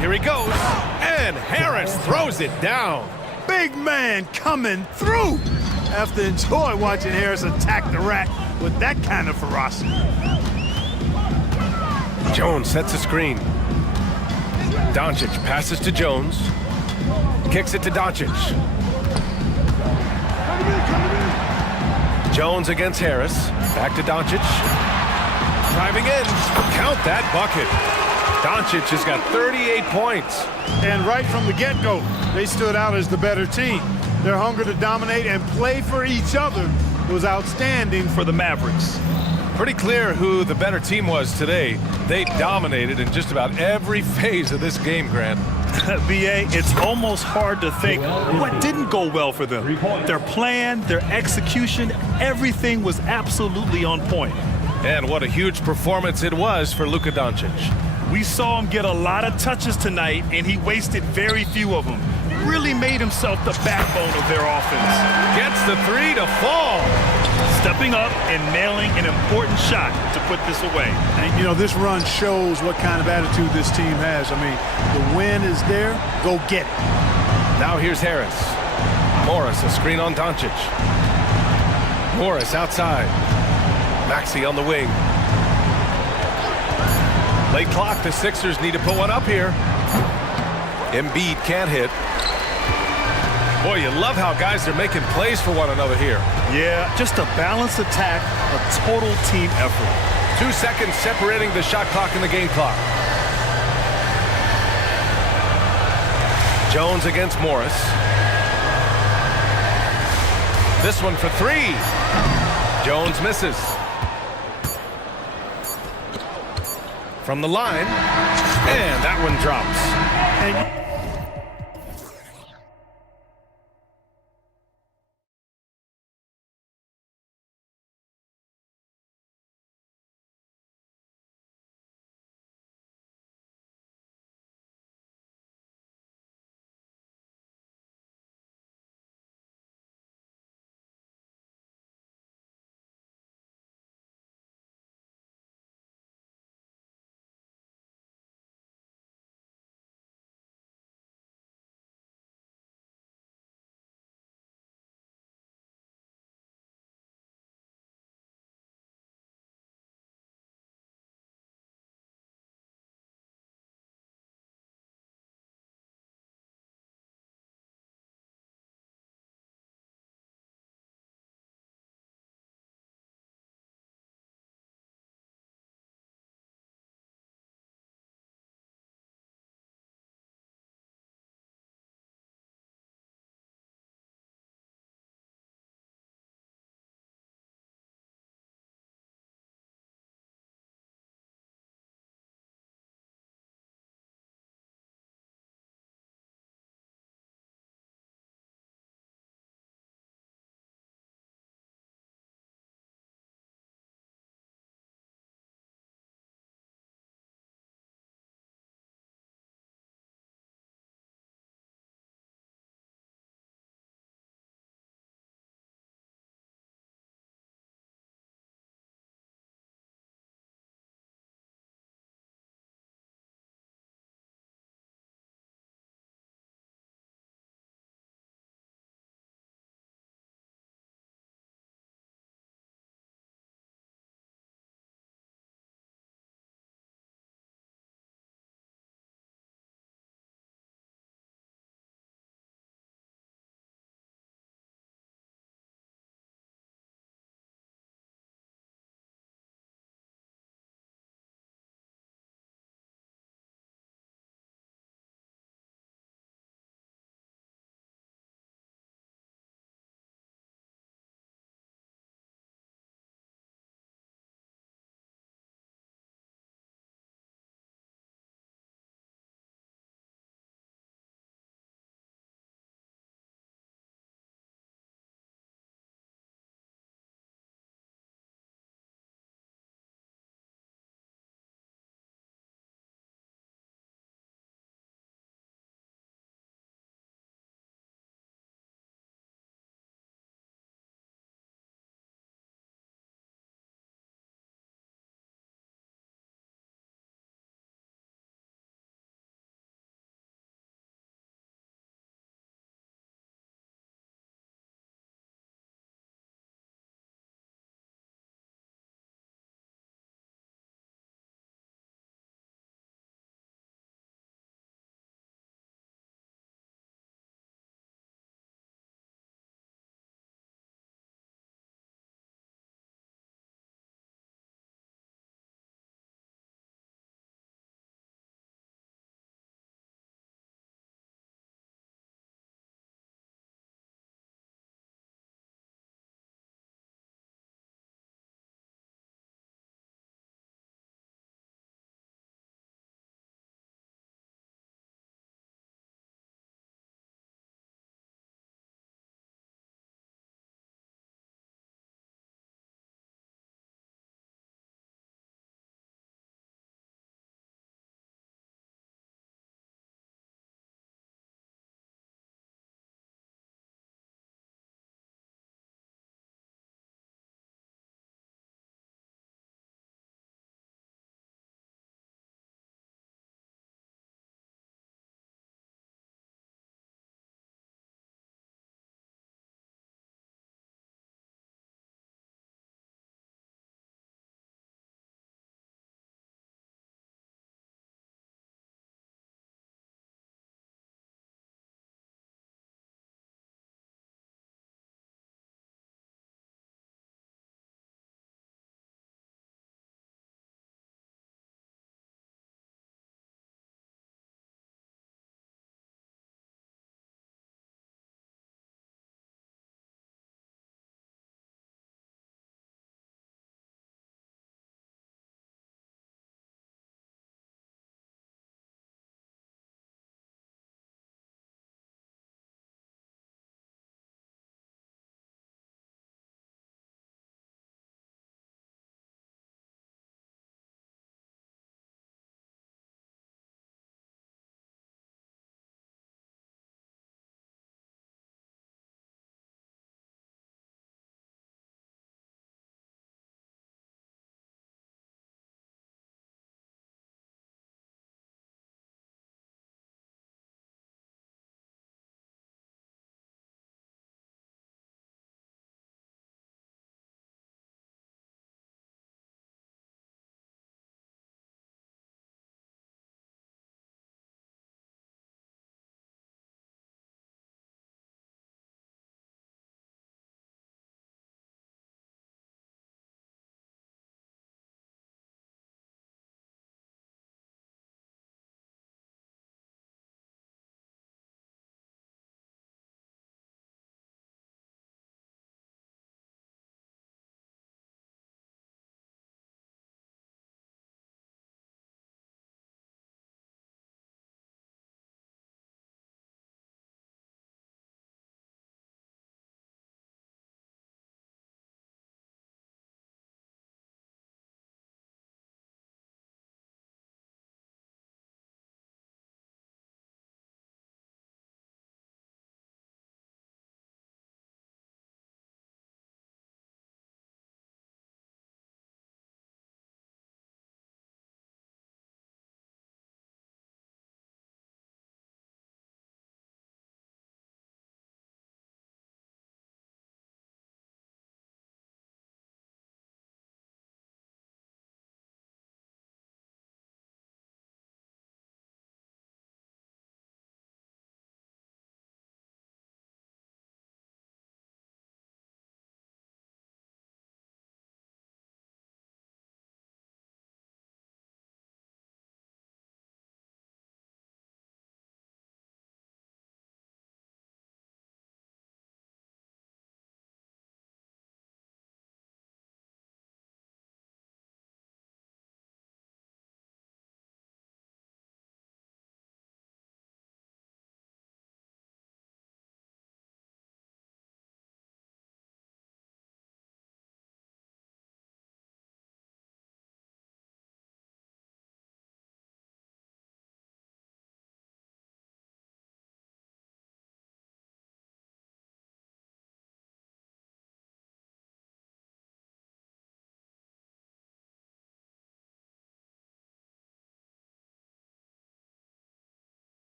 Here he goes. And Harris throws it down. Big man coming through. I have to enjoy watching Harris attack the rack with that kind of ferocity. Jones sets a screen. Doncic passes to Jones. Kicks it to Doncic. Jones against Harris. Back to Doncic. Driving in. Count that bucket. Doncic has got 38 points. And right from the get-go, they stood out as the better team. Their hunger to dominate and play for each other was outstanding for the Mavericks. Pretty clear who the better team was today. They dominated in just about every phase of this game, Grant. BA, it's almost hard to think what didn't go well for them. Their plan, their execution, everything was absolutely on point. And what a huge performance it was for Luka Doncic. We saw him get a lot of touches tonight, and he wasted very few of them. Really made himself the backbone of their offense. Gets the three to fall. Stepping up and nailing an important shot to put this away. And, you know, this run shows what kind of attitude this team has. I mean, the win is there. Go get it. Now here's Harris. Morris, a screen on Doncic. Morris outside. Maxey on the wing. Late clock, the Sixers need to put one up here. Embiid can't hit. Boy, you love how guys are making plays for one another here. Yeah, just a balanced attack, a total team effort. 2 seconds separating the shot clock and the game clock. Jones against Morris. This one for three. Jones misses. From the line, and that one drops. And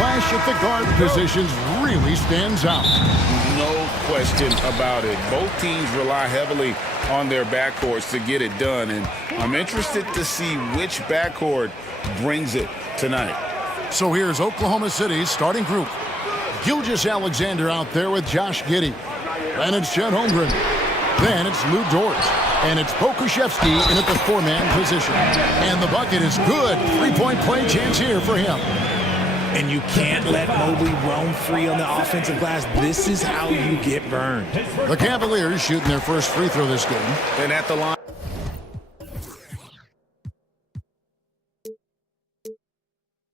clash at the guard positions really stands out. No question about it. Both teams rely heavily on their backcourts to get it done, and I'm interested to see which backcourt brings it tonight. So here's Oklahoma City's starting group. Gilgeous-Alexander out there with Josh Giddey. Then it's Chet Holmgren. Then it's Lou Dort. And it's Pokuševski in at the four-man position. And the bucket is good. Three-point play chance here for him. And you can't let Mobley roam free on the offensive glass. This is how you get burned. The Cavaliers shooting their first free throw this game. And at the line.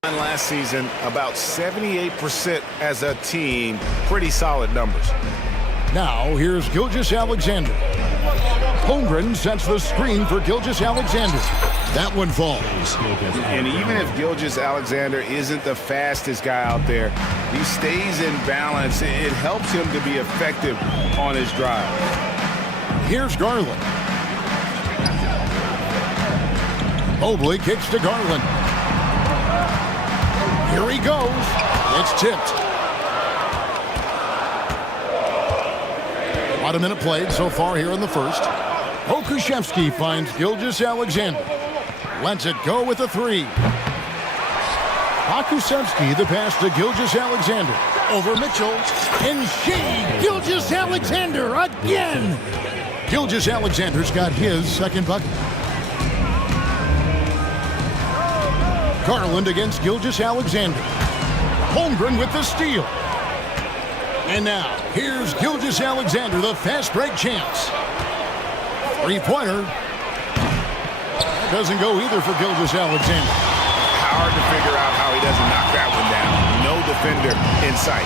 Last season, about 78% as a team. Pretty solid numbers. Now, here's Gilgeous-Alexander. Holmgren sets the screen for Gilgeous-Alexander. That one falls. And even if Gilgeous-Alexander isn't the fastest guy out there, he stays in balance. It helps him to be effective on his drive. Here's Garland. Mobley kicks to Garland. Here he goes. It's tipped. About a minute played so far here in the first. Pokuševski finds Gilgeous-Alexander. Lets it go with a three. Pokuševski, the pass to Gilgeous-Alexander. Over Mitchell. And Gilgeous-Alexander again. Gilgeous-Alexander's got his second bucket. Garland against Gilgeous-Alexander. Holmgren with the steal. And now, here's Gilgeous-Alexander, the fast break chance. Three-pointer. That doesn't go either for Gilgeous-Alexander. Hard to figure out how he doesn't knock that one down. No defender in sight.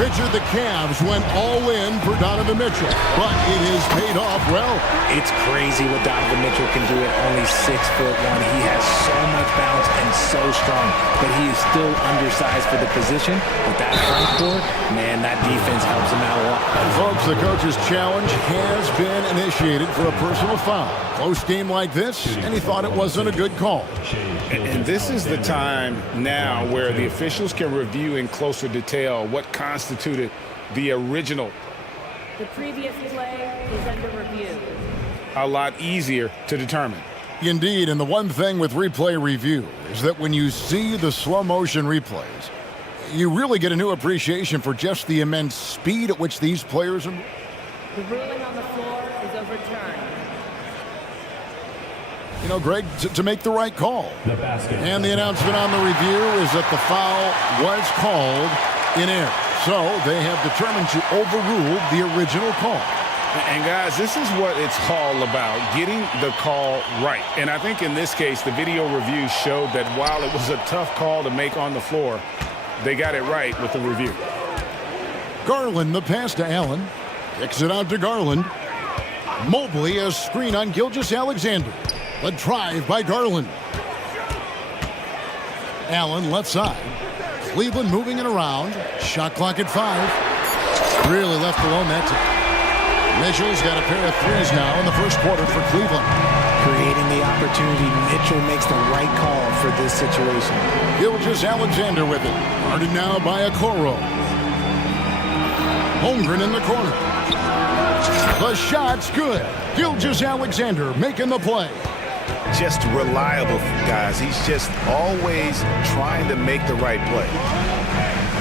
Richard, the Cavs went all in for Donovan Mitchell, but it has paid off well. It's crazy what Donovan Mitchell can do at only 6'1". He has so much bounce and so strong, but he is still undersized for the position. With that front court, man, that defense helps him out a lot. And folks, the coach's challenge has been initiated for a personal foul. Close game like this, and he thought it wasn't a good call. And this is the time now where the officials can review in closer detail what constituted the original. The previous play is under review. A lot easier to determine. Indeed, and the one thing with replay review is that when you see the slow motion replays, you really get a new appreciation for just the immense speed at which these players are. The ruling on the floor is overturned. You know, Greg, to make the right call. And the announcement on the review is that the foul was called in error. So they have determined to overrule the original call. And guys, this is what it's all about, getting the call right. And I think in this case, the video review showed that while it was a tough call to make on the floor, they got it right with the review. Garland, the pass to Allen. Kicks it out to Garland. Mobley, a screen on Gilgeous-Alexander. A drive by Garland. Allen left side. Cleveland moving it around. Shot clock at 5. Really left alone that time. Mitchell's got a pair of threes now in the first quarter for Cleveland. Creating the opportunity, Mitchell makes the right call for this situation. Gilgeous-Alexander with it. Guarded now by Okoro. Holmgren in the corner. The shot's good. Gilgeous-Alexander making the play. Just reliable, guys. He's just always trying to make the right play.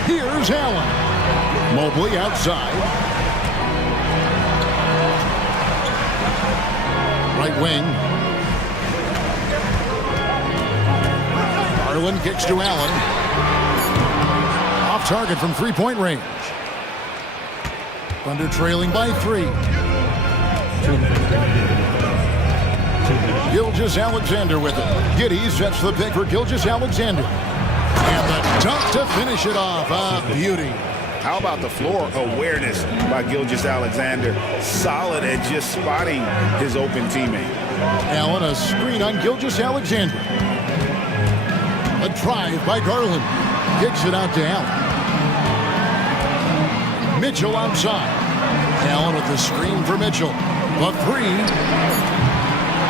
Here's Allen. Mobley outside. Right wing. Garland kicks to Allen. Off target from three-point range. Thunder trailing by 3. Gilgeous-Alexander with it. Giddey sets the pick for Gilgeous-Alexander. And the dunk to finish it off. A beauty. How about the floor awareness by Gilgeous-Alexander? Solid at just spotting his open teammate. Allen, a screen on Gilgeous-Alexander. A drive by Garland. Kicks it out to Allen. Mitchell outside. Allen with the screen for Mitchell. A 3.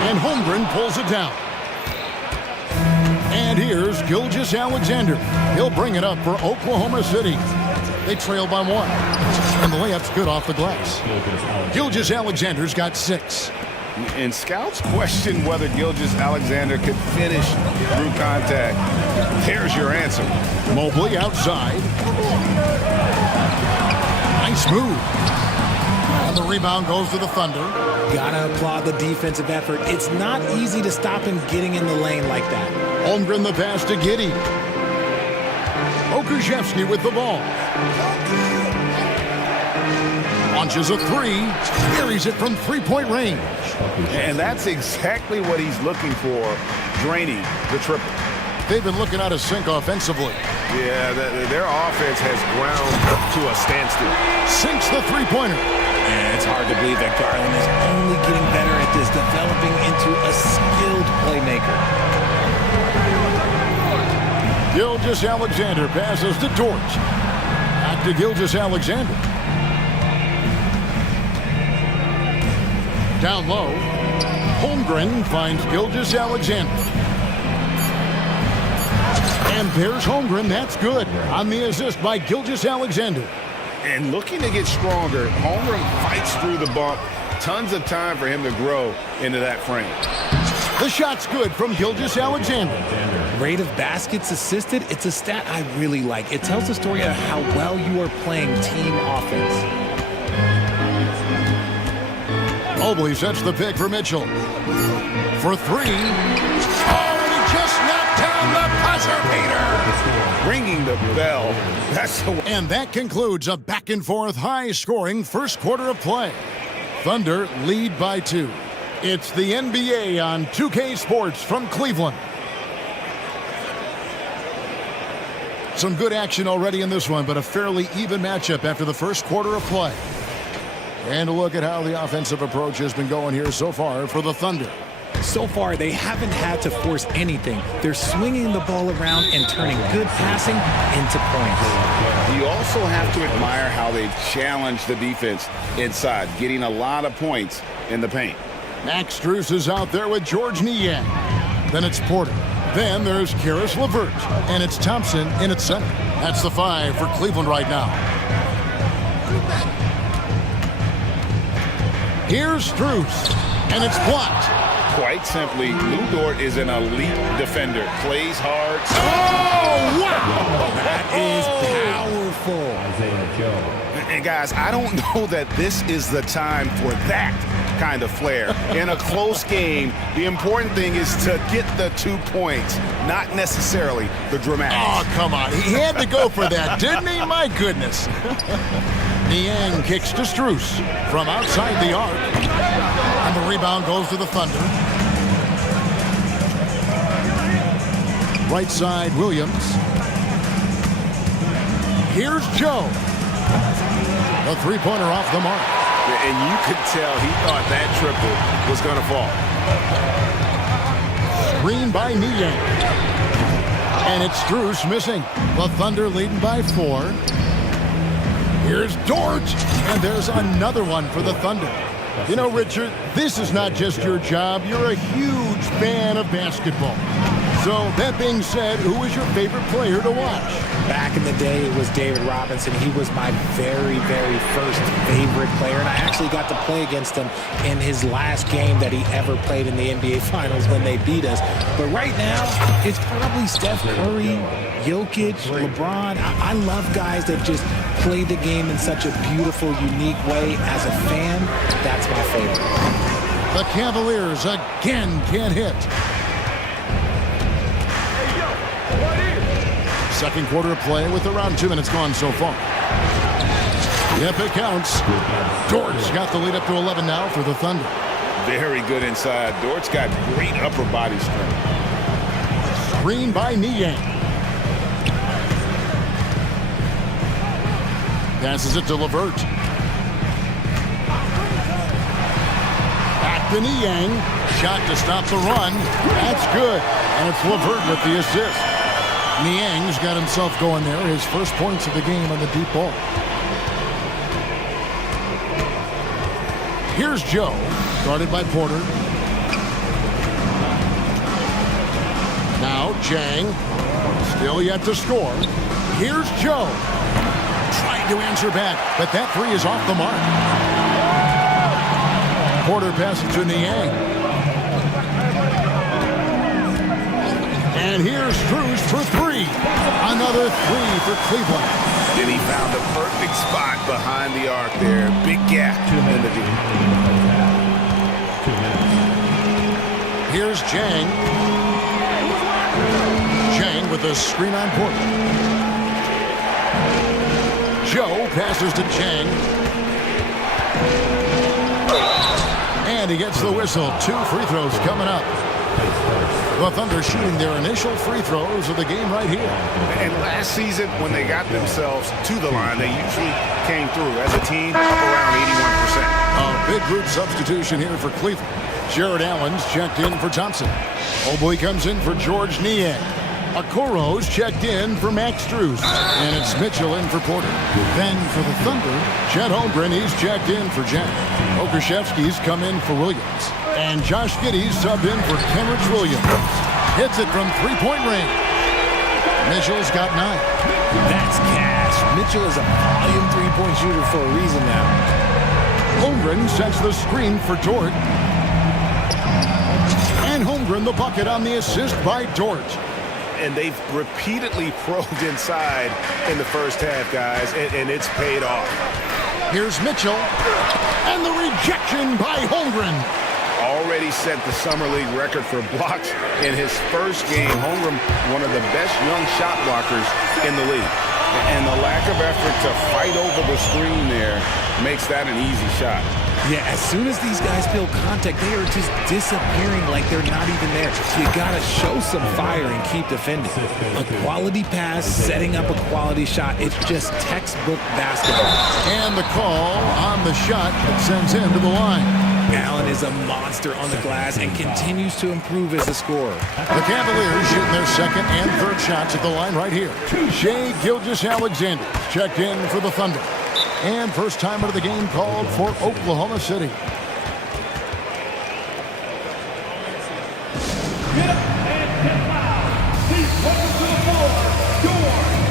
And Holmgren pulls it down. And here's Gilgeous Alexander. He'll bring it up for Oklahoma City. They trail by 1. And the layup's good off the glass. Gilgeous Alexander's got 6. And scouts question whether Gilgeous Alexander could finish through contact. There's your answer. Mobley outside. Nice move. And the rebound goes to the Thunder. Gotta applaud the defensive effort. It's not easy to stop him getting in the lane like that. Holmgren the pass to Giddey. Okashevsky with the ball. Launches a 3. Carries it from three-point range. And that's exactly what he's looking for, draining the triple. They've been looking out of sync offensively. Yeah, their offense has ground to a standstill. Sinks the three-pointer. And it's hard to believe that Garland is only getting better at this, developing into a skilled playmaker. Gilgeous Alexander passes to Dort. Back to Gilgeous Alexander. Down low, Holmgren finds Gilgeous Alexander. And there's Holmgren, that's good. On the assist by Gilgeous Alexander. And looking to get stronger, Holmgren fights through the bump. Tons of time for him to grow into that frame. The shot's good from Gilgeous Alexander. Rate of baskets assisted, it's a stat I really like. It tells the story of how well you are playing team offense. Mobley sets the pick for Mitchell. For 3. Oh, and he just knocked down the buzzer beater. Ringing the bell. That's the... And that concludes a back-and-forth, high-scoring first quarter of play. Thunder lead by 2. It's the NBA on 2K Sports from Cleveland. Some good action already in this one, but a fairly even matchup after the first quarter of play. And a look at how the offensive approach has been going here so far for the Thunder. So far, they haven't had to force anything. They're swinging the ball around and turning good passing into points. You also have to admire how they've challenged the defense inside, getting a lot of points in the paint. Max Strus is out there with George Niang. Then it's Porter. Then there's Karis LeVert. And it's Thompson in at center. That's the 5 for Cleveland right now. Here's Strus. And it's blocked. Quite simply, Lou Dort is an elite defender. Plays hard. Oh, wow! That is powerful. Isaiah Joe. And guys, I don't know that this is the time for that kind of flair. In a close game, the important thing is to get the 2 points, not necessarily the dramatics. Oh, come on. He had to go for that, didn't he? My goodness. Niang kicks to Strus from outside the arc. And the rebound goes to the Thunder. Right side, Williams. Here's Joe. The three-pointer off the mark. And you could tell he thought that triple was going to fall. Screen by Niang. And it's Strus missing. The Thunder leading by 4. Here's Dort. And there's another one for the Thunder. You know, Richard, this is not just your job. You're a huge fan of basketball. So, that being said, who is your favorite player to watch? Back in the day, it was David Robinson. He was my very, very first favorite player, and I actually got to play against him in his last game that he ever played in the NBA Finals when they beat us. But right now, it's probably Steph Curry, Jokic, LeBron. I love guys that just play the game in such a beautiful, unique way. As a fan, that's my favorite. The Cavaliers again can't hit. Second quarter of play with around 2 minutes gone so far. Yep, it counts. Dort's got the lead up to 11 now for the Thunder. Very good inside. Dort's got great upper body strength. Screen by Niang. Passes it to LeVert. Back to Niang. Shot to stop the run. That's good. And it's LeVert with the assist. Niang's got himself going there. His first points of the game on the deep ball. Here's Joe, guarded by Porter. Now Chang, still yet to score. Here's Joe. Trying to answer back, but that three is off the mark. Porter passes to Niang. And here's Cruz for three. Another three for Cleveland. And he found the perfect spot behind the arc there. Big gap in the game. Here's Chang. Chang with a screen on Porter. Joe passes to Chang. And he gets the whistle. 2 free throws coming up. The Thunder shooting their initial free throws of the game right here. And last season, when they got themselves to the line, they usually came through as a team up around 81%. A big group substitution here for Cleveland. Jared Allen's checked in for Thompson. Mobley comes in for George Niang. Okoro's checked in for Max Strus. And it's Mitchell in for Porter. Then for the Thunder, Chet Holmgren, he's checked in for Jack. Okashevsky's come in for Williams. And Josh Giddey's subbed in for Kenrich Williams. Hits it from three-point range. Mitchell's got 9. That's cash. Mitchell is a volume three-point shooter for a reason now. Holmgren sets the screen for Dort. And Holmgren the bucket on the assist by Dort. And they've repeatedly probed inside in the first half, guys, and it's paid off. Here's Mitchell. And the rejection by Holmgren. Already set the Summer League record for blocks in his first game. Holmgren, one of the best young shot blockers in the league. And the lack of effort to fight over the screen there makes that an easy shot. Yeah, as soon as these guys feel contact, they are just disappearing like they're not even there. You got to show some fire and keep defending. A quality pass, setting up a quality shot. It's just textbook basketball. And the call on the shot that sends him to the line. Allen is a monster on the glass and continues to improve as a scorer. The Cavaliers shooting their second and third shots at the line right here. Shai Gilgeous-Alexander checked in for the Thunder. And first timer of the game called for Oklahoma City. Get up and get fouled. Please welcome to the floor, your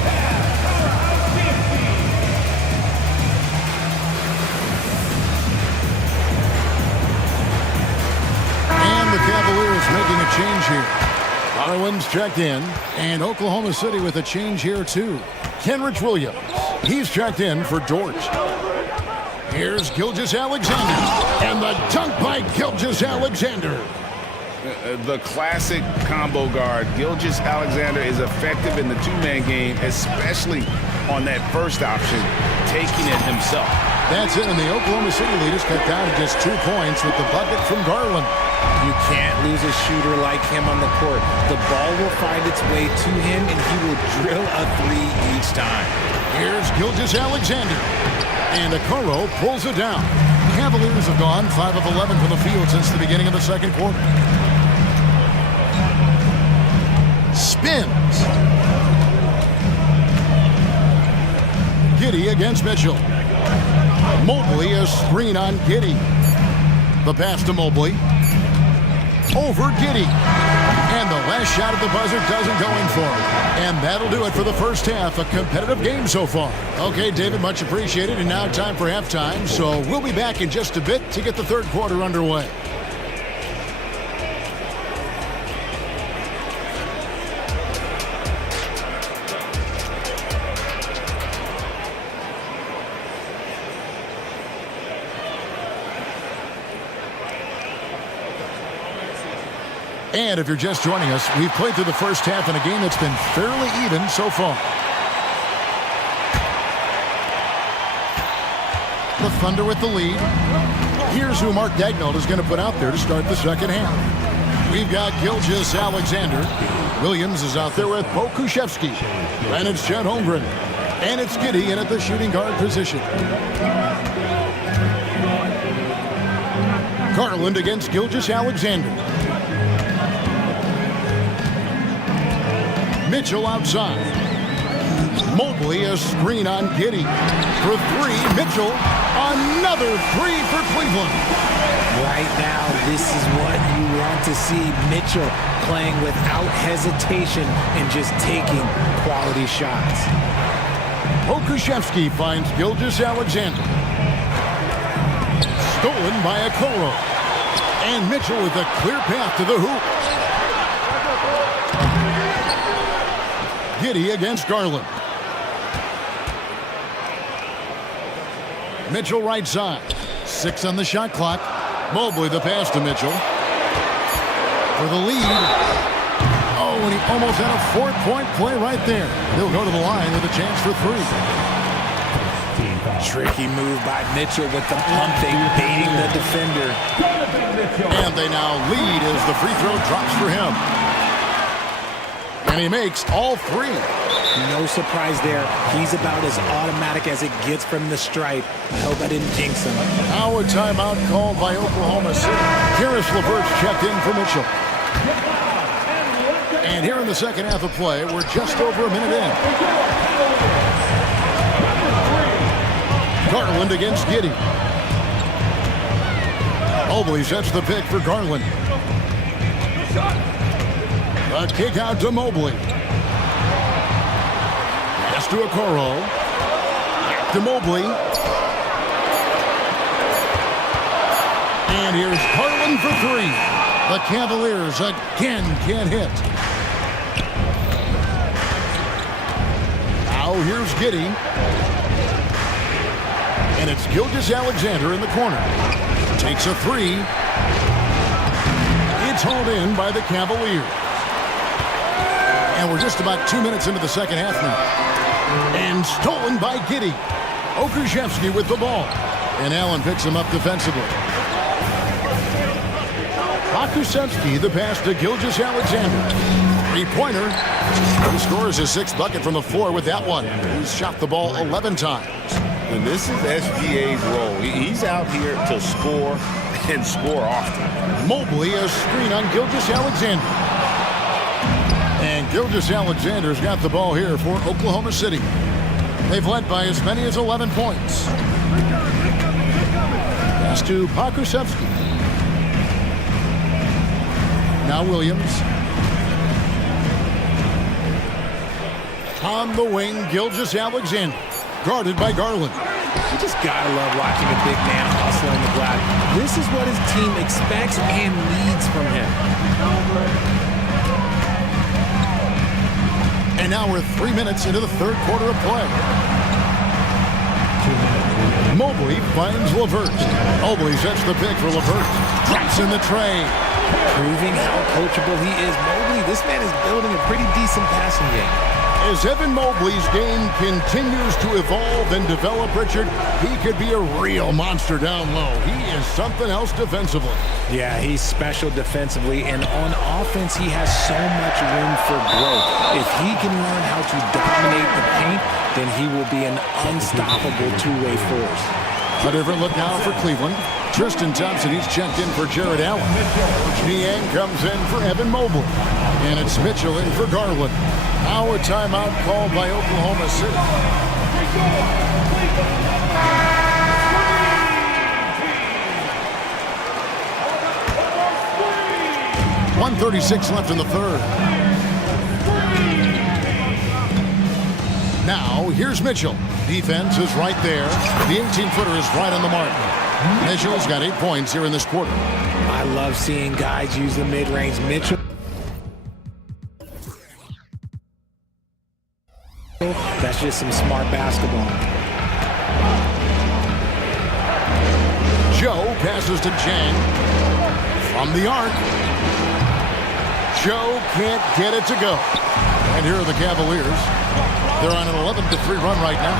powerhouse champion. And the Cavaliers making a change here. Harlan's checked in, and Oklahoma City with a change here too. Kenrich Williams, he's checked in for Dort. Here's Gilgeous-Alexander, and the dunk by Gilgeous-Alexander. The classic combo guard. Gilgeous-Alexander is effective in the two-man game, especially on that first option, taking it himself. That's it, and the Oklahoma City lead is cut down to just 2 points with the bucket from Garland. You can't lose a shooter like him on the court. The ball will find its way to him, and he will drill a three each time. Here's Gilgeous-Alexander, and Okoro pulls it down. Cavaliers have gone 5 of 11 from the field since the beginning of the second quarter. Spins. Giddey against Mitchell. Mobley, a screen on Giddey. The pass to Mobley. Over Giddey. And the last shot at the buzzer doesn't go in for him. And that'll do it for the first half. A competitive game so far. Okay, David, much appreciated. And now time for halftime. So we'll be back in just a bit to get the third quarter underway. And if you're just joining us, we've played through the first half in a game that's been fairly even so far. The Thunder with the lead. Here's who Mark Daigneault is going to put out there to start the second half. We've got Gilgeous-Alexander. Williams is out there with Pokusevski. And it's Chet Holmgren. And it's Giddey in at the shooting guard position. Garland against Gilgeous-Alexander. Mitchell outside. Mobley, a screen on Giddey. For three, Mitchell, another three for Cleveland. Right now, this is what you want to see. Mitchell playing without hesitation and just taking quality shots. Pokuševski finds Gilgeous-Alexander. Stolen by Okoro. And Mitchell with a clear path to the hoop. Giddey against Garland. Mitchell right side. 6 on the shot clock. Mobley the pass to Mitchell. For the lead. Oh, and he almost had a 4-point play right there. He'll go to the line with a chance for 3. Tricky move by Mitchell with the pump fake, baiting the defender. And they now lead as the free throw drops for him. And he makes all 3. No surprise there. He's about as automatic as it gets from the stripe. I hope I didn't jinx him. Now a timeout called by Oklahoma City. Karis LeVert's checked in for Mitchell. And here in the second half of play, we're just over a minute in. Garland against Giddey. Mobley sets the pick for Garland. A kick out to Mobley. Pass to Okoro. Back to Mobley. And here's Garland for 3. The Cavaliers again can't hit. Now here's Giddey. And it's Gilgeous-Alexander in the corner. Takes a 3. It's hauled in by the Cavaliers. And we're just about 2 minutes into the second half now. And stolen by Giddey. Pokuševski with the ball. And Allen picks him up defensively. Pokuševski the pass to Gilgeous-Alexander. 3-pointer. He scores his 6th bucket from the floor with that one. He's shot the ball 11 times. And this is SGA's role. He's out here to score and score often. Mobley a screen on Gilgeous-Alexander. And Gilgeous-Alexander's got the ball here for Oklahoma City. They've led by as many as 11 points. Pass to Pokuševski. Now Williams. On the wing, Gilgeous-Alexander. Guarded by Garland. You just gotta love watching a big man hustle on the glass. This is what his team expects and needs from him. And now we're 3 minutes into the third quarter of play. Mobley finds LeVert. Mobley sets the pick for LeVert. Drops in the tray. Proving how coachable he is. Mobley, this man is building a pretty decent passing game. As Evan Mobley's game continues to evolve and develop, Richard, he could be a real monster down low. He is something else defensively. Yeah, he's special defensively, and on offense, he has so much room for growth. If he can learn how to dominate the paint, then he will be an unstoppable two-way force. A different look now for Cleveland. Tristan Thompson, he's checked in for Jared Allen. Niang comes in for Evan Mobley. And it's Mitchell in for Garland. Now a timeout called by Oklahoma City. 1:36 left in the third. Now, here's Mitchell. Defense is right there. The 18-footer is right on the mark. Mitchell's got 8 points here in this quarter. I love seeing guys use the mid-range. Mitchell. That's just some smart basketball. Joe passes to Jang. From the arc. Joe can't get it to go. And here are the Cavaliers. They're on an 11-3 run right now.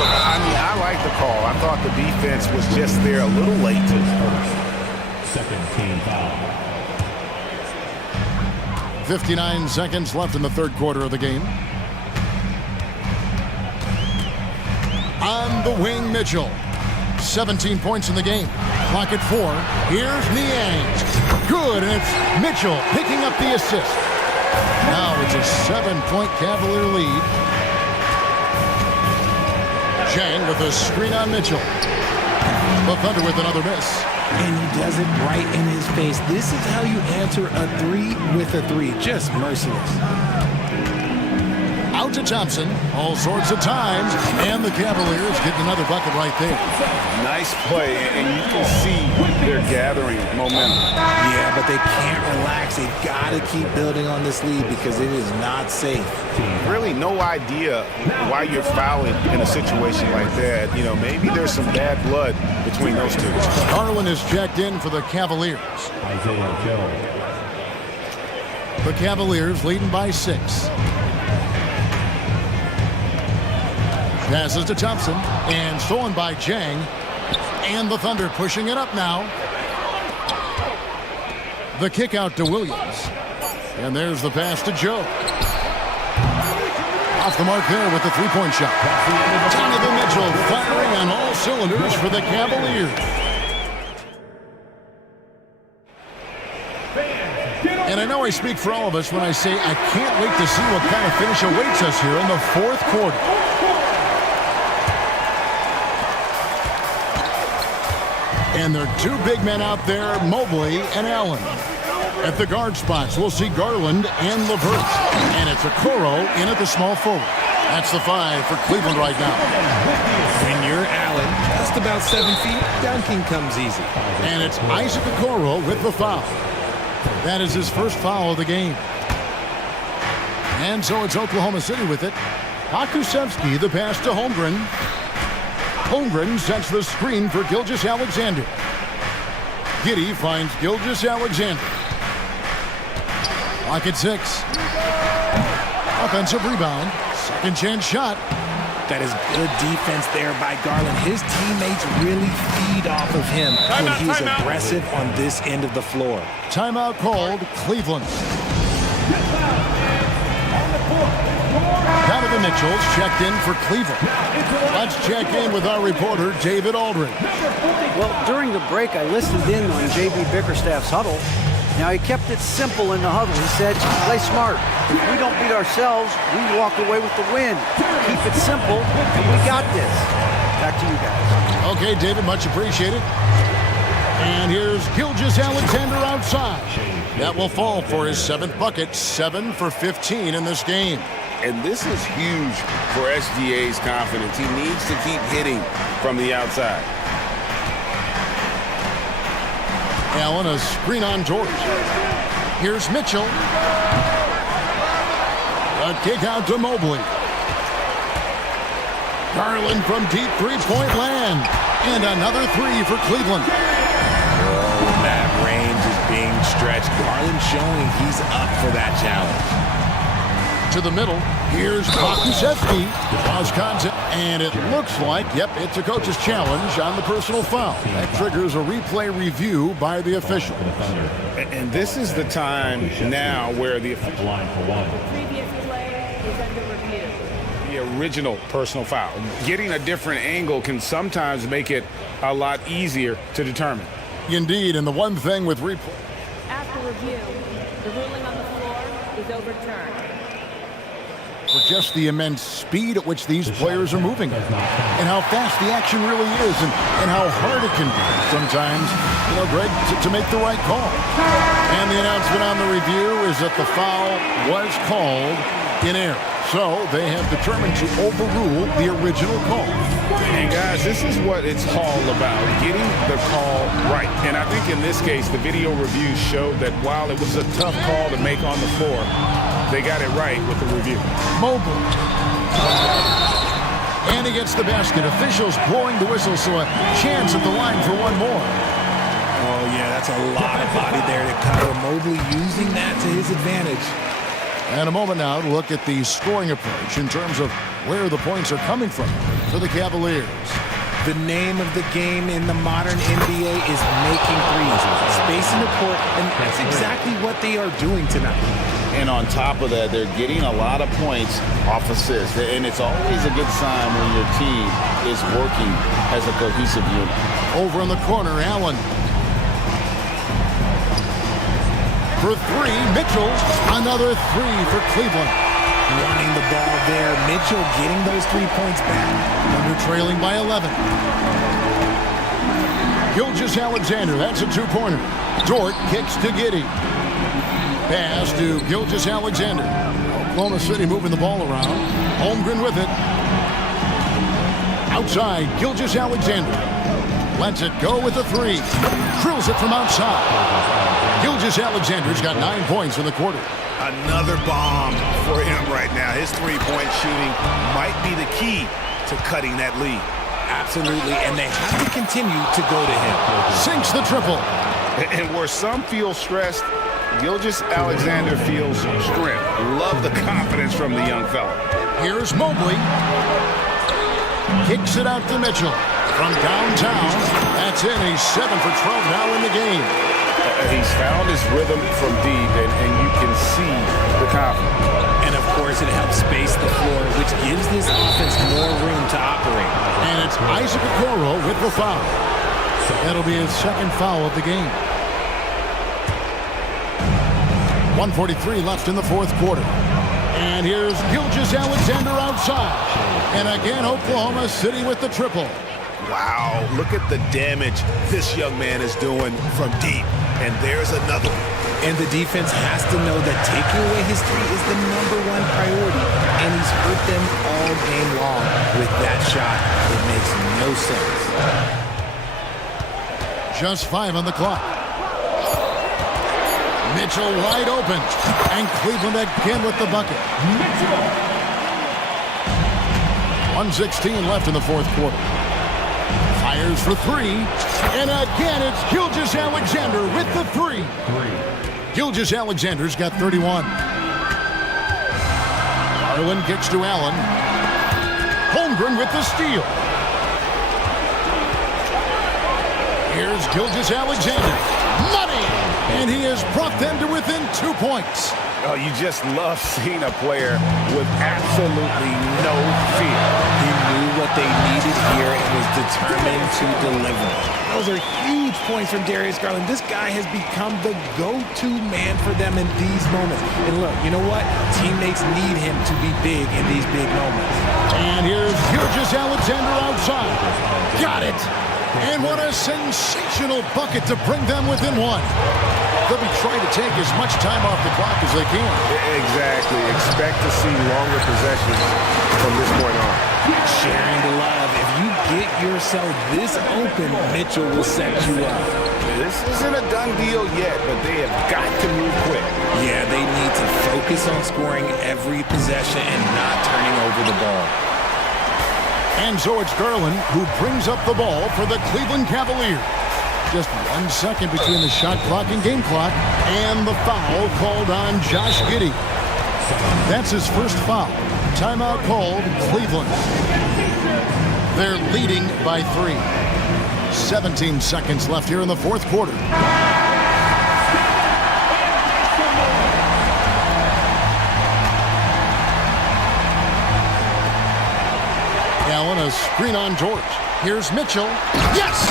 I mean, I like the call. I thought the defense was just there a little late. Second team foul. 59 seconds left in the third quarter of the game. On the wing, Mitchell. 17 points in the game. Clock at 4. Here's Niang. Good, and it's Mitchell picking up the assist. Now it's a 7-point Cavalier lead. Chang with a screen on Mitchell. The Thunder with another miss. And he does it right in his face. This is how you answer a three with a three. Just merciless. Out to Thompson, all sorts of times, and the Cavaliers getting another bucket right there. Nice play, and you can see they're gathering momentum. Yeah, but they can't relax. They've got to keep building on this lead because it is not safe. Really no idea why you're fouling in a situation like that. You know, maybe there's some bad blood between those two. Garland is checked in for the Cavaliers. The Cavaliers leading by 6. Passes to Thompson, and stolen by Chang. And the Thunder pushing it up now. The kick out to Williams. And there's the pass to Joe. Off the mark there with the three-point shot. Donovan Mitchell firing on all cylinders for the Cavaliers. And I know I speak for all of us when I say I can't wait to see what kind of finish awaits us here in the fourth quarter. And there are two big men out there, Mobley and Allen. At the guard spots, we'll see Garland and LeVert. And it's Okoro in at the small forward. That's the 5 for Cleveland right now. When you're Allen, just about 7 feet, dunking comes easy. And it's Isaac Okoro with the foul. That is his first foul of the game. And so it's Oklahoma City with it. Pakusevsky, the pass to Holmgren. Holmgren sets the screen for Gilgeous-Alexander. Giddey finds Gilgeous-Alexander. Lock at 6. Offensive rebound. Second chance shot. That is good defense there by Garland. His teammates really feed off of him when he's aggressive on this end of the floor. Timeout called, Cleveland. Donovan Mitchell's checked in for Cleveland. Let's check in with our reporter, David Aldridge. Well, during the break, I listened in on J.B. Bickerstaff's huddle. Now, he kept it simple in the huddle. He said, play smart. If we don't beat ourselves, we walk away with the win. Keep it simple, and we got this. Back to you guys. Okay, David, much appreciated. And here's Gilgeous-Alexander outside. That will fall for his 7th bucket, 7 for 15 in this game. And this is huge for SGA's confidence. He needs to keep hitting from the outside. Allen, a screen on George. Here's Mitchell. A kick out to Mobley. Garland from deep three-point land. And another 3 for Cleveland. Oh, that range is being stretched. Garland showing he's up for that challenge. To the middle, here's Pakusevsky. Draws contact, and it looks like, yep, it's a coach's challenge on the personal foul. That triggers a replay review by the official. And this is the time now where the Previous play is under review. the original personal foul. Getting a different angle can sometimes make it a lot easier to determine. Indeed, and the one thing with replay. After review, the ruling on the floor is overturned. For just the immense speed at which these players are moving and how fast the action really is and how hard it can be sometimes, you know, Greg, to make the right call. And the announcement on the review is that the foul was called in error. So they have determined to overrule the original call. And guys, this is what it's all about, getting the call right. And I think in this case, the video review showed that while it was a tough call to make on the floor, they got it right with the review. Mobley. And he gets the basket. Officials blowing the whistle, so a chance at the line for one more. Oh, yeah, that's a lot of body there to cover. Mobley using that to his advantage. And a moment now to look at the scoring approach in terms of where the points are coming from for the Cavaliers. The name of the game in the modern NBA is making threes, spacing the court, and that's exactly what they are doing tonight. And on top of that, they're getting a lot of points off assists. And it's always a good sign when your team is working as a cohesive unit. Over in the corner, Allen. For 3, Mitchell. Another 3 for Cleveland. running the ball there. Mitchell getting those 3 points back. Thunder trailing by 11. Gilgeous-Alexander, that's a two-pointer. Dort kicks to Giddey. Pass to Gilgeous-Alexander. Oklahoma City moving the ball around. Holmgren with it. Outside, Gilgeous-Alexander. Lets it go with a three. Drills it from outside. Gilgeous-Alexander's got 9 points in the quarter. Another bomb for him right now. His three-point shooting might be the key to cutting that lead. Absolutely, and they have to continue to go to him. Sinks the triple. And where some feel stressed, Gilgeous-Alexander feels strength. Love the confidence from the young fella. Here's Mobley. Kicks it out to Mitchell. From downtown, that's in. He's 7 for 12 now in the game. He's found his rhythm from deep, and you can see the confidence. And, of course, it helps space the floor, which gives this offense more room to operate. And it's Isaac Okoro with the foul. That'll be his second foul of the game. 1:43 left in the fourth quarter. And here's Gilgeous-Alexander outside. And again, Oklahoma City with the triple. Wow, look at the damage this young man is doing from deep. And there's another. And the defense has to know that taking away his three is the #1 priority. And he's hurt them all game long with that shot. It makes no sense. Just 5 on the clock. Mitchell wide open. And Cleveland again with the bucket. 1:16 left in the fourth quarter. Fires for three. And again, it's Gilgeous-Alexander with the three. Gilgeous-Alexander's got 31. Garland kicks to Allen. Holmgren with the steal. Here's Gilgeous-Alexander. Money! And he has brought them to within 2 points. Oh, you just love seeing a player with absolutely no fear. He knew what they needed here and was determined to deliver. Those are huge points from Darius Garland. This guy has become the go-to man for them in these moments. And look, you know what? Teammates need him to be big in these big moments. And here's Gilgeous-Alexander outside. Got it. And what a sensational bucket to bring them within one. They'll be trying to take as much time off the clock as they can. Exactly. Expect to see longer possessions from this point on. Sharing the love. If you get yourself this open, Mitchell will set you up. This isn't a done deal yet, but they have got to move quick. Yeah, they need to focus on scoring every possession and not turning over the ball. And so it's Garland who brings up the ball for the Cleveland Cavaliers. Just 1 second between the shot clock and game clock, and the foul called on Josh Giddey. That's his first foul. Timeout called Cleveland. They're leading by 3. 17 seconds left here in the fourth quarter. Allen, a screen on George. Here's Mitchell. Yes!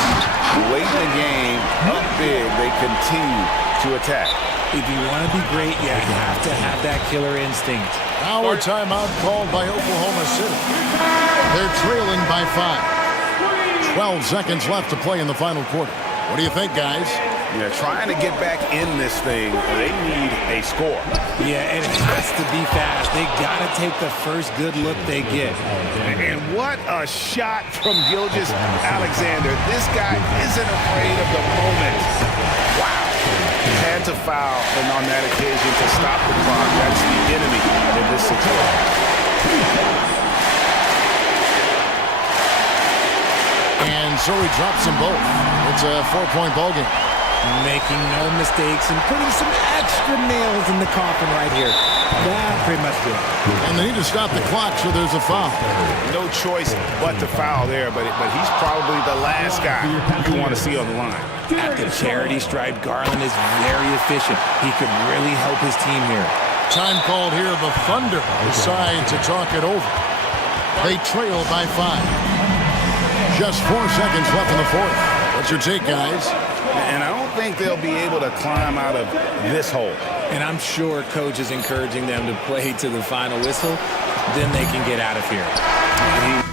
Late in the game, up big, they continue to attack. If you want to be great, you have to have that killer instinct. Now a timeout called by Oklahoma City. They're trailing by 5. 12 seconds left to play in the final quarter. What do you think, guys? Yeah, trying to get back in this thing, they need a score. Yeah, it has to be fast. They got to take the first good look they get. And what a shot from Gilgeous-Alexander. This guy isn't afraid of the moment. Wow. Had to foul, and on that occasion to stop the clock. That's the enemy in this situation. And so he drops them both. It's a 4-point ball game. Making no mistakes and putting some extra nails in the coffin right here. That pretty much did. And they need to stop the clock, so there's a foul. No choice but to foul there, but he's probably the last guy you want to see on the line. At the charity stripe, Garland is very efficient. He could really help his team here. Time called here. The Thunder decide to talk it over. They trail by 5. Just 4 seconds left in the fourth. What's your take, guys? And I don't think they'll be able to climb out of this hole. And I'm sure coach is encouraging them to play to the final whistle. Then they can get out of here.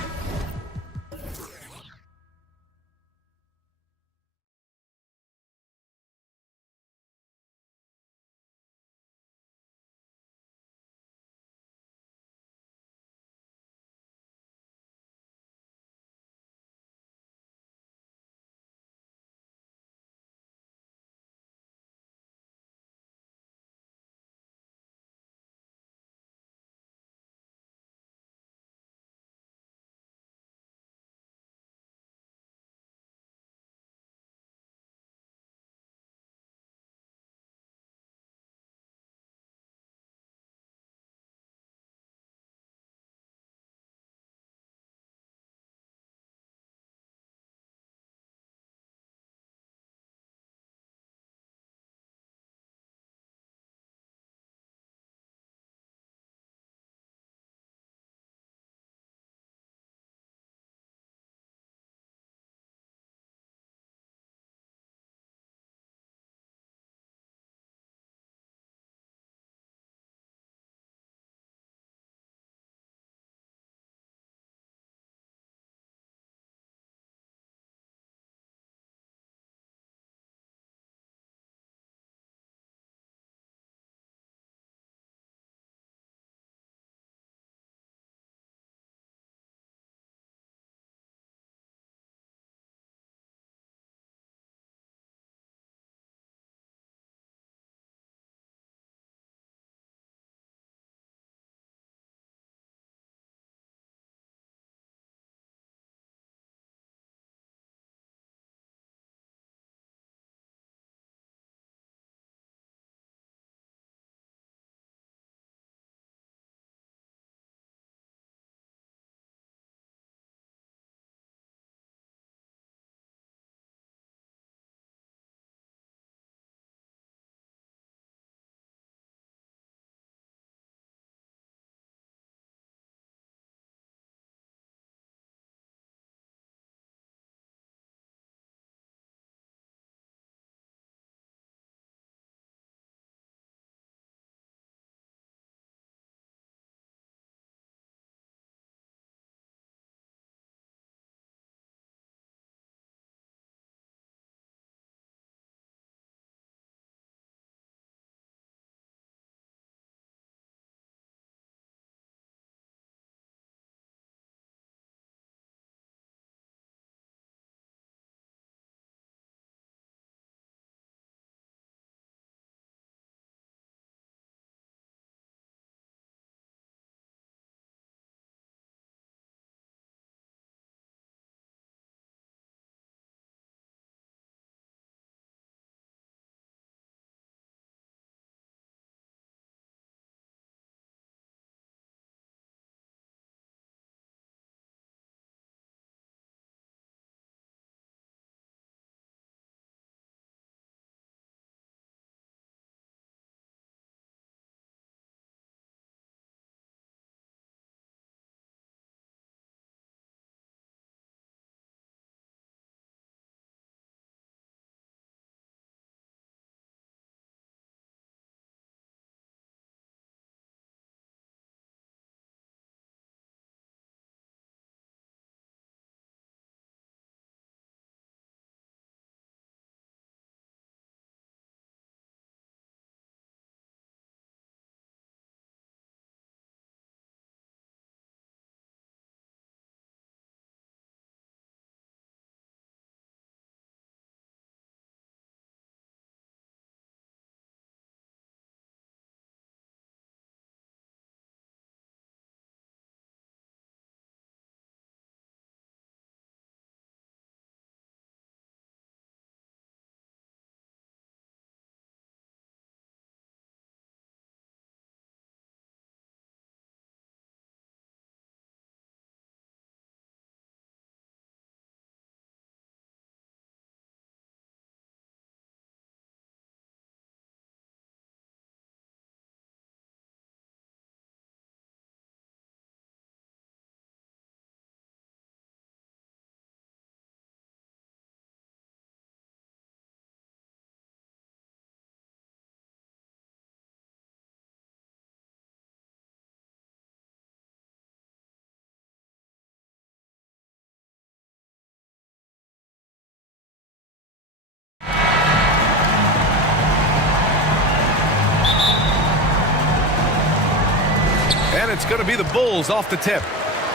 it's going to be the Bulls off the tip.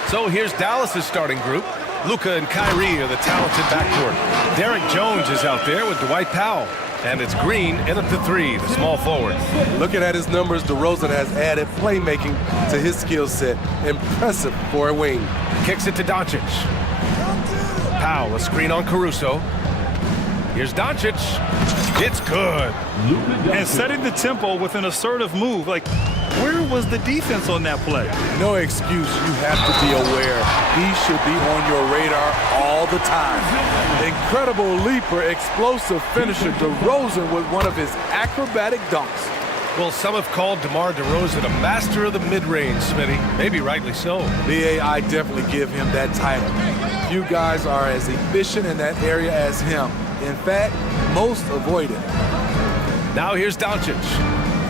So here's Dallas's starting group. Luka and Kyrie are the talented backcourt. Derek Jones is out there with Dwight Powell. And it's Green in at the 3, the small forward. Looking at his numbers, DeRozan has added playmaking to his skill set. Impressive for a wing. Kicks it to Doncic. Powell, a screen on Caruso. Here's Doncic. It's good. And setting the tempo with an assertive move. Like, where was the defense on that play? No excuse. You have to be aware. He should be on your radar all the time. Incredible leaper, explosive finisher. DeRozan with one of his acrobatic dunks. Well, some have called DeMar DeRozan a master of the mid-range, Smitty. Maybe rightly so. BA, I definitely give him that title. Few guys are as efficient in that area as him. In fact, most avoid it. Now here's Doncic.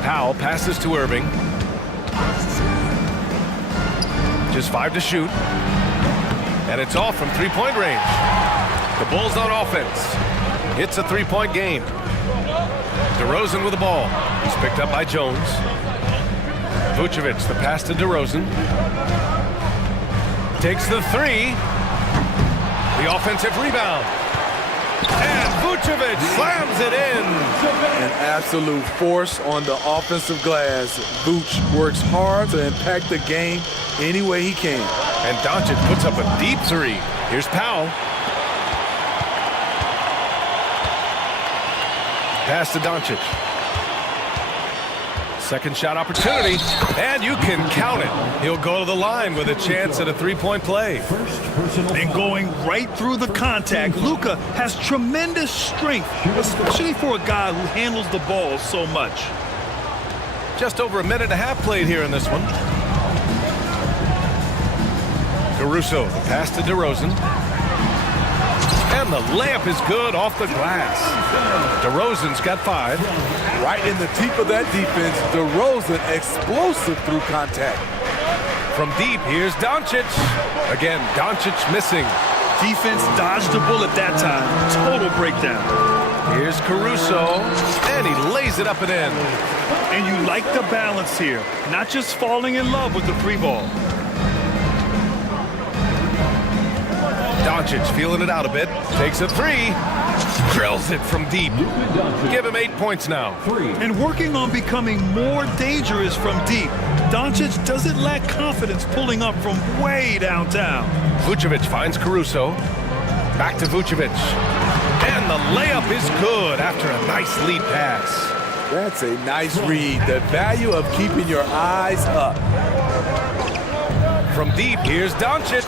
Powell passes to Irving. Just 5 to shoot. And it's off from three-point range. The Bulls on offense. It's a three-point game. DeRozan with the ball. He's picked up by Jones. Vucevic, the pass to DeRozan. Takes the 3. The offensive rebound. And Vucevic slams it in. An absolute force on the offensive glass. Vuce works hard to impact the game any way he can. And Doncic puts up a deep 3. Here's Powell. Pass to Doncic. Second shot opportunity, and you can count it. He'll go to the line with a chance at a three-point play. And going right through the contact, Luka has tremendous strength, especially for a guy who handles the ball so much. Just over a minute and a half played here in this one. Caruso, the pass to DeRozan. And the layup is good off the glass. DeRozan's got 5. Right in the teeth of that defense, DeRozan explosive through contact. From deep, here's Doncic. Again, Doncic missing. Defense dodged the bullet that time. Total breakdown. Here's Caruso, and he lays it up and in. And you like the balance here. Not just falling in love with the 3 ball. Doncic feeling it out a bit. Takes a 3. Drills it from deep. Give him 8 points now. And working on becoming more dangerous from deep. Doncic doesn't lack confidence pulling up from way downtown. Vucevic finds Caruso. Back to Vucevic. And the layup is good after a nice lead pass. That's a nice read. The value of keeping your eyes up. From deep, here's Doncic.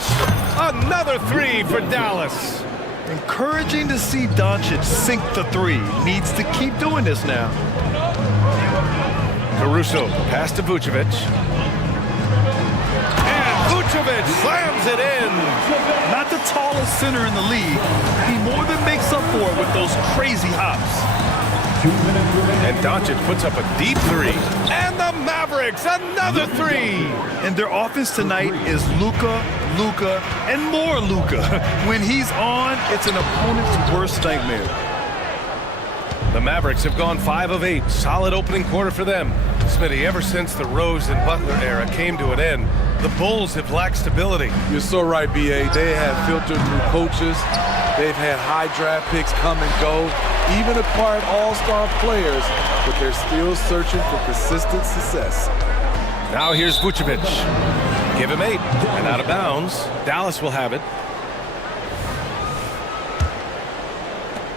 Another 3 for Dallas. Encouraging to see Doncic sink the 3. Needs to keep doing this now. Caruso, pass to Vucevic. And Vucevic slams it in. Not the tallest center in the league. He more than makes up for it with those crazy hops. And Doncic puts up a deep 3. And the Mavericks, another 3. And their offense tonight is Luka, Luka, and more Luka. When he's on, it's an opponent's worst nightmare. The Mavericks have gone 5 of 8. Solid opening quarter for them. Smitty, ever since the Rose and Butler era came to an end, the Bulls have lacked stability. You're so right, B.A. They have filtered through coaches. They've had high draft picks come and go, even acquired all-star players, but they're still searching for consistent success. Now here's Vucevic. Give him 8. And out of bounds. Dallas will have it.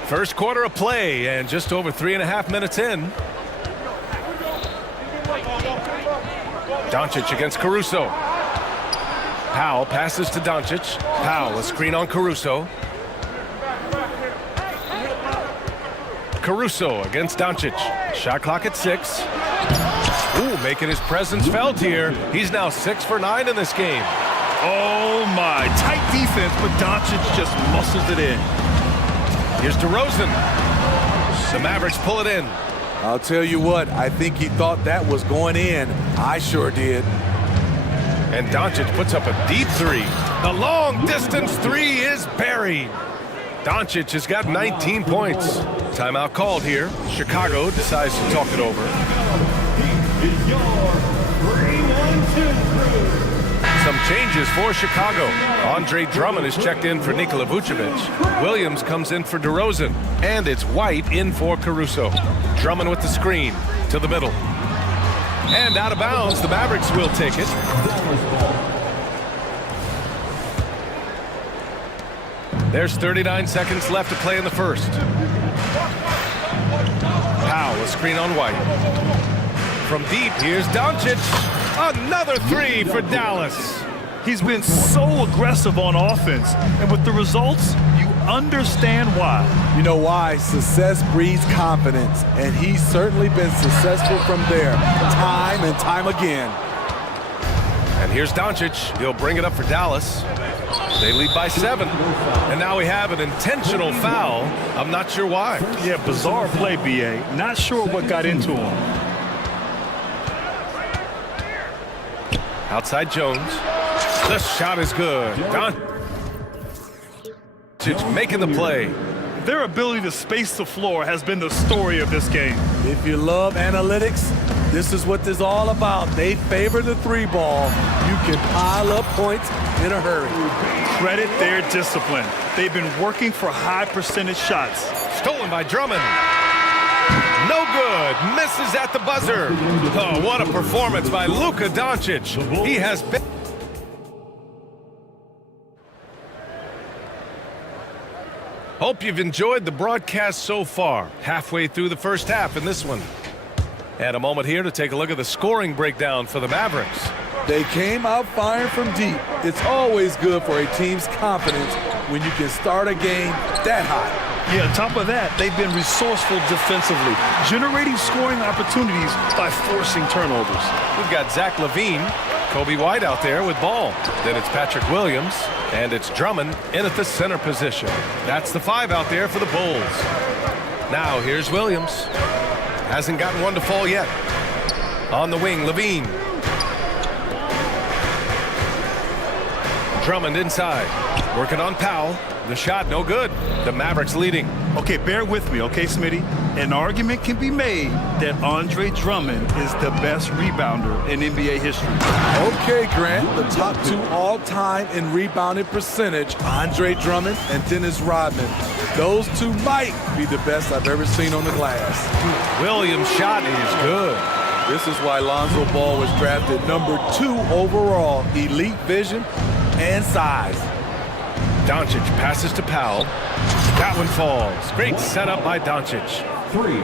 First quarter of play, and just over 3.5 minutes in. Doncic against Caruso. Powell passes to Doncic. Powell, a screen on Caruso. Caruso against Doncic. Shot clock at 6. Ooh, making his presence felt here. He's now 6 for 9 in this game. Oh my, tight defense, but Doncic just muscles it in. Here's DeRozan. The Mavericks pull it in. I'll tell you what, I think he thought that was going in. I sure did. And Doncic puts up a deep 3. The long distance 3 is buried. Doncic has got 19 points. Timeout called here. Chicago decides to talk it over. Some changes for Chicago. Andre Drummond is checked in for Nikola Vucevic. Williams comes in for DeRozan. And it's White in for Caruso. Drummond with the screen to the middle. And out of bounds, the Mavericks will take it. There's 39 seconds left to play in the first. Powell, a screen on White. From deep, here's Doncic. Another three for Dallas. He's been so aggressive on offense, and with the results, you understand why. You know why? Success breeds confidence, and he's certainly been successful from there, time and time again. And here's Doncic. He'll bring it up for Dallas. They lead by 7. And now we have an intentional foul. I'm not sure why. Yeah, bizarre play, B.A. Not sure what got into him. Outside Jones. The shot is good. Doncic making the play. Their ability to space the floor has been the story of this game. If you love analytics, this is what this is all about. They favor the 3-ball. You can pile up points in a hurry. Credit their discipline. They've been working for high percentage shots. Stolen by Drummond. No good. Misses at the buzzer. Oh, what a performance by Luka Doncic. He has been... Hope you've enjoyed the broadcast so far. Halfway through the first half in this one. And a moment here to take a look at the scoring breakdown for the Mavericks. They came out firing from deep. It's always good for a team's confidence when you can start a game that hot. Yeah, on top of that, they've been resourceful defensively, generating scoring opportunities by forcing turnovers. We've got Zach LaVine, Kobe White out there with ball. Then it's Patrick Williams, and it's Drummond in at the center position. That's the 5 out there for the Bulls. Now here's Williams. Hasn't gotten one to fall yet. On the wing, LaVine. Drummond inside, working on Powell. The shot, no good. The Mavericks leading. Okay, bear with me, okay, Smitty? An argument can be made that Andre Drummond is the best rebounder in NBA history. Okay, Grant, the top 2 all-time in rebounding percentage, Andre Drummond and Dennis Rodman. Those 2 might be the best I've ever seen on the glass. Williams' shot is good. This is why Lonzo Ball was drafted number 2 overall. Elite vision and size. Doncic passes to Powell. That one falls. Great setup by Doncic.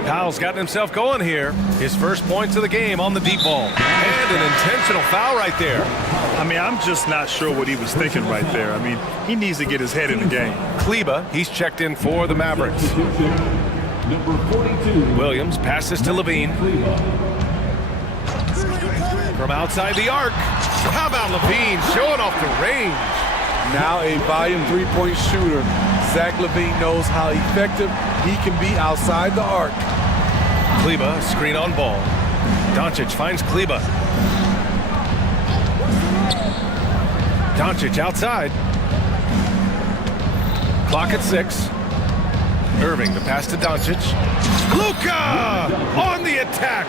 Powell's gotten himself going here. His first points of the game on the deep ball. And an intentional foul right there. I mean, I'm just not sure what he was thinking right there. I mean, he needs to get his head in the game. Kleba, he's checked in for the Mavericks. Number 42. Williams passes to LaVine. From outside the arc. How about LaVine showing off the range? Now a volume 3-point shooter. Zach LaVine knows how effective he can be outside the arc. Kleba, screen on ball. Doncic finds Kleba. Doncic outside. Clock at 6. Irving, the pass to Doncic. Luka on the attack.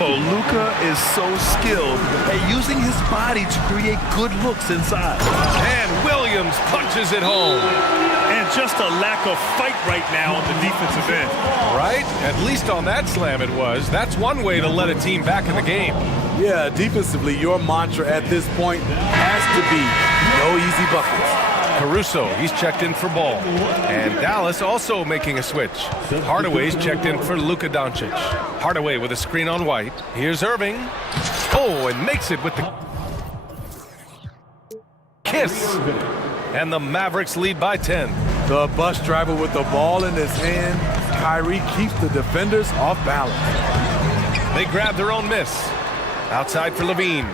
Oh, Luka is so skilled at using his body to create good looks inside. And Williams punches it home. And just a lack of fight right now on the defensive end. Right? At least on that slam it was. That's one way to let a team back in the game. Yeah, defensively, your mantra at this point has to be no easy buckets. Caruso, he's checked in for ball. And Dallas also making a switch. Hardaway's checked in for Luka Doncic. Hardaway with a screen on White. Here's Irving. Oh, and makes it with the kiss. And the Mavericks lead by 10. The bus driver with the ball in his hand. Kyrie keeps the defenders off balance. They grab their own miss. Outside for LaVine.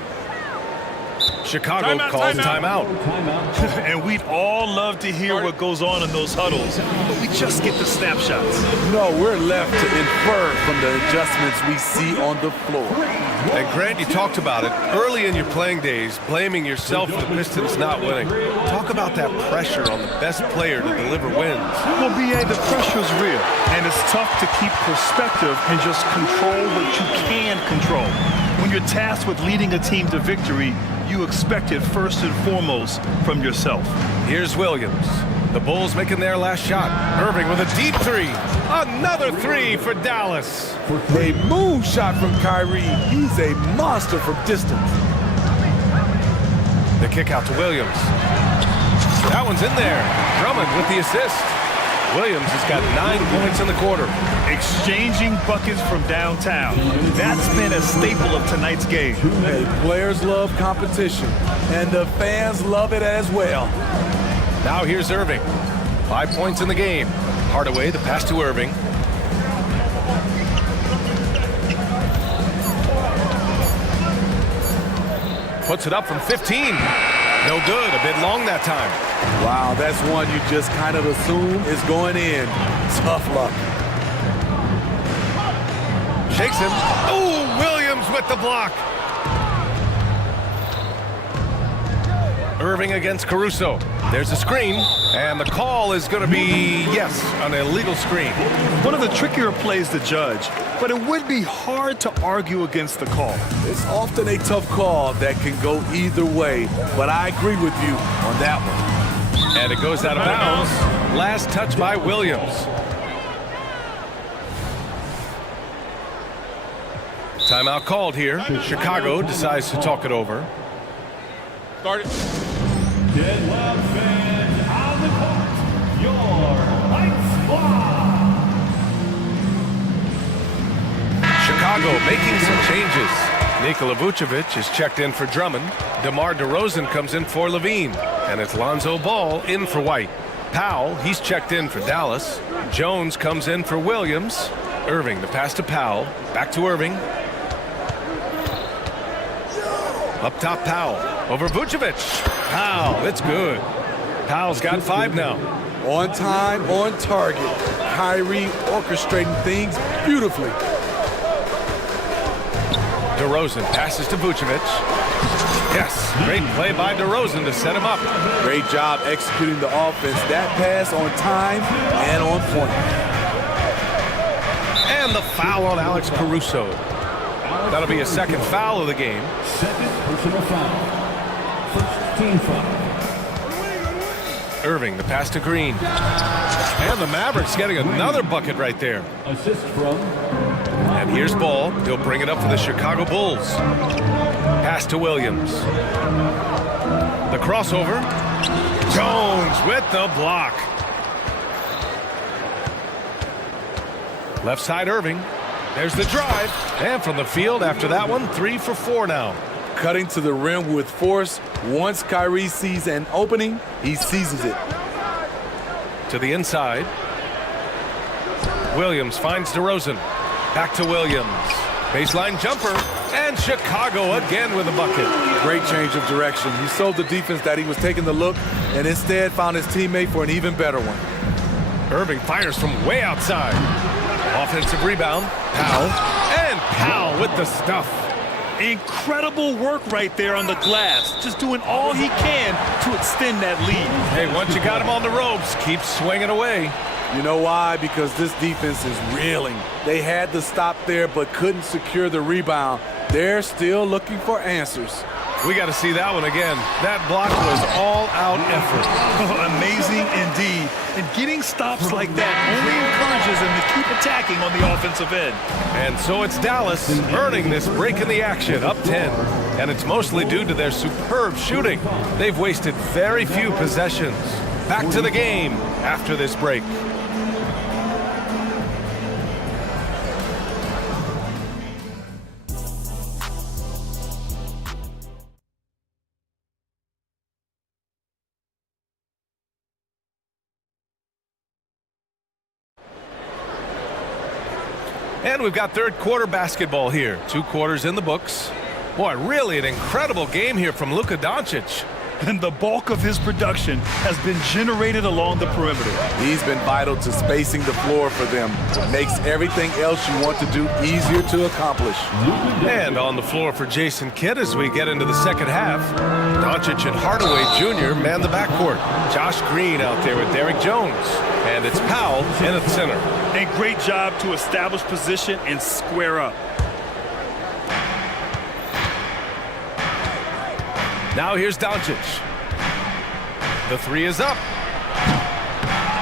Chicago calls timeout. And we'd all love to hear what goes on in those huddles, but we just get the snapshots. No, we're left to infer from the adjustments we see on the floor. And Grant, you talked about it early in your playing days, blaming yourself for the Pistons not winning. Talk about that pressure on the best player to deliver wins. Well, B.A., the pressure's real, and it's tough to keep perspective and just control what you can control. When you're tasked with leading a team to victory, you expect it first and foremost from yourself. Here's Williams. The Bulls making their last shot. Irving with a deep three. Another three for Dallas. A moon shot from Kyrie. He's a monster from distance. The kick out to Williams. That one's in there. Drummond with the assist. Williams has got 9 points in the quarter. Exchanging buckets from downtown. That's been a staple of tonight's game. Hey, players love competition, and the fans love it as well. Now here's Irving. 5 points in the game. Hardaway, the pass to Irving. Puts it up from 15. No good, a bit long that time. Wow, that's one you just kind of assume is going in. Tough luck. Shakes him. Oh, Williams with the block. Irving against Caruso. There's a screen, and the call is going to be, yes, an illegal screen. One of the trickier plays to judge, but it would be hard to argue against the call. It's often a tough call that can go either way, but I agree with you on that one. And it goes out of bounds. Last touch by Williams. Timeout called here. Chicago decides to talk it over. Start it. Get loud fans on the court. Your light squad. Chicago making some changes. Nikola Vucevic is checked in for Drummond. DeMar DeRozan comes in for Levine. And it's Lonzo Ball in for White. Powell, he's checked in for Dallas. Jones comes in for Williams. Irving, the pass to Powell. Back to Irving. Up top, Powell. Over Vucevic. Powell, it's good. Powell's got 5 now. On time, on target. Kyrie orchestrating things beautifully. DeRozan passes to Vucevic. Yes, great play by DeRozan to set him up. Great job executing the offense. That pass on time and on point. And the foul on Alex Caruso. That'll be a second foul of the game. Second personal foul. First team foul. Irving, the pass to Green. And the Mavericks getting another bucket right there. Assist from. And here's Ball. He'll bring it up for the Chicago Bulls. Pass to Williams. The crossover. Jones with the block. Left side Irving. There's the drive. And from the field after that one, 3 for 4 now. Cutting to the rim with force. Once Kyrie sees an opening, he seizes it. To the inside. Williams finds DeRozan. Back to Williams. Baseline jumper. And Chicago again with a bucket. Great change of direction. He sold the defense that he was taking the look and instead found his teammate for an even better one. Irving fires from way outside. Offensive rebound. Powell. And Powell with the stuff. Incredible work right there on the glass. Just doing all he can to extend that lead. Hey, once you got him on the ropes, keep swinging away. You know why? Because this defense is reeling. They had to stop there but couldn't secure the rebound. They're still looking for answers. We got to see that one again. That block was all-out effort. Amazing indeed. And getting stops like that only encourages them to keep attacking on the offensive end. And so it's Dallas earning this break in the action, up 10. And it's mostly due to their superb shooting. They've wasted very few possessions. Back to the game after this break. And we've got third quarter basketball here. 2 quarters in the books. Boy, really an incredible game here from Luka Doncic. And the bulk of his production has been generated along the perimeter. He's been vital to spacing the floor for them. It makes everything else you want to do easier to accomplish. And on the floor for Jason Kidd as we get into the second half. Doncic and Hardaway Jr. man the backcourt. Josh Green out there with Derrick Jones. And it's Powell in at the center. A great job to establish position and square up. Now here's Doncic. The three is up.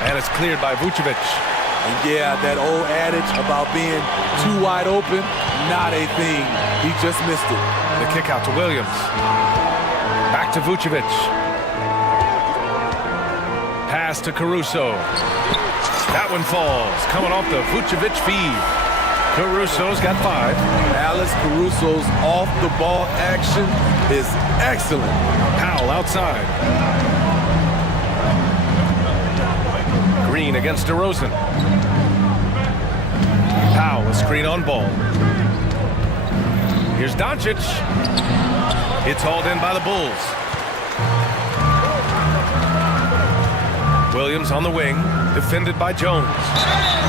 And it's cleared by Vucevic. And yeah, that old adage about being too wide open, not a thing. He just missed it. The kick out to Williams. Back to Vucevic. Pass to Caruso. That one falls, coming off the Vucevic feed. Caruso's got 5. Alex Caruso's off-the-ball action is excellent. Powell outside. Green against DeRozan. Powell, a screen on ball. Here's Doncic. It's hauled in by the Bulls. Williams on the wing, defended by Jones.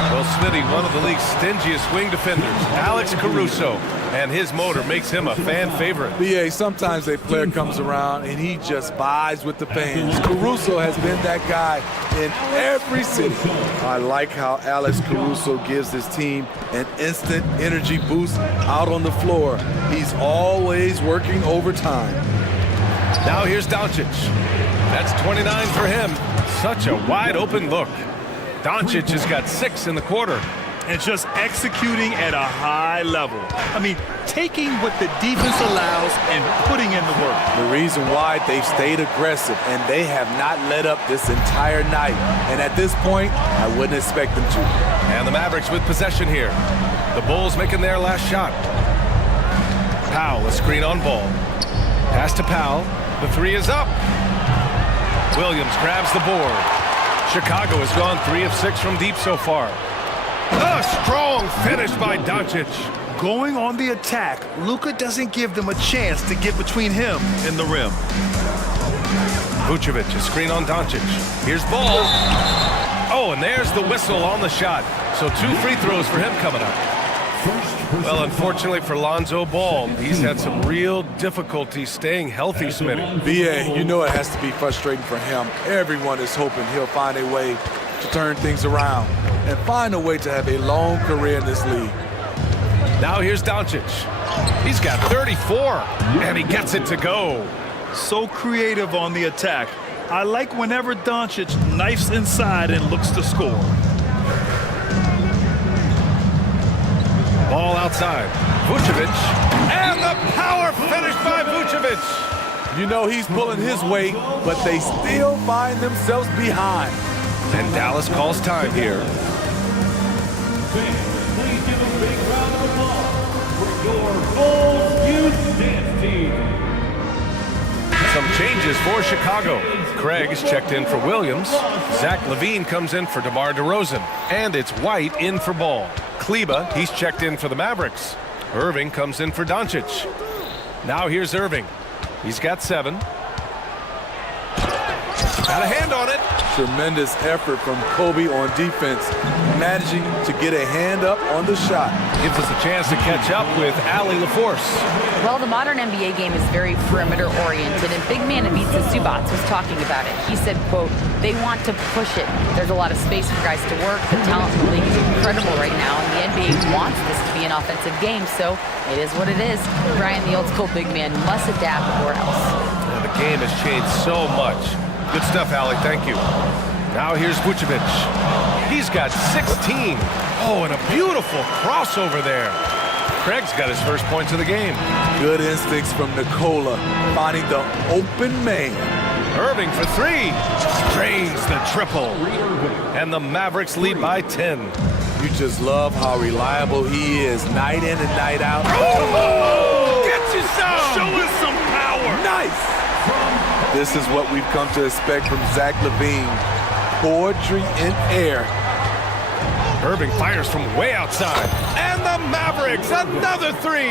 Well, Smitty, one of the league's stingiest wing defenders, Alex Caruso, and his motor makes him a fan favorite. BA, sometimes a player comes around and he just vibes with the fans. Caruso has been that guy in every city. I like how Alex Caruso gives his team an instant energy boost out on the floor. He's always working overtime. Now here's Doncic. That's 29 for him. Such a wide open look. Doncic has got 6 in the quarter. And just executing at a high level. I mean, taking what the defense allows and putting in the work. The reason why they've stayed aggressive and they have not let up this entire night. And at this point, I wouldn't expect them to. And the Mavericks with possession here. The Bulls making their last shot. Powell, a screen on ball. Pass to Powell. The three is up. Williams grabs the board. Chicago has gone 3 of 6 from deep so far. A strong finish by Doncic. Going on the attack, Luka doesn't give them a chance to get between him and the rim. Vucevic, a screen on Doncic. Here's ball. Oh, and there's the whistle on the shot. So 2 free throws for him coming up. Well, unfortunately for Lonzo Ball, he's had some real difficulty staying healthy, Smitty. BA, you know it has to be frustrating for him. Everyone is hoping he'll find a way to turn things around and find a way to have a long career in this league. Now here's Doncic. He's got 34, and he gets it to go. So creative on the attack. I like whenever Doncic knifes inside and looks to score. Ball outside. Vucevic. And the power finish by Vucevic. You know he's pulling his weight, but they still find themselves behind. And Dallas calls time here. Please give a big round of applause for your Bulls Youth Dance Team. Some changes for Chicago. Craig is checked in for Williams. Zach LaVine comes in for DeMar DeRozan. And it's White in for Ball. Kleba, he's checked in for the Mavericks. Irving comes in for Doncic. Now here's Irving. He's got 7. Got a hand on it. Tremendous effort from Kobe on defense, managing to get a hand up on the shot. Gives us a chance to catch up with Allie LaForce. Well, the modern NBA game is very perimeter-oriented, and big man Ivica Zubac was talking about it. He said, quote, they want to push it. There's a lot of space for guys to work. The talent in the league is incredible right now, and the NBA wants this to be an offensive game, so it is what it is. Brian, the old-school big man, must adapt or else. Yeah, the game has changed so much. Good stuff, Allie. Thank you. Now here's Vucevic. He's got 16. Oh, and a beautiful crossover there. Craig's got his first points of the game. Good instincts from Nikola, finding the open man. Irving for 3. Drains the triple. And the Mavericks lead by 10. You just love how reliable he is night in and night out. Oh! Get you some! Show us some power! Nice! This is what we've come to expect from Zach LaVine. Poetry in air. Irving fires from way outside. And the Mavericks, another 3.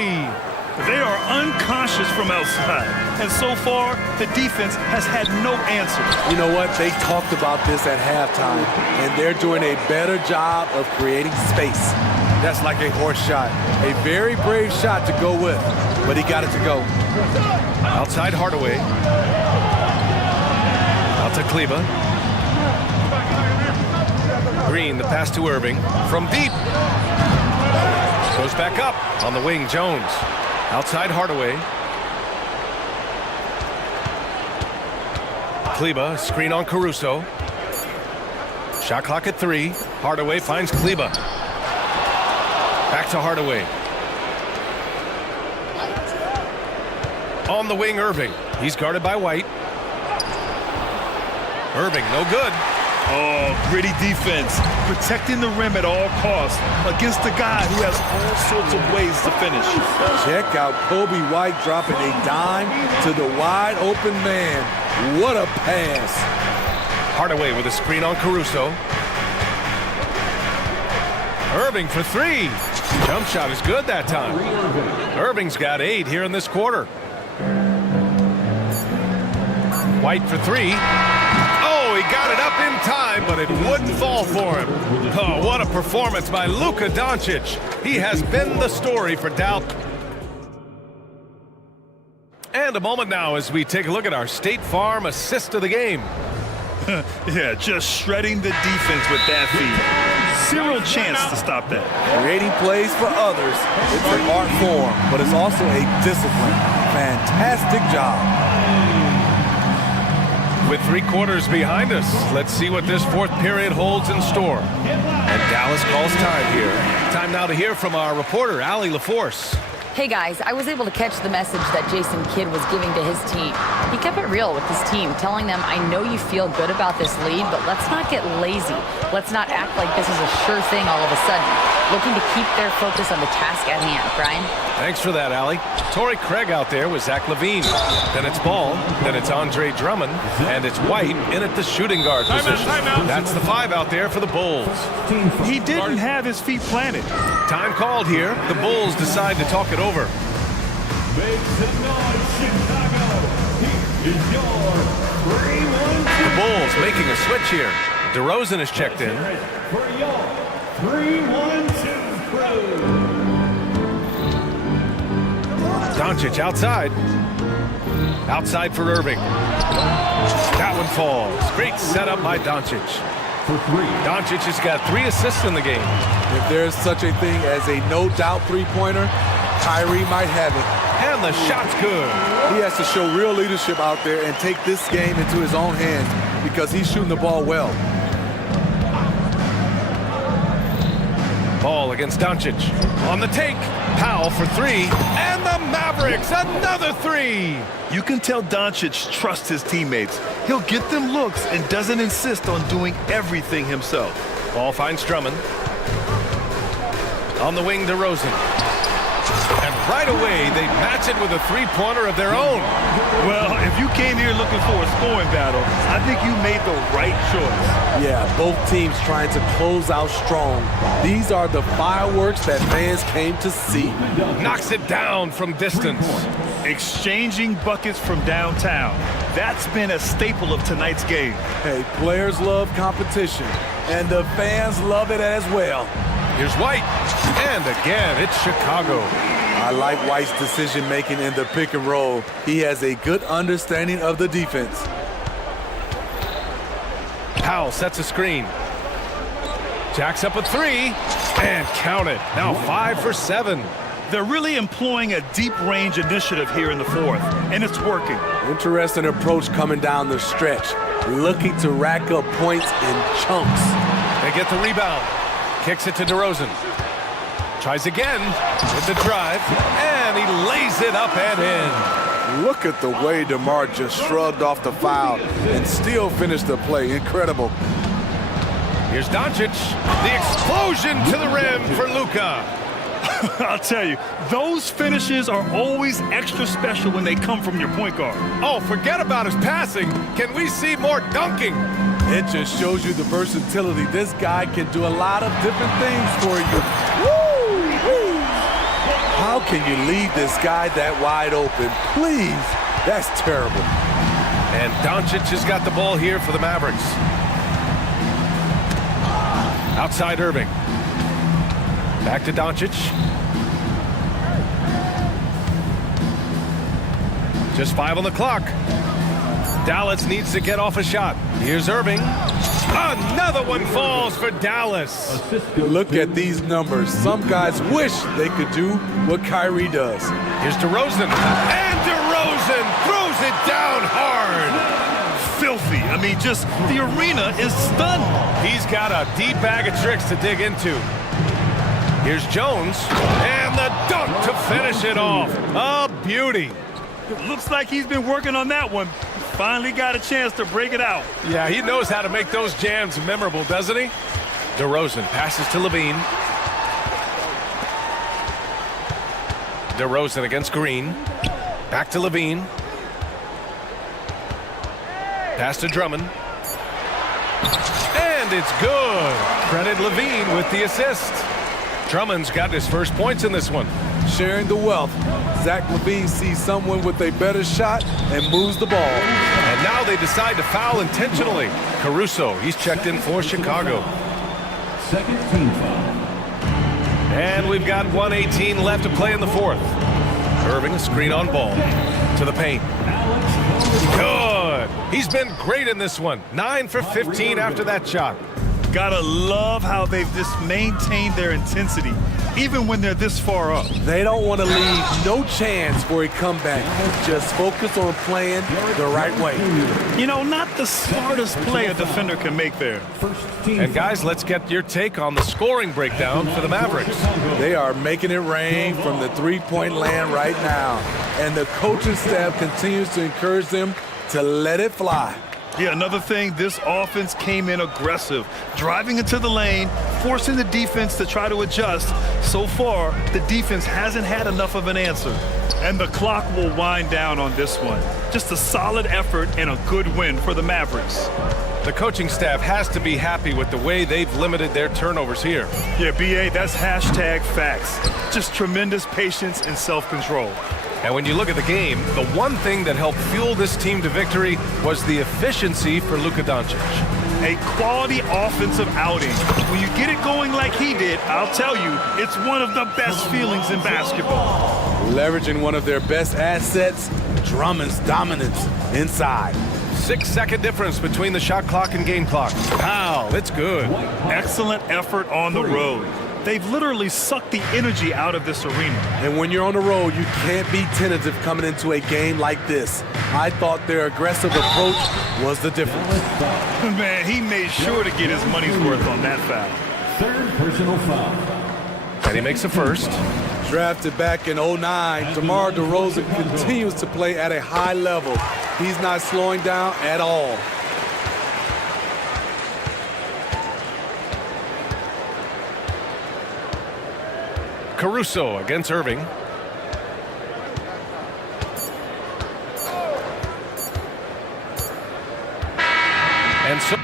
They are unconscious from outside. And so far, the defense has had no answer. You know what? They talked about this at halftime, and they're doing a better job of creating space. That's like a horse shot. A very brave shot to go with, but he got it to go. Outside Hardaway. Out to Kleba. Green, the pass to Irving. From deep. Goes back up. On the wing, Jones. Outside Hardaway. Kleba, screen on Caruso. Shot clock at 3. Hardaway finds Kleba. Back to Hardaway. On the wing, Irving. He's guarded by White. Irving, no good. Oh, gritty defense. Protecting the rim at all costs against a guy who has all sorts of ways to finish. Check out Kobe White dropping a dime to the wide open man. What a pass. Hardaway with a screen on Caruso. Irving for 3. Jump shot is good that time. Irving's got 8 here in this quarter. White for 3. Oh, he got it up in time, but it wouldn't fall for him. Oh, what a performance by Luka Doncic. He has been the story for Dallas. And a moment now as we take a look at our State Farm assist of the game. Yeah, just shredding the defense with that feed. Zero chance to stop that. Creating plays for others, it's an art form, but it's also a discipline. Fantastic job. With 3 quarters behind us, let's see what this 4th period holds in store. And Dallas calls time here. Time now to hear from our reporter, Allie LaForce. Hey guys, I was able to catch the message that Jason Kidd was giving to his team. He kept it real with his team, telling them, I know you feel good about this lead, but let's not get lazy. Let's not act like this is a sure thing all of a sudden. Looking to keep their focus on the task at hand. Brian? Thanks for that, Allie. Torrey Craig out there with Zach LaVine. Then it's Ball, then it's Andre Drummond, and it's White in at the shooting guard position. That's the 5 out there for the Bulls. He didn't have his feet planted. Time called here. The Bulls decide to talk it over. The Bulls making a switch here. DeRozan is checked in. 3-1-2 crew. Doncic outside. Outside for Irving. That one falls. Great setup by Doncic. For 3. Doncic has got 3 assists in the game. If there's such a thing as a no-doubt three-pointer, Kyrie might have it. And the shot's good. He has to show real leadership out there and take this game into his own hands because he's shooting the ball well. Ball against Doncic. On the take. Powell for 3. And the Mavericks, another 3. You can tell Doncic trusts his teammates. He'll get them looks and doesn't insist on doing everything himself. Ball finds Drummond. On the wing, DeRozan. And right away, they match it with a 3-pointer of their own. Well, if you came here looking for a scoring battle, I think you made the right choice. Yeah, both teams trying to close out strong. These are the fireworks that fans came to see. Knocks it down from distance. Exchanging buckets from downtown. That's been a staple of tonight's game. Hey, players love competition, and the fans love it as well. Here's White. And again, it's Chicago. I like White's decision-making in the pick and roll. He has a good understanding of the defense. Powell sets a screen. Jacks up a 3. And count it. Now 5 for 7. They're really employing a deep-range initiative here in the 4th, and it's working. Interesting approach coming down the stretch. Looking to rack up points in chunks. They get the rebound. Kicks it to DeRozan. Tries again with the drive, and he lays it up and in. Look at the way DeMar just shrugged off the foul and still finished the play. Incredible. Here's Doncic. The explosion to the rim for Luka. I'll tell you, those finishes are always extra special when they come from your point guard. Oh, forget about his passing. Can we see more dunking? It just shows you the versatility. This guy can do a lot of different things for you. Woo! Woo! How can you leave this guy that wide open? Please. That's terrible. And Doncic has got the ball here for the Mavericks. Outside Irving. Back to Doncic. Just 5 on the clock. Dallas needs to get off a shot. Here's Irving. Another one falls for Dallas. Look at these numbers. Some guys wish they could do what Kyrie does. Here's DeRozan. And DeRozan throws it down hard. Filthy. I mean, just the arena is stunned. He's got a deep bag of tricks to dig into. Here's Jones, and the dunk to finish it off. A beauty. Looks like he's been working on that one. Finally got a chance to break it out. Yeah, he knows how to make those jams memorable, doesn't he? DeRozan passes to Levine. DeRozan against Green. Back to Levine. Pass to Drummond. And it's good. Credit Levine with the assist. Drummond's got his first points in this one. Sharing the wealth. Zach LaVine sees someone with a better shot and moves the ball. And now they decide to foul intentionally. Caruso, he's checked in for Chicago. Second team foul. And we've got 1:18 left to play in the fourth. Irving, a screen on ball. To the paint. Good. He's been great in this one. 9 for 15 after that shot. Gotta love how they've just maintained their intensity, even when they're this far up. They don't want to leave no chance for a comeback. Just focus on playing the right way. You know, not the smartest play a defender can make there. And guys, let's get your take on the scoring breakdown for the Mavericks. They are making it rain from the three-point land right now. And the coaching staff continues to encourage them to let it fly. Yeah, another thing, this offense came in aggressive, driving into the lane, forcing the defense to try to adjust. So far, the defense hasn't had enough of an answer. And the clock will wind down on this one. Just a solid effort and a good win for the Mavericks. The coaching staff has to be happy with the way they've limited their turnovers here. Yeah, BA, that's hashtag facts. Just tremendous patience and self-control. And when you look at the game, the one thing that helped fuel this team to victory was the efficiency for Luka Doncic. A quality offensive outing. When you get it going like he did, I'll tell you, it's one of the best feelings in basketball. Leveraging one of their best assets, Drummond's dominance inside. 6-second difference between the shot clock and game clock. Wow, it's good. Excellent effort on the road. They've literally sucked the energy out of this arena. And when you're on the road, you can't be tentative coming into a game like this. I thought their aggressive approach was the difference. Man, he made sure to get his money's worth on that foul. Third personal foul. And he makes a first. Drafted back in 2009, DeMar DeRozan continues to play at a high level. He's not slowing down at all. Caruso against Irving. And so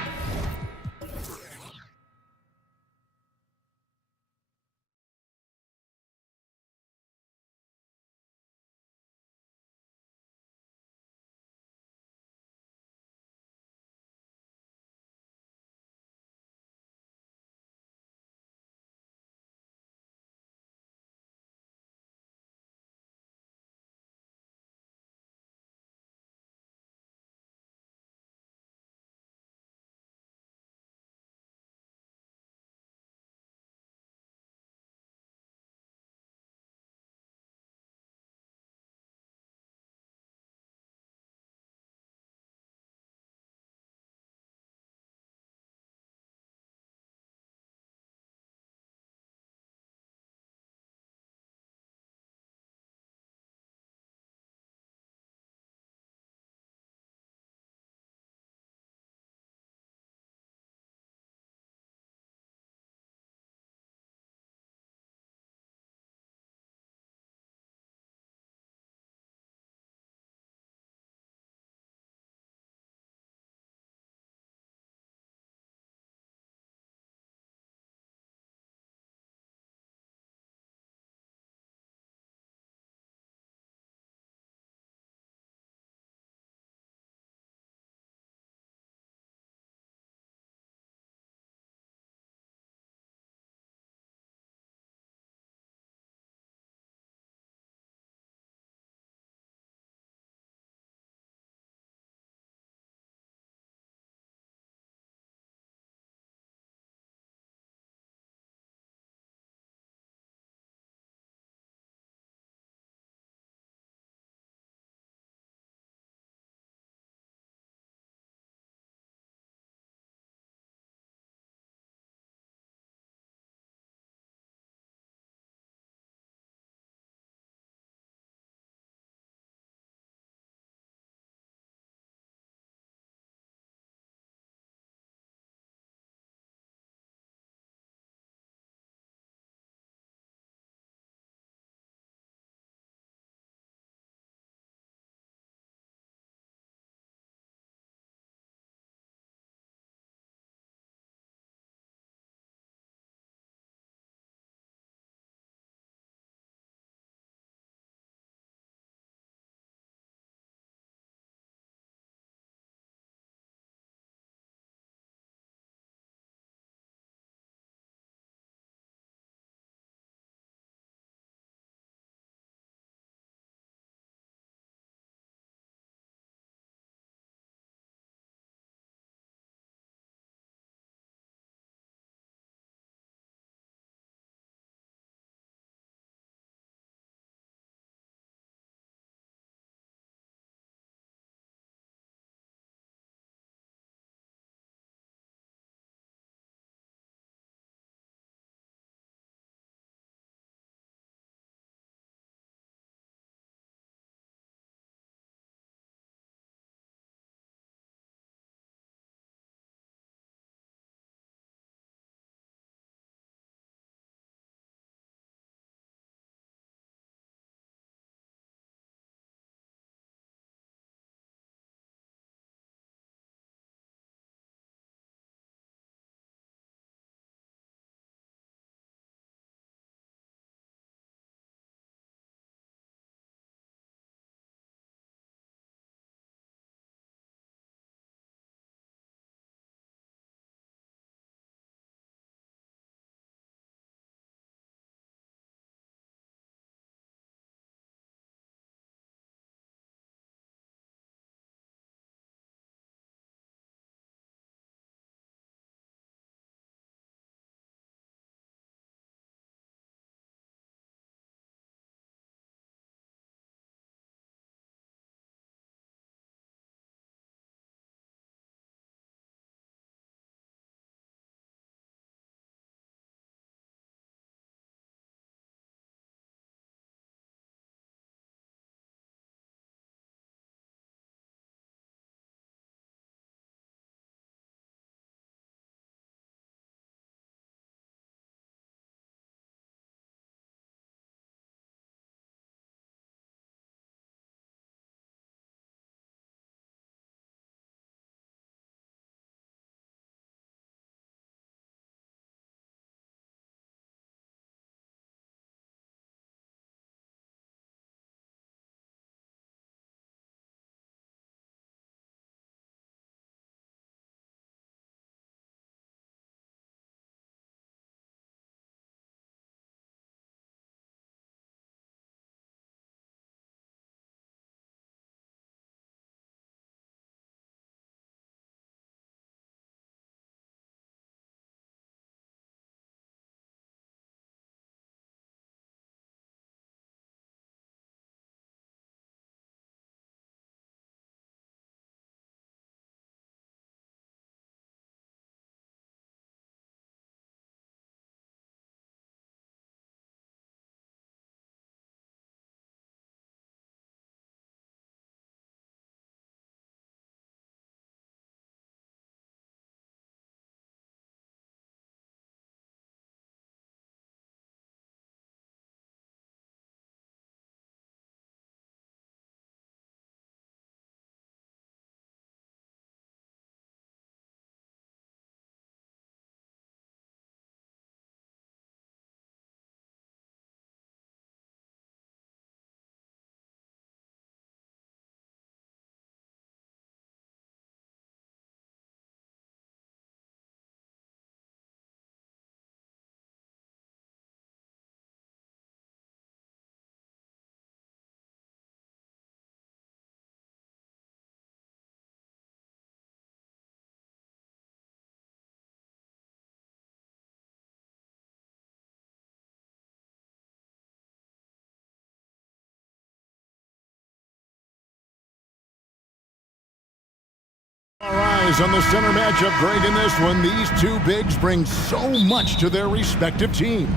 eyes on the center matchup, Greg, in this one. These two bigs bring so much to their respective teams.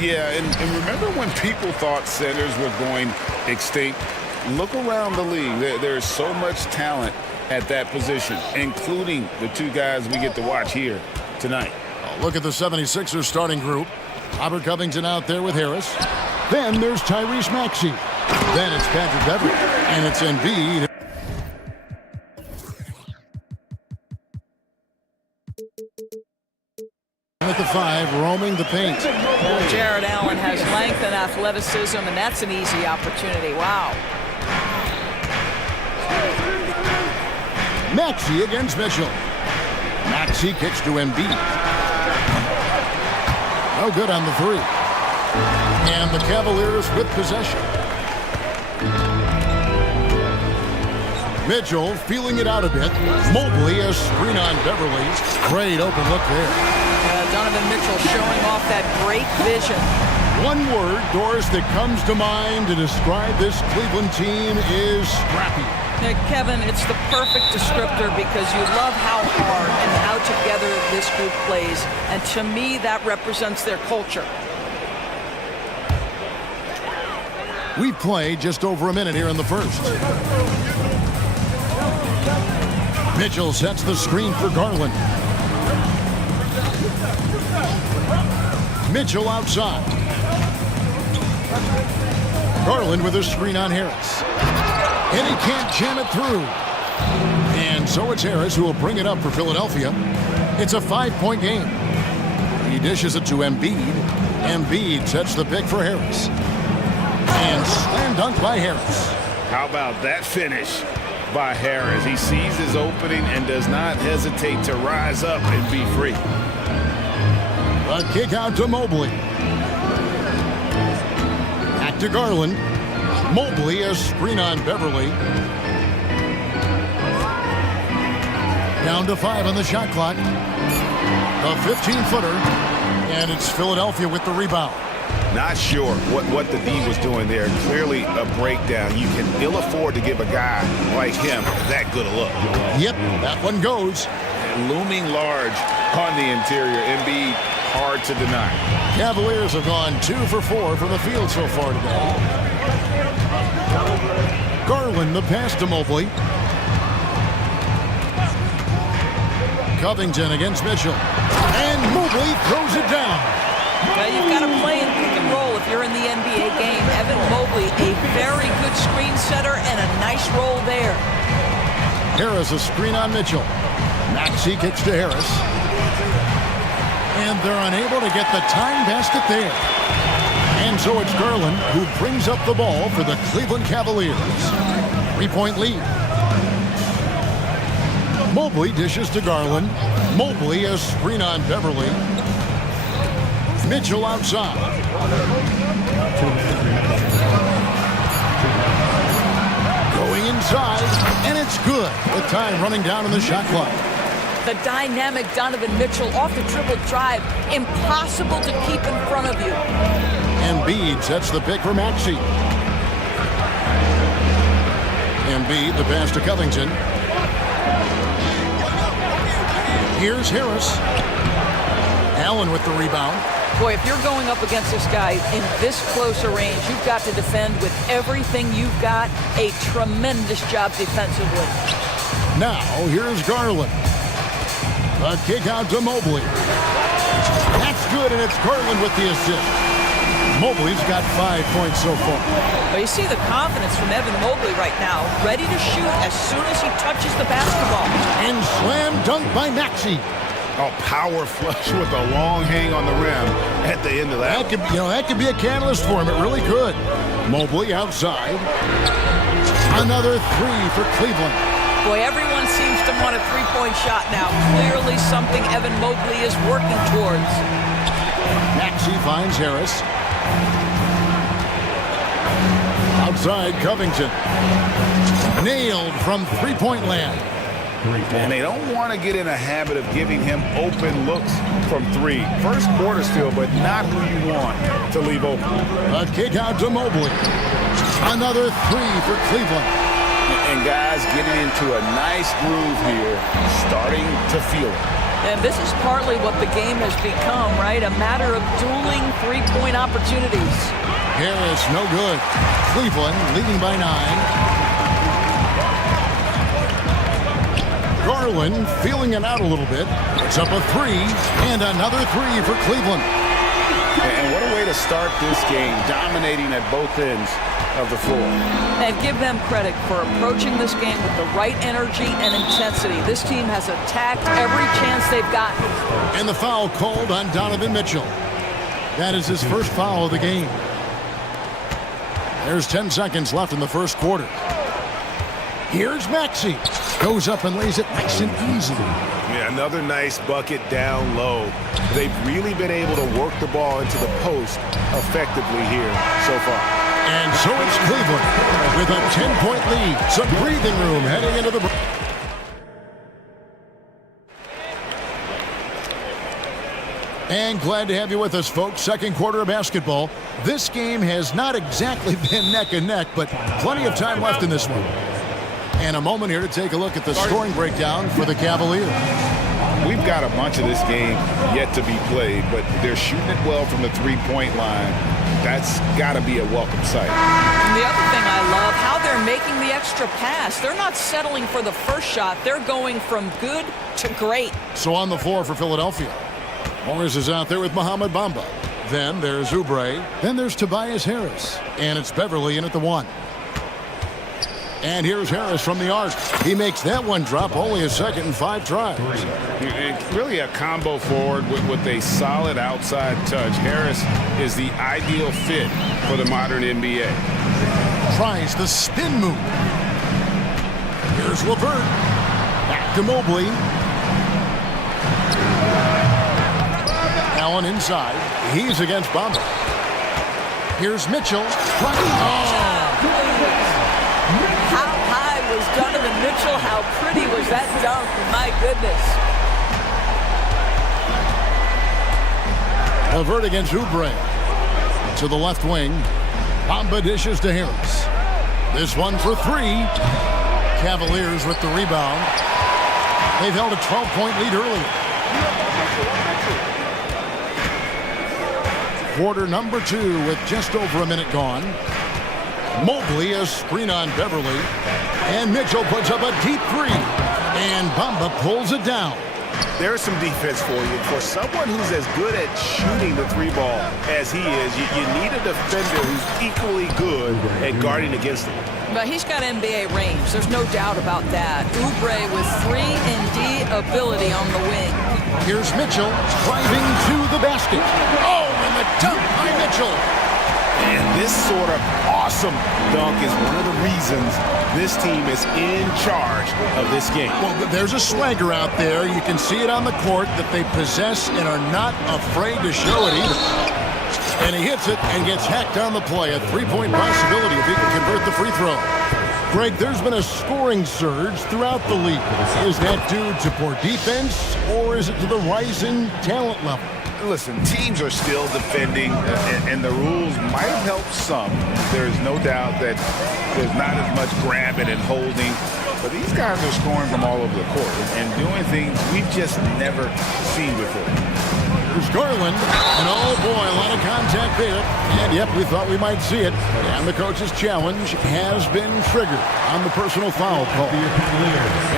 Yeah, and remember when people thought centers were going extinct? Look around the league. There's so much talent at that position, including the two guys we get to watch here tonight. Look at the 76ers starting group. Robert Covington out there with Harris. Then there's Tyrese Maxey. Then it's Patrick Beverly. And it's Embiid. At the 5, roaming the paint. Jared Allen has length and athleticism, and that's an easy opportunity. Wow. Maxey against Mitchell. Maxey kicks to Embiid. No good on the 3. And the Cavaliers with possession. Mitchell feeling it out a bit. Mobley a screen on Beverly. Great open look there. Donovan Mitchell showing off that great vision. One word, Doris, that comes to mind to describe this Cleveland team is scrappy. Kevin, it's the perfect descriptor because you love how hard and how together this group plays. And to me, that represents their culture. We've played just over a minute here in the first. Mitchell sets the screen for Garland. Mitchell outside. Garland with a screen on Harris. And he can't jam it through. And so it's Harris who will bring it up for Philadelphia. It's a 5-point game. He dishes it to Embiid. Embiid sets the pick for Harris. And slam dunk by Harris. How about that finish by Harris? He sees his opening and does not hesitate to rise up and be free. A kick out to Mobley. Back to Garland. Mobley a screen on Beverly. Down to 5 on the shot clock. A 15-footer. And it's Philadelphia with the rebound. Not sure what the D was doing there. Clearly a breakdown. You can ill afford to give a guy like him that good a look. Yep, that one goes. And looming large on the interior. Embiid, hard to deny. Cavaliers have gone 2 for 4 from the field so far today. Garland the pass to Mobley. Covington against Mitchell. And Mobley throws it down. Now you've got to play in pick and roll if you're in the NBA game. Evan Mobley, a very good screen setter and a nice roll there. Harris a screen on Mitchell. Maxey kicks to Harris. And they're unable to get the time basket there. And so it's Garland who brings up the ball for the Cleveland Cavaliers. 3-point lead. Mobley dishes to Garland. Mobley a screen on Beverly. Mitchell outside. Going inside, and it's good. The time running down on the shot clock. The dynamic Donovan Mitchell off the dribble drive. Impossible to keep in front of you. Embiid sets the pick for Maxey. Embiid, the pass to Covington. Here's Harris. Allen with the rebound. Boy, if you're going up against this guy in this close a range, you've got to defend with everything you've got. A tremendous job defensively. Now, here's Garland. A kick out to Mobley. That's good, and it's Garland with the assist. Mobley's got 5 points so far. Well, you see the confidence from Evan Mobley right now, ready to shoot as soon as he touches the basketball. And slam dunk by Maxey. A power flush with a long hang on the rim at the end of that. That could be a catalyst for him. It really could. Mobley outside. Another 3 for Cleveland. Boy, everyone seems to want a three-point shot now. Clearly something Evan Mobley is working towards. Maxey finds Harris. Outside Covington. Nailed from three-point land. And they don't want to get in a habit of giving him open looks from 3. First quarter still, but not who you want to leave open. A kick out to Mobley. Another 3 for Cleveland. And guys getting into a nice groove here, starting to feel it. And this is partly what the game has become, right? A matter of dueling three-point opportunities. Harris, no good. Cleveland leading by 9. Garland feeling it out a little bit. It's up a 3, and another 3 for Cleveland. And what a way to start this game, dominating at both ends of the floor. And give them credit for approaching this game with the right energy and intensity. This team has attacked every chance they've gotten. And the foul called on Donovan Mitchell. That is his first foul of the game. There's 10 seconds left in the first quarter. Here's Maxey. Goes up and lays it nice and easy. Yeah, another nice bucket down low. They've really been able to work the ball into the post effectively here so far. And so it's Cleveland with a 10-point lead. Some breathing room heading into the break. And glad to have you with us, folks. Second quarter of basketball. This game has not exactly been neck and neck, but plenty of time left in this one. And a moment here to take a look at the scoring breakdown for the Cavaliers. We've got a bunch of this game yet to be played, but they're shooting it well from the three-point line. That's got to be a welcome sight. And the other thing I love, how they're making the extra pass. They're not settling for the first shot. They're going from good to great. So on the floor for Philadelphia, Morris is out there with Mohamed Bamba. Then there's Oubre. Then there's Tobias Harris. And it's Beverly in at the 1. And here's Harris from the arc. He makes that one drop, only a second and 5 tries. Really a combo forward with a solid outside touch. Harris is the ideal fit for the modern NBA. Tries the spin move. Here's LeVert. Back to Mobley. Allen inside. He's against Bamba. Here's Mitchell. How high was Donovan Mitchell? How pretty was that dunk? My goodness. LeVert against Oubre. To the left wing. Bamba dishes to Harris. This one for 3. Cavaliers with the rebound. They've held a 12-point lead earlier. Quarter number 2 with just over a minute gone. Mobley a screen on Beverly. And Mitchell puts up a deep 3. And Bamba pulls it down. There's some defense for you. For someone who's as good at shooting the 3-ball as he is, you need a defender who's equally good at guarding against him. But he's got NBA range. There's no doubt about that. Oubre with 3-and-D ability on the wing. Here's Mitchell driving to the basket. Oh, and the dunk by Mitchell. And this sort of awesome dunk is one of the reasons this team is in charge of this game. Well, there's a swagger out there. You can see it on the court that they possess and are not afraid to show it either. And he hits it and gets hacked on the play. A 3-point possibility if he can convert the free throw. Greg, there's been a scoring surge throughout the league. Is that due to poor defense, or is it to the rising talent level? Listen, teams are still defending, and the rules might have helped some. There's no doubt that there's not as much grabbing and holding. But these guys are scoring from all over the court and doing things we've just never seen before. There's Garland, and oh boy, a lot of contact there. And yep, we thought we might see it. And the coach's challenge has been triggered on the personal foul call.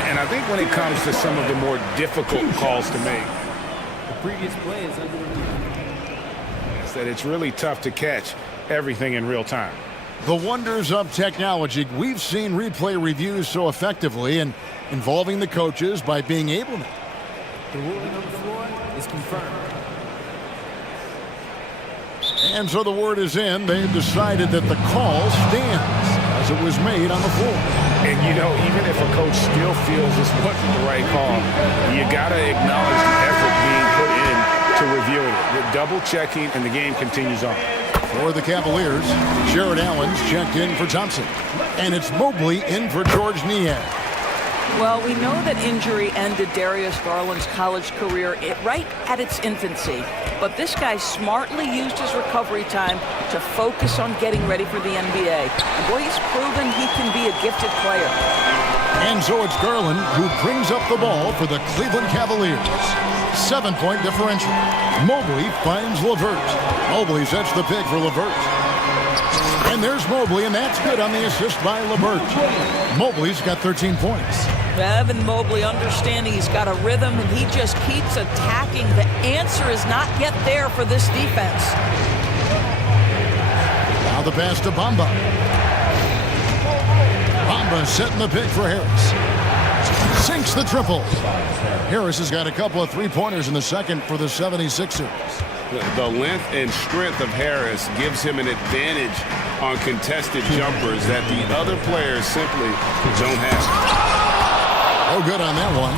And I think when it comes to some of the more difficult calls to make, the previous play is under review. It's that it's really tough to catch everything in real time. The wonders of technology. We've seen replay reviews so effectively and involving the coaches by being able to. The ruling on the floor is confirmed. And so the word is in. They've decided that the call stands as it was made on the floor. And, you know, even if a coach still feels this wasn't the right call, you got to acknowledge the effort being put in to reviewing it. The double checking, and the game continues on. For the Cavaliers, Jared Allen's checked in for Thompson. And it's Mobley in for George Niang. Well, we know that injury ended Darius Garland's college career right at its infancy. But this guy smartly used his recovery time to focus on getting ready for the NBA. And boy, he's proven he can be a gifted player. And so it's Garland who brings up the ball for the Cleveland Cavaliers. 7-point differential. Mobley finds LeVert. Mobley sets the pick for LeVert. And there's Mobley, and that's good on the assist by LeVert. Mobley's got 13 points. Evan Mobley understanding he's got a rhythm, and he just keeps attacking. The answer is not yet there for this defense. Now the pass to Bamba. Bamba setting the pick for Harris. Sinks the triple. Harris has got a couple of three-pointers in the second for the 76ers. The length and strength of Harris gives him an advantage on contested jumpers that the other players simply don't have. Oh, good on that one.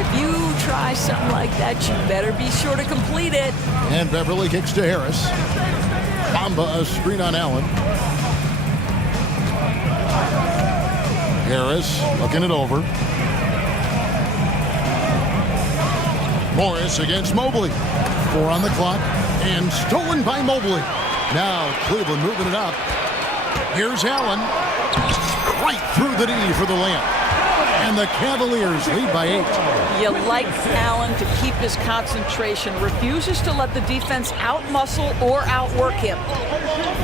If you try something like that, you better be sure to complete it. And Beverly kicks to Harris. Bamba a screen on Allen. Harris looking it over. Morris against Mobley. 4 on the clock. And stolen by Mobley. Now Cleveland moving it up. Here's Allen. Right through the knee for the layup. And the Cavaliers lead by 8. You like Allen to keep his concentration. Refuses to let the defense outmuscle or outwork him.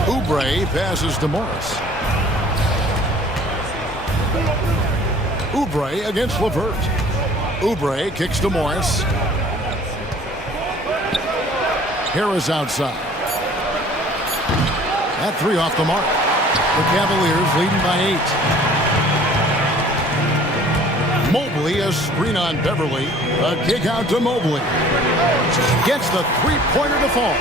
Oubre passes to Morris. Oubre against LeVert. Oubre kicks to Morris. Harris outside. That 3 off the mark. The Cavaliers leading by 8. Mobley, a screen on Beverly. A kick out to Mobley. Gets the three-pointer to fall.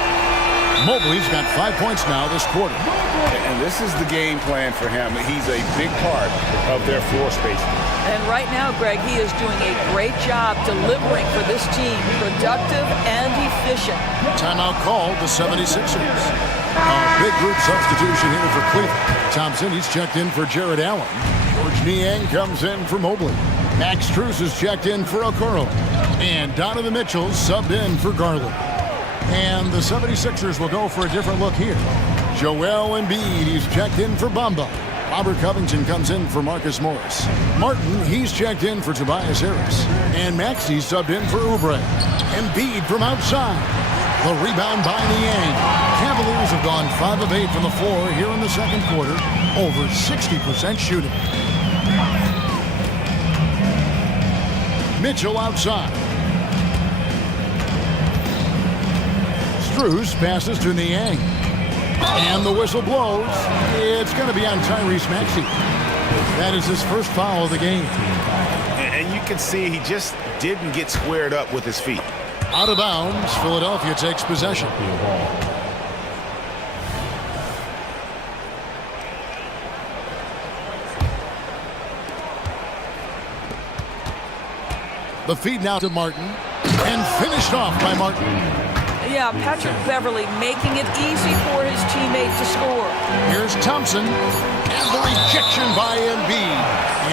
Mobley's got 5 points now this quarter. And this is the game plan for him. He's a big part of their floor spacing. And right now, Greg, he is doing a great job delivering for this team. Productive and efficient. Timeout called the 76ers. A big group substitution here for Cleveland. Thompson, he's checked in for Jared Allen. George Niang comes in for Mobley. Max Strus is checked in for Okoro. And Donovan Mitchell subbed in for Garland. And the 76ers will go for a different look here. Joel Embiid, he's checked in for Bamba. Robert Covington comes in for Marcus Morris. Martin, he's checked in for Tobias Harris. And Maxey subbed in for Oubre. Embiid from outside. The rebound by Niang. Cavaliers have gone 5 of 8 from the floor here in the second quarter. Over 60% shooting. Mitchell outside. Strus passes to Niang. And the whistle blows. It's going to be on Tyrese Maxey. That is his first foul of the game. And you can see he just didn't get squared up with his feet. Out of bounds, Philadelphia takes possession. The feed now to Martin. And finished off by Martin. Yeah, Patrick Beverly making it easy for his teammate to score. Here's Thompson. And the rejection by Embiid.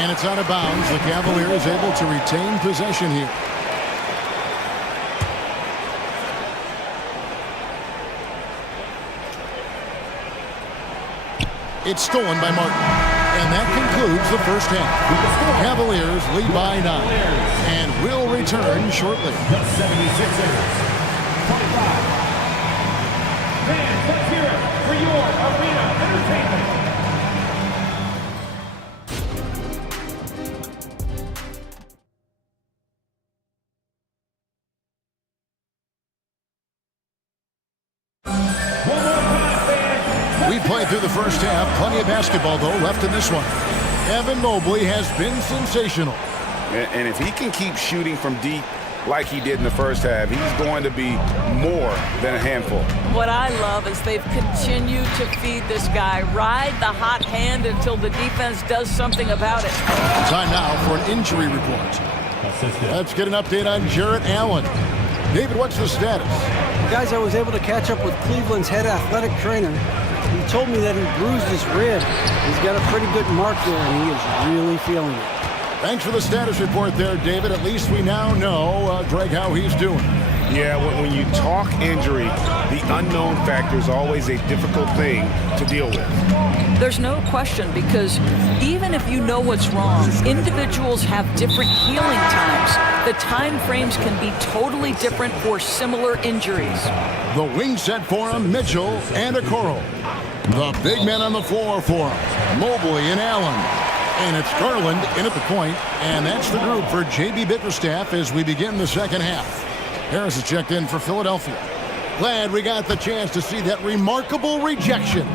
And it's out of bounds. The Cavaliers able to retain possession here. It's stolen by Martin. And that concludes the first half. Cavaliers lead by 9. And will return shortly. The 76ers. 25. Fans, let's hear it for your arena entertainment. We played through the first half. Plenty of basketball, though, left in this one. Evan Mobley has been sensational. And if he can keep shooting from deep like he did in the first half, he's going to be more than a handful. What I love is they've continued to feed this guy. Ride the hot hand until the defense does something about it. Time now for an injury report. Let's get an update on Jared Allen. David, what's the status? Guys, I was able to catch up with Cleveland's head athletic trainer. He told me that he bruised his rib. He's got a pretty good mark there, and he is really feeling it. Thanks for the status report there, David. At least we now know, Greg, how he's doing. Yeah, when you talk injury, the unknown factor is always a difficult thing to deal with. There's no question, because even if you know what's wrong, individuals have different healing times. The time frames can be totally different for similar injuries. The wing set for him, Mitchell and Okoro. The big men on the floor for him, Mobley and Allen. And it's Garland in at the point, and that's the group for J.B. Bickerstaff as we begin the second half. Harris is checked in for Philadelphia. Glad we got the chance to see that remarkable rejection.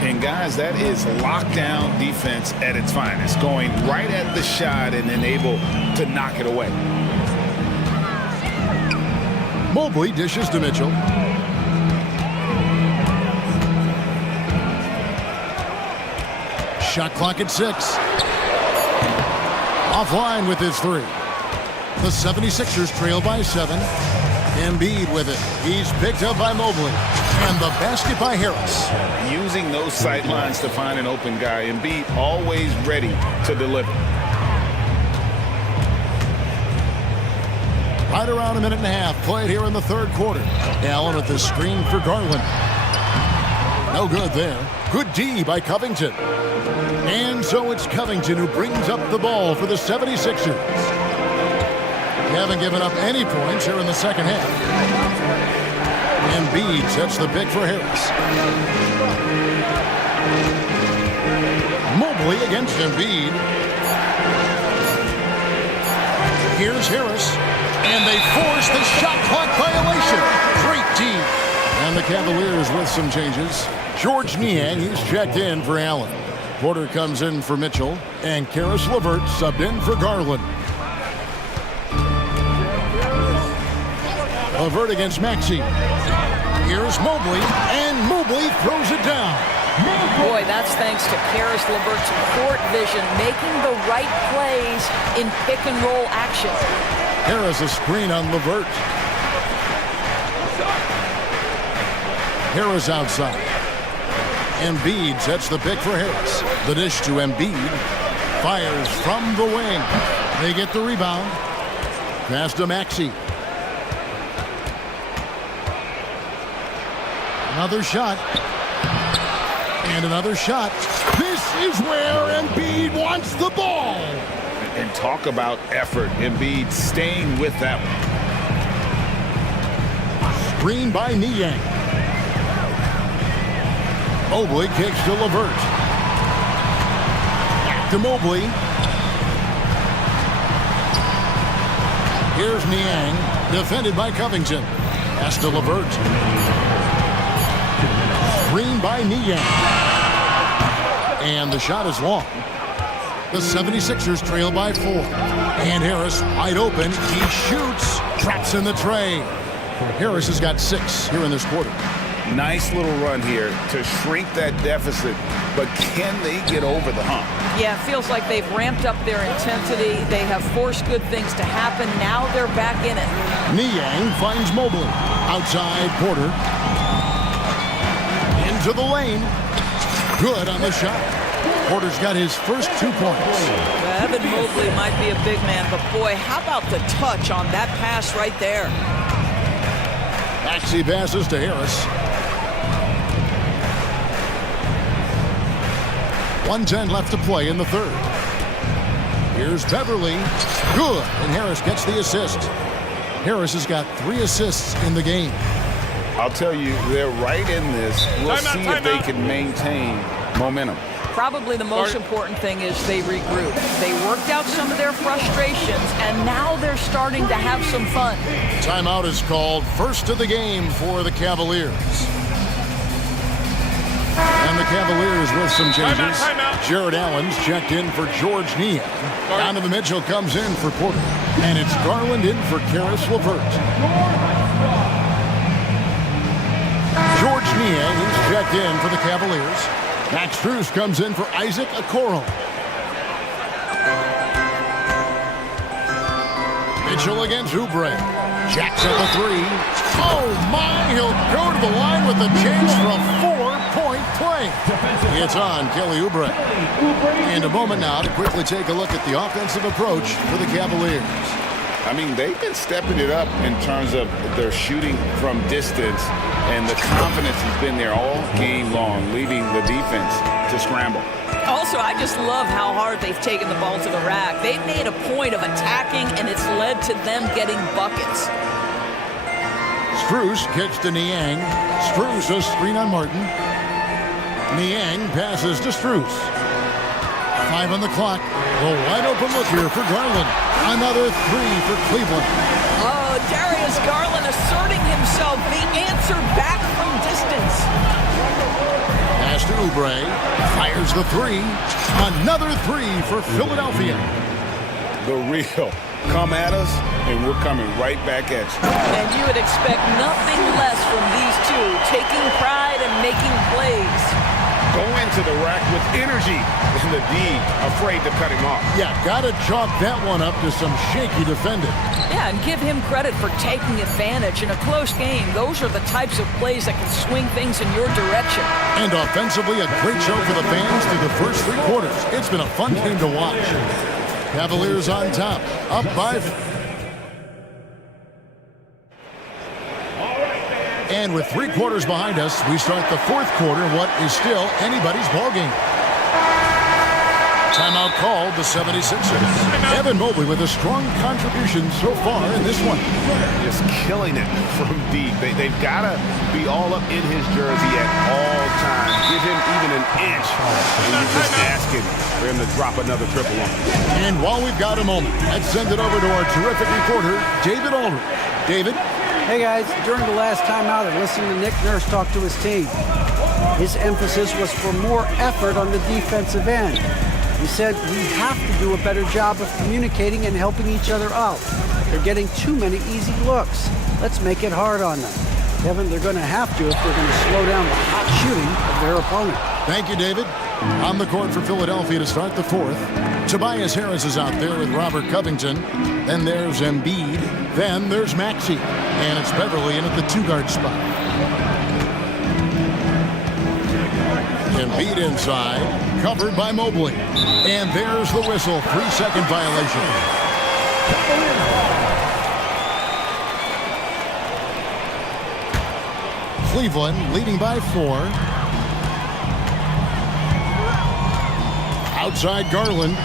And guys, that is lockdown defense at its finest, going right at the shot and then able to knock it away. Mobley dishes to Mitchell. Shot clock at 6. Offline with his 3. The 76ers trail by 7. Embiid with it. He's picked up by Mobley. And the basket by Harris. Using those sight lines to find an open guy. Embiid always ready to deliver. Right around a minute and a half played here in the third quarter. Allen with the screen for Garland. No good there. Good D by Covington. And so it's Covington who brings up the ball for the 76ers. They haven't given up any points here in the second half. Embiid sets the pick for Harris. Mobley against Embiid. Here's Harris. And they force the shot clock violation. Great team. And the Cavaliers with some changes. George Niang, he's checked in for Allen. Porter comes in for Mitchell. And Karis LeVert subbed in for Garland. LeVert against Maxey. Here's Mobley. And Mobley throws it down. Boy, that's thanks to Karis LeVert's court vision, making the right plays in pick-and-roll action. Harris a screen on LeVert. Harris outside. Embiid sets the pick for Harris. The dish to Embiid. Fires from the wing. They get the rebound. Pass to Maxey. Another shot. And another shot. This is where Embiid wants the ball. And talk about effort. Embiid staying with that one. Screen by Niang. Mobley kicks to LeVert. Back to Mobley. Here's Niang, defended by Covington. Pass to LeVert. Screen by Niang. And the shot is long. The 76ers trail by 4. And Harris wide open. He shoots. Traps in the tray. Harris has got 6 here in this quarter. Nice little run here to shrink that deficit, but can they get over the hump? Yeah, it feels like they've ramped up their intensity. They have forced good things to happen. Now they're back in it. Niang finds Mobley. Outside Porter. Into the lane. Good on the shot. Porter's got his first 2 points. Evan Mobley might be a big man, but boy, how about the touch on that pass right there? Maxey passes to Harris. 1:10 left to play in the third. Here's Beverly. Good. And Harris gets the assist. Harris has got 3 assists in the game. I'll tell you, they're right in this. We'll see if they can maintain momentum. Probably the most important thing is they regroup. They worked out some of their frustrations, and now they're starting to have some fun. Timeout is called. First of the game for the Cavaliers. And the Cavaliers with some changes. Jared Allen's checked in for George Niang. Donovan Mitchell comes in for Porter. And it's Garland in for Karis LeVert. George Niang, he's checked in for the Cavaliers. Max Strus comes in for Isaac Okoro. Mitchell against Oubre. Jacks at the 3. Oh my, he'll go to the line with a chance for a 4-point play. It's on Kelly Oubre. And a moment now to quickly take a look at the offensive approach for the Cavaliers. I mean, they've been stepping it up in terms of their shooting from distance, and the confidence has been there all game long, leaving the defense to scramble. Also, I just love how hard they've taken the ball to the rack. They've made a point of attacking, and it's led to them getting buckets. Strus kicks to Niang. Strus a screen on Martin. Niang passes to Strus. 5 on the clock. A wide open look here for Garland. Another 3 for Cleveland. Oh, Darius Garland asserting himself, the answer back from distance. Pass to Oubre. Fires the 3. Another 3 for Philadelphia. The real. Come at us, and we're coming right back at you. And you would expect nothing less from these two, taking pride and making plays. Go into the rack with energy, and the D afraid to cut him off. Yeah, gotta chalk that one up to some shaky defending. Yeah, and give him credit for taking advantage in a close game. Those are the types of plays that can swing things in your direction. And offensively, a great show for the fans through the first 3 quarters. It's been a fun game to watch. Cavaliers on top, up by. And with 3 quarters behind us, we start the 4th quarter in what is still anybody's ballgame. Timeout called the 76ers. Evan Mobley with a strong contribution so far in this one. Just killing it from deep. They've got to be all up in his jersey at all times. Give him even an inch, and you're just asking for him to drop another triple on him. And while we've got a moment, let's send it over to our terrific reporter, David Aldridge. David? Hey guys, during the last timeout, I listened to Nick Nurse talk to his team. His emphasis was for more effort on the defensive end. He said we have to do a better job of communicating and helping each other out. They're getting too many easy looks. Let's make it hard on them. Kevin, they're going to have to if they're going to slow down the hot shooting of their opponent. Thank you, David. On the court for Philadelphia to start the 4th. Tobias Harris is out there with Robert Covington. Then there's Embiid. Then there's Maxey. And it's Beverly in at the 2-guard spot. Embiid inside, covered by Mobley. And there's the whistle, 3-second violation. Cleveland leading by 4. Outside Garland.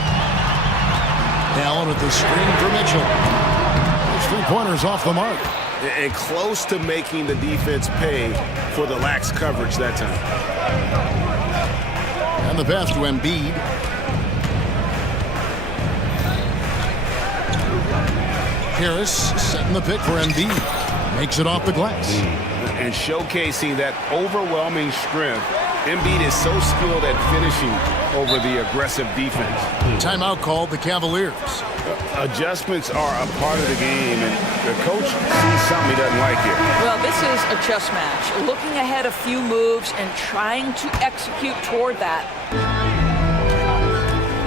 Allen with the screen for Mitchell. Those 3-pointers off the mark. And close to making the defense pay for the lax coverage that time. And the pass to Embiid. Harris setting the pick for Embiid. Makes it off the glass. And showcasing that overwhelming strength. Embiid is so skilled at finishing over the aggressive defense. Timeout called the Cavaliers. Adjustments are a part of the game, and the coach sees something he doesn't like here. Well, this is a chess match. Looking ahead a few moves and trying to execute toward that.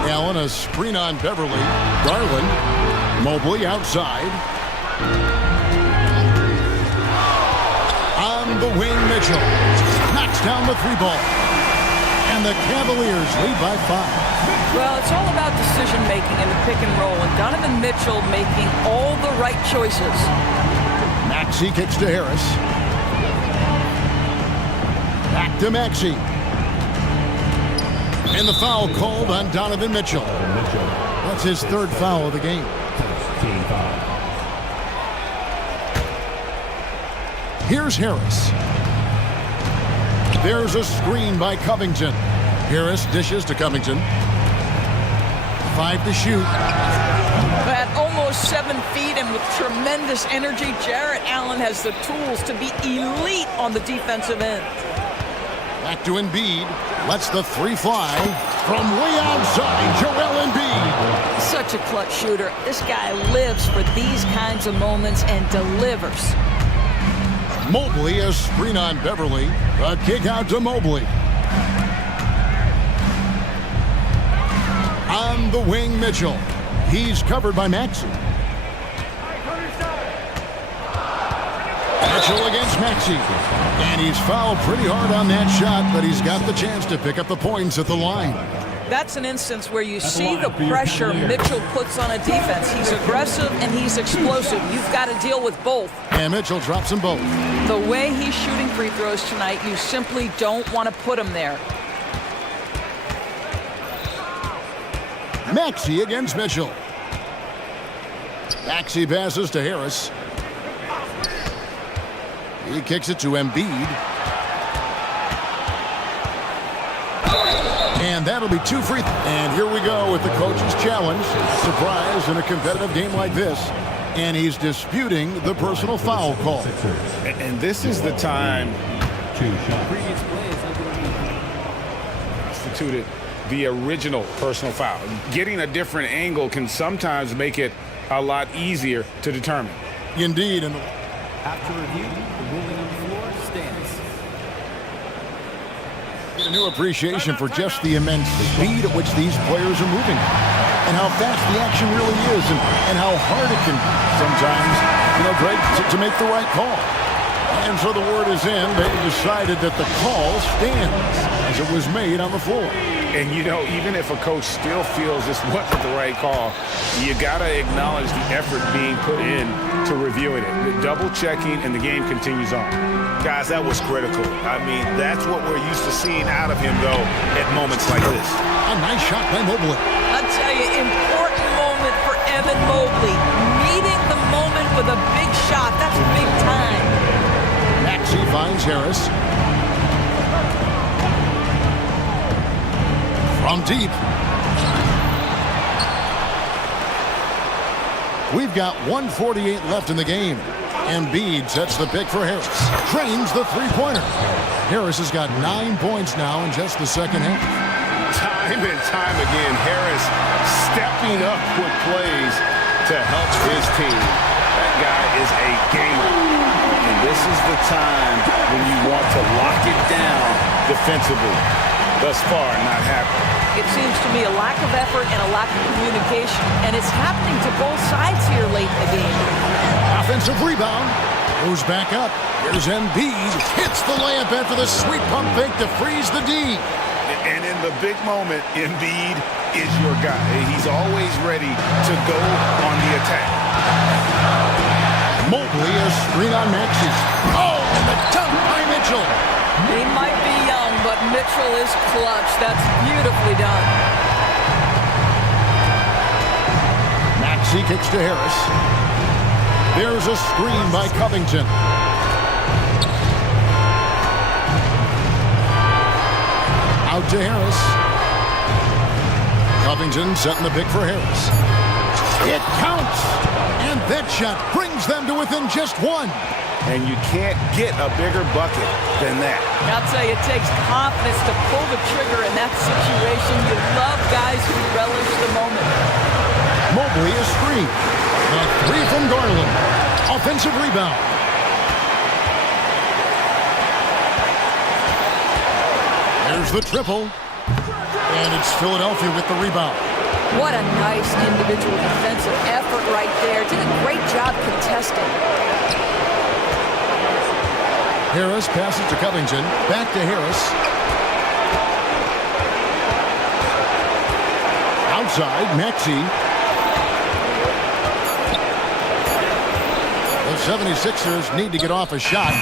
Allen, a screen on Beverly. Garland. Mobley outside. On the wing, Mitchell. Knocks down the 3-ball. And the Cavaliers lead by 5. Well, it's all about decision-making in the pick and roll, and Donovan Mitchell making all the right choices. Maxey kicks to Harris. Back to Maxey. And the foul called on Donovan Mitchell. That's his 3rd foul of the game. Here's Harris. There's a screen by Covington. Harris dishes to Covington. 5 to shoot. At almost 7 feet and with tremendous energy, Jarrett Allen has the tools to be elite on the defensive end. Back to Embiid. Lets the 3 fly from way outside. Joel Embiid. Such a clutch shooter. This guy lives for these kinds of moments and delivers. Mobley, a screen on Beverly. A kick out to Mobley. On the wing, Mitchell. He's covered by Maxey. Mitchell against Maxey. And he's fouled pretty hard on that shot, but he's got the chance to pick up the points at the line. That's an instance where you see the pressure Mitchell puts on a defense. He's aggressive and he's explosive. You've got to deal with both. And Mitchell drops them both. The way he's shooting free throws tonight, you simply don't want to put him there. Maxey against Mitchell. Maxey passes to Harris. He kicks it to Embiid. And that'll be 2 free. And here we go with the coach's challenge. Surprise in a competitive game like this. And he's disputing the personal foul call. And this is the time instituted the original personal foul. Getting a different angle can sometimes make it a lot easier to determine. Indeed. And after review, the ruling on the floor stands. A new appreciation for just the immense speed at which these players are moving and how fast the action really is and how hard it can be sometimes, Greg, to make the right call. And so the word is in. They decided that the call stands as it was made on the floor. And, even if a coach still feels this wasn't the right call, you got to acknowledge the effort being put in to reviewing it. The double checking, and the game continues on. Guys, that was critical. I mean, that's what we're used to seeing out of him, though, at moments like this. A nice shot by Mobley. I'll tell you, important moment for Evan Mobley. Meeting the moment with a big shot. That's big time. Maxey finds Harris. From deep. We've got 1:48 left in the game. Embiid sets the pick for Harris. Trains the three-pointer. Harris has got 9 points now in just the second half. Time and time again, Harris stepping up with plays to help his team. That guy is a gamer. And this is the time when you want to lock it down defensively. Thus far, not happening. It seems to me a lack of effort and a lack of communication, and it's happening to both sides here late in the game. Offensive rebound. Goes back up. Here's Embiid. Hits the layup after the sweet pump fake to freeze the D. And in the big moment, Embiid is your guy. He's always ready to go on the attack. Mobley, a screen on Maxey. Oh, and the dunk by Mitchell. He might be young, but Mitchell is clutch. That's beautifully done. Maxey kicks to Harris. There's a screen by Covington. Out to Harris. Covington setting the pick for Harris. It counts! And that shot brings them to within just one. And you can't get a bigger bucket than that. I'll tell you, it takes confidence to pull the trigger in that situation. You love guys who relish the moment. Mobley is screened. A three from Garland. Offensive rebound. There's the triple. And it's Philadelphia with the rebound. What a nice individual defensive effort right there. Did a great job contesting. Harris passes to Covington. Back to Harris. Outside, Maxey. The 76ers need to get off a shot.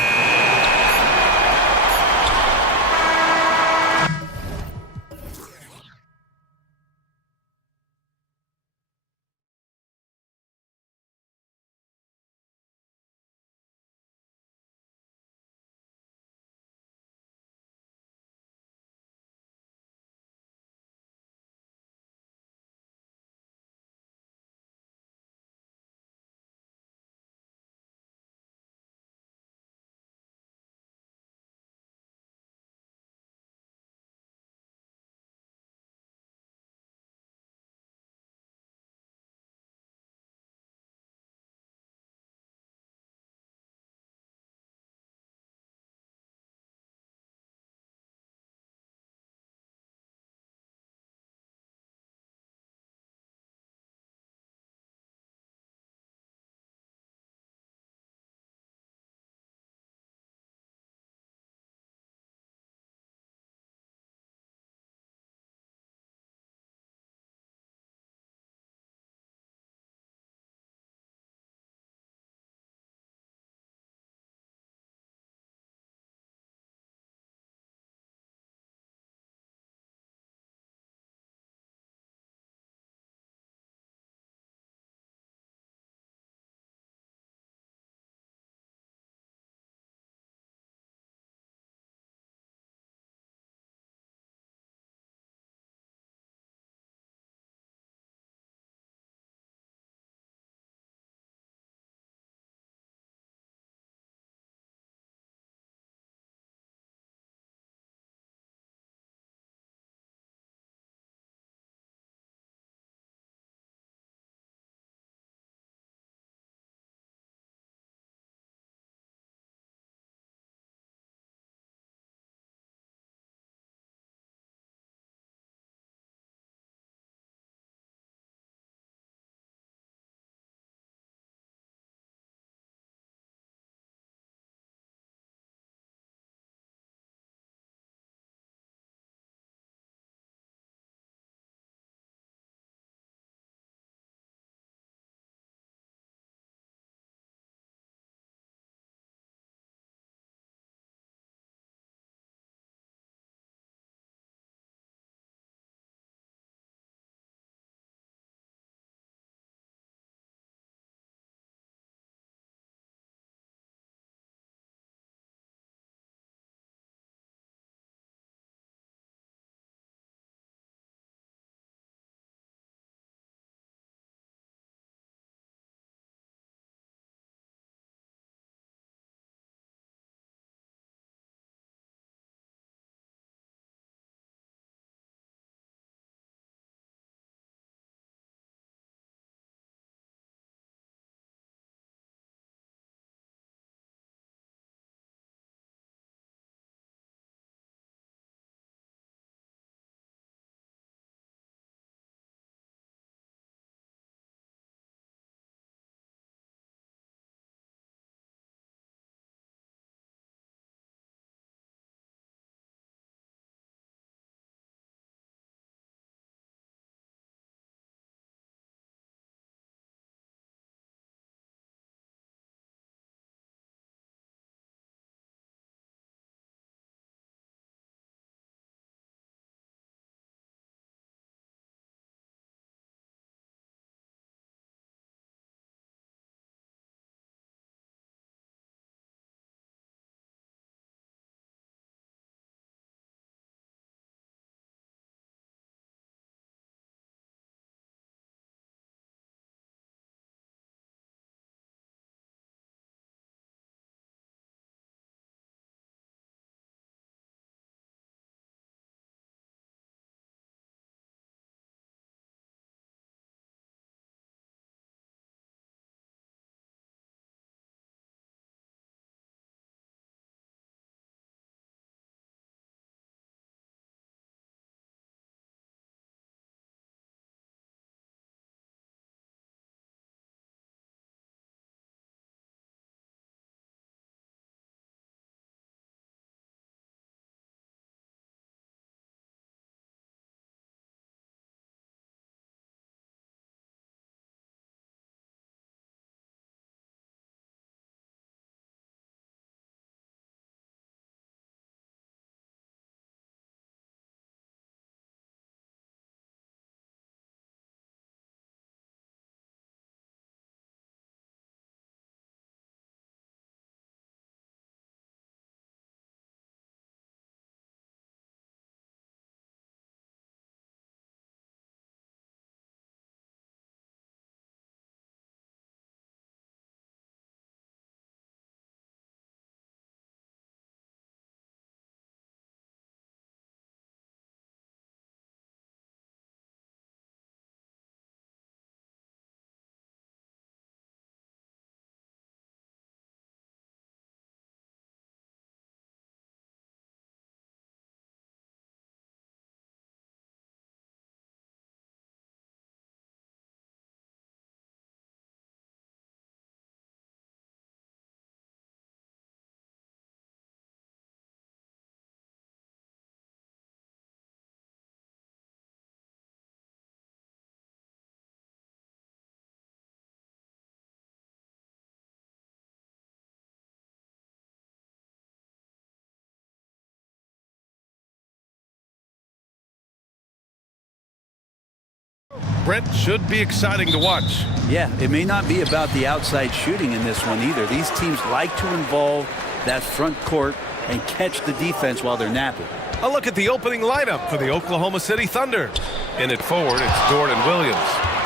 Brent, should be exciting to watch. Yeah, it may not be about the outside shooting in this one either. These teams like to involve that front court and catch the defense while they're napping. A look at the opening lineup for the Oklahoma City Thunder. In it forward, it's Dort and Williams.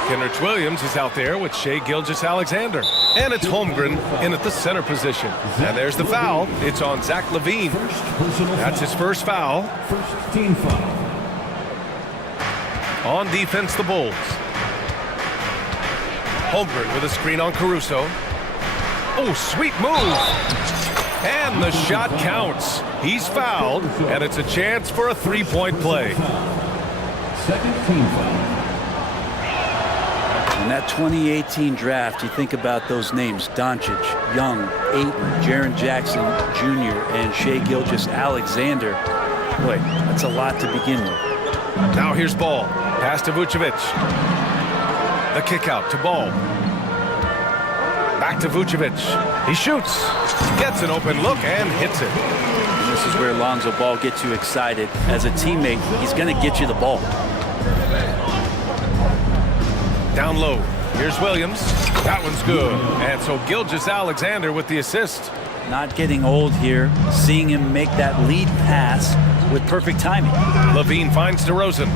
Kenrich Williams is out there with Shai Gilgeous-Alexander. And it's Holmgren in at the center position. And there's the foul. It's on Zach Levine. That's his first foul. First team foul. On defense, the Bulls. Holmgren with a screen on Caruso. Oh, sweet move. And the shot counts. He's fouled, and it's a chance for a three-point play. Second team foul. In that 2018 draft, you think about those names: Doncic, Young, Ayton, Jaren Jackson Jr., and Shai Gilgeous-Alexander. Boy, that's a lot to begin with. Now here's Ball. Pass to Vucevic. The kick out to Ball. Back to Vucevic. He shoots. Gets an open look and hits it. And this is where Lonzo Ball gets you excited. As a teammate, he's going to get you the ball. Down low. Here's Williams. That one's good. And so Gilgeous-Alexander with the assist. Not getting old here. Seeing him make that lead pass with perfect timing. Levine finds DeRozan.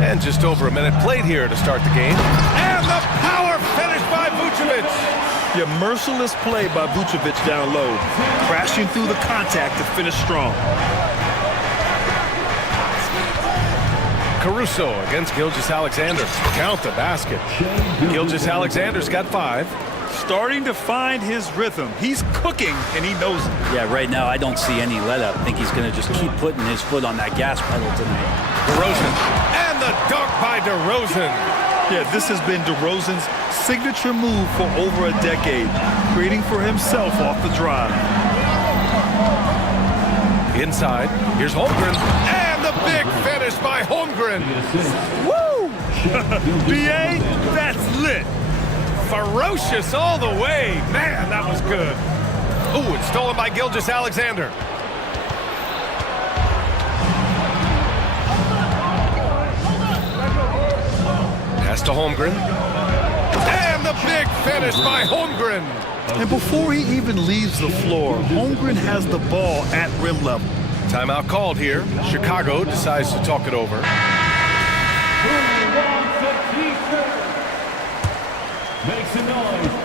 And just over a minute played here to start the game. And the power finish by Vucevic. Yeah, merciless play by Vucevic down low. Crashing through the contact to finish strong. Caruso against Gilgeous-Alexander. Count the basket. Gilgeous-Alexander's got 5. Starting to find his rhythm. He's cooking, and he knows it. Yeah, right now I don't see any let up. I think he's going to just keep putting his foot on that gas pedal tonight. DeRozan. And the dunk by DeRozan. Yeah, this has been DeRozan's signature move for over a decade, creating for himself off the drive. Inside, here's Holmgren. And the big finish by Holmgren. Woo! BA, that's lit. Ferocious all the way. Man, that was good. Ooh, it's stolen by Gilgeous-Alexander. Pass to Holmgren. And the big finish by Holmgren. And before he even leaves the floor, Holmgren has the ball at rim level. Timeout called here. Chicago decides to talk it over.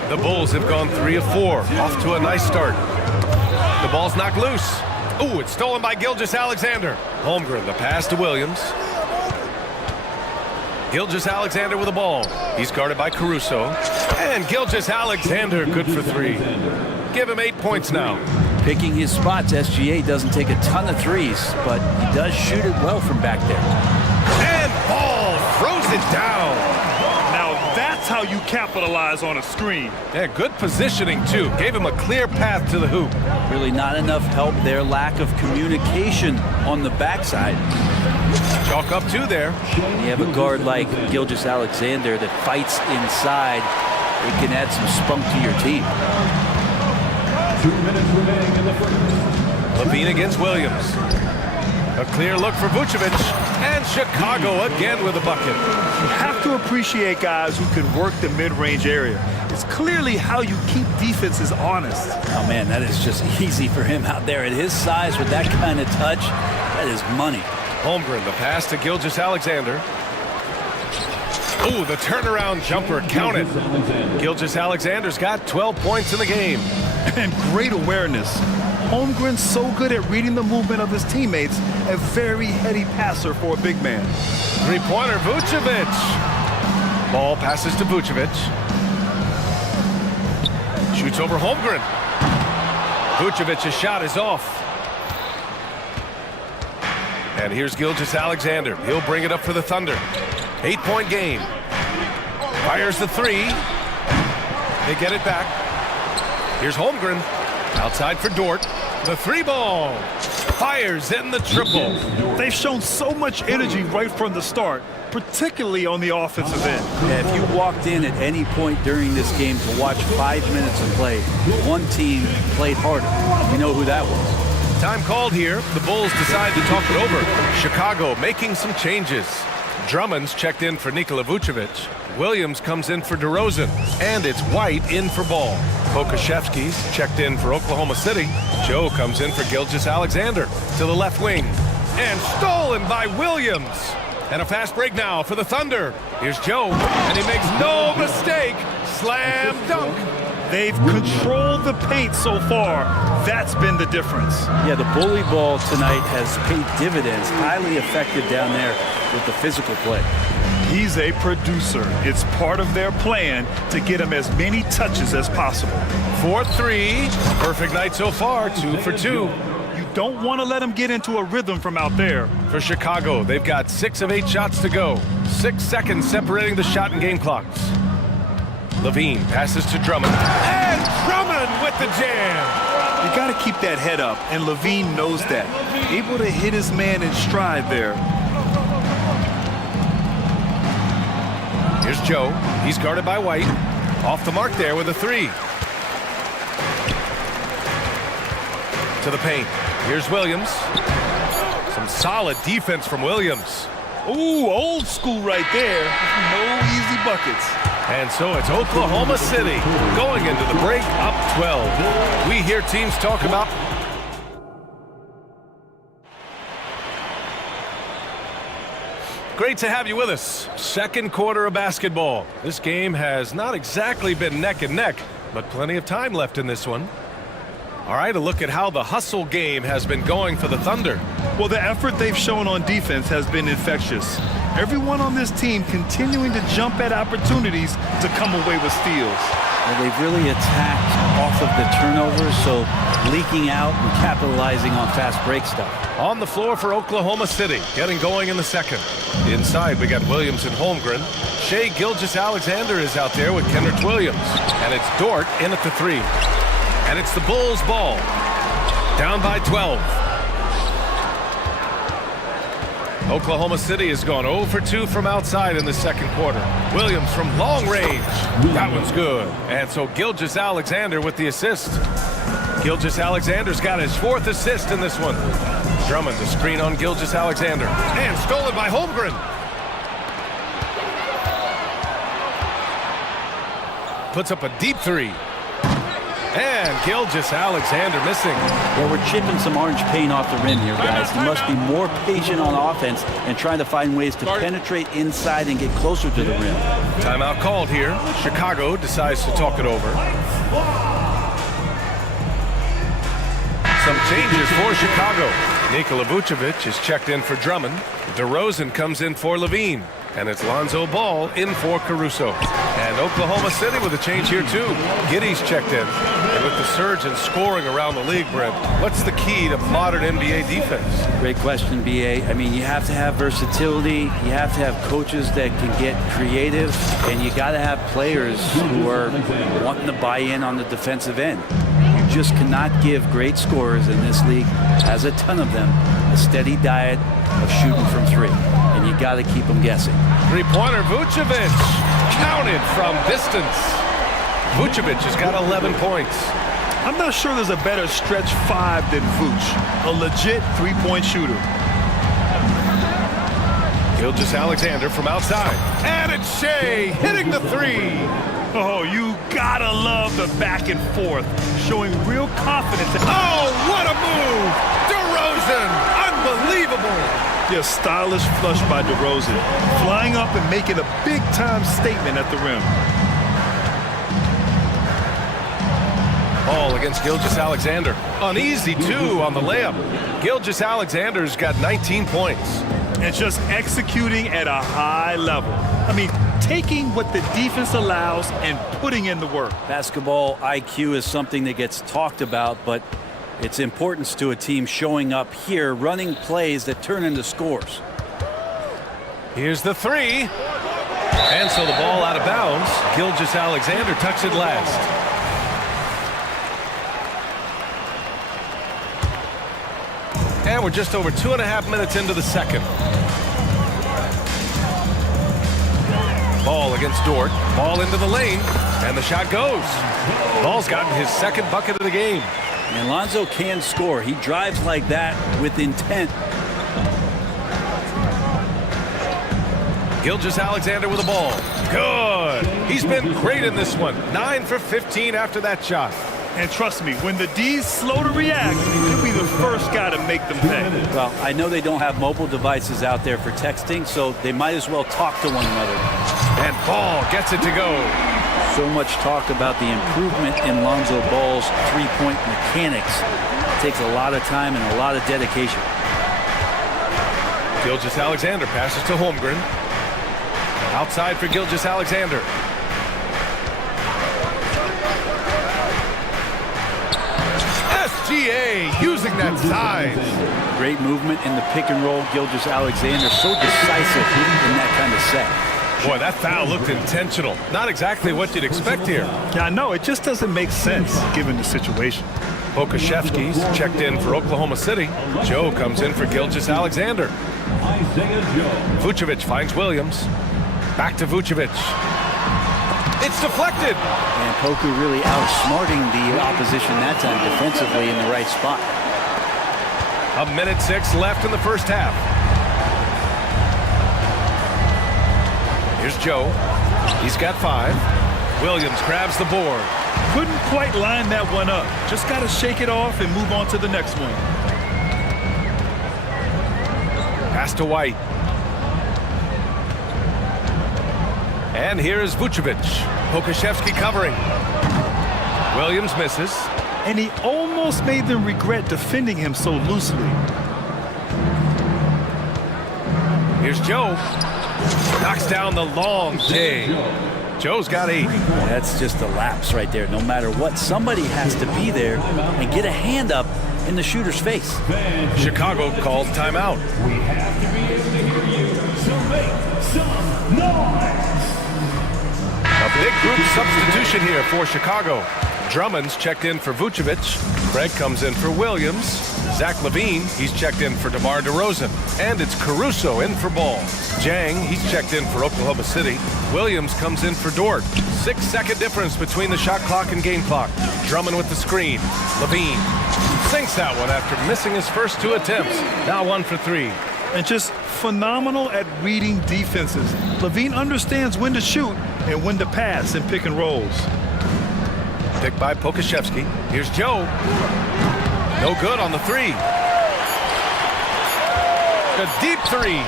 The Bulls have gone 3 of 4. Off to a nice start. The ball's knocked loose. Ooh, it's stolen by Gilgeous-Alexander. Holmgren, the pass to Williams. Gilgeous-Alexander with the ball. He's guarded by Caruso. And Gilgeous-Alexander good for 3. Give him 8 points now. Picking his spots, SGA doesn't take a ton of threes, but he does shoot it well from back there. And Ball throws it down. Now that's how you capitalize on a screen. Yeah, good positioning too. Gave him a clear path to the hoop. Really not enough help there. Lack of communication on the backside. Chalk up 2 there. When you have a guard like Gilgeous-Alexander that fights inside, it can add some spunk to your team. 2 minutes remaining in the first. Levine against Williams. A clear look for Vucevic. And Chicago again with a bucket. You have to appreciate guys who can work the mid-range area. It's clearly how you keep defenses honest. Oh, man, that is just easy for him out there. At his size, with that kind of touch, that is money. Holmgren, the pass to Gilgeous-Alexander. Ooh, the turnaround jumper counted. Gilgeous-Alexander's got 12 points in the game. And great awareness. Holmgren's so good at reading the movement of his teammates, a very heady passer for a big man. Three-pointer, Vucevic. Ball passes to Vucevic. Shoots over Holmgren. Vucevic's shot is off. And here's Gilgeous-Alexander. He'll bring it up for the Thunder. 8-point game. Fires the 3. They get it back. Here's Holmgren. Outside for Dort. The 3-ball. Fires in the triple. They've shown so much energy right from the start, particularly on the offensive end. Yeah, if you walked in at any point during this game to watch 5 minutes of play, one team played harder. You know who that was. Time called here. The Bulls decide to talk it over. Chicago making some changes. Drummond's checked in for Nikola Vucevic. Williams comes in for DeRozan. And it's White in for Ball. Pokusevski's checked in for Oklahoma City. Joe comes in for Gilgeous-Alexander to the left wing. And stolen by Williams. And a fast break now for the Thunder. Here's Joe, and he makes no mistake. Slam dunk. They've controlled the paint so far. That's been the difference. Yeah, the bully ball tonight has paid dividends. Highly effective down there with the physical play. He's a producer. It's part of their plan to get him as many touches as possible. 4-3. Perfect night so far, 2 for 2. You don't want to let him get into a rhythm from out there. For Chicago, they've got 6 of 8 shots to go. 6 seconds separating the shot and game clocks. Levine passes to Drummond. And Drummond with the jam. You got to keep that head up, and Levine knows that. Able to hit his man in stride there. Here's Joe. He's guarded by White. Off the mark there with a 3. To the paint. Here's Williams. Some solid defense from Williams. Ooh, old school right there. No easy buckets. And so it's Oklahoma City going into the break up 12. We hear teams talk about great to have you with us. Second quarter of basketball. This game has not exactly been neck and neck, but plenty of time left in this one. All right, a look at how the hustle game has been going for the Thunder. Well, the effort they've shown on defense has been infectious. Everyone on this team continuing to jump at opportunities to come away with steals. Well, they've really attacked off of the turnovers, so leaking out and capitalizing on fast break stuff. On the floor for Oklahoma City, getting going in the second. Inside, we got Williams and Holmgren. Shai Gilgeous-Alexander is out there with Kenrich Williams. And it's Dort in at the 3. And it's the Bulls' ball. Down by 12. Oklahoma City has gone 0 for 2 from outside in the second quarter. Williams from long range. That one's good. And so Gilgeous-Alexander with the assist. Gilgeous-Alexander's got his 4th assist in this one. Drummond, the screen on Gilgeous-Alexander. And stolen by Holmgren. Puts up a deep 3. And Gilgeous-Alexander missing. Well, we're chipping some orange paint off the rim here, guys. He must be more patient on offense and trying to find ways to penetrate inside and get closer to the rim. Timeout called here. Chicago decides to talk it over. Some changes for Chicago. Nikola Vucevic is checked in for Drummond. DeRozan comes in for Levine. And it's Lonzo Ball in for Caruso. And Oklahoma City with a change here too. Giddey's checked in. And with the surge in scoring around the league, Brent, what's the key to modern NBA defense? Great question, B.A. I mean, you have to have versatility. You have to have coaches that can get creative. And you got to have players who are wanting to buy in on the defensive end. You just cannot give great scorers, in this league has a ton of them, a steady diet of shooting from 3. And you got to keep them guessing. Three-pointer, Vucevic. Counted from distance. Vucevic has got 11 points. I'm not sure there's a better stretch 5 than Vuce. A legit 3-point shooter. Gilgeous-Alexander from outside. And it's Shai hitting the 3. Oh, you gotta love the back and forth. Showing real confidence. Oh, what a move! DeRozan! Unbelievable! Yeah, stylish flush by DeRozan. Flying up and making a big-time statement at the rim. Ball against Gilgeous-Alexander. Uneasy, too, on the layup. Gilgeous-Alexander's got 19 points. And just executing at a high level. I mean, taking what the defense allows and putting in the work. Basketball IQ is something that gets talked about, but its importance to a team showing up here, running plays that turn into scores. Here's the 3. And so the ball out of bounds. Gilgeous-Alexander tucks it last. And we're just over 2.5 minutes into the second. Ball against Dort. Ball into the lane. And the shot goes. Ball's gotten his 2nd bucket of the game. And Lonzo can score. He drives like that with intent. Gilgeous-Alexander with the ball. Good. He's been great in this one. 9 for 15 after that shot. And trust me, when the D's slow to react, he'll be the first guy to make them pay. Well, I know they don't have mobile devices out there for texting, so they might as well talk to one another. And Ball gets it to go. So much talk about the improvement in Lonzo Ball's three-point mechanics. It takes a lot of time and a lot of dedication. Gilgeous-Alexander passes to Holmgren. Outside for Gilgeous-Alexander. SGA using that size. Great movement in the pick and roll. Gilgeous-Alexander so decisive in that kind of set. Boy, that foul looked intentional. Not exactly what you'd expect here. Yeah, I know. It just doesn't make sense given the situation. Pokashevsky's checked in for Oklahoma City. Joe comes in for Gilgeous-Alexander. Vucevic finds Williams. Back to Vucevic. It's deflected. And Poku really outsmarting the opposition that time defensively in the right spot. 1:06 left in the first half. Here's Joe. He's got 5. Williams grabs the board. Couldn't quite line that one up. Just got to shake it off and move on to the next one. Pass to White. And here is Vucevic. Pokashevsky covering. Williams misses. And he almost made them regret defending him so loosely. Here's Joe. Knocks down the long J. Joe's got 8. That's just a lapse right there. No matter what, somebody has to be there and get a hand up in the shooter's face. Chicago calls timeout. We have to be able to hear you, so make some noise. A big group substitution here for Chicago. Drummond's checked in for Vucevic. Craig comes in for Williams. Zach LaVine, he's checked in for DeMar DeRozan. And it's Caruso in for Ball. Jang, he's checked in for Oklahoma City. Williams comes in for Dort. 6-second difference between the shot clock and game clock. Drummond with the screen. LaVine sinks that one after missing his first 2 attempts. Now 1 for 3. And just phenomenal at reading defenses. LaVine understands when to shoot and when to pass in pick and rolls. Picked by Pokashevsky. Here's Joe. No good on the 3. A deep 3.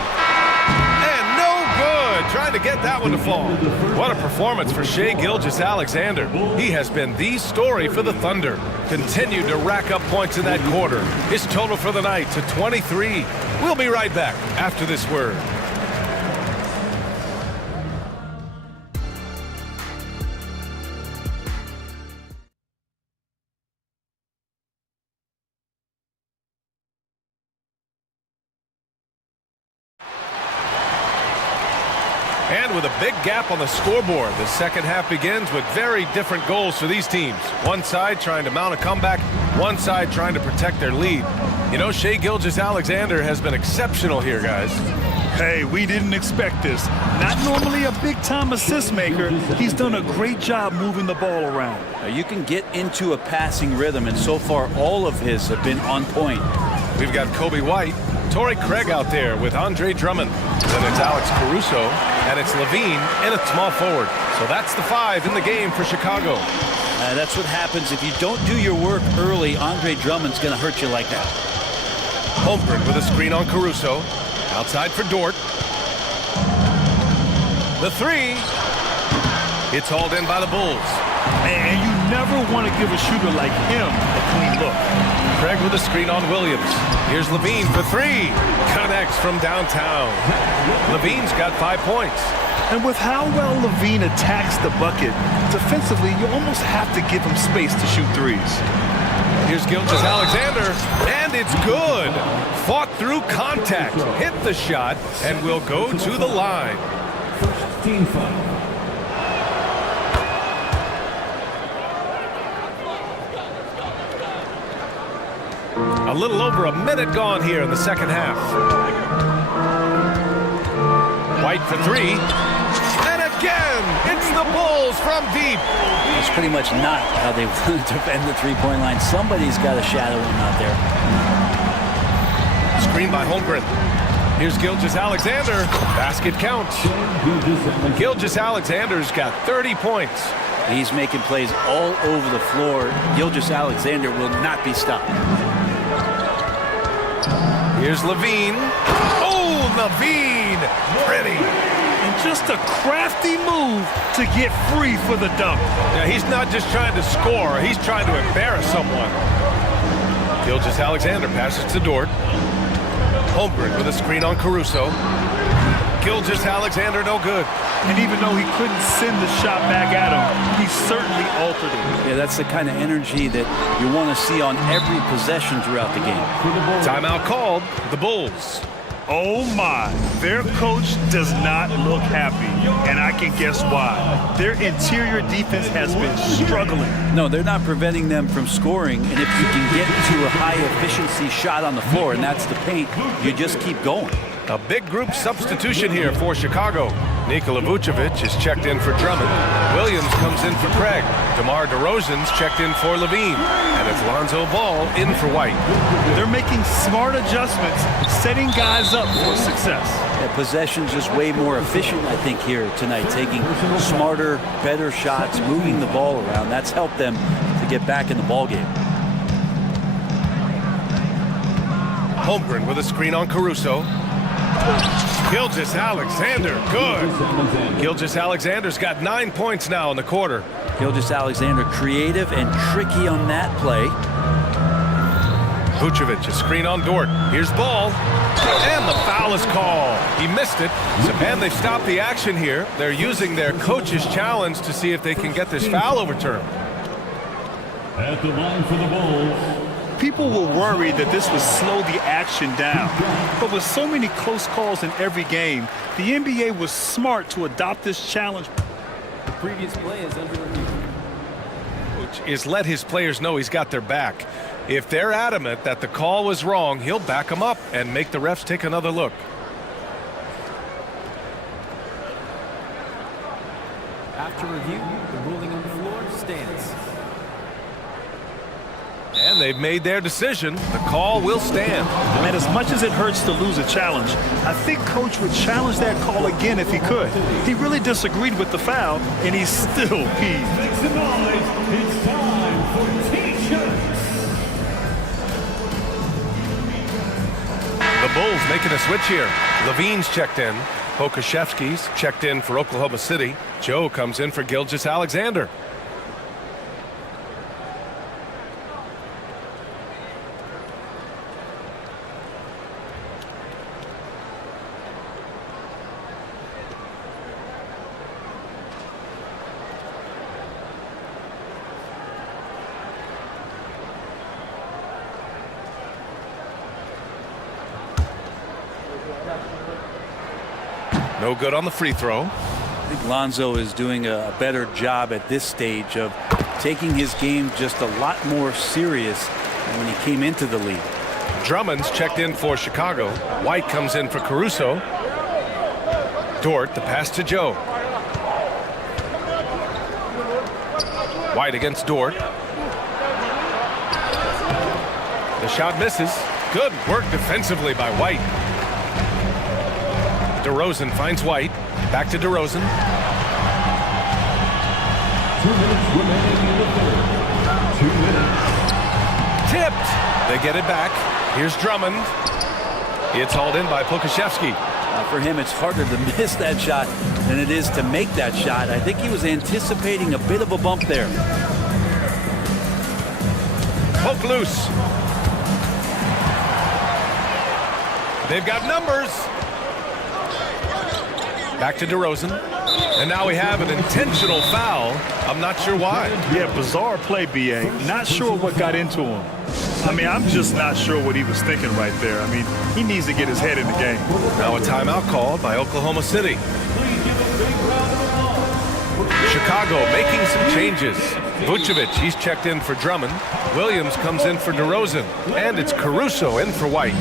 And no good. Trying to get that one to fall. What a performance for Shai Gilgeous-Alexander. He has been the story for the Thunder. Continued to rack up points in that quarter. His total for the night to 23. We'll be right back after this word. And with a big gap on the scoreboard, the second half begins with very different goals for these teams. One side trying to mount a comeback, one side trying to protect their lead. You know, Shai Gilgeous-Alexander has been exceptional here, guys. Hey, we didn't expect this. Not normally a big-time assist maker. He's done a great job moving the ball around. You can get into a passing rhythm, and so far all of his have been on point. We've got Kobe White, Torrey Craig out there with Andre Drummond. Then it's Alex Caruso, and it's LaVine in at small forward. So that's the 5 in the game for Chicago. That's what happens if you don't do your work early. Andre Drummond's going to hurt you like that. Holmgren with a screen on Caruso. Outside for Dort. The 3. It's hauled in by the Bulls. And you never want to give a shooter like him a clean look. Craig with a screen on Williams. Here's LaVine for 3. Connects from downtown. LaVine's got 5 points. And with how well LaVine attacks the bucket, defensively, you almost have to give him space to shoot threes. Here's Gilgeous-Alexander, and it's good. Fought through contact, hit the shot, and will go to the line. First team foul. A little over a minute gone here in the second half. White for 3. And again. It's the Bulls from deep. It's pretty much not how they want to defend the three-point line. Somebody's got to shadow him out there. Screen by Holmgren. Here's Gilgeous-Alexander. Basket counts. Gilgeous-Alexander's got 30 points. He's making plays all over the floor. Gilgeous-Alexander will not be stopped. Here's Levine. Oh, Levine! Pretty. And just a crafty move to get free for the dunk. Yeah, he's not just trying to score. He's trying to embarrass someone. Gilgeous-Alexander passes to Dort. Holmgren with a screen on Caruso. Gilgeous-Alexander no good. And even though he couldn't send the shot back at him, he certainly altered it. Yeah, that's the kind of energy that you want to see on every possession throughout the game. Timeout called. The Bulls. Oh my, their coach does not look happy, and I can guess why. Their interior defense has been struggling. No, they're not preventing them from scoring, and if you can get to a high-efficiency shot on the floor, and that's the paint, you just keep going. A big group substitution here for Chicago. Nikola Vucevic is checked in for Drummond. Williams comes in for Craig. DeMar DeRozan's checked in for Levine. And it's Lonzo Ball in for White. They're making smart adjustments, setting guys up for success. Yeah, possession's just way more efficient, I think, here tonight. Taking smarter, better shots, moving the ball around. That's helped them to get back in the ballgame. Holmgren with a screen on Caruso. Gilgeous-Alexander, good. Gilgeous-Alexander's got 9 points now in the quarter. Gilgeous-Alexander creative and tricky on that play. Vucevic, a screen on Dort. Here's Ball. And the foul is called. He missed it. And they've stopped the action here. They're using their coach's challenge to see if they can get this foul overturned. At the line for the Bulls. People were worried that this would slow the action down. But with so many close calls in every game, the NBA was smart to adopt this challenge. The previous play is under review. Which is let his players know he's got their back. If they're adamant that the call was wrong, he'll back them up and make the refs take another look. After review, the ruling on the floor stands. And they've made their decision. The call will stand. And as much as it hurts to lose a challenge, I think Coach would challenge that call again if he could. He really disagreed with the foul, and he's still peeved. Make some noise. It's time for T-shirts. The Bulls making a switch here. Levine's checked in. Pokashevsky's checked in for Oklahoma City. Joe comes in for Gilgeous-Alexander. No good on the free throw. I think Lonzo is doing a better job at this stage of taking his game just a lot more serious than when he came into the league. Drummond's checked in for Chicago. White comes in for Caruso. Dort, the pass to Joe. White against Dort. The shot misses. Good work defensively by White. DeRozan finds White. Back to DeRozan. 2 minutes remaining in the third. 2 minutes. Tipped. They get it back. Here's Drummond. It's hauled in by Pokashevsky. For him, it's harder to miss that shot than it is to make that shot. I think he was anticipating a bit of a bump there. Poke loose. They've got numbers. Back to DeRozan. And now we have an intentional foul. I'm not sure why. Yeah, bizarre play, B.A. Not sure what got into him. I mean, I'm just not sure what he was thinking right there. I mean, he needs to get his head in the game. Now a timeout called by Oklahoma City. Chicago making some changes. Vucevic, he's checked in for Drummond. Williams comes in for DeRozan. And it's Caruso in for White.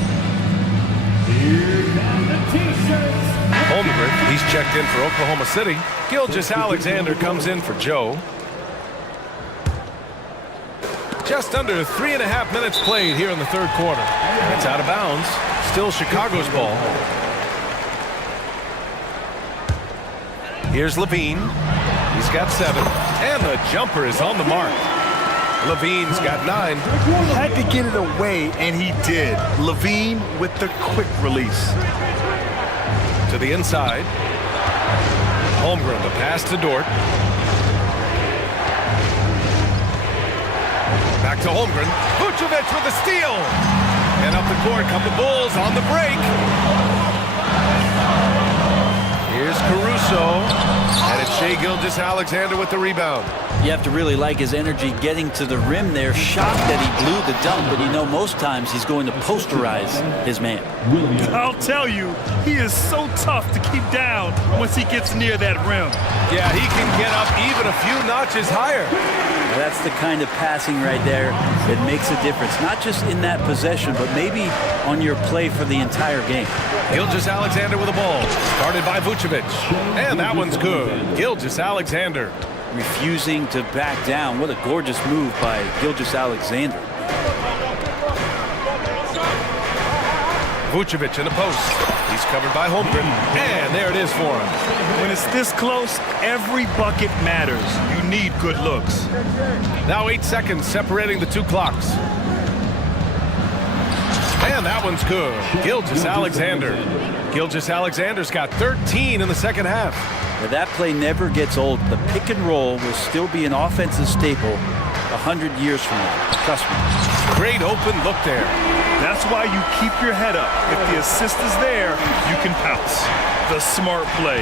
Here come the T-shirts. Holmgren with. He's checked in for Oklahoma City. Gilgeous-Alexander comes in for Joe. Just under 3.5 minutes played here in the third quarter. It's out of bounds. Still Chicago's ball. Here's Levine. He's got 7. And the jumper is on the mark. Levine's got 9. Had to get it away, and he did. Levine with the quick release. To the inside. Holmgren, the pass to Dort. Back to Holmgren. Vucevic with a steal. And up the court come the Bulls on the break. Here's Caruso. And it's Shai Gilgeous-Alexander with the rebound. You have to really like his energy getting to the rim there. Shocked that he blew the dunk, but you know most times he's going to posterize his man. I'll tell you, he is so tough to keep down once he gets near that rim. Yeah, he can get up even a few notches higher. Well, that's the kind of passing right there that makes a difference. Not just in that possession, but maybe on your play for the entire game. Gilgeous-Alexander with the ball. Started by Vucevic. And that one's good. Gilgeous-Alexander. Refusing to back down. What a gorgeous move by Gilgeous-Alexander. Vucevic in the post. He's covered by Holmgren. And there it is for him. When it's this close, every bucket matters. You need good looks. Now 8 seconds separating the two clocks. And that one's good. Gilgeous-Alexander. Gilgeous-Alexander's got 13 in the second half. Now that play never gets old. The pick and roll will still be an offensive staple 100 years from now. Trust me. Great open look there. That's why you keep your head up. If the assist is there, you can pounce. The smart play.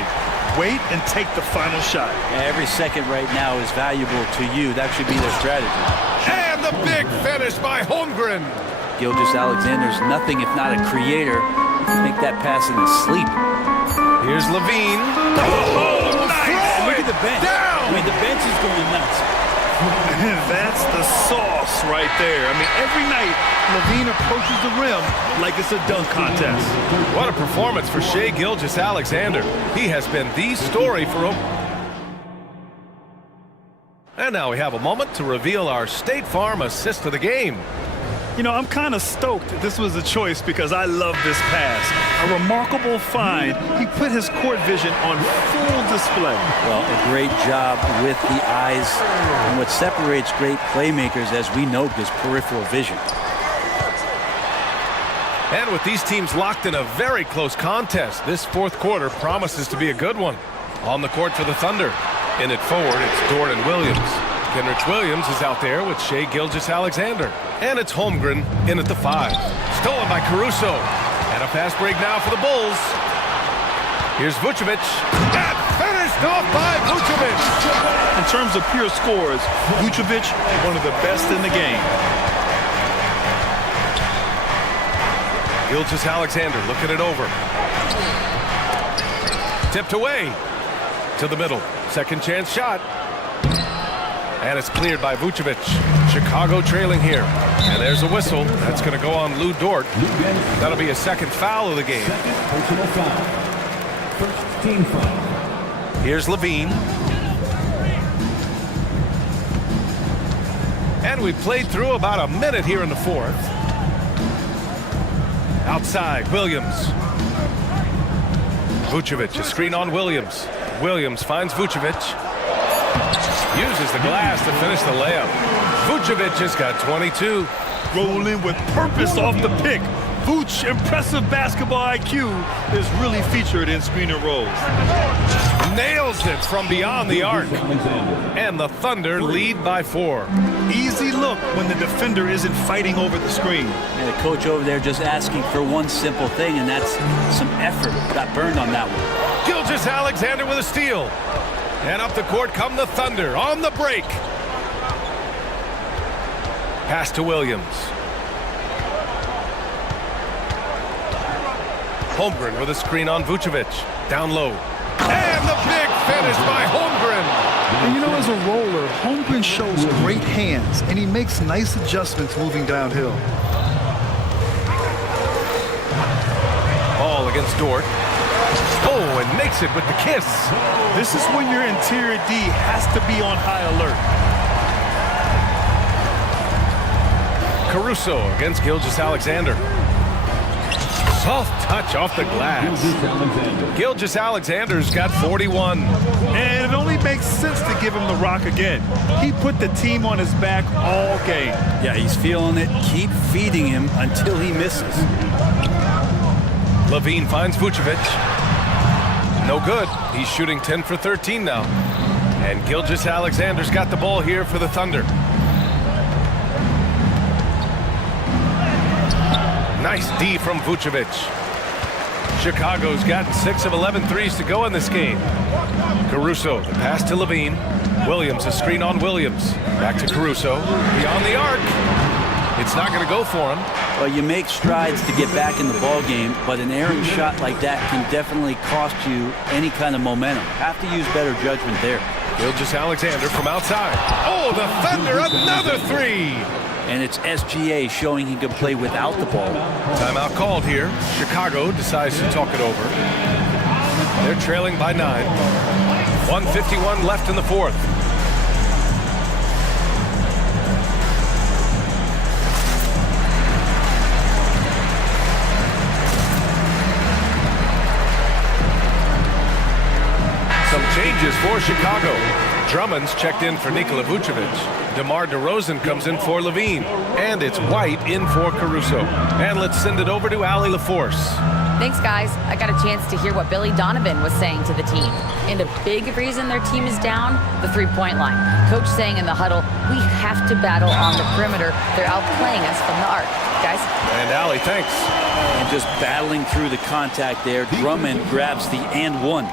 Wait and take the final shot. Every second right now is valuable to you. That should be their strategy. And the big finish by Holmgren. Gilgeous-Alexander's nothing if not a creator. He can make that pass in his sleep. Here's Levine. Oh, nice! Look at the bench. Down! I mean, the bench is going nuts. That's the sauce right there. I mean, every night, Levine approaches the rim like it's a dunk contest. What a performance for Shai Gilgeous-Alexander. He has been the story for And now we have a moment to reveal our State Farm assist of the game. You know, I'm kind of stoked this was a choice because I love this pass. A remarkable find. He put his court vision on full display. Well, a great job with the eyes. And what separates great playmakers, as we know, is peripheral vision. And with these teams locked in a very close contest, this fourth quarter promises to be a good one. On the court for the Thunder. In it forward, it's Dort and Williams. Kenrich Williams is out there with Shai Gilgeous-Alexander. And it's Holmgren in at the 5. Stolen by Caruso. And a fast break now for the Bulls. Here's Vucevic. And finished off by Vucevic. In terms of pure scores, Vucevic, one of the best in the game. Gilgeous-Alexander looking it over. Tipped away. To the middle. Second chance shot. And it's cleared by Vucevic. Chicago trailing here. And there's a whistle. That's going to go on Lou Dort. That'll be a second foul of the game. Personal foul. First team foul. Here's Levine. And we played through about a minute here in the fourth. Outside, Williams. Vucevic, a screen on Williams. Williams finds Vucevic. Uses the glass to finish the layup. Vucevic has got 22. Rolling with purpose off the pick. Vooch, impressive basketball IQ, is really featured in screen and rolls. Nails it from beyond the arc. And the Thunder lead by 4. Easy look when the defender isn't fighting over the screen. And the coach over there just asking for one simple thing, and that's some effort. Got burned on that one. Gilgeous-Alexander with a steal. And up the court come the Thunder on the break. Pass to Williams. Holmgren with a screen on Vucevic. Down low. And the big finish by Holmgren. And you know, as a roller, Holmgren shows great hands, and he makes nice adjustments moving downhill. Ball against Dort. Oh, and makes it with the kiss. This is when your interior D has to be on high alert. Caruso against Gilgeous-Alexander. Soft touch off the glass. Gilgeous-Alexander's got 41. And it only makes sense to give him the rock again. He put the team on his back all game. Yeah, he's feeling it. Keep feeding him until he misses. Levine finds Vucevic. No good. He's shooting 10 for 13 now. And Gilgeous-Alexander's got the ball here for the Thunder. Nice D from Vucevic. Chicago's gotten 6 of 11 threes to go in this game. Caruso, the pass to Levine. Williams, a screen on Williams. Back to Caruso. Beyond the arc. It's not going to go for him. Well, you make strides to get back in the ball game, but an errant shot like that can definitely cost you any kind of momentum. Have to use better judgment there. Gilgeous-Alexander from outside. Oh, the Thunder, another three! And it's SGA showing he can play without the ball. Timeout called here. Chicago decides to talk it over. They're trailing by 9. 1:51 left in the fourth. Some changes for Chicago. Drummond's checked in for Nikola Vucevic. DeMar DeRozan comes in for Levine. And it's White in for Caruso. And let's send it over to Allie LaForce. Thanks, guys. I got a chance to hear what Billy Donovan was saying to the team. And a big reason their team is down, the three-point line. Coach saying in the huddle, we have to battle on the perimeter. They're outplaying us from the arc. Guys? And Allie, thanks. And just battling through the contact there, Drummond grabs the and one.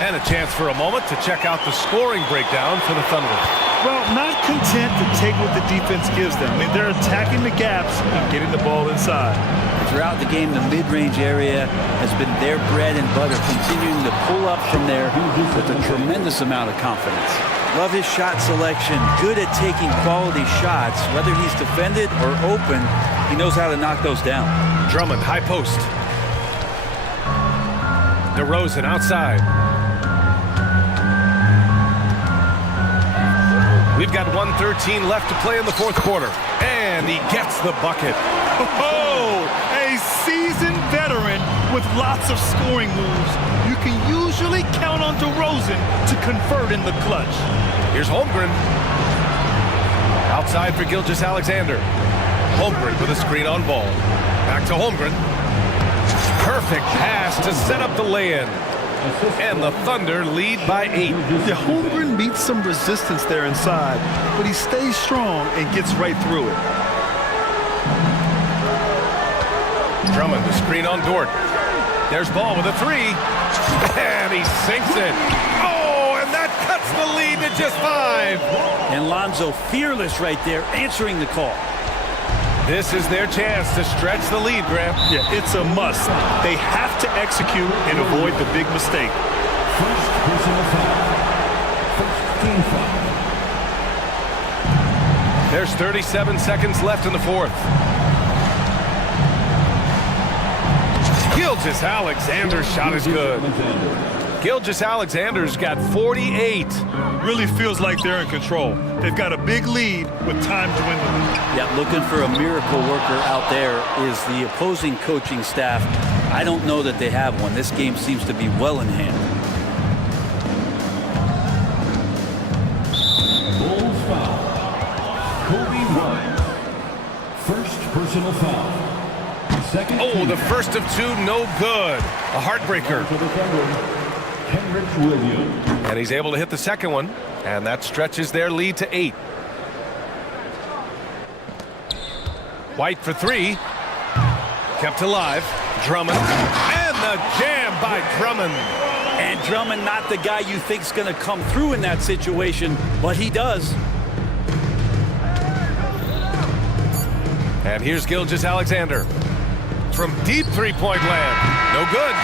And a chance for a moment to check out the scoring breakdown for the Thunder. Well, not content to take what the defense gives them. I mean, they're attacking the gaps and getting the ball inside. Throughout the game, the mid-range area has been their bread and butter, continuing to pull up from there with a tremendous amount of confidence. Love his shot selection. Good at taking quality shots. Whether he's defended or open, he knows how to knock those down. Drummond, high post. DeRozan outside. We've got 1:13 left to play in the fourth quarter. And he gets the bucket. Oh, a seasoned veteran with lots of scoring moves. You can usually count on DeRozan to convert in the clutch. Here's Holmgren. Outside for Gilgeous-Alexander. Holmgren with a screen on ball. Back to Holmgren. Perfect pass to set up the lay-in. And the Thunder lead by 8. Yeah, Holmgren meets some resistance there inside, but he stays strong and gets right through it. Drummond, the screen on Dort. There's Ball with a three. And he sinks it. Oh, and that cuts the lead to just 5. And Lonzo fearless right there, answering the call. This is their chance to stretch the lead, Graham. Yeah, it's a must. They have to execute and avoid the big mistake. First personal foul. First team foul. There's 37 seconds left in the fourth. Gilgeous-Alexander's shot is good. Gilgeous-Alexander's got 48. Really feels like they're in control. They've got a big lead with time dwindling. Yeah, looking for a miracle worker out there is the opposing coaching staff. I don't know that they have one. This game seems to be well in hand. Bulls foul. Kobe Bryant. First personal foul. Second. Oh, the first of 2, no good. A heartbreaker. Kenrich Williams. And he's able to hit the second one, and that stretches their lead to 8. White for 3. Kept alive. Drummond. And the jam by Drummond. And Drummond, not the guy you think's going to come through in that situation, but he does. And here's Gilgeous-Alexander. From deep three-point land. No good.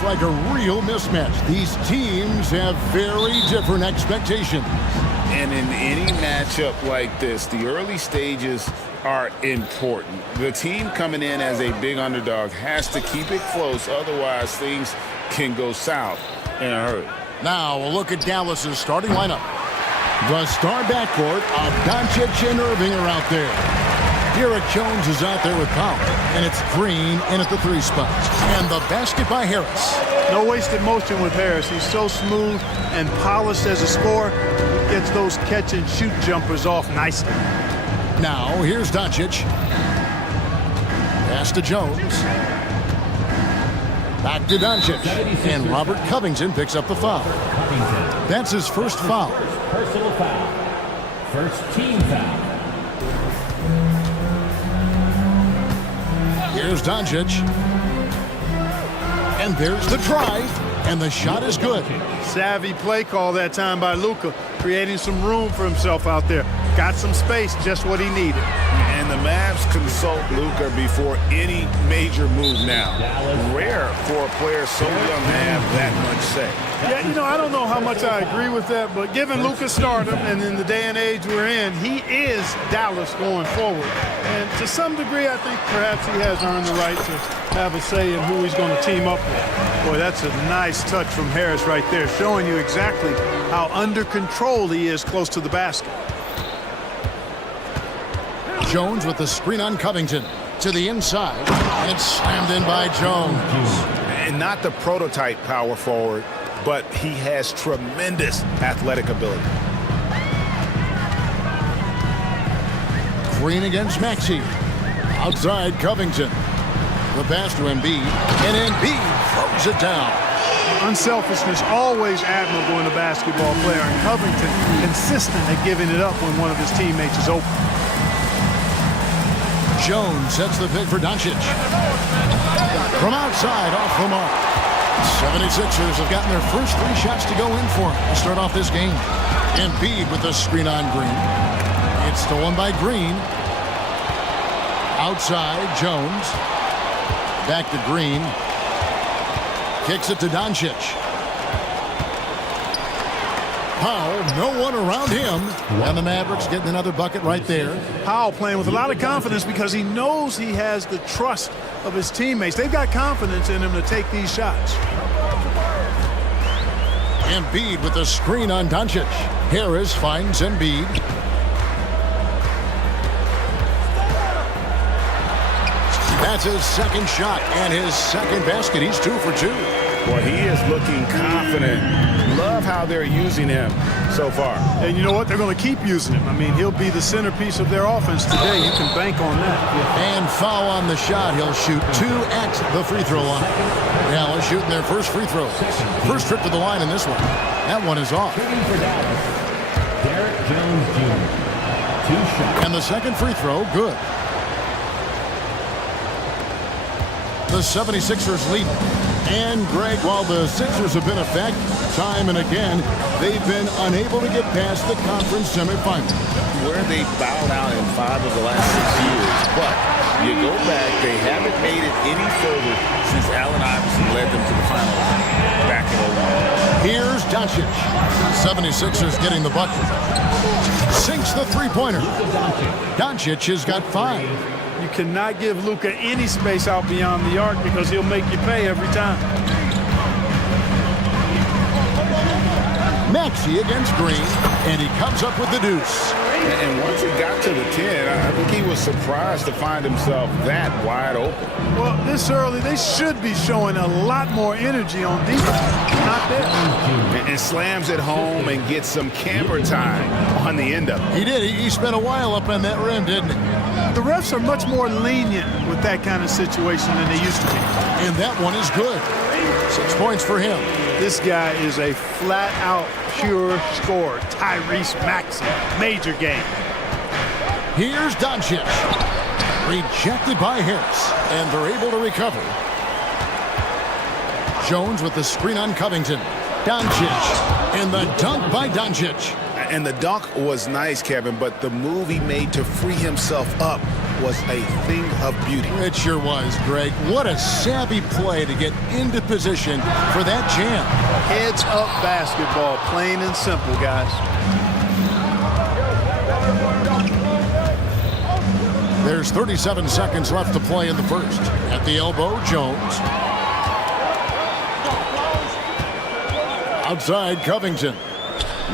looks like a real mismatch. These teams have very different expectations. And in any matchup like this, the early stages are important. The team coming in as a big underdog has to keep it close, otherwise things can go south in a hurry. Now a look at Dallas's starting lineup. The star backcourt of Doncic and Irving are out there. Derek Jones is out there with Powell, and it's Green in at the 3 spot. And the basket by Harris. No wasted motion with Harris. He's so smooth and polished as a scorer. He gets those catch and shoot jumpers off nicely. Now here's Doncic. Pass to Jones. Back to Doncic. And Robert Covington picks up the foul. That's his first foul. Personal foul. First team foul. Here's Doncic. And there's the drive. And the shot is good. Savvy play call that time by Luka, creating some room for himself out there. Got some space, just what he needed. And the Mavs consult Luka before any major move now. Rare for a player so young to have that much say. Yeah, you know, I don't know how much I agree with that, but given Luka's stardom and in the day and age we're in, he is Dallas going forward. And to some degree, I think perhaps he has earned the right to have a say in who he's going to team up with. Boy, that's a nice touch from Harris right there, showing you exactly how under control he is close to the basket. Jones with the screen on Covington to the inside, and slammed in by Jones. And not the prototype power forward, but he has tremendous athletic ability. Green against Maxey. Outside Covington. The pass to Embiid, and Embiid throws it down. Unselfishness always admirable in a basketball player, and Covington consistent at giving it up when one of his teammates is open. Jones sets the pick for Doncic. From outside, off the mark. 76ers have gotten their first 3 shots to go in for him to start off this game. Embiid with the screen on Green. It's stolen by Green. Outside, Jones. Back to Green. Kicks it to Doncic. Powell, no one around him. And the Mavericks getting another bucket right there. Powell playing with a lot of confidence because he knows he has the trust of his teammates. They've got confidence in him to take these shots. Embiid with the screen on Doncic. Harris finds Embiid. That's his second shot and his second basket. He's 2 for 2. Boy, he is looking confident. Love how they're using him so far. And you know what? They're going to keep using him. I mean, he'll be the centerpiece of their offense today. You can bank on that. And foul on the shot. He'll shoot 2 at the free throw line. Dallas shooting their first free throw. First trip to the line in this one. That one is off. Derek Jones Jr. 2 shots. And the second free throw, good. The 76ers lead. And Greg, while the Sixers have been a fact time and again, they've been unable to get past the conference semifinal. Where they bowed out in 5 of the last 6 years. But you go back, they haven't made it any further since Allen Iverson led them to the finals back in 01. Here's Doncic. 76ers getting the bucket. Sinks the three-pointer. Doncic has got 5. You cannot give Luka any space out beyond the arc because he'll make you pay every time. Maxey against Green, and he comes up with the deuce. And once he got to the 10, I think he was surprised to find himself that wide open. Well, this early, they should be showing a lot more energy on defense. Not there. And slams it home and gets some camera time on the end of it. He did. He spent a while up on that rim, didn't he? The refs are much more lenient with that kind of situation than they used to be. And that one is good. 6 points for him. This guy is a flat-out pure scorer. Tyrese Maxey. Major game. Here's Doncic. Rejected by Harris. And they're able to recover. Jones with the screen on Covington. Doncic. And the dunk by Doncic. And the dunk was nice, Kevin, but the move he made to free himself up was a thing of beauty. It sure was, Greg. What a savvy play to get into position for that jam. Heads up basketball, plain and simple, guys. There's 37 seconds left to play in the first. At the elbow, Jones. Outside, Covington.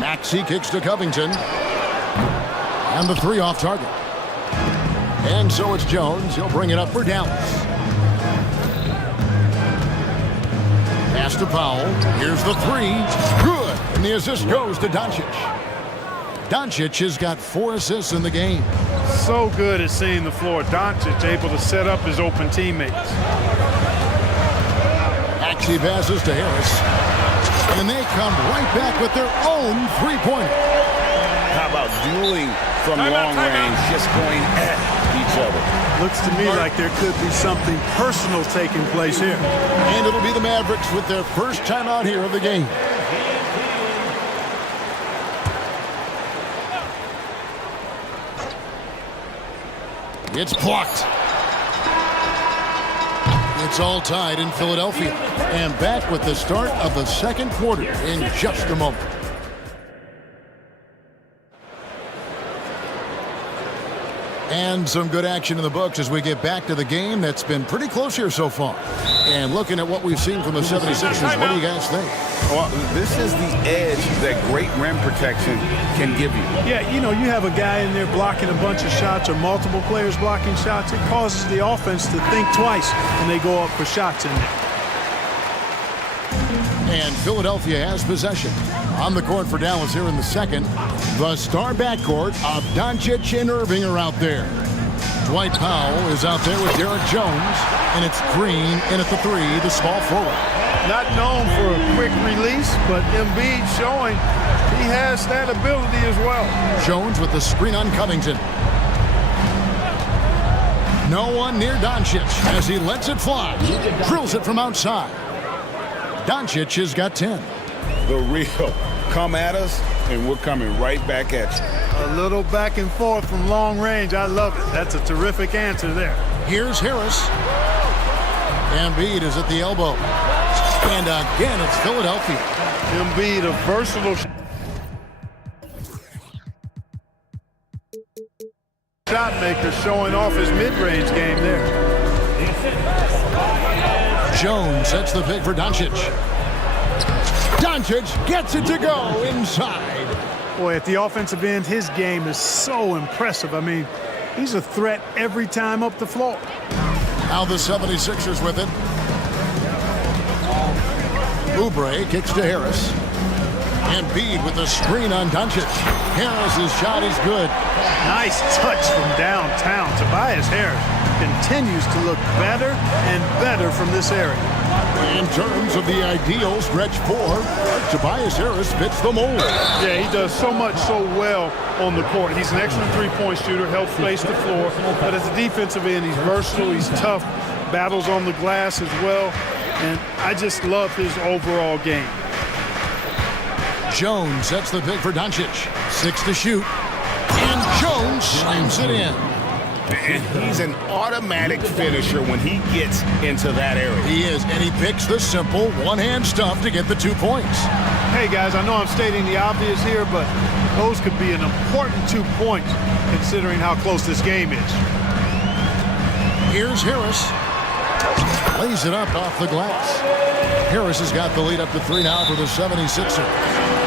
Maxey kicks to Covington. And the three off target. And so it's Jones. He'll bring it up for Dallas. Pass to Powell. Here's the three. Good. And the assist goes to Doncic. Doncic has got 4 assists in the game. So good at seeing the floor. Doncic able to set up his open teammates. Maxey passes to Harris. And they come right back with their own three-pointer. How about dueling from long range, just going at each other? Looks to me like there could be something personal taking place here. And it'll be the Mavericks with their first timeout here of the game. It's blocked. It's all tied in Philadelphia. And back with the start of the second quarter in just a moment. And some good action in the books as we get back to the game that's been pretty close here so far. And looking at what we've seen from the 76ers, what do you guys think? Well, this is the edge that great rim protection can give you. Yeah, you know, you have a guy in there blocking a bunch of shots or multiple players blocking shots. It causes the offense to think twice when they go up for shots in there. And Philadelphia has possession. On the court for Dallas here in the second. The star backcourt of Doncic and Irving are out there. Dwight Powell is out there with Derek Jones. And it's Green in at the three, the small forward. Not known for a quick release, but Embiid showing he has that ability as well. Jones with the screen on Covington. No one near Doncic as he lets it fly. Drills it from outside. Doncic has got 10. The real come at us, and we're coming right back at you. A little back and forth from long range. I love it. That's a terrific answer there. Here's Harris. Embiid is at the elbow. And again, it's Philadelphia. Embiid, a versatile shot maker, showing off his mid-range game there. Jones sets the pick for Doncic. Doncic gets it to go inside. Boy, at the offensive end, his game is so impressive. I mean, he's a threat every time up the floor. Now the 76ers with it. Oubre kicks to Harris. Embiid with the screen on Doncic. Harris's shot is good. Nice touch from downtown. Tobias Harris continues to look better and better from this area. In terms of the ideal stretch four, Tobias Harris fits the mold. Yeah, he does so much so well on the court. He's an excellent three-point shooter, helps space the floor. But as a defensive end, he's versatile, he's tough, battles on the glass as well. And I just love his overall game. Jones sets the pick for Doncic. 6 to shoot. And Jones slams it in. And he's an automatic finisher when he gets into that area. He is, and he picks the simple one-hand stuff to get the 2 points. Hey, guys, I know I'm stating the obvious here, but those could be an important 2 points considering how close this game is. Here's Harris. Lays it up off the glass. Harris has got the lead up to 3 now for the 76ers.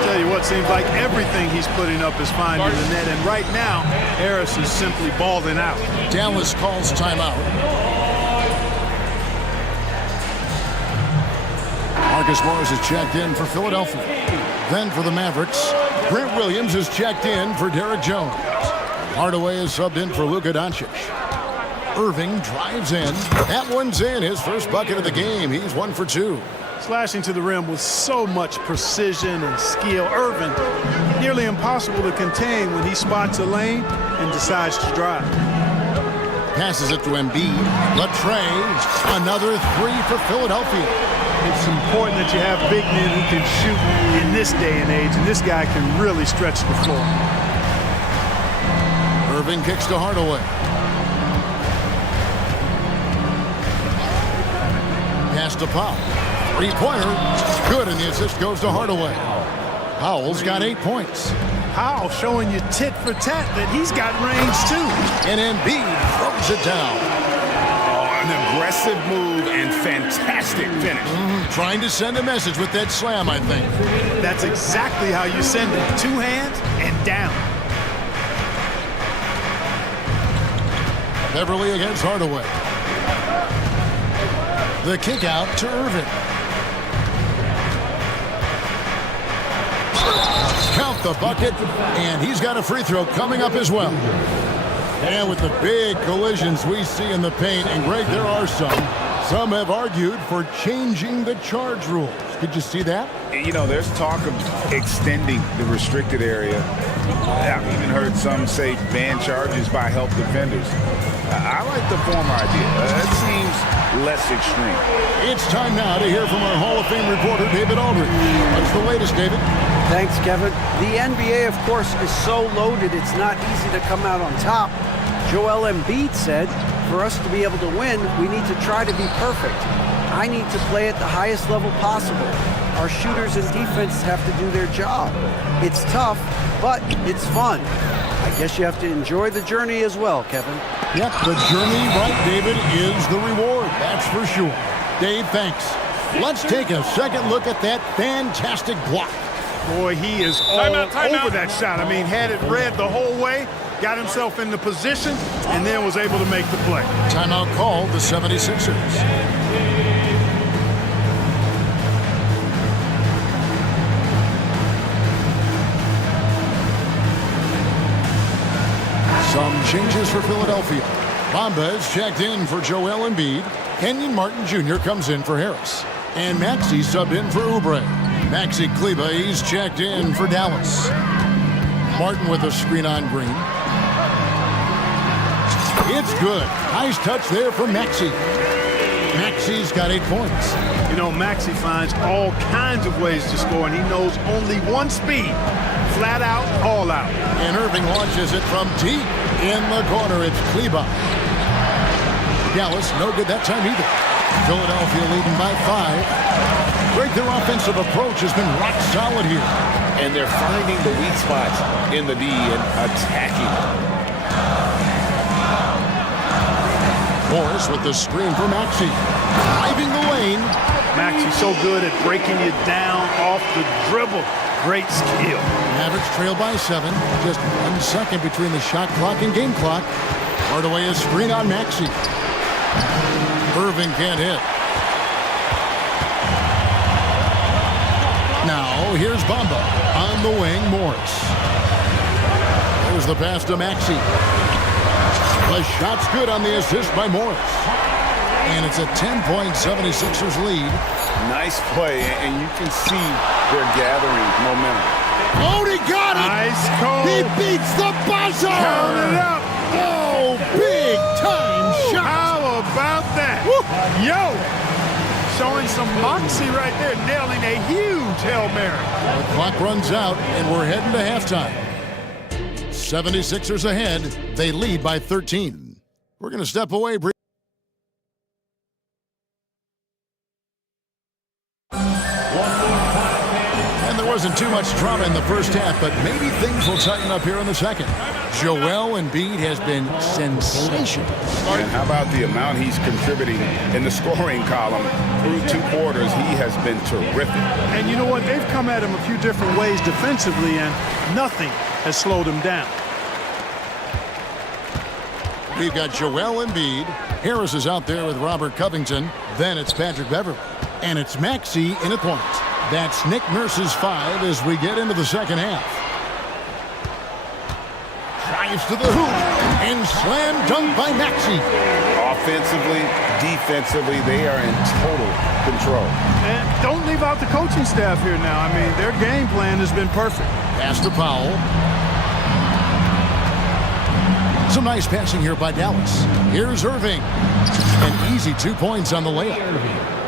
Tell you what, seems like everything he's putting up is finding the net, and right now, Harris is simply balling out. Dallas calls timeout. Marcus Morris is checked in for Philadelphia. Then for the Mavericks, Grant Williams is checked in for Derek Jones. Hardaway is subbed in for Luka Doncic. Irving drives in. That one's in. His first bucket of the game. He's 1 for 2. Slashing to the rim with so much precision and skill. Irving, nearly impossible to contain when he spots a lane and decides to drive. Passes it to Embiid. Latrey, another 3 for Philadelphia. It's important that you have big men who can shoot in this day and age, and this guy can really stretch the floor. Irving kicks to Hardaway. Pass to Powell. Three-pointer. Good, and the assist goes to Hardaway. Powell's got 8 points. Powell showing you tit for tat that he's got range too. And Embiid throws it down. Oh, an aggressive move and fantastic finish. Trying to send a message with that slam, I think. That's exactly how you send it. 2 hands and down. Beverly against Hardaway. The kick out to Irving. Count the bucket, and he's got a free throw coming up as well. And with the big collisions we see in the paint, and Greg, there are some have argued for changing the charge rules. Did you see that? You know, there's talk of extending the restricted area. I've even heard some say ban charges by help defenders. I like the former idea. It seems less extreme. It's time now to hear from our Hall of Fame reporter, David Aldridge. What's the latest, David? Thanks, Kevin. The NBA, of course, is so loaded it's not easy to come out on top. Joel Embiid said, for us to be able to win, we need to try to be perfect. I need to play at the highest level possible. Our shooters and defense have to do their job. It's tough, but it's fun. I guess you have to enjoy the journey as well, Kevin. Yep, the journey, right, David, is the reward. That's for sure. Dave, thanks. Let's take a second look at that fantastic block. Boy, he is all over that shot. I mean, had it read the whole way, got himself in the position, and then was able to make the play. Timeout called the 76ers. Some changes for Philadelphia. Bamba is checked in for Joel Embiid. Kenyon Martin Jr. comes in for Harris. And Maxey subbed in for Oubre. Maxi Kleba, he's checked in for Dallas. Martin with a screen on Green. It's good. Nice touch there from Maxey. Maxey's got 8 points. You know, Maxey finds all kinds of ways to score, and he knows only one speed. Flat out, all out. And Irving launches it from deep in the corner. It's Kleba. Dallas, no good that time either. Philadelphia leading by 5. Greg, their offensive approach has been rock solid here. And they're finding the weak spots in the D and attacking. Morris with the screen for Maxey. Driving the lane. Maxey's so good at breaking you down off the dribble. Great skill. Mavericks trail by 7. Just 1 second between the shot clock and game clock. Hardaway a screen on Maxey. Irving can't hit. Now, here's Bamba. On the wing, Morris. There's the pass to Maxey. The shot's good on the assist by Morris. And it's a 10-point 76ers lead. Nice play, and you can see they're gathering momentum. Oh, he got it! Ice cold. He beats the buzzer! Count it up! Oh, big time shot! How about that? Woo. Yo! Showing some moxie right there, nailing a huge Hail Mary. The clock runs out, and we're heading to halftime. 76ers ahead. They lead by 13. We're going to step away briefly. And there wasn't too much drama in the first half, but maybe things will tighten up here in the second. Joel Embiid has been sensational. And how about the amount he's contributing in the scoring column? Through 2 quarters, he has been terrific. And you know what? They've come at him a few different ways defensively, and nothing has slowed him down. We've got Joel Embiid. Harris is out there with Robert Covington. Then it's Patrick Beverly. And it's Maxey in at point. That's Nick Nurse's 5 as we get into the second half. Drives to the hoop and slam dunk by Maxey. Offensively, defensively, they are in total control. And don't leave out the coaching staff here now. I mean, their game plan has been perfect. Pass to Powell. Some nice passing here by Dallas. Here's Irving. An easy 2 points on the layup.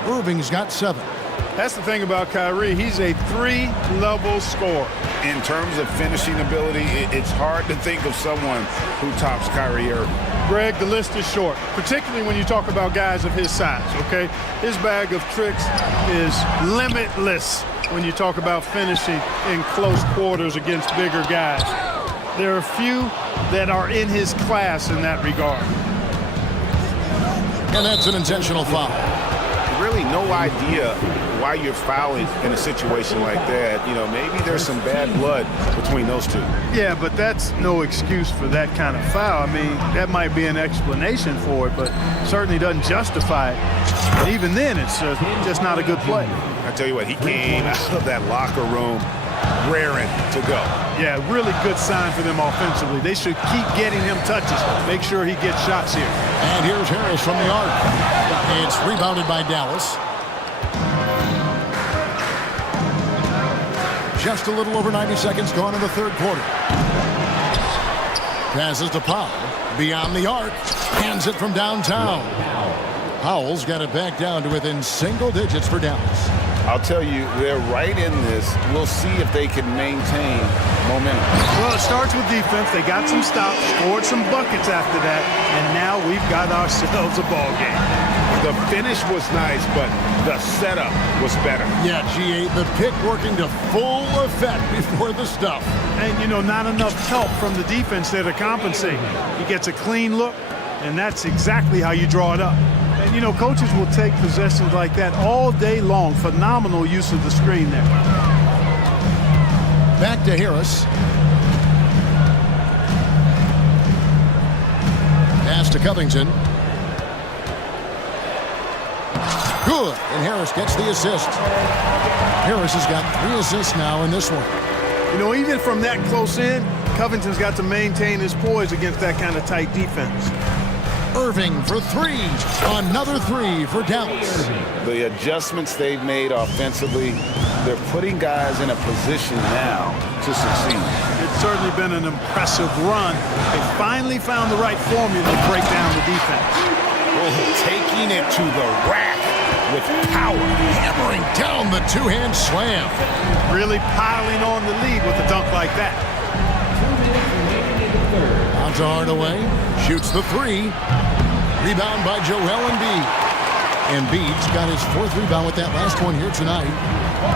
Irving's got 7. That's the thing about Kyrie. He's a three-level scorer. In terms of finishing ability, it's hard to think of someone who tops Kyrie Irving. Greg, the list is short, particularly when you talk about guys of his size, okay? His bag of tricks is limitless when you talk about finishing in close quarters against bigger guys. There are few that are in his class in that regard. And that's an intentional foul. Really no idea why you're fouling in a situation like that. You know, maybe there's some bad blood between those two. Yeah, but that's no excuse for that kind of foul. I mean, that might be an explanation for it, but certainly doesn't justify it. And even then, it's just not a good play. I tell you what, he came out of that locker room raring to go. Yeah, really good sign for them offensively. They should keep getting him touches. Make sure he gets shots here. And here's Harris from the arc. It's rebounded by Dallas. Just a little over 90 seconds gone in the third quarter. Passes to Powell. Beyond the arc. Hands it from downtown. Powell's got it back down to within single digits for Dallas. I'll tell you, they're right in this. We'll see if they can maintain momentum. Well, it starts with defense. They got some stops, scored some buckets after that, and now we've got ourselves a ball game. The finish was nice, but the setup was better. Yeah, GA, the pick working to full effect before the stuff. And, you know, not enough help from the defense there to compensate. He gets a clean look, and that's exactly how you draw it up. And, you know, coaches will take possessions like that all day long. Phenomenal use of the screen there. Back to Harris. Pass to Covington. Good. And Harris gets the assist. Harris has got 3 assists now in this one. You know, even from that close in, Covington's got to maintain his poise against that kind of tight defense. Irving for 3. Another 3 for Dallas. The adjustments they've made offensively, they're putting guys in a position now to succeed. It's certainly been an impressive run. They finally found the right formula to break down the defense. Taking it to the rack with power. Hammering down the two-hand slam. Really piling on the lead with a dunk like that. On to Hardaway. Shoots the 3. Rebound by Joel Embiid. Embiid's got his 4th rebound with that last one here tonight.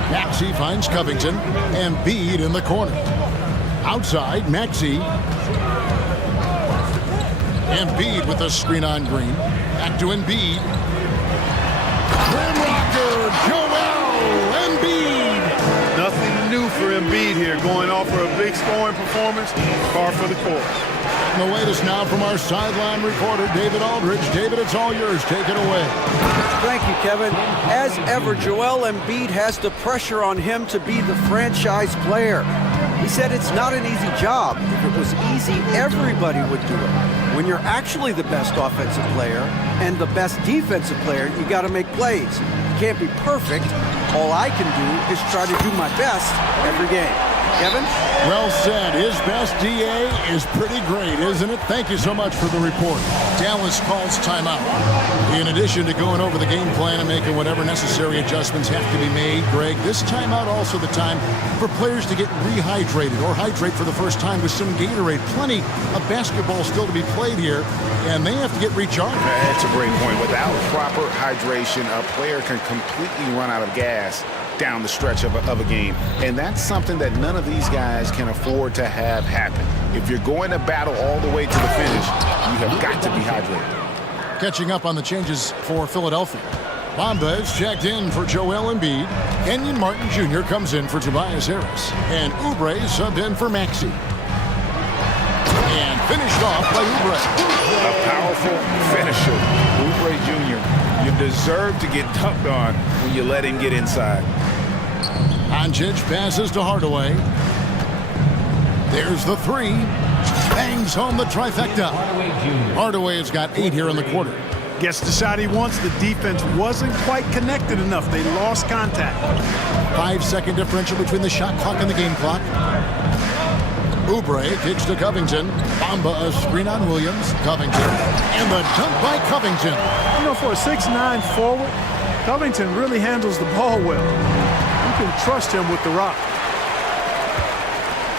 Maxey finds Covington. Embiid in the corner. Outside, Maxey. Embiid with a screen on Green. Back to Embiid. Rim rocker, Joel Embiid. Nothing new for Embiid here, going off for a big scoring performance. Par for the course. The latest now from our sideline reporter, David Aldridge. David, it's all yours. Take it away. Thank you, Kevin. As ever, Joel Embiid has the pressure on him to be the franchise player. He said it's not an easy job. If it was easy, everybody would do it. When you're actually the best offensive player and the best defensive player, you got to make plays. You can't be perfect. All I can do is try to do my best every game. Kevin? Well said. His best DA is pretty great, isn't it? Thank you so much for the report. Dallas calls timeout. In addition to going over the game plan and making whatever necessary adjustments have to be made, Greg, this timeout also the time for players to get rehydrated or hydrate for the first time with some Gatorade. Plenty of basketball still to be played here, and they have to get recharged. That's a great point. Without proper hydration, a player can completely run out of gas down the stretch of a game. And that's something that none of these guys can afford to have happen. If you're going to battle all the way to the finish, you have got to be hydrated. Catching up on the changes for Philadelphia. Bamba is checked in for Joel Embiid. Kenyon Martin Jr. comes in for Tobias Harris. And Oubre is subbed in for Maxey. And finished off by Oubre. A powerful finisher. Oubre Jr. You deserve to get dunked on when you let him get inside. Doncic passes to Hardaway. There's the 3. Bangs home the trifecta. Hardaway has got 8 here in the quarter. Gets the shot he wants. The defense wasn't quite connected enough. They lost contact. 5-second differential between the shot clock and the game clock. Oubre kicks to Covington. Bamba a screen on Williams. Covington. And the dunk by Covington. You know, for a 6'9" forward, Covington really handles the ball well. You can trust him with the rock.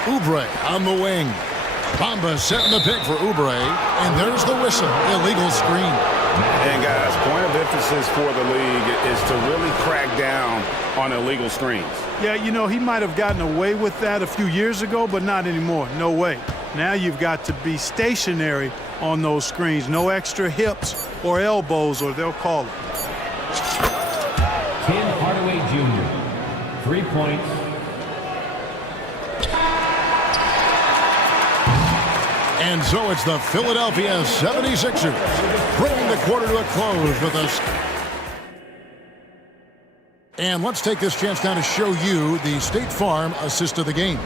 Oubre on the wing. Bamba setting the pick for Oubre, and there's the whistle. Illegal screen. And guys, point of emphasis for the league is to really crack down on illegal screens. Yeah, you know, he might have gotten away with that a few years ago, but not anymore. No way. Now you've got to be stationary on those screens. No extra hips or elbows, or they'll call it. Tim Hardaway Jr., 3 points. And so it's the Philadelphia 76ers bringing the quarter to a close with us. And let's take this chance now to show you the State Farm assist of the game.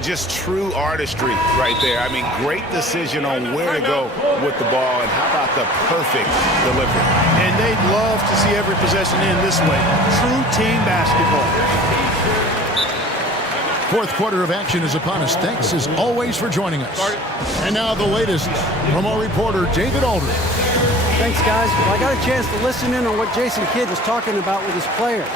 Just true artistry right there. I mean, great decision on where to go with the ball, and how about the perfect delivery. And they'd love to see every possession end this way. True team basketball. Fourth quarter of action is upon us. Thanks as always for joining us. And now the latest from our reporter, David Aldridge. Thanks, guys. Well, I got a chance to listen in on what Jason Kidd was talking about with his players.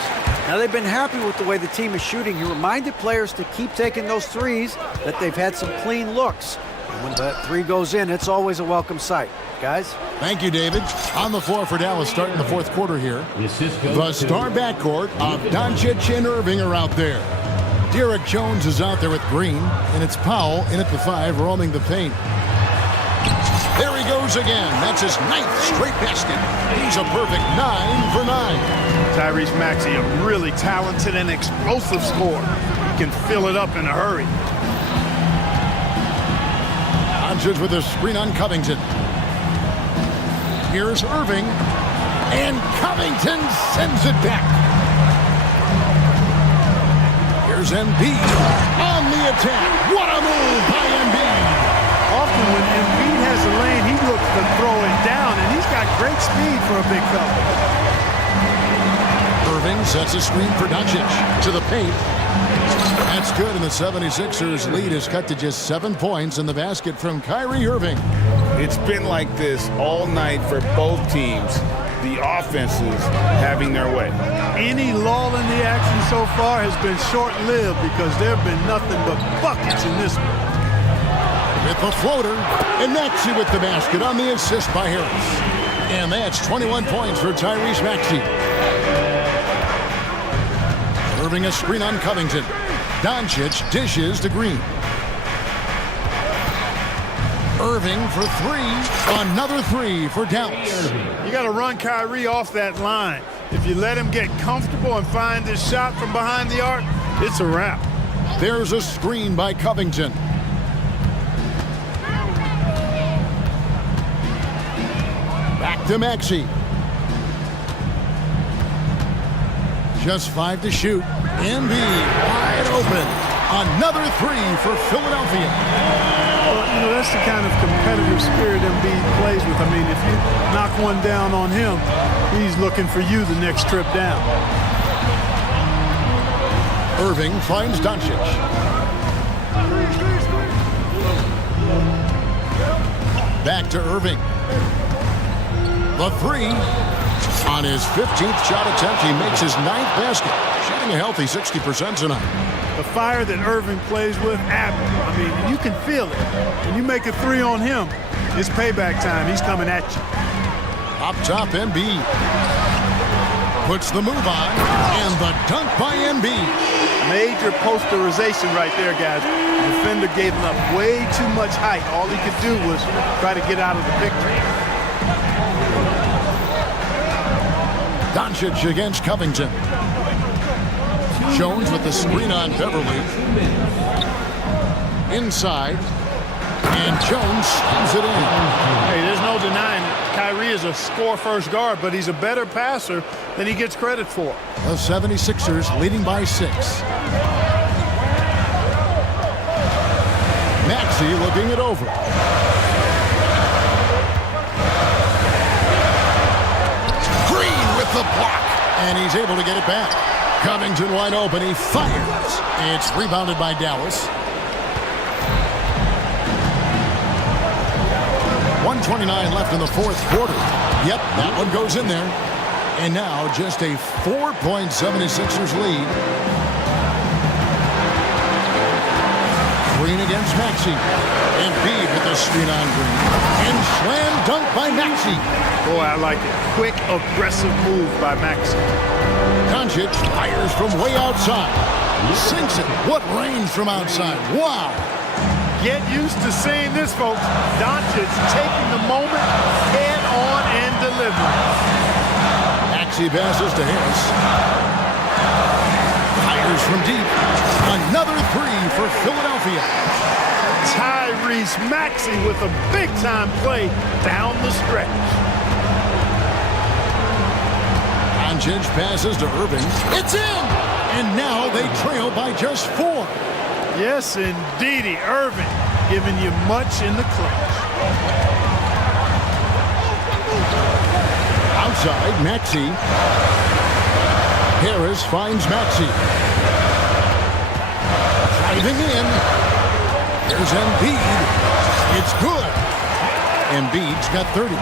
Now, they've been happy with the way the team is shooting. He reminded players to keep taking those threes, that they've had some clean looks. And when that three goes in, it's always a welcome sight. Guys? Thank you, David. On the floor for Dallas starting the fourth quarter here. The star backcourt of Doncic and Irving are out there. Derek Jones is out there with Green, and it's Powell in at the 5 roaming the paint. There he goes again. That's his 9th straight basket. He's a perfect 9 for 9. Tyrese Maxey, a really talented and explosive scorer. He can fill it up in a hurry. Doncic with a screen on Covington. Here's Irving, and Covington sends it back. Here's Embiid on the attack. What a move by Embiid. Often when Embiid has a lane, he looks to throw it down, and he's got great speed for a big fella. Irving sets a screen for Doncic to the paint. That's good, and the 76ers lead is cut to just 7 points in the basket from Kyrie Irving. It's been like this all night for both teams. The offenses having their way. Any lull in the action so far has been short-lived because there have been nothing but buckets in this one. With the floater, and Maxey with the basket on the assist by Harris. And that's 21 points for Tyrese Maxey. Irving a screen on Covington. Doncic dishes to Green. Irving for 3. Another 3 for Dallas. You got to run Kyrie off that line. If you let him get comfortable and find his shot from behind the arc, it's a wrap. There's a screen by Covington. Back to Maxey. Just 5 to shoot. Embiid wide open. Another 3 for Philadelphia. Well, you know, that's the kind of competitive spirit Embiid plays with. I mean, if you knock one down on him, he's looking for you the next trip down. Irving finds Doncic. Back to Irving. The 3. On his 15th shot attempt, he makes his 9th basket. Shooting a healthy 60% tonight. The fire that Irving plays with, I mean, you can feel it. When you make a 3 on him, it's payback time. He's coming at you. Up top, Embiid. Puts the move on, and the dunk by Embiid. Major posterization right there, guys. The defender gave him up way too much height. All he could do was try to get out of the picture. Doncic against Covington. Jones with the screen on Beverly. Inside. And Jones slams it in. Hey, there's no denying it. Kyrie is a score-first guard, but he's a better passer than he gets credit for. The 76ers leading by 6. Maxey looking it over. Green with the block. And he's able to get it back. Covington wide open. He fires. It's rebounded by Dallas. 1:29 left in the fourth quarter. Yep, that one goes in there. And now just a 4-76ers lead. Green against Maxey. Embiid with the screen on Green. And slam dunk by Maxey. Boy, I like it. Quick, aggressive move by Maxey. Doncic fires from way outside. Sinks it. What range from outside. Wow. Get used to seeing this, folks. Doncic taking the moment head on and delivering. Maxey passes to Harris. Fires from deep. Another three for Philadelphia. Tyrese Maxey with a big-time play down the stretch. Doncic passes to Irving. It's in! And now they trail by just 4. Yes, indeedy. Irving giving you much in the clutch. Outside, Maxey. Harris finds Maxey. Driving in. Here's Embiid. It's good. Embiid's got 30.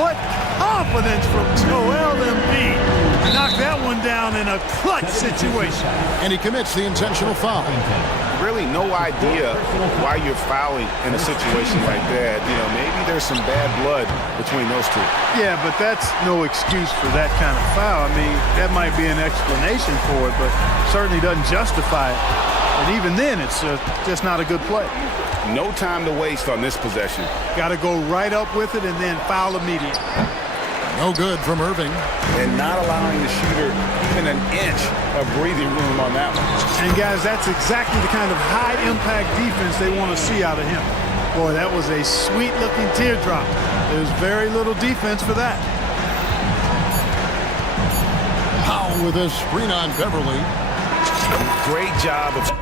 What confidence from Joel Embiid. Knocked that one down in a clutch situation. And he commits the intentional foul. Really no idea why you're fouling in a situation like that. You know, maybe there's some bad blood between those two. Yeah, but that's no excuse for that kind of foul. I mean, that might be an explanation for it, but certainly doesn't justify it. And even then, it's just not a good play. No time to waste on this possession. Got to go right up with it and then foul immediately. No good from Irving. And not allowing the shooter even an inch of breathing room on that one. And guys, that's exactly the kind of high-impact defense they want to see out of him. Boy, that was a sweet-looking teardrop. There's very little defense for that. Powell with a screen on Beverly. Great job of